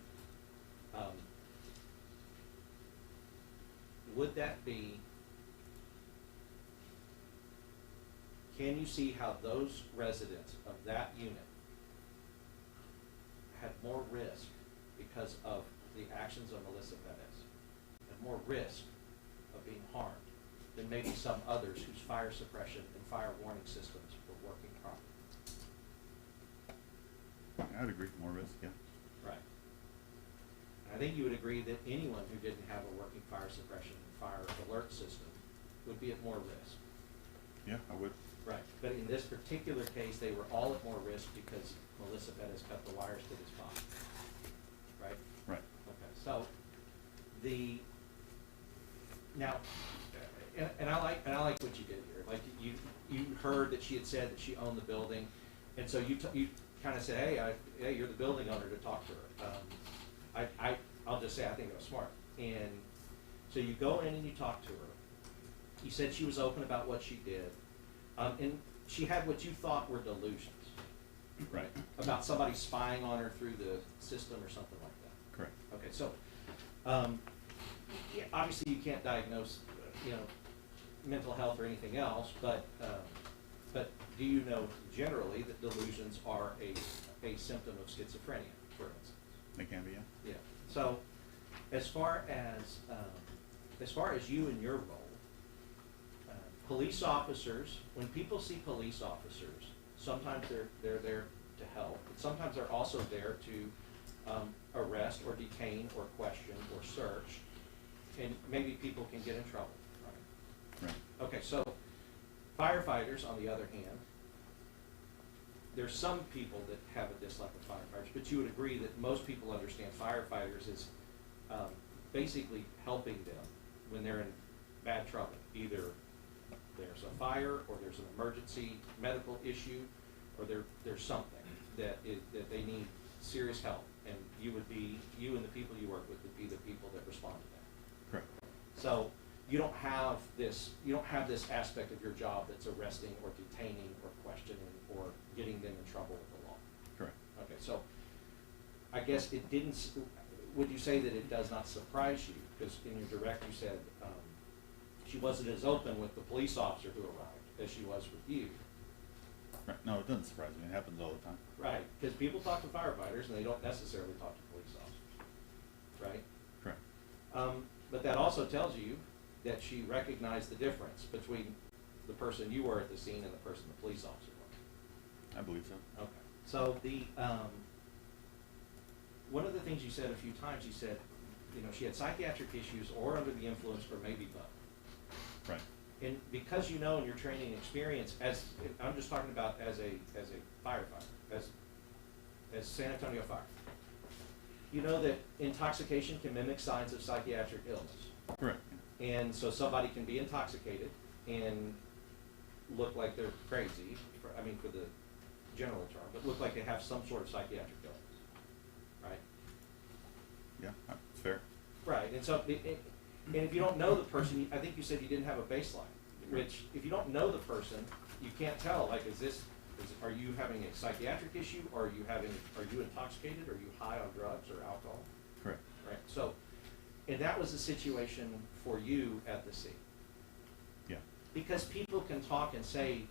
would that be, can you see how those residents of that unit had more risk because of the actions of Melissa Perez, and more risk of being harmed than maybe some others whose fire suppression and fire warning systems were working properly? I'd agree. More risk, yeah. Right. And I think you would agree that anyone who didn't have a working fire suppression and fire alert system would be at more risk. Yeah, I would. Right. But in this particular case, they were all at more risk because Melissa Perez cut the wires to the spot. Right? Right. Okay. So now, and I like what you did here. Like you heard that she had said that she owned the building, and so you kind of said, hey, you're the building owner to talk to her. I'll just say I think it was smart. And so you go in and you talk to her. You said she was open about what she did, and she had what you thought were delusions. Right. About somebody spying on her through the system or something like that. Correct. Okay, so yeah, obviously you can't diagnose, mental health or anything else, but do you know generally that delusions are a symptom of schizophrenia, for instance? They can be, yeah. Yeah. So, as far as you and your role, police officers, when people see police officers, sometimes they're there to help, but sometimes they're also there to arrest or detain or question or search, and maybe people can get in trouble, right? Right. Okay, so firefighters, on the other hand, there's some people that have a dislike of firefighters, but you would agree that most people understand firefighters as basically helping them when they're in bad trouble. Either there's a fire, or there's an emergency medical issue, or there's something that they need serious help, and you and the people you work with would be the people that respond to that. Correct. So you don't have this aspect of your job that's arresting or detaining or questioning or getting them in trouble with the law. Correct. Okay, so I guess it didn't. Would you say that it does not surprise you? Because in your direct you said she wasn't as open with the police officer who arrived as she was with you. Right. No, it doesn't surprise me. It happens all the time. Right, because people talk to firefighters and they don't necessarily talk to police officers. Right? Correct. But that also tells you that she recognized the difference between the person you were at the scene and the person the police officer was. I believe so. Okay. So one of the things you said a few times, you said, she had psychiatric issues or under the influence or maybe both. Right. And because in your training experience, I'm just talking about as a firefighter, as San Antonio Fire, you know that intoxication can mimic signs of psychiatric illness. Correct. And so somebody can be intoxicated and look like they're crazy, for the general term, but look like they have some sort of psychiatric illness, right? Yeah, that's fair. Right, and so, and if you don't know the person, I think you said you didn't have a baseline, which, if you don't know the person, you can't tell, like, are you having a psychiatric issue, or are you intoxicated, are you high on drugs or alcohol? Correct. Right, so, and that was the situation for you at the scene. Yeah. Because people can talk and say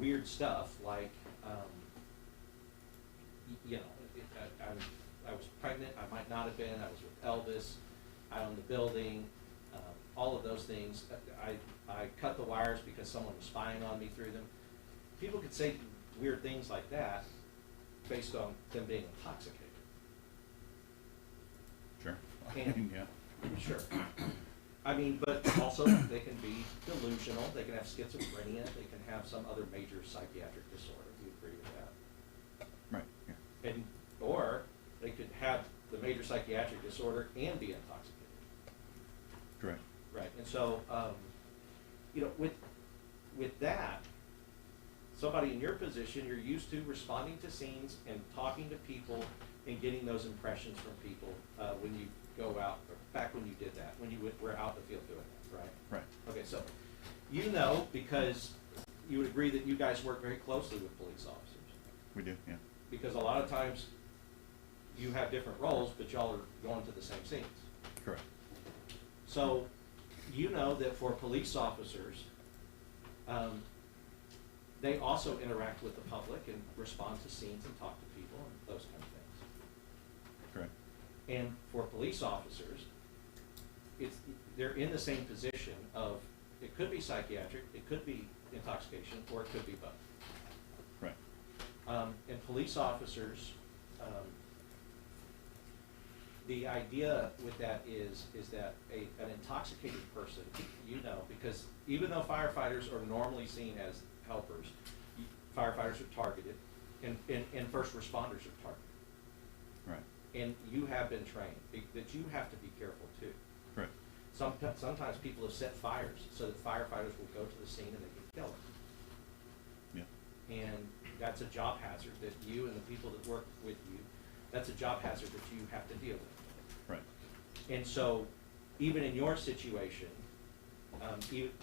weird stuff, like, I was pregnant, I might not have been, I was with Elvis, I own the building, all of those things. I cut the wires because someone was spying on me through them. People could say weird things like that based on them being intoxicated. Sure. And, Yeah. Sure. I mean, but also they can be delusional, they can have schizophrenia, they can have some other major psychiatric disorder. Do you agree with that? Right, yeah. And, or they could have the major psychiatric disorder and be intoxicated. Correct. Right, and so, you know, with that, somebody in your position, you're used to responding to scenes and talking to people and getting those impressions from people when you go out, or back when you did that, when you were out in the field doing that, right? Right. Okay, so you know, because you would agree that you guys work very closely with police officers. We do, yeah. Because a lot of times you have different roles, but y'all are going to the same scenes. Correct. So you know that for police officers, they also interact with the public and respond to scenes and talk to people and those kind of things. Correct. And for police officers, they're in the same position of, it could be psychiatric, it could be intoxication, or it could be both. Right. And police officers, the idea with that is that an intoxicated person, you know, because even though firefighters are normally seen as helpers, firefighters are targeted, and first responders are targeted. Right. And you have been trained that you have to be careful too. Correct. Sometimes people have set fires so that firefighters will go to the scene and they can kill them. Yeah. And that's a job hazard that you and the people that work with you, that's a job hazard that you have to deal with. Right. And so, even in your situation,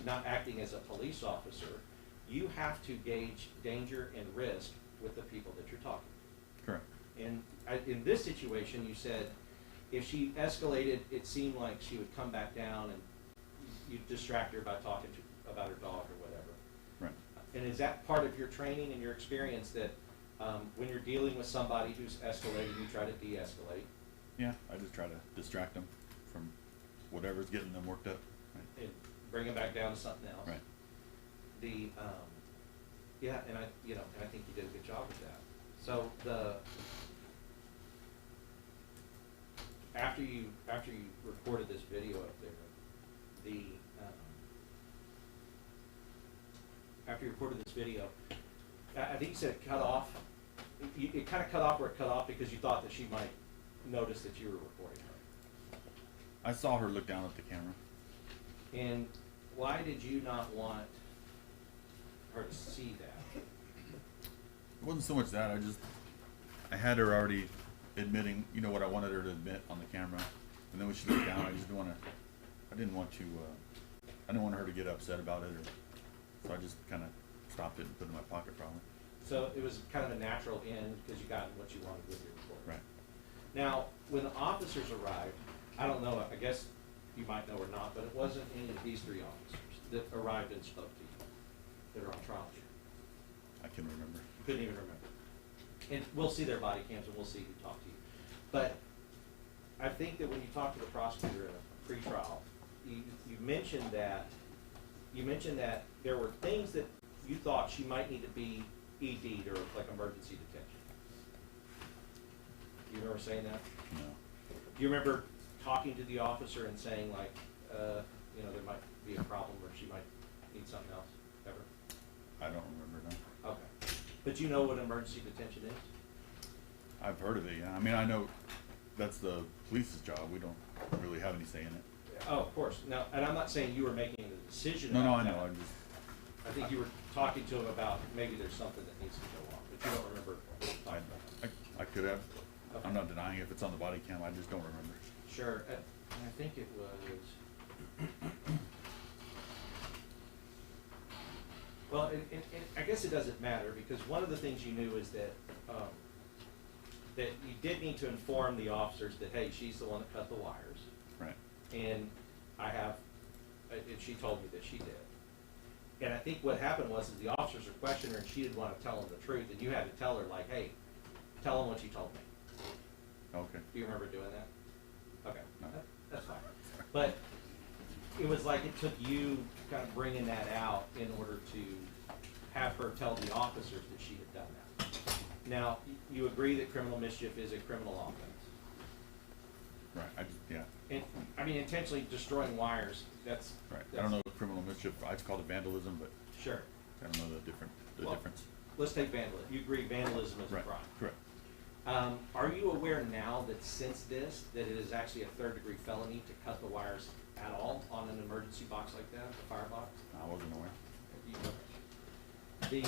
not acting as a police officer, you have to gauge danger and risk with the people that you're talking to. Correct. And in this situation, you said if she escalated, it seemed like she would come back down and you'd distract her by talking about her dog or whatever. Right. And is that part of your training and your experience that when you're dealing with somebody who's escalated, you try to de-escalate? Yeah, I just try to distract them from whatever's getting them worked up. Right. And bring them back down to something else. Right. Yeah, and I think you did a good job with that. So after you recorded this video up there, after you recorded this video, I think you said it cut off. It kind of cut off where it cut off because you thought that she might notice that you were recording her. I saw her look down at the camera. And why did you not want her to see that? It wasn't so much that, I had her already admitting, you know, what I wanted her to admit on the camera. And then when she looked down, I didn't want her to get upset about it, so I just kind of stopped it and put it in my pocket probably. So it was kind of a natural end because you got what you wanted with your report. Right. Now, when the officers arrived, I don't know, I guess you might know or not, but it wasn't any of these three officers that arrived and spoke to you that are on trial here. I can remember. You couldn't even remember. And we'll see their body cams and we'll see who talked to you. But I think that when you talk to the prosecutor in a pretrial, you mentioned that there were things that you thought she might need to be ED'd or like emergency detention. Do you remember saying that? No. Do you remember talking to the officer and saying like, you know, there might be a problem or she might need something else ever? I don't remember, no. Okay. But you know what emergency detention is? I've heard of it, yeah. I mean, I know that's the police's job. We don't really have any say in it. Oh, of course. Now, and I'm not saying you were making a decision No, about I know. that. I think you were talking to him about maybe there's something that needs to go on, but you don't remember talking about it. I could have. Okay. I'm not denying if it's on the body cam. I just don't remember. Sure. And I think it was. Well, I guess it doesn't matter because one of the things you knew is that that you did need to inform the officers that, hey, she's the one that cut the wires. Right. And and she told me that she did. And I think what happened was the officers were questioning her and she didn't want to tell them the truth, and you had to tell her like, hey, tell them what you told me. Okay. Do you remember doing that? Okay. No. That's fine. But it was like it took you kind of bringing that out in order to have her tell the officers that she had done that. Now, you agree that criminal mischief is a criminal offense? Right, yeah. And, I mean, intentionally destroying wires, that's. Right, I don't know if criminal mischief, I'd call it vandalism, but. Sure. I don't know the difference. Let's take vandalism. You agree vandalism is a crime? Correct. Are you aware now that since this, that it is actually a third-degree felony to cut the wires at all on an emergency box like that, a firebox? I wasn't aware. The,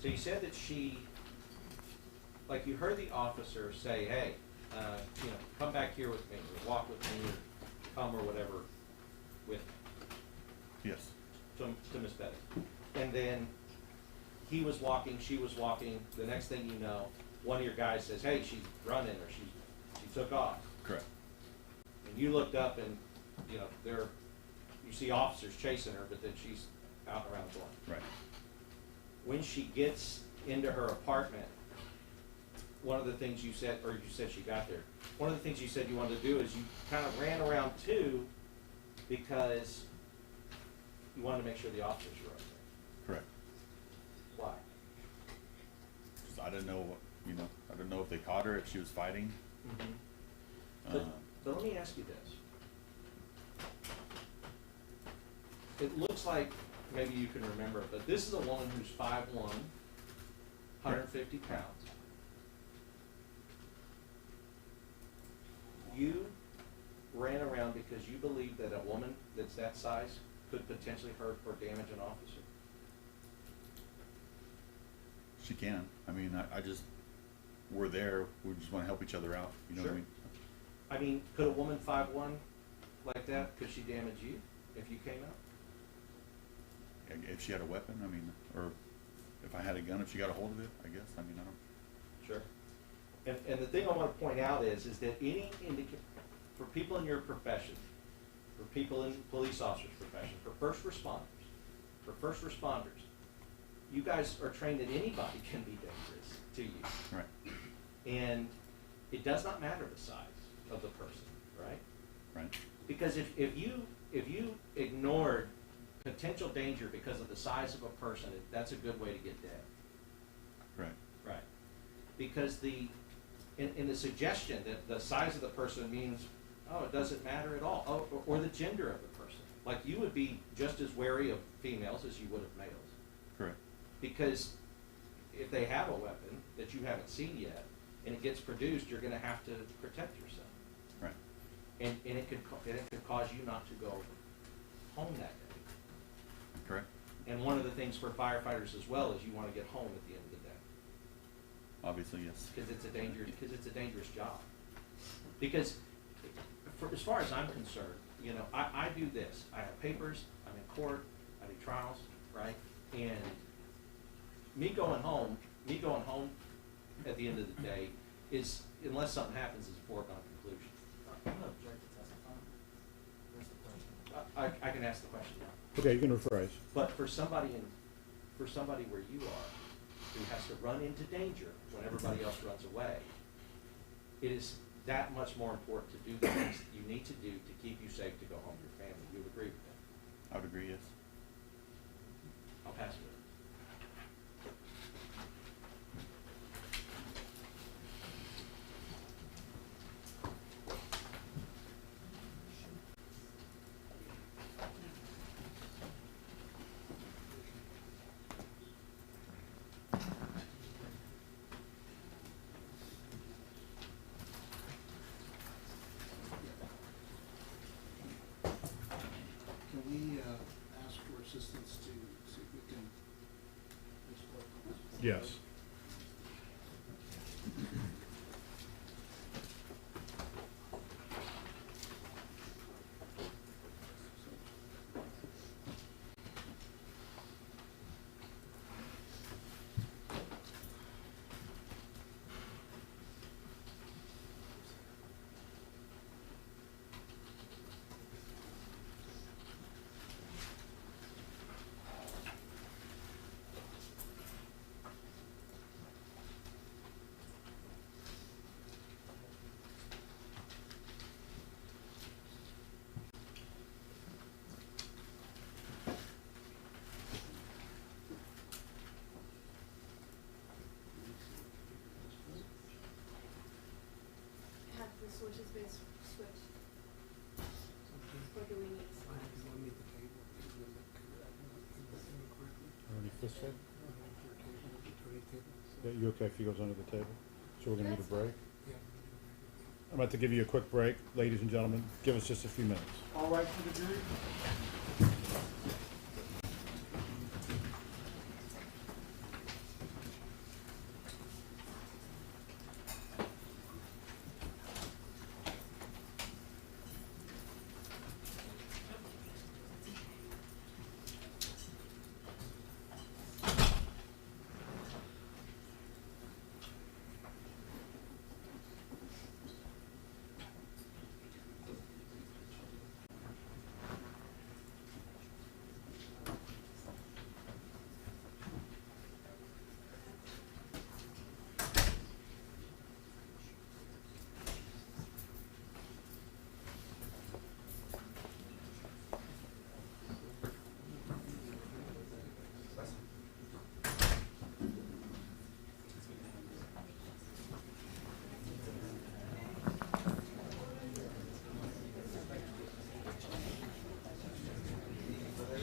so you said that she, like you heard the officer say, hey, you know, come back here with me, or walk with me, or come or whatever with Yes. to Miss Betty. And then he was walking, she was walking, the next thing you know, one of your guys says, hey, she's running, or she took off. Correct. And you looked up and, you know, you see officers chasing her, but then she's out around the block. Right. When she gets into her apartment, one of the things you said, or you said she got there, one of the things you said you wanted to do is you kind of ran around too, because you wanted to make sure the officers were up there. Correct. Why? 'Cause I didn't know I didn't know if they caught her, if she was fighting. But let me ask you this. It looks like, maybe you can remember, but this is a woman who's 5'1", 150 pounds. You ran around because you believe that a woman that's that size could potentially hurt or damage an officer? She can. I mean, I just, we're there, we just wanna help each other out, you know what I Sure. mean? I mean, could a woman 5'1" like that, could she damage you if you came out? If she had a weapon, I mean, or if I had a gun, if she got a hold of it, I guess, I mean, I don't. Sure. And the thing I want to point out is that any for people in your profession, for people in police officers' profession, for first responders, you guys are trained that anybody can be dangerous to you. Right. And it does not matter the size of the person, right? Right. Because if you ignored potential danger because of the size of a person, that's a good way to get dead. Right. Right. Because in the suggestion that the size of the person means, oh, it doesn't matter at all, or the gender of the person. Like, you would be just as wary of females as you would of males. Correct. Because if they have a weapon that you haven't seen yet, and it gets produced, you're gonna have to protect yourself. Right. And it could cause you not to go home that day. Correct. And one of the things for firefighters as well is you wanna get home at the end of the day. Obviously, yes. Because it's a dangerous job. Because as far as I'm concerned, you know, I do this. I have papers, I'm in court, I do trials, right? And me going home at the end of the day is, unless something happens, is a foregone conclusion. I'm gonna object to testifying. Where's the question? I can ask the question now. Okay, you can rephrase. But for somebody where you are, who has to run into danger when everybody else runs away, it is that much more important to do the things that you need to do to keep you safe to go home to your family. You would agree with that? I would agree, yes. I'll pass it. Can we ask for assistance to see if we can explore this? Yes. this way? Yeah, you okay if he goes under the table? So we're gonna need a break? I'm about to give you a quick break, ladies and gentlemen. Give us just a few minutes. All right for the jury? Is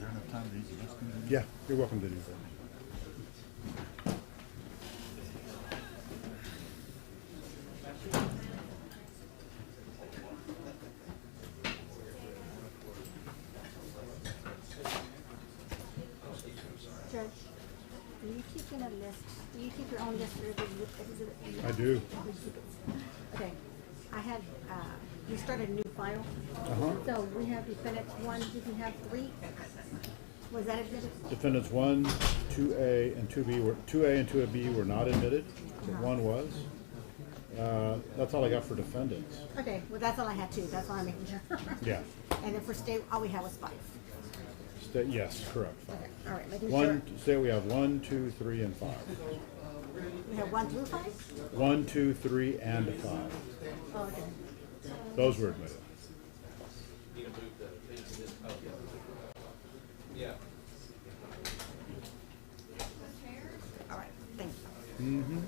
there enough time to use the restroom? Yeah, you're welcome to do that. Judge, do you keep in a list, do you keep your own list of exhibit? I do. Okay, I had, we started a new file. Uh-huh. So we have defendants one, you can have three. Was that exhibit? Defendants 1, 2A, and 2B were 2A and 2B were not admitted, but one was. That's all I got for defendants. Okay, well, that's all I had too, that's why I'm making sure. Yeah. And then for state, all we have was 5. Yes, correct. Okay, all right, making sure. One, say we have 1, 2, 3, and 5. We have 1 through 5? 1, 2, 3, and 5. Oh, okay. Those were admitted. Need to move the things in this, oh, yeah. All right, thank you. Mm-hmm.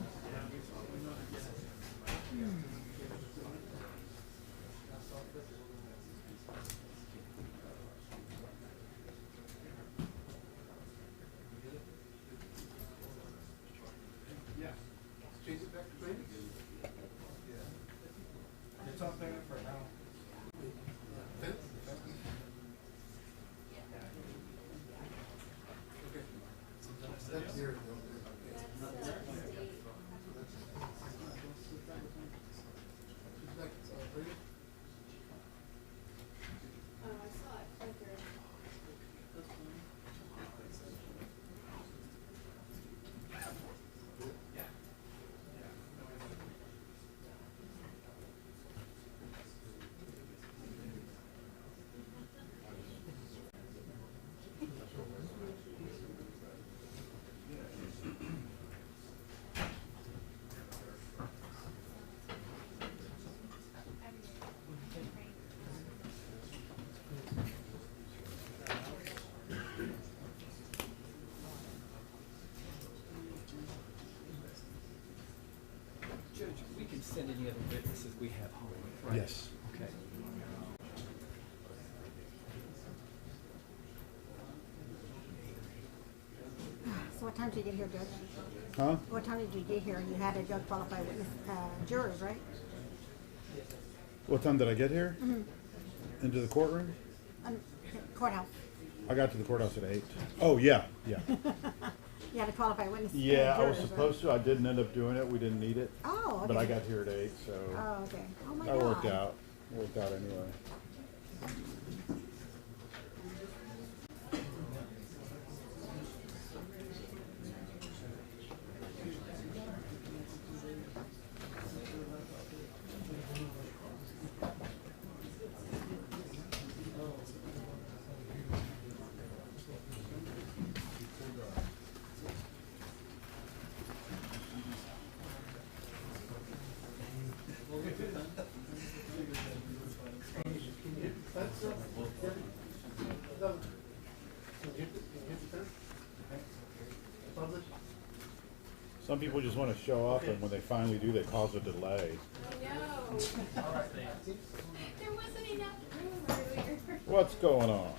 It's up there for now. That's here. Judge, we can send any other witnesses we have home, right? Yes. Okay. So what time did you get here, Judge? Huh? What time did you get here? You had a judge qualified witness, jurors, right? What time did I get here? Mhm. Into the courtroom? Courthouse. I got to the courthouse at 8. Oh, yeah, yeah. You had a qualified witness. Yeah, I was jurors, supposed to. I didn't end up doing it. We didn't need it. Oh, But I okay. got here at 8, so. Oh, okay. Oh, my That God. worked out. Worked out anyway. Some people just want to show up, and when they finally do, they cause a delay. I know. There wasn't enough room earlier. What's going on?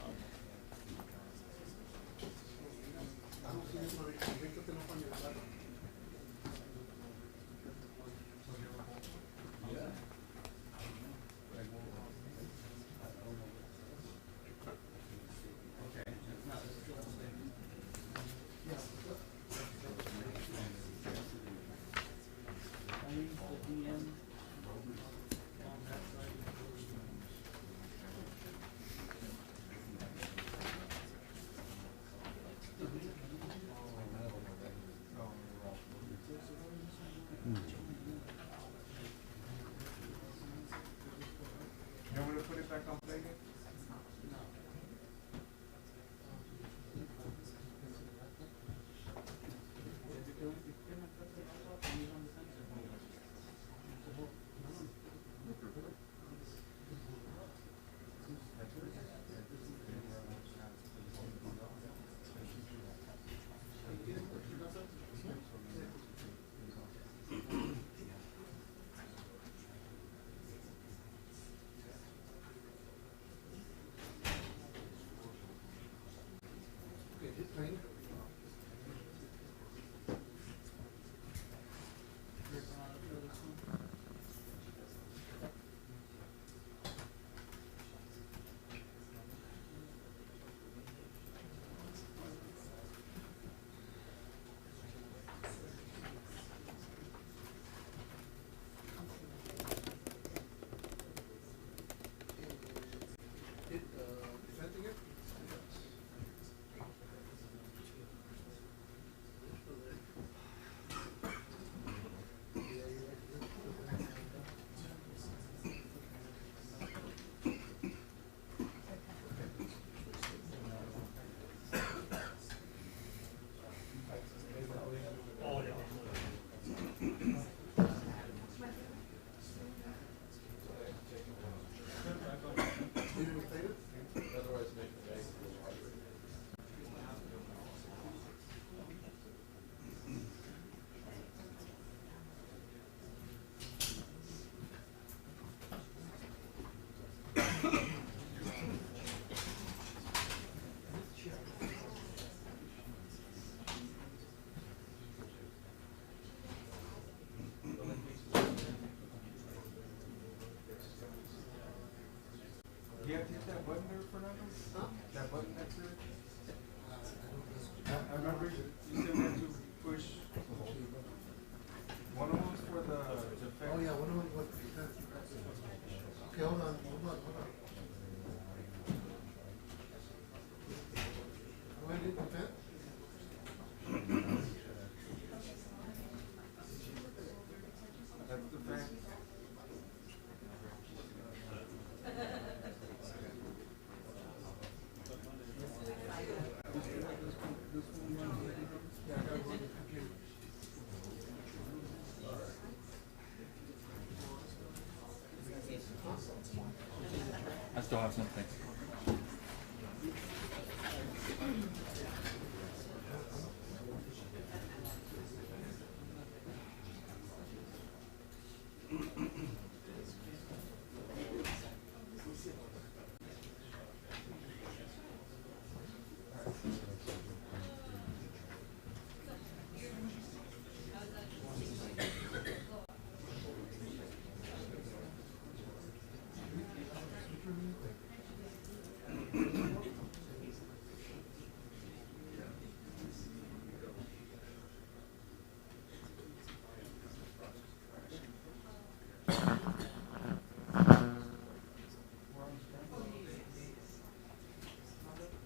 I'll have some. Thanks.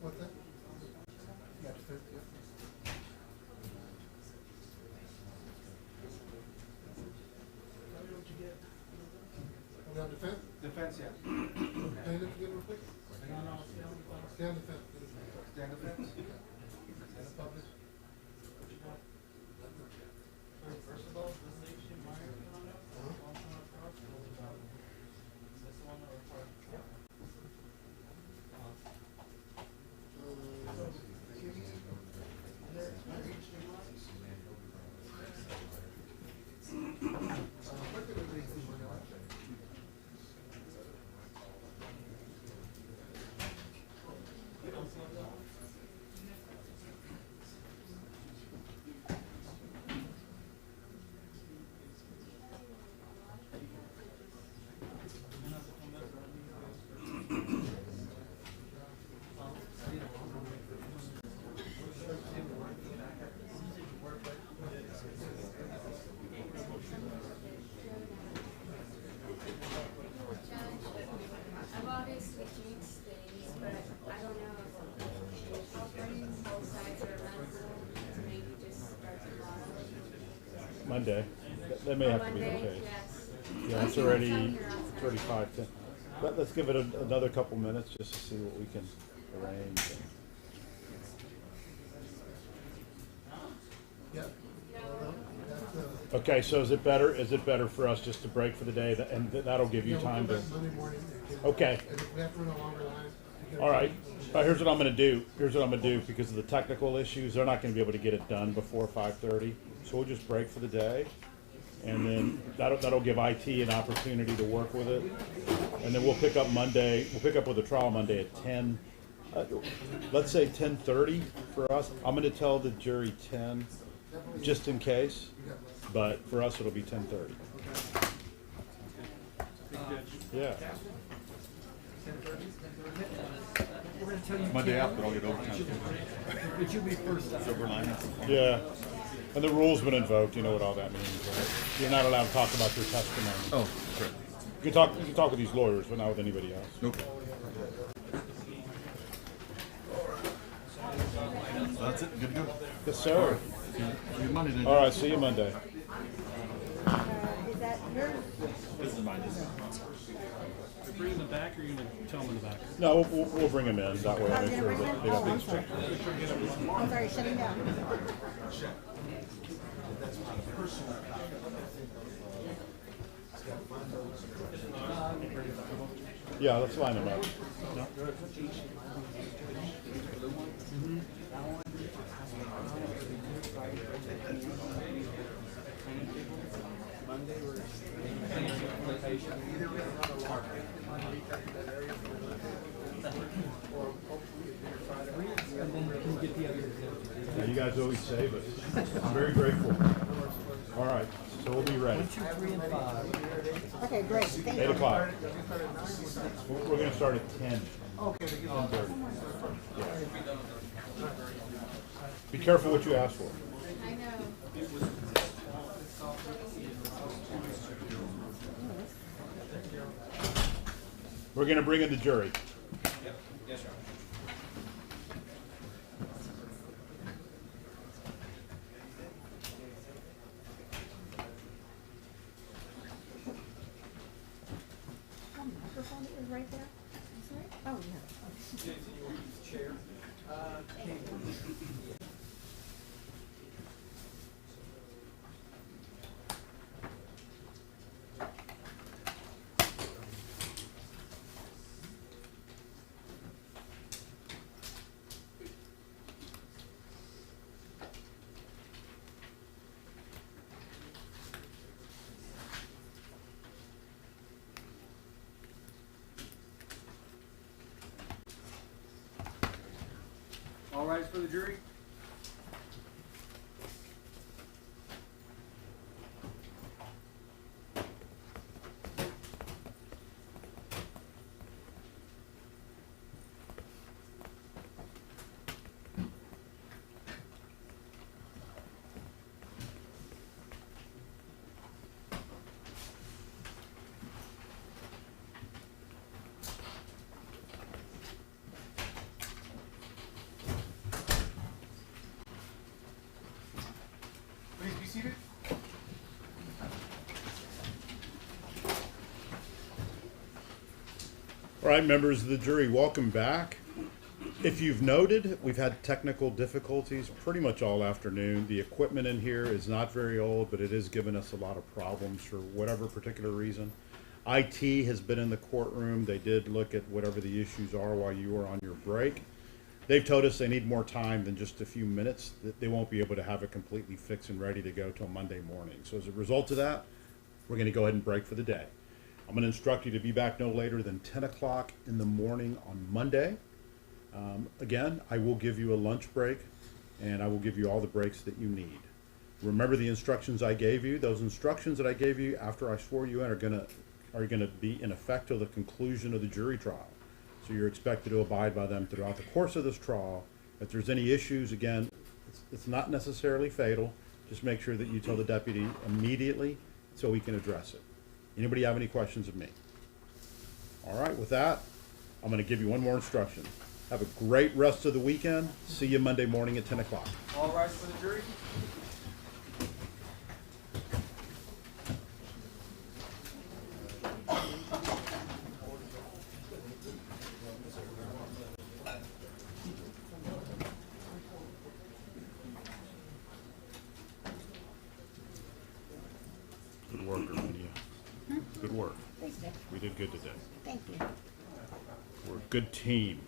What's that? Yeah, defense, yeah. Tell me what you get. On the defense? Defense, yeah. Plaintiff, get real quick. Stay on defense. Stay on defense? Stand up, publish. What you got? First of all, this is H. Meyer. I've obviously changed things, but I don't know if offering both sides are available to maybe just start tomorrow. Monday. That may have to be the Monday, case. yes. Yeah, it's already 5:10. Let's give it another couple minutes just to see what we can arrange. Yeah. Okay, so is it better for us just to break for the day, and that'll give you time to? Monday morning. Okay. And if we have to run a longer line. All right. Here's what I'm gonna do. Because of the technical issues, they're not gonna be able to get it done before 5:30. So we'll just break for the day, and then that'll give IT an opportunity to work with it, and then we'll pick up Monday. We'll pick up with the trial Monday at 10. Let's say 10:30 for us. I'm gonna tell the jury 10, just in case, but for us it'll be 10:30. Yeah. We're gonna tell you. Monday after, I'll get overtime. But you'll be first up. Silver linings. Yeah. And the rule's been invoked. You know what all that means, right? You're not allowed to talk about your testimony. Oh, sure. You can talk with these lawyers, but not with anybody else. Nope. So that's it. Good to go. Yes, sir. See you Monday then. All right. See you Monday. Is that yours? This is mine. You're bringing them back, or you're gonna tell them in the back? No, we'll bring them in. That way, I'll make sure that they got Oh, I'm these. sorry. I'm sorry, shut him down. Yeah, let's line them up. And then can you get the other exhibit? Yeah, you guys always save us. I'm very grateful. All right, so we'll be ready. 1, 2, 3, and 5. Okay, great. Thank 8 you. o'clock. We're going to start at 10. Okay. 10:30. Yeah. Be careful what you ask for. I know. We're going to bring in the jury. Yes, sir. Microphone is right there. I'm sorry? Oh, yeah. Chair. All rise for the jury. Please be seated. All right, members of the jury, welcome back. If you've noted, we've had technical difficulties pretty much all afternoon. The equipment in here is not very old, but it has given us a lot of problems for whatever particular reason. IT has been in the courtroom. They did look at whatever the issues are while you were on your break. They've told us they need more time than just a few minutes, that they won't be able to have it completely fixed and ready to go till Monday morning. So as a result of that, we're gonna go ahead and break for the day. I'm gonna instruct you to be back no later than 10 o'clock in the morning on Monday. Again, I will give you a lunch break, and I will give you all the breaks that you need. Remember the instructions I gave you. Those instructions that I gave you after I swore you in are gonna be in effect till the conclusion of the jury trial. So you're expected to abide by them throughout the course of this trial. If there's any issues, again, it's not necessarily fatal. Just make sure that you tell the deputy immediately so we can address it. Anybody have any questions of me? All right, with that, I'm gonna give you one more instruction. Have a great rest of the weekend. See you Monday morning at 10 o'clock. All rise for the jury. Good work, Armenia. Good work. Thank you. We did good today. Thank you. We're a good team.